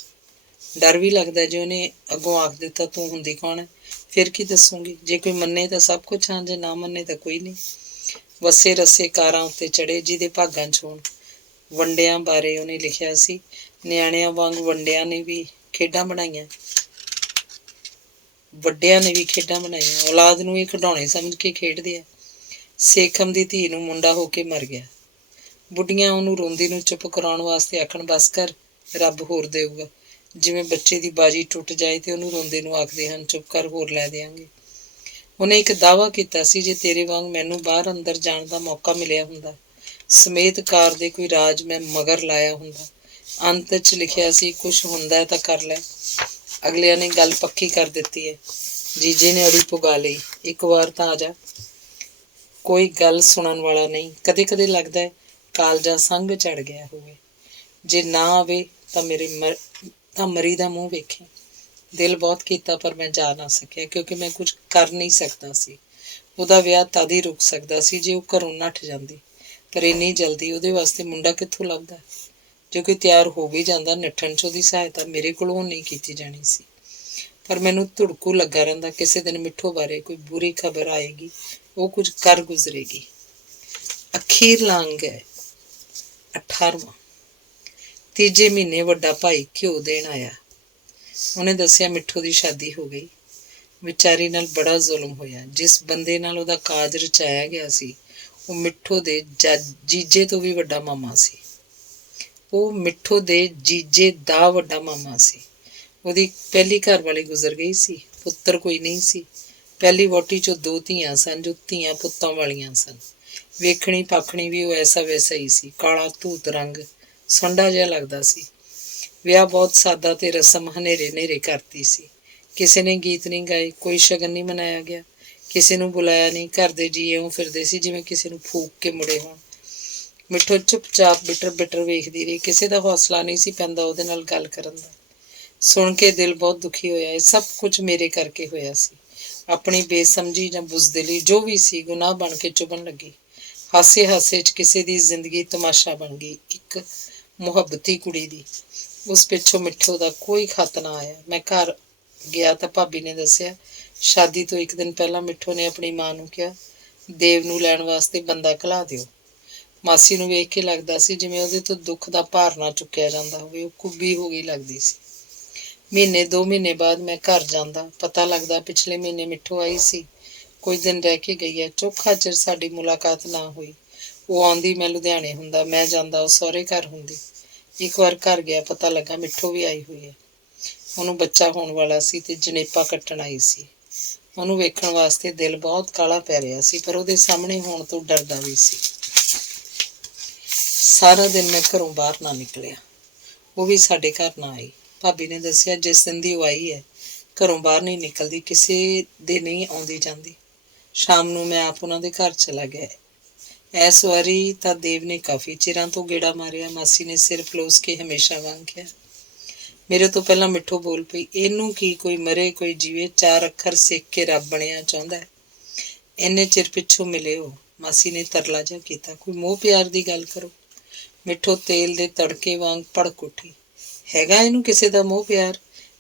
ਡਰ ਵੀ ਲੱਗਦਾ ਜੇ ਉਹਨੇ ਅੱਗੋਂ ਆਖ ਦਿੱਤਾ ਤੂੰ ਹੁੰਦੀ ਕੌਣ ਹੈ, ਫਿਰ ਕੀ ਦੱਸੂਗੀ? ਜੇ ਕੋਈ ਮੰਨੇ ਤਾਂ ਸਭ ਕੁਛ ਹਾਂ, ਜੇ ਨਾ ਮੰਨੇ ਤਾਂ ਕੋਈ ਨਹੀਂ। ਵਸੇ ਰਸੇ ਕਾਰਾਂ ਉੱਤੇ ਚੜੇ ਜਿਹਦੇ ਭਾਗਾਂ 'ਚ ਹੋਣ। ਵੰਡਿਆਂ ਬਾਰੇ ਉਹਨੇ ਲਿਖਿਆ ਸੀ, ਨਿਆਣਿਆਂ ਵਾਂਗ ਵੰਡਿਆਂ ਨੇ ਵੀ ਖੇਡਾਂ ਬਣਾਈਆਂ, ਵੱਡਿਆਂ ਨੇ ਵੀ ਖੇਡਾਂ ਬਣਾਈਆਂ, ਔਲਾਦ ਨੂੰ ਇਹ ਖਿਡੌਣੇ ਸਮਝ ਕੇ ਖੇਡਦੇ ਆ। ਸੇਖਮ ਦੀ ਧੀ ਨੂੰ ਮੁੰਡਾ ਹੋ ਕੇ ਮਰ ਗਿਆ। ਬੁੱਢੀਆਂ ਉਹਨੂੰ ਰੋਂਦੀ ਨੂੰ ਚੁੱਪ ਕਰਾਉਣ ਵਾਸਤੇ ਆਖਣ, ਬਸ ਕਰ, ਰੱਬ ਹੋਰ ਦੇਊਗਾ। ਜਿਵੇਂ ਬੱਚੇ ਦੀ ਬਾਜੀ ਟੁੱਟ ਜਾਏ ਤੇ ਉਹਨੂੰ ਰੋਂਦੇ ਨੂੰ ਆਖਦੇ ਹਨ, ਚੁੱਪ ਕਰ, ਹੋਰ ਲੈ ਦਿਆਂਗੇ। ਉਹਨੇ ਇੱਕ ਦਾਅਵਾ ਕੀਤਾ ਸੀ, ਜੇ ਤੇਰੇ ਵਾਂਗ ਮੈਨੂੰ ਬਾਹਰ ਅੰਦਰ ਜਾਣ ਦਾ ਮੌਕਾ ਮਿਲਿਆ ਹੁੰਦਾ, ਸਮੇਤ ਕਾਰ ਦੇ ਕੋਈ ਰਾਜ ਮੈਂ ਮਗਰ ਲਾਇਆ ਹੁੰਦਾ, ਅੰਤ 'ਚ ਲਿਖਿਆ ਸੀ, ਕੁਛ ਹੁੰਦਾ ਤਾਂ ਕਰ ਲੈ। ਅਗਲਿਆਂ ਨੇ ਗੱਲ ਪੱਕੀ ਕਰ ਦਿੱਤੀ ਹੈ। ਜੀਜੇ ਨੇ ਅੜੀ ਪੁਗਾ ਲਈ, ਇੱਕ ਵਾਰ ਤਾਂ ਆ ਜਾ। ਕੋਈ ਗੱਲ ਸੁਣਨ ਵਾਲਾ ਨਹੀਂ। ਕਦੇ ਕਦੇ ਲੱਗਦਾ ਹੈ ਕਾਲਜਾ ਸੰਗ ਚੜ ਗਿਆ ਹੋਵੇ। ਜੇ ਨਾ ਆਵੇ ਤਾਂ ਤਾਂ ਮਰੀ ਦਾ ਮੂੰਹ ਵੇਖੇ। ਦਿਲ ਬਹੁਤ ਕੀਤਾ ਪਰ ਮੈਂ ਜਾ ਨਾ ਸਕਿਆ, ਕਿਉਂਕਿ ਮੈਂ ਕੁਝ ਕਰ ਨਹੀਂ ਸਕਦਾ ਸੀ। ਉਹਦਾ ਵਿਆਹ ਤਦ ਹੀ ਰੁਕ ਸਕਦਾ ਸੀ ਜੇ ਉਹ ਘਰੋਂ ਨੱਠ ਜਾਂਦੀ, ਪਰ ਇੰਨੀ ਜਲਦੀ ਉਹਦੇ ਵਾਸਤੇ ਮੁੰਡਾ ਕਿੱਥੋਂ ਲੱਭਦਾ। ਜੇ ਕੋਈ ਤਿਆਰ ਹੋ ਵੀ ਜਾਂਦਾ, ਨੱਠਣ 'ਚ ਉਹਦੀ ਸਹਾਇਤਾ ਮੇਰੇ ਕੋਲੋਂ ਨਹੀਂ ਕੀਤੀ ਜਾਣੀ ਸੀ। ਪਰ ਮੈਨੂੰ ਧੁੜਕੂ ਲੱਗਾ ਰਹਿੰਦਾ, ਕਿਸੇ ਦਿਨ ਮਿੱਠੂ ਬਾਰੇ ਕੋਈ ਬੁਰੀ ਖਬਰ ਆਏਗੀ, ਉਹ ਕੁਝ ਕਰ ਗੁਜ਼ਰੇਗੀ। ਅਖੀਰ ਲੰਘ ਹੈ 18ਵਾਂ। ਤੀਜੇ ਮਹੀਨੇ ਵੱਡਾ ਭਾਈ ਘਿਓ ਦੇਣ ਆਇਆ। ਉਹਨੇ ਦੱਸਿਆ ਮਿੱਠੂ ਦੀ ਸ਼ਾਦੀ ਹੋ ਗਈ। ਵਿਚਾਰੀ ਨਾਲ ਬੜਾ ਜ਼ੁਲਮ ਹੋਇਆ। ਜਿਸ ਬੰਦੇ ਨਾਲ ਉਹਦਾ ਕਾਜ ਰਚਾਇਆ ਗਿਆ ਸੀ, ਉਹ ਮਿੱਠੂ ਦੇ ਜੀਜੇ ਤੋਂ ਵੀ ਵੱਡਾ ਮਾਮਾ ਸੀ। ਉਹ ਮਿੱਠੂ ਦੇ ਜੀਜੇ ਦਾ ਵੱਡਾ ਮਾਮਾ ਸੀ। ਉਹਦੀ ਪਹਿਲੀ ਘਰ ਵਾਲੀ ਗੁਜ਼ਰ ਗਈ ਸੀ, ਪੁੱਤਰ ਕੋਈ ਨਹੀਂ ਸੀ। ਪਹਿਲੀ ਵਹੁਟੀ 'ਚੋਂ 2 ਧੀਆਂ ਸਨ, ਜੋ ਧੀਆਂ ਪੁੱਤਾਂ ਵਾਲੀਆਂ ਸਨ। ਵੇਖਣੀ ਪਾਖਣੀ ਵੀ ਉਹ ਐਸਾ ਵੈਸਾ ਹੀ ਸੀ। ਕਾਲਾ ਧੂਤ ਰੰਗ, ਸੰਡਾ ਜਿਹਾ ਲੱਗਦਾ ਸੀ। ਵਿਆਹ ਬਹੁਤ ਸਾਦਾ ਤੇ ਰਸਮ ਹਨੇਰੇ ਹਨੇਰੇ ਕਰਤੀ ਸੀ। ਕਿਸੇ ਨੇ ਗੀਤ ਨਹੀਂ ਗਾਏ, ਕੋਈ ਸ਼ਗਨ ਨਹੀਂ ਮਨਾਇਆ ਗਿਆ, ਕਿਸੇ ਨੂੰ ਬੁਲਾਇਆ ਨਹੀਂ। ਘਰ ਦੇ ਜੀਅ ਇਉਂ ਫਿਰਦੇ ਸੀ ਜਿਵੇਂ ਕਿਸੇ ਨੂੰ ਫੂਕ ਕੇ ਮੁੜੇ ਹੋਣ। ਮਿੱਠੂ ਚੁੱਪਚਾਪ ਬਿਟਰ ਬਿਟਰ ਵੇਖਦੀ ਰਹੀ। ਕਿਸੇ ਦਾ ਹੌਸਲਾ ਨਹੀਂ ਸੀ ਪੈਂਦਾ ਉਹਦੇ ਨਾਲ ਗੱਲ ਕਰਨ ਦਾ। ਸੁਣ ਕੇ ਦਿਲ ਬਹੁਤ ਦੁਖੀ ਹੋਇਆ। ਇਹ ਸਭ ਕੁਝ ਮੇਰੇ ਕਰਕੇ ਹੋਇਆ ਸੀ। ਆਪਣੀ ਬੇਸਮਝੀ ਜਾਂ ਬੁਜ਼ਦਿਲੀ ਜੋ ਵੀ ਸੀ, ਗੁਨਾਹ ਬਣ ਕੇ ਚੁਭਣ ਲੱਗੀ। ਹਾਸੇ ਹਾਸੇ 'ਚ ਕਿਸੇ ਦੀ ਜ਼ਿੰਦਗੀ ਤਮਾਸ਼ਾ ਬਣ ਗਈ, ਇੱਕ ਮੁਹੱਬਤੀ ਕੁੜੀ ਦੀ। ਉਸ ਪਿੱਛੋਂ ਮਿੱਠੂ ਦਾ ਕੋਈ ਖਤ ਨਾ ਆਇਆ। ਮੈਂ ਘਰ ਗਿਆ ਤਾਂ ਭਾਬੀ ਨੇ ਦੱਸਿਆ, ਸ਼ਾਦੀ ਤੋਂ ਇੱਕ ਦਿਨ ਪਹਿਲਾਂ ਮਿੱਠੂ ਨੇ ਆਪਣੀ ਮਾਂ ਨੂੰ ਕਿਹਾ, ਦੇਵ ਨੂੰ ਲੈਣ ਵਾਸਤੇ ਬੰਦਾ ਘਲਾ ਦਿਓ। ਮਾਸੀ ਨੂੰ ਵੇਖ ਕੇ ਲੱਗਦਾ ਸੀ ਜਿਵੇਂ ਉਹਦੇ ਤੋਂ ਦੁੱਖ ਦਾ ਭਾਰ ਨਾ ਚੁੱਕਿਆ ਜਾਂਦਾ ਹੋਵੇ। ਉਹ ਕੁੱਬੀ ਹੋ ਗਈ ਲੱਗਦੀ ਸੀ। ਮਹੀਨੇ 2 ਮਹੀਨੇ ਬਾਅਦ ਮੈਂ ਘਰ ਜਾਂਦਾ, ਪਤਾ ਲੱਗਦਾ ਪਿਛਲੇ ਮਹੀਨੇ ਮਿੱਠੂ ਆਈ ਸੀ। ਕੁਝ ਦਿਨ ਰਹਿ ਕੇ ਗਈ ਹੈ। ਚੋਖਾ ਚਿਰ ਸਾਡੀ ਮੁਲਾਕਾਤ ਨਾ ਹੋਈ। ਉਹ ਆਉਂਦੀ, ਮੈਂ ਲੁਧਿਆਣੇ ਹੁੰਦਾ, ਮੈਂ ਜਾਂਦਾ, ਉਹ ਸਹੁਰੇ ਘਰ ਹੁੰਦੀ। ਇੱਕ ਵਾਰ ਘਰ ਗਿਆ, ਪਤਾ ਲੱਗਾ ਮਿੱਠੂ ਵੀ ਆਈ ਹੋਈ ਹੈ। ਉਹਨੂੰ ਬੱਚਾ ਹੋਣ ਵਾਲਾ ਸੀ ਤੇ ਜਣੇਪਾ ਕੱਟਣ ਆਈ ਸੀ। ਉਹਨੂੰ ਵੇਖਣ ਵਾਸਤੇ ਦਿਲ ਬਹੁਤ ਕਾਹਲਾ ਪੈ ਰਿਹਾ ਸੀ, ਪਰ ਉਹਦੇ ਸਾਹਮਣੇ ਹੋਣ ਤੋਂ ਡਰਦਾ ਵੀ ਸੀ। ਸਾਰਾ ਦਿਨ ਮੈਂ ਘਰੋਂ ਬਾਹਰ ਨਾ ਨਿਕਲਿਆ। ਉਹ ਵੀ ਸਾਡੇ ਘਰ ਨਾ ਆਈ। ਭਾਬੀ ਨੇ ਦੱਸਿਆ, ਜਿਸ ਦਿਨ ਦੀ ਉਹ ਆਈ ਹੈ, ਘਰੋਂ ਬਾਹਰ ਨਹੀਂ ਨਿਕਲਦੀ, ਕਿਸੇ ਦੇ ਨਹੀਂ ਆਉਂਦੀ ਜਾਂਦੀ। ਸ਼ਾਮ ਨੂੰ ਮੈਂ ਆਪ ਉਹਨਾਂ ਦੇ ਘਰ ਚਲਾ ਗਿਆ। ਇਸ ਵਾਰੀ ਤਾਂ ਦੇਵ ਨੇ ਕਾਫੀ ਚਿਰਾਂ ਤੋਂ ਗੇੜਾ ਮਾਰਿਆ। ਮਾਸੀ ਨੇ ਸਿਰ ਪਲੋਸ ਕੇ ਹਮੇਸ਼ਾ ਵਾਂਗ ਕਿਹਾ। ਮੇਰੇ ਤੋਂ ਪਹਿਲਾਂ ਮਿੱਠੂ ਬੋਲ ਪਈ, ਇਹਨੂੰ ਕੀ, ਕੋਈ ਮਰੇ ਕੋਈ ਜੀਵੇ, 4 ਅੱਖਰ ਸਿੱਖ ਕੇ ਰੱਬ ਬਣਿਆ ਚਾਹੁੰਦਾ ਹੈ। ਇੰਨੇ ਚਿਰ ਪਿੱਛੋਂ ਮਿਲੇ ਹੋ। ਮਾਸੀ ਨੇ ਤਰਲਾ ਜਿਹਾ ਕੀਤਾ, ਕੋਈ ਮੋਹ ਪਿਆਰ ਦੀ ਗੱਲ ਕਰੋ। ਮਿੱਠੂ ਤੇਲ ਦੇ ਤੜਕੇ ਵਾਂਗ ਭੜਕ ਉੱਠੀ। ਹੈਗਾ ਇਹਨੂੰ ਕਿਸੇ ਦਾ ਮੋਹ ਪਿਆਰ?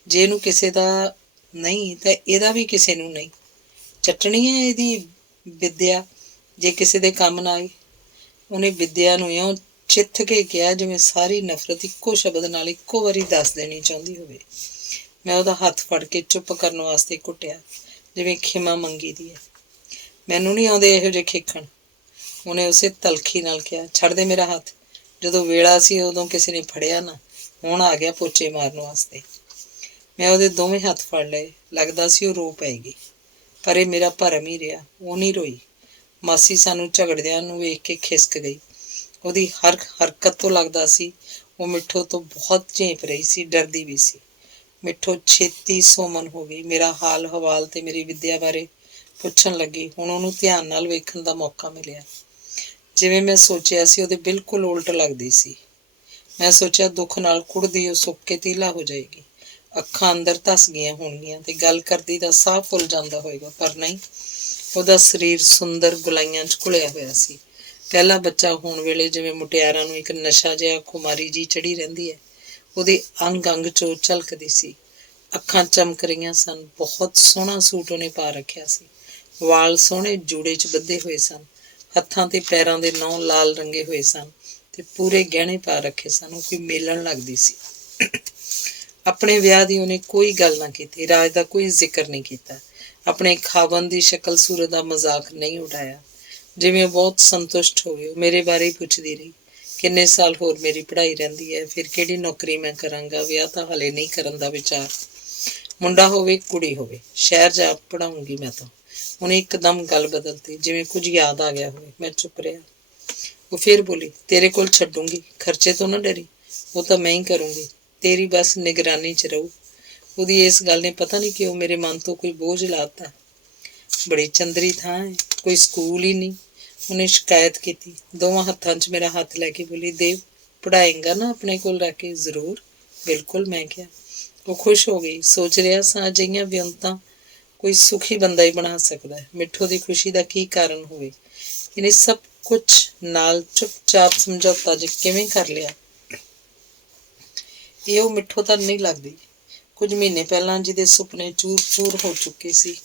ਜੇ ਇਹਨੂੰ ਕਿਸੇ ਦਾ ਨਹੀਂ ਤਾਂ ਇਹਦਾ ਵੀ ਕਿਸੇ ਨੂੰ ਨਹੀਂ। ਚੱਟਣੀ ਹੈ ਇਹਦੀ ਵਿਦਿਆ, ਜੇ ਕਿਸੇ ਦੇ ਕੰਮ ਨਾ ਆਈ। ਉਹਨੇ ਵਿਦਿਆ ਨੂੰ ਇਉਂ ਚਿੱਥ ਕੇ ਕਿਹਾ ਜਿਵੇਂ ਸਾਰੀ ਨਫ਼ਰਤ ਇੱਕੋ ਸ਼ਬਦ ਨਾਲ ਇੱਕੋ ਵਾਰੀ ਦੱਸ ਦੇਣੀ ਚਾਹੁੰਦੀ ਹੋਵੇ। ਮੈਂ ਉਹਦਾ ਹੱਥ ਫੜ ਕੇ ਚੁੱਪ ਕਰਨ ਵਾਸਤੇ ਘੁੱਟਿਆ, ਜਿਵੇਂ ਖਿਮਾ ਮੰਗੀ ਦੀ ਹੈ। ਮੈਨੂੰ ਨਹੀਂ ਆਉਂਦੇ ਇਹੋ ਜਿਹੇ ਖੇਖਣ। ਉਹਨੇ ਉਸੇ ਤਲਖੀ ਨਾਲ ਕਿਹਾ, ਛੱਡ ਦੇ ਮੇਰਾ ਹੱਥ। ਜਦੋਂ ਵੇਲਾ ਸੀ ਉਦੋਂ ਕਿਸੇ ਨੇ ਫੜਿਆ ਨਾ, ਹੁਣ ਆ ਗਿਆ ਪੋਚੇ ਮਾਰਨ ਵਾਸਤੇ। ਮੈਂ ਉਹਦੇ ਦੋਵੇਂ ਹੱਥ ਫੜ ਲਏ। ਲੱਗਦਾ ਸੀ ਉਹ ਰੋ ਪਏਗੀ, ਪਰ ਇਹ ਮੇਰਾ ਭਰਮ ਹੀ ਰਿਹਾ। ਉਹ ਨਹੀਂ ਰੋਈ। ਮਾਸੀ ਸਾਨੂੰ ਝਗੜਦਿਆਂ ਨੂੰ ਵੇਖ ਕੇ ਖਿਸਕ ਗਈ। ਉਹਦੀ ਹਰ ਹਰਕਤ ਤੋਂ ਲੱਗਦਾ ਸੀ ਉਹ ਮਿੱਠੂ ਤੋਂ ਬਹੁਤ ਝੇਪ ਰਹੀ ਸੀ, ਡਰਦੀ ਵੀ ਸੀ। ਮਿੱਠੂ ਛੇਤੀ ਸੋਮਨ ਹੋ ਗਈ। ਮੇਰਾ ਹਾਲ ਹਵਾਲ ਤੇ ਮੇਰੀ ਵਿਦਿਆ ਬਾਰੇ ਪੁੱਛਣ ਲੱਗੀ। ਹੁਣ ਉਹਨੂੰ ਧਿਆਨ ਨਾਲ ਵੇਖਣ ਦਾ ਮੌਕਾ ਮਿਲਿਆ। ਜਿਵੇਂ ਮੈਂ ਸੋਚਿਆ ਸੀ, ਉਹਦੇ ਬਿਲਕੁਲ ਉਲਟ ਲੱਗਦੀ ਸੀ। ਮੈਂ ਸੋਚਿਆ ਦੁੱਖ ਨਾਲ ਕੁੜਦੀ ਉਹ ਸੁੱਕ ਕੇ ਤੀਲਾ ਹੋ ਜਾਏਗੀ, ਅੱਖਾਂ ਅੰਦਰ ਧੱਸ ਗਈਆਂ ਹੋਣਗੀਆਂ ਤੇ ਗੱਲ ਕਰਦੀ ਦਾ ਸਾਹ ਫੁੱਲ ਜਾਂਦਾ ਹੋਏਗਾ, ਪਰ ਨਹੀਂ। ਉਹਦਾ ਸਰੀਰ ਸੁੰਦਰ ਗੁਲਾਈਆਂ 'ਚ ਘੁਲਿਆ ਹੋਇਆ ਸੀ। ਪਹਿਲਾ ਬੱਚਾ ਹੋਣ ਵੇਲੇ ਜਿਵੇਂ ਮੁਟਿਆਰਾਂ ਨੂੰ ਇੱਕ ਨਸ਼ਾ ਜਿਹਾ ਖੁਮਾਰੀ ਜੀ ਚੜੀ ਰਹਿੰਦੀ ਹੈ, ਉਹਦੇ ਅੰਗ ਅੰਗ 'ਚੋਂ ਝਲਕਦੀ ਸੀ। ਅੱਖਾਂ ਚਮਕ ਰਹੀਆਂ ਸਨ। ਬਹੁਤ ਸੋਹਣਾ ਸੂਟ ਉਹਨੇ ਪਾ ਰੱਖਿਆ ਸੀ। ਵਾਲ ਸੋਹਣੇ ਜੂੜੇ 'ਚ ਬੱਧੇ ਹੋਏ ਸਨ। ਹੱਥਾਂ ਤੇ ਪੈਰਾਂ ਦੇ ਨਹੁੰ ਲਾਲ ਰੰਗੇ ਹੋਏ ਸਨ ਤੇ ਪੂਰੇ ਗਹਿਣੇ ਪਾ ਰੱਖੇ ਸਨ। ਉਹ ਕੋਈ ਮੇਲਣ ਲੱਗਦੀ ਸੀ। ਆਪਣੇ ਵਿਆਹ ਦੀ ਉਹਨੇ ਕੋਈ ਗੱਲ ਨਾ ਕੀਤੀ, ਰਾਜ ਦਾ ਕੋਈ ਜ਼ਿਕਰ ਨਹੀਂ ਕੀਤਾ, ਆਪਣੇ ਖਾਵਨ ਦੀ ਸ਼ਕਲ ਸੂਰਤ ਦਾ ਮਜ਼ਾਕ ਨਹੀਂ ਉਡਾਇਆ। ਜਿਵੇਂ ਉਹ ਬਹੁਤ ਸੰਤੁਸ਼ਟ ਹੋ ਗਈ। ਉਹ ਮੇਰੇ ਬਾਰੇ ਹੀ ਪੁੱਛਦੀ ਰਹੀ, ਕਿੰਨੇ ਸਾਲ ਹੋਰ ਮੇਰੀ ਪੜ੍ਹਾਈ ਰਹਿੰਦੀ ਹੈ, ਫਿਰ ਕਿਹੜੀ ਨੌਕਰੀ ਮੈਂ ਕਰਾਂਗਾ। ਵਿਆਹ ਤਾਂ ਹਾਲੇ ਨਹੀਂ ਕਰਨ ਦਾ ਵਿਚਾਰ। ਮੁੰਡਾ ਹੋਵੇ ਕੁੜੀ ਹੋਵੇ, ਸ਼ਹਿਰ ਜਾ ਪੜ੍ਹਾਉਂਗੀ ਮੈਂ ਤਾਂ। ਉਹਨੇ ਇੱਕਦਮ ਗੱਲ ਬਦਲਤੀ, ਜਿਵੇਂ ਕੁਝ ਯਾਦ ਆ ਗਿਆ ਹੋਵੇ। ਮੈਂ ਚੁੱਪ ਰਿਹਾ। ਉਹ ਫਿਰ ਬੋਲੀ, ਤੇਰੇ ਕੋਲ ਛੱਡੂੰਗੀ, ਖਰਚੇ ਤੋਂ ਨਾ ਡਰੀ। ਉਹ ਤਾਂ ਮੈਂ ਹੀ ਕਰੂੰਗੀ, ਤੇਰੀ ਬਸ ਨਿਗਰਾਨੀ 'ਚ ਰਹੂ। ਉਹਦੀ ਇਸ ਗੱਲ ਨੇ ਪਤਾ ਨਹੀਂ ਕਿਉਂ ਮੇਰੇ ਮਨ ਤੋਂ ਕੋਈ ਬੋਝ ਲਾਤਾ। ਬੜੀ ਚੰਦਰੀ ਥਾਂ ਹੈ, ਕੋਈ ਸਕੂਲ ਹੀ ਨਹੀਂ। ਉਹਨੇ ਸ਼ਿਕਾਇਤ ਕੀਤੀ, ਦੋਵਾਂ ਹੱਥਾਂ 'ਚ ਮੇਰਾ ਹੱਥ ਲੈ ਕੇ ਬੋਲੀ, ਦੇਵ ਪੜ੍ਹਾਏਂਗਾ ਨਾ ਆਪਣੇ ਕੋਲ ਰੱਖ ਕੇ? ਜ਼ਰੂਰ, ਬਿਲਕੁਲ, ਮੈਂ ਕਿਹਾ। ਉਹ ਖੁਸ਼ ਹੋ ਗਈ। ਸੋਚ ਰਿਹਾ ਸਾਂ ਅਜਿਹੀਆਂ ਵਿਉਂਤਾਂ ਕੋਈ ਸੁਖੀ ਬੰਦਾ ਹੀ ਬਣਾ ਸਕਦਾ ਹੈ। ਮਿੱਠੂ ਦੀ ਖੁਸ਼ੀ ਦਾ ਕੀ ਕਾਰਨ ਹੋਵੇ? ਇਹਨੇ ਸਭ ਕੁਝ ਨਾਲ ਚੁੱਪਚਾਪ ਸਮਝੌਤਾ ਜਿਹਾ ਕਿਵੇਂ ਕਰ ਲਿਆ? ਇਹ ਉਹ ਮਿੱਠੂ ਤਾਂ ਨਹੀਂ ਲੱਗਦੀ। ਕੁਝ ਮਹੀਨੇ ਪਹਿਲਾਂ ਜਿਹਦੇ ਸੁਪਨੇ ਚੂਰ ਚੂਰ ਹੋ ਚੁੱਕੇ ਸੀ।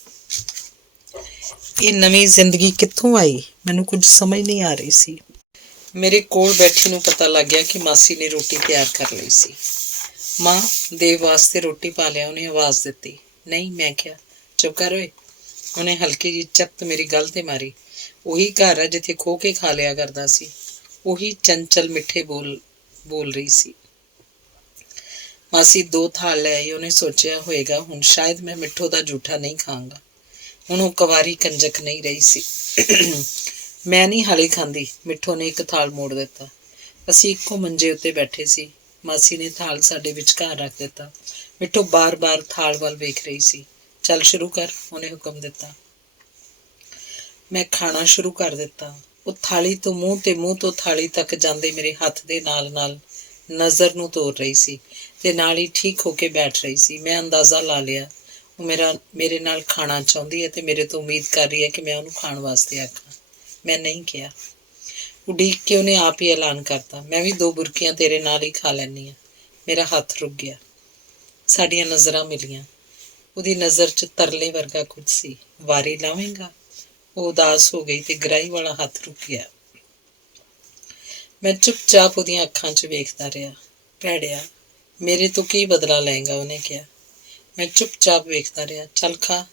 ਇਹ ਨਵੀਂ ਜ਼ਿੰਦਗੀ ਕਿੱਥੋਂ ਆਈ? ਮੈਨੂੰ ਕੁਝ ਸਮਝ ਨਹੀਂ ਆ ਰਹੀ ਸੀ। ਮੇਰੇ ਕੋਲ ਬੈਠੀ ਨੂੰ ਪਤਾ ਲੱਗ ਗਿਆ ਕਿ ਮਾਸੀ ਨੇ ਰੋਟੀ ਤਿਆਰ ਕਰ ਲਈ ਸੀ। ਮਾਂ, ਦੇਵ ਵਾਸਤੇ ਰੋਟੀ ਪਾ ਲਿਆ, ਉਹਨੇ ਆਵਾਜ਼ ਦਿੱਤੀ। ਨਹੀਂ, ਮੈਂ ਕਿਹਾ। ਚੁੱਪ ਕਰ ਓਏ। ਉਹਨੇ ਹਲਕੀ ਜਿਹੀ ਚੱਪਤ ਮੇਰੀ ਗੱਲ 'ਤੇ ਮਾਰੀ। ਉਹੀ ਘਰ ਹੈ ਜਿੱਥੇ ਖੋ ਕੇ ਖਾ ਲਿਆ ਕਰਦਾ ਸੀ। ਉਹੀ ਚੰਚਲ ਮਿੱਠੇ ਬੋਲ ਰਹੀ ਸੀ। ਮਾਸੀ 2 ਥਾਲ ਲੈ ਆਈ। ਉਹਨੇ ਸੋਚਿਆ ਹੋਏਗਾ ਹੁਣ ਸ਼ਾਇਦ ਮੈਂ ਮਿੱਠੂ ਦਾ ਜੂਠਾ ਨਹੀਂ ਖਾਂਗਾ। ਹੁਣ ਉਹ ਕੁਆਰੀ ਕੰਜਕ ਨਹੀਂ ਰਹੀ ਸੀ। ਮੈਂ ਨਹੀਂ ਹਾਲੇ ਖਾਂਦੀ। ਮਿੱਠੂ ਨੇ ਇੱਕ ਥਾਲ ਮੋੜ ਦਿੱਤਾ। ਅਸੀਂ ਇੱਕੋ ਮੰਜੇ ਉੱਤੇ ਬੈਠੇ ਸੀ। ਮਾਸੀ ਨੇ ਥਾਲ ਸਾਡੇ ਵਿਚਕਾਰ ਰੱਖ ਦਿੱਤਾ। ਮਿੱਠੂ ਬਾਰ-ਬਾਰ ਥਾਲ ਵੱਲ ਵੇਖ ਰਹੀ ਸੀ। ਚੱਲ ਸ਼ੁਰੂ ਕਰ, ਉਹਨੇ ਹੁਕਮ ਦਿੱਤਾ। ਮੈਂ ਖਾਣਾ ਸ਼ੁਰੂ ਕਰ ਦਿੱਤਾ। ਉਹ ਥਾਲੀ ਤੋਂ ਮੂੰਹ ਤੋਂ ਥਾਲੀ ਤੱਕ ਜਾਂਦੇ ਮੇਰੇ ਹੱਥ ਦੇ ਨਾਲ ਨਜ਼ਰ ਨੂੰ ਤੋੜ ਰਹੀ ਸੀ ਤੇ ਨਾਲ ਹੀ ਠੀਕ ਹੋ ਕੇ ਬੈਠ ਰਹੀ ਸੀ। ਮੈਂ ਅੰਦਾਜ਼ਾ ਲਾ ਲਿਆ ਉਹ ਮੇਰੇ ਨਾਲ ਖਾਣਾ ਚਾਹੁੰਦੀ ਹੈ ਤੇ ਮੇਰੇ ਤੋਂ ਉਮੀਦ ਕਰ ਰਹੀ ਹੈ ਕਿ ਮੈਂ ਉਹਨੂੰ ਖਾਣ ਵਾਸਤੇ ਆਖਾਂ। ਮੈਂ ਨਹੀਂ ਕਿਹਾ। ਉਡੀਕ ਕੇ ਉਹਨੇ ਆਪ ਹੀ ਐਲਾਨ ਕਰਤਾ, ਮੈਂ ਵੀ 2 ਬੁਰਕੀਆਂ ਤੇਰੇ ਨਾਲ ਹੀ ਖਾ ਲੈਂਦੀ ਹਾਂ। ਮੇਰਾ ਹੱਥ ਰੁਕ ਗਿਆ। ਸਾਡੀਆਂ ਨਜ਼ਰਾਂ ਮਿਲੀਆਂ। ਉਹਦੀ ਨਜ਼ਰ 'ਚ ਤਰਲੇ ਵਰਗਾ ਕੁਝ ਸੀ। ਵਾਰੀ ਲਾਵੇਂਗਾ? ਉਹ ਉਦਾਸ ਹੋ ਗਈ ਤੇ ਗਰਾਈ ਵਾਲਾ ਹੱਥ ਰੁਕ ਗਿਆ। ਮੈਂ ਚੁੱਪਚਾਪ ਉਹਦੀਆਂ ਅੱਖਾਂ 'ਚ ਵੇਖਦਾ ਰਿਹਾ। ਭੈੜਿਆ, ਮੇਰੇ ਤੋਂ ਕੀ ਬਦਲਾ ਲਏਗਾ? ਉਹਨੇ ਕਿਹਾ। ਮੈਂ ਚੁੱਪਚਾਪ ਵੇਖਦਾ ਰਿਹਾ। ਚੱਲ ਖਾ,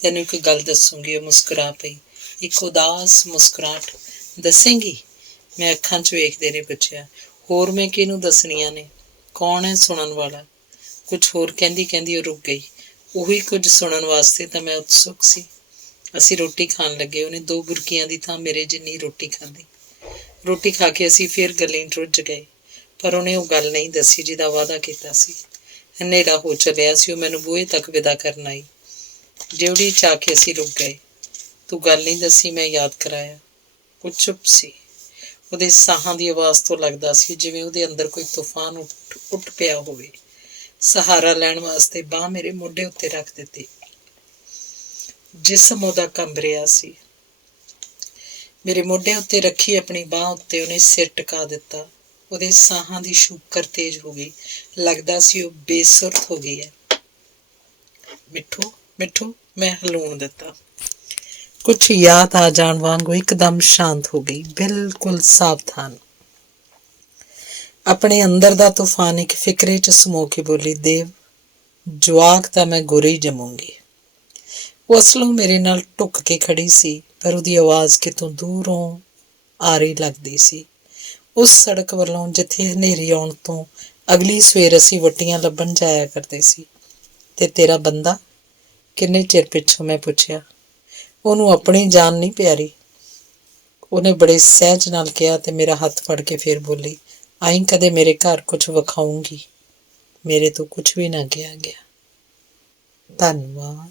ਤੈਨੂੰ ਇੱਕ ਗੱਲ ਦੱਸੂਗੀ। ਉਹ ਮੁਸਕਰਾ ਪਈ, ਇੱਕ ਉਦਾਸ ਮੁਸਕਰਾਹਟ। ਦੱਸੇਂਗੀ? ਮੈਂ ਅੱਖਾਂ 'ਚ ਵੇਖਦੇ ਨੇ ਪੁੱਛਿਆ। ਹੋਰ ਮੈਂ ਕਿਹਨੂੰ ਦੱਸਣੀਆਂ ਨੇ? ਕੌਣ ਹੈ ਸੁਣਨ ਵਾਲਾ? ਕੁਝ ਹੋਰ ਕਹਿੰਦੀ ਉਹ ਰੁਕ ਗਈ। ਉਹੀ ਕੁਝ ਸੁਣਨ ਵਾਸਤੇ ਤਾਂ ਮੈਂ ਉਤਸੁਕ ਸੀ। ਅਸੀਂ ਰੋਟੀ ਖਾਣ ਲੱਗੇ। ਉਹਨੇ 2 ਬੁਰਕੀਆਂ ਦੀ ਥਾਂ ਮੇਰੇ ਜਿੰਨੀ ਰੋਟੀ ਖਾਧੀ। ਰੋਟੀ ਖਾ ਕੇ ਅਸੀਂ ਫਿਰ ਗੱਲਾਂ ਰੁੱਝ ਗਏ। ਪਰ ਉਹਨੇ ਉਹ ਗੱਲ ਨਹੀਂ ਦੱਸੀ ਜਿਹਦਾ ਵਾਅਦਾ ਕੀਤਾ ਸੀ। ਹਨੇਰਾ ਹੋ ਚੱਲਿਆ ਸੀ। ਉਹ ਮੈਨੂੰ ਬੂਹੇ ਤੱਕ ਵਿਦਾ ਕਰਨ ਆਈ। ਡਿਊਟੀ 'ਚ ਆ ਕੇ ਅਸੀਂ ਰੁਕ ਗਏ। ਤੂੰ ਗੱਲ ਨਹੀਂ ਦੱਸੀ, ਮੈਂ ਯਾਦ ਕਰਾਇਆ। ਉਹ ਚੁੱਪ ਸੀ। ਉਹਦੇ ਸਾਹਾਂ ਦੀ ਆਵਾਜ਼ ਤੋਂ ਲੱਗਦਾ ਸੀ ਜਿਵੇਂ ਉਹਦੇ ਅੰਦਰ ਕੋਈ ਤੂਫਾਨ ਉੱਠ ਪਿਆ ਹੋਵੇ। ਸਹਾਰਾ ਲੈਣ ਵਾਸਤੇ ਬਾਂਹ ਮੇਰੇ ਮੋਢੇ ਉੱਤੇ ਰੱਖ ਦਿੱਤੀ। ਜਿਸਮ ਉਹਦਾ ਕੰਬ ਰਿਹਾ ਸੀ। ਮੇਰੇ ਮੋਢੇ ਉੱਤੇ ਰੱਖੀ ਆਪਣੀ ਬਾਂਹ ਉੱਤੇ ਉਹਨੇ ਸਿਰ ਟਿਕਾ ਦਿੱਤਾ। ਉਹਦੇ ਸਾਹਾਂ ਦੀ ਸ਼ੂਕਰ ਤੇਜ਼ ਹੋ ਗਈ। ਲੱਗਦਾ ਸੀ ਉਹ ਬੇਸੁਰਤ ਹੋ ਗਈ ਹੈ। ਮਿੱਠੂ, ਮਿੱਠੂ, ਮੈਂ ਹਲੂਣ ਦਿੱਤਾ। ਕੁਝ ਯਾਦ ਆ ਜਾਣ ਵਾਂਗੂ ਇੱਕਦਮ ਸ਼ਾਂਤ ਹੋ ਗਈ, ਬਿਲਕੁਲ ਸਾਵਧਾਨ। ਆਪਣੇ ਅੰਦਰ ਦਾ ਤੂਫਾਨ ਇੱਕ ਫਿਕਰੇ 'ਚ ਸਮੋ ਕੇ ਬੋਲੀ, ਦੇਵ, ਜਵਾਕ ਤਾਂ ਮੈਂ ਗੋਰੇ ਹੀ ਜੰਮੂੰਗੀ। ਉਹ ਅਸਲੋਂ ਮੇਰੇ ਨਾਲ ਢੁੱਕ ਕੇ ਖੜੀ ਸੀ, ਪਰ ਉਹਦੀ ਆਵਾਜ਼ ਕਿਤੋਂ ਦੂਰੋਂ ਆ ਰਹੀ ਲੱਗਦੀ ਸੀ। ਉਸ ਸੜਕ ਵੱਲੋਂ ਜਿੱਥੇ ਹਨੇਰੀ ਆਉਣ ਤੋਂ ਅਗਲੀ ਸਵੇਰ ਅਸੀਂ ਵੱਟੀਆਂ ਲੱਭਣ ਜਾਇਆ ਕਰਦੇ ਸੀ। ਤੇ ਤੇਰਾ ਬੰਦਾ? ਕਿੰਨੇ ਚਿਰ ਪਿੱਛੋਂ? ਮੈਂ ਪੁੱਛਿਆ। ਉਹਨੂੰ ਆਪਣੀ ਜਾਨ ਨਹੀਂ ਪਿਆਰੀ? ਉਹਨੇ ਬੜੇ ਸਹਿਜ ਨਾਲ ਕਿਹਾ ਤੇ ਮੇਰਾ ਹੱਥ ਫੜ ਕੇ ਫਿਰ ਬੋਲੀ, ਆਈ ਕਦੇ ਮੇਰੇ ਘਰ ਕੁਝ ਵਿਖਾਊਂਗੀ। ਮੇਰੇ ਤੋਂ ਕੁਝ ਵੀ ਨਾ ਕਿਹਾ ਗਿਆ। ਧੰਨਵਾਦ।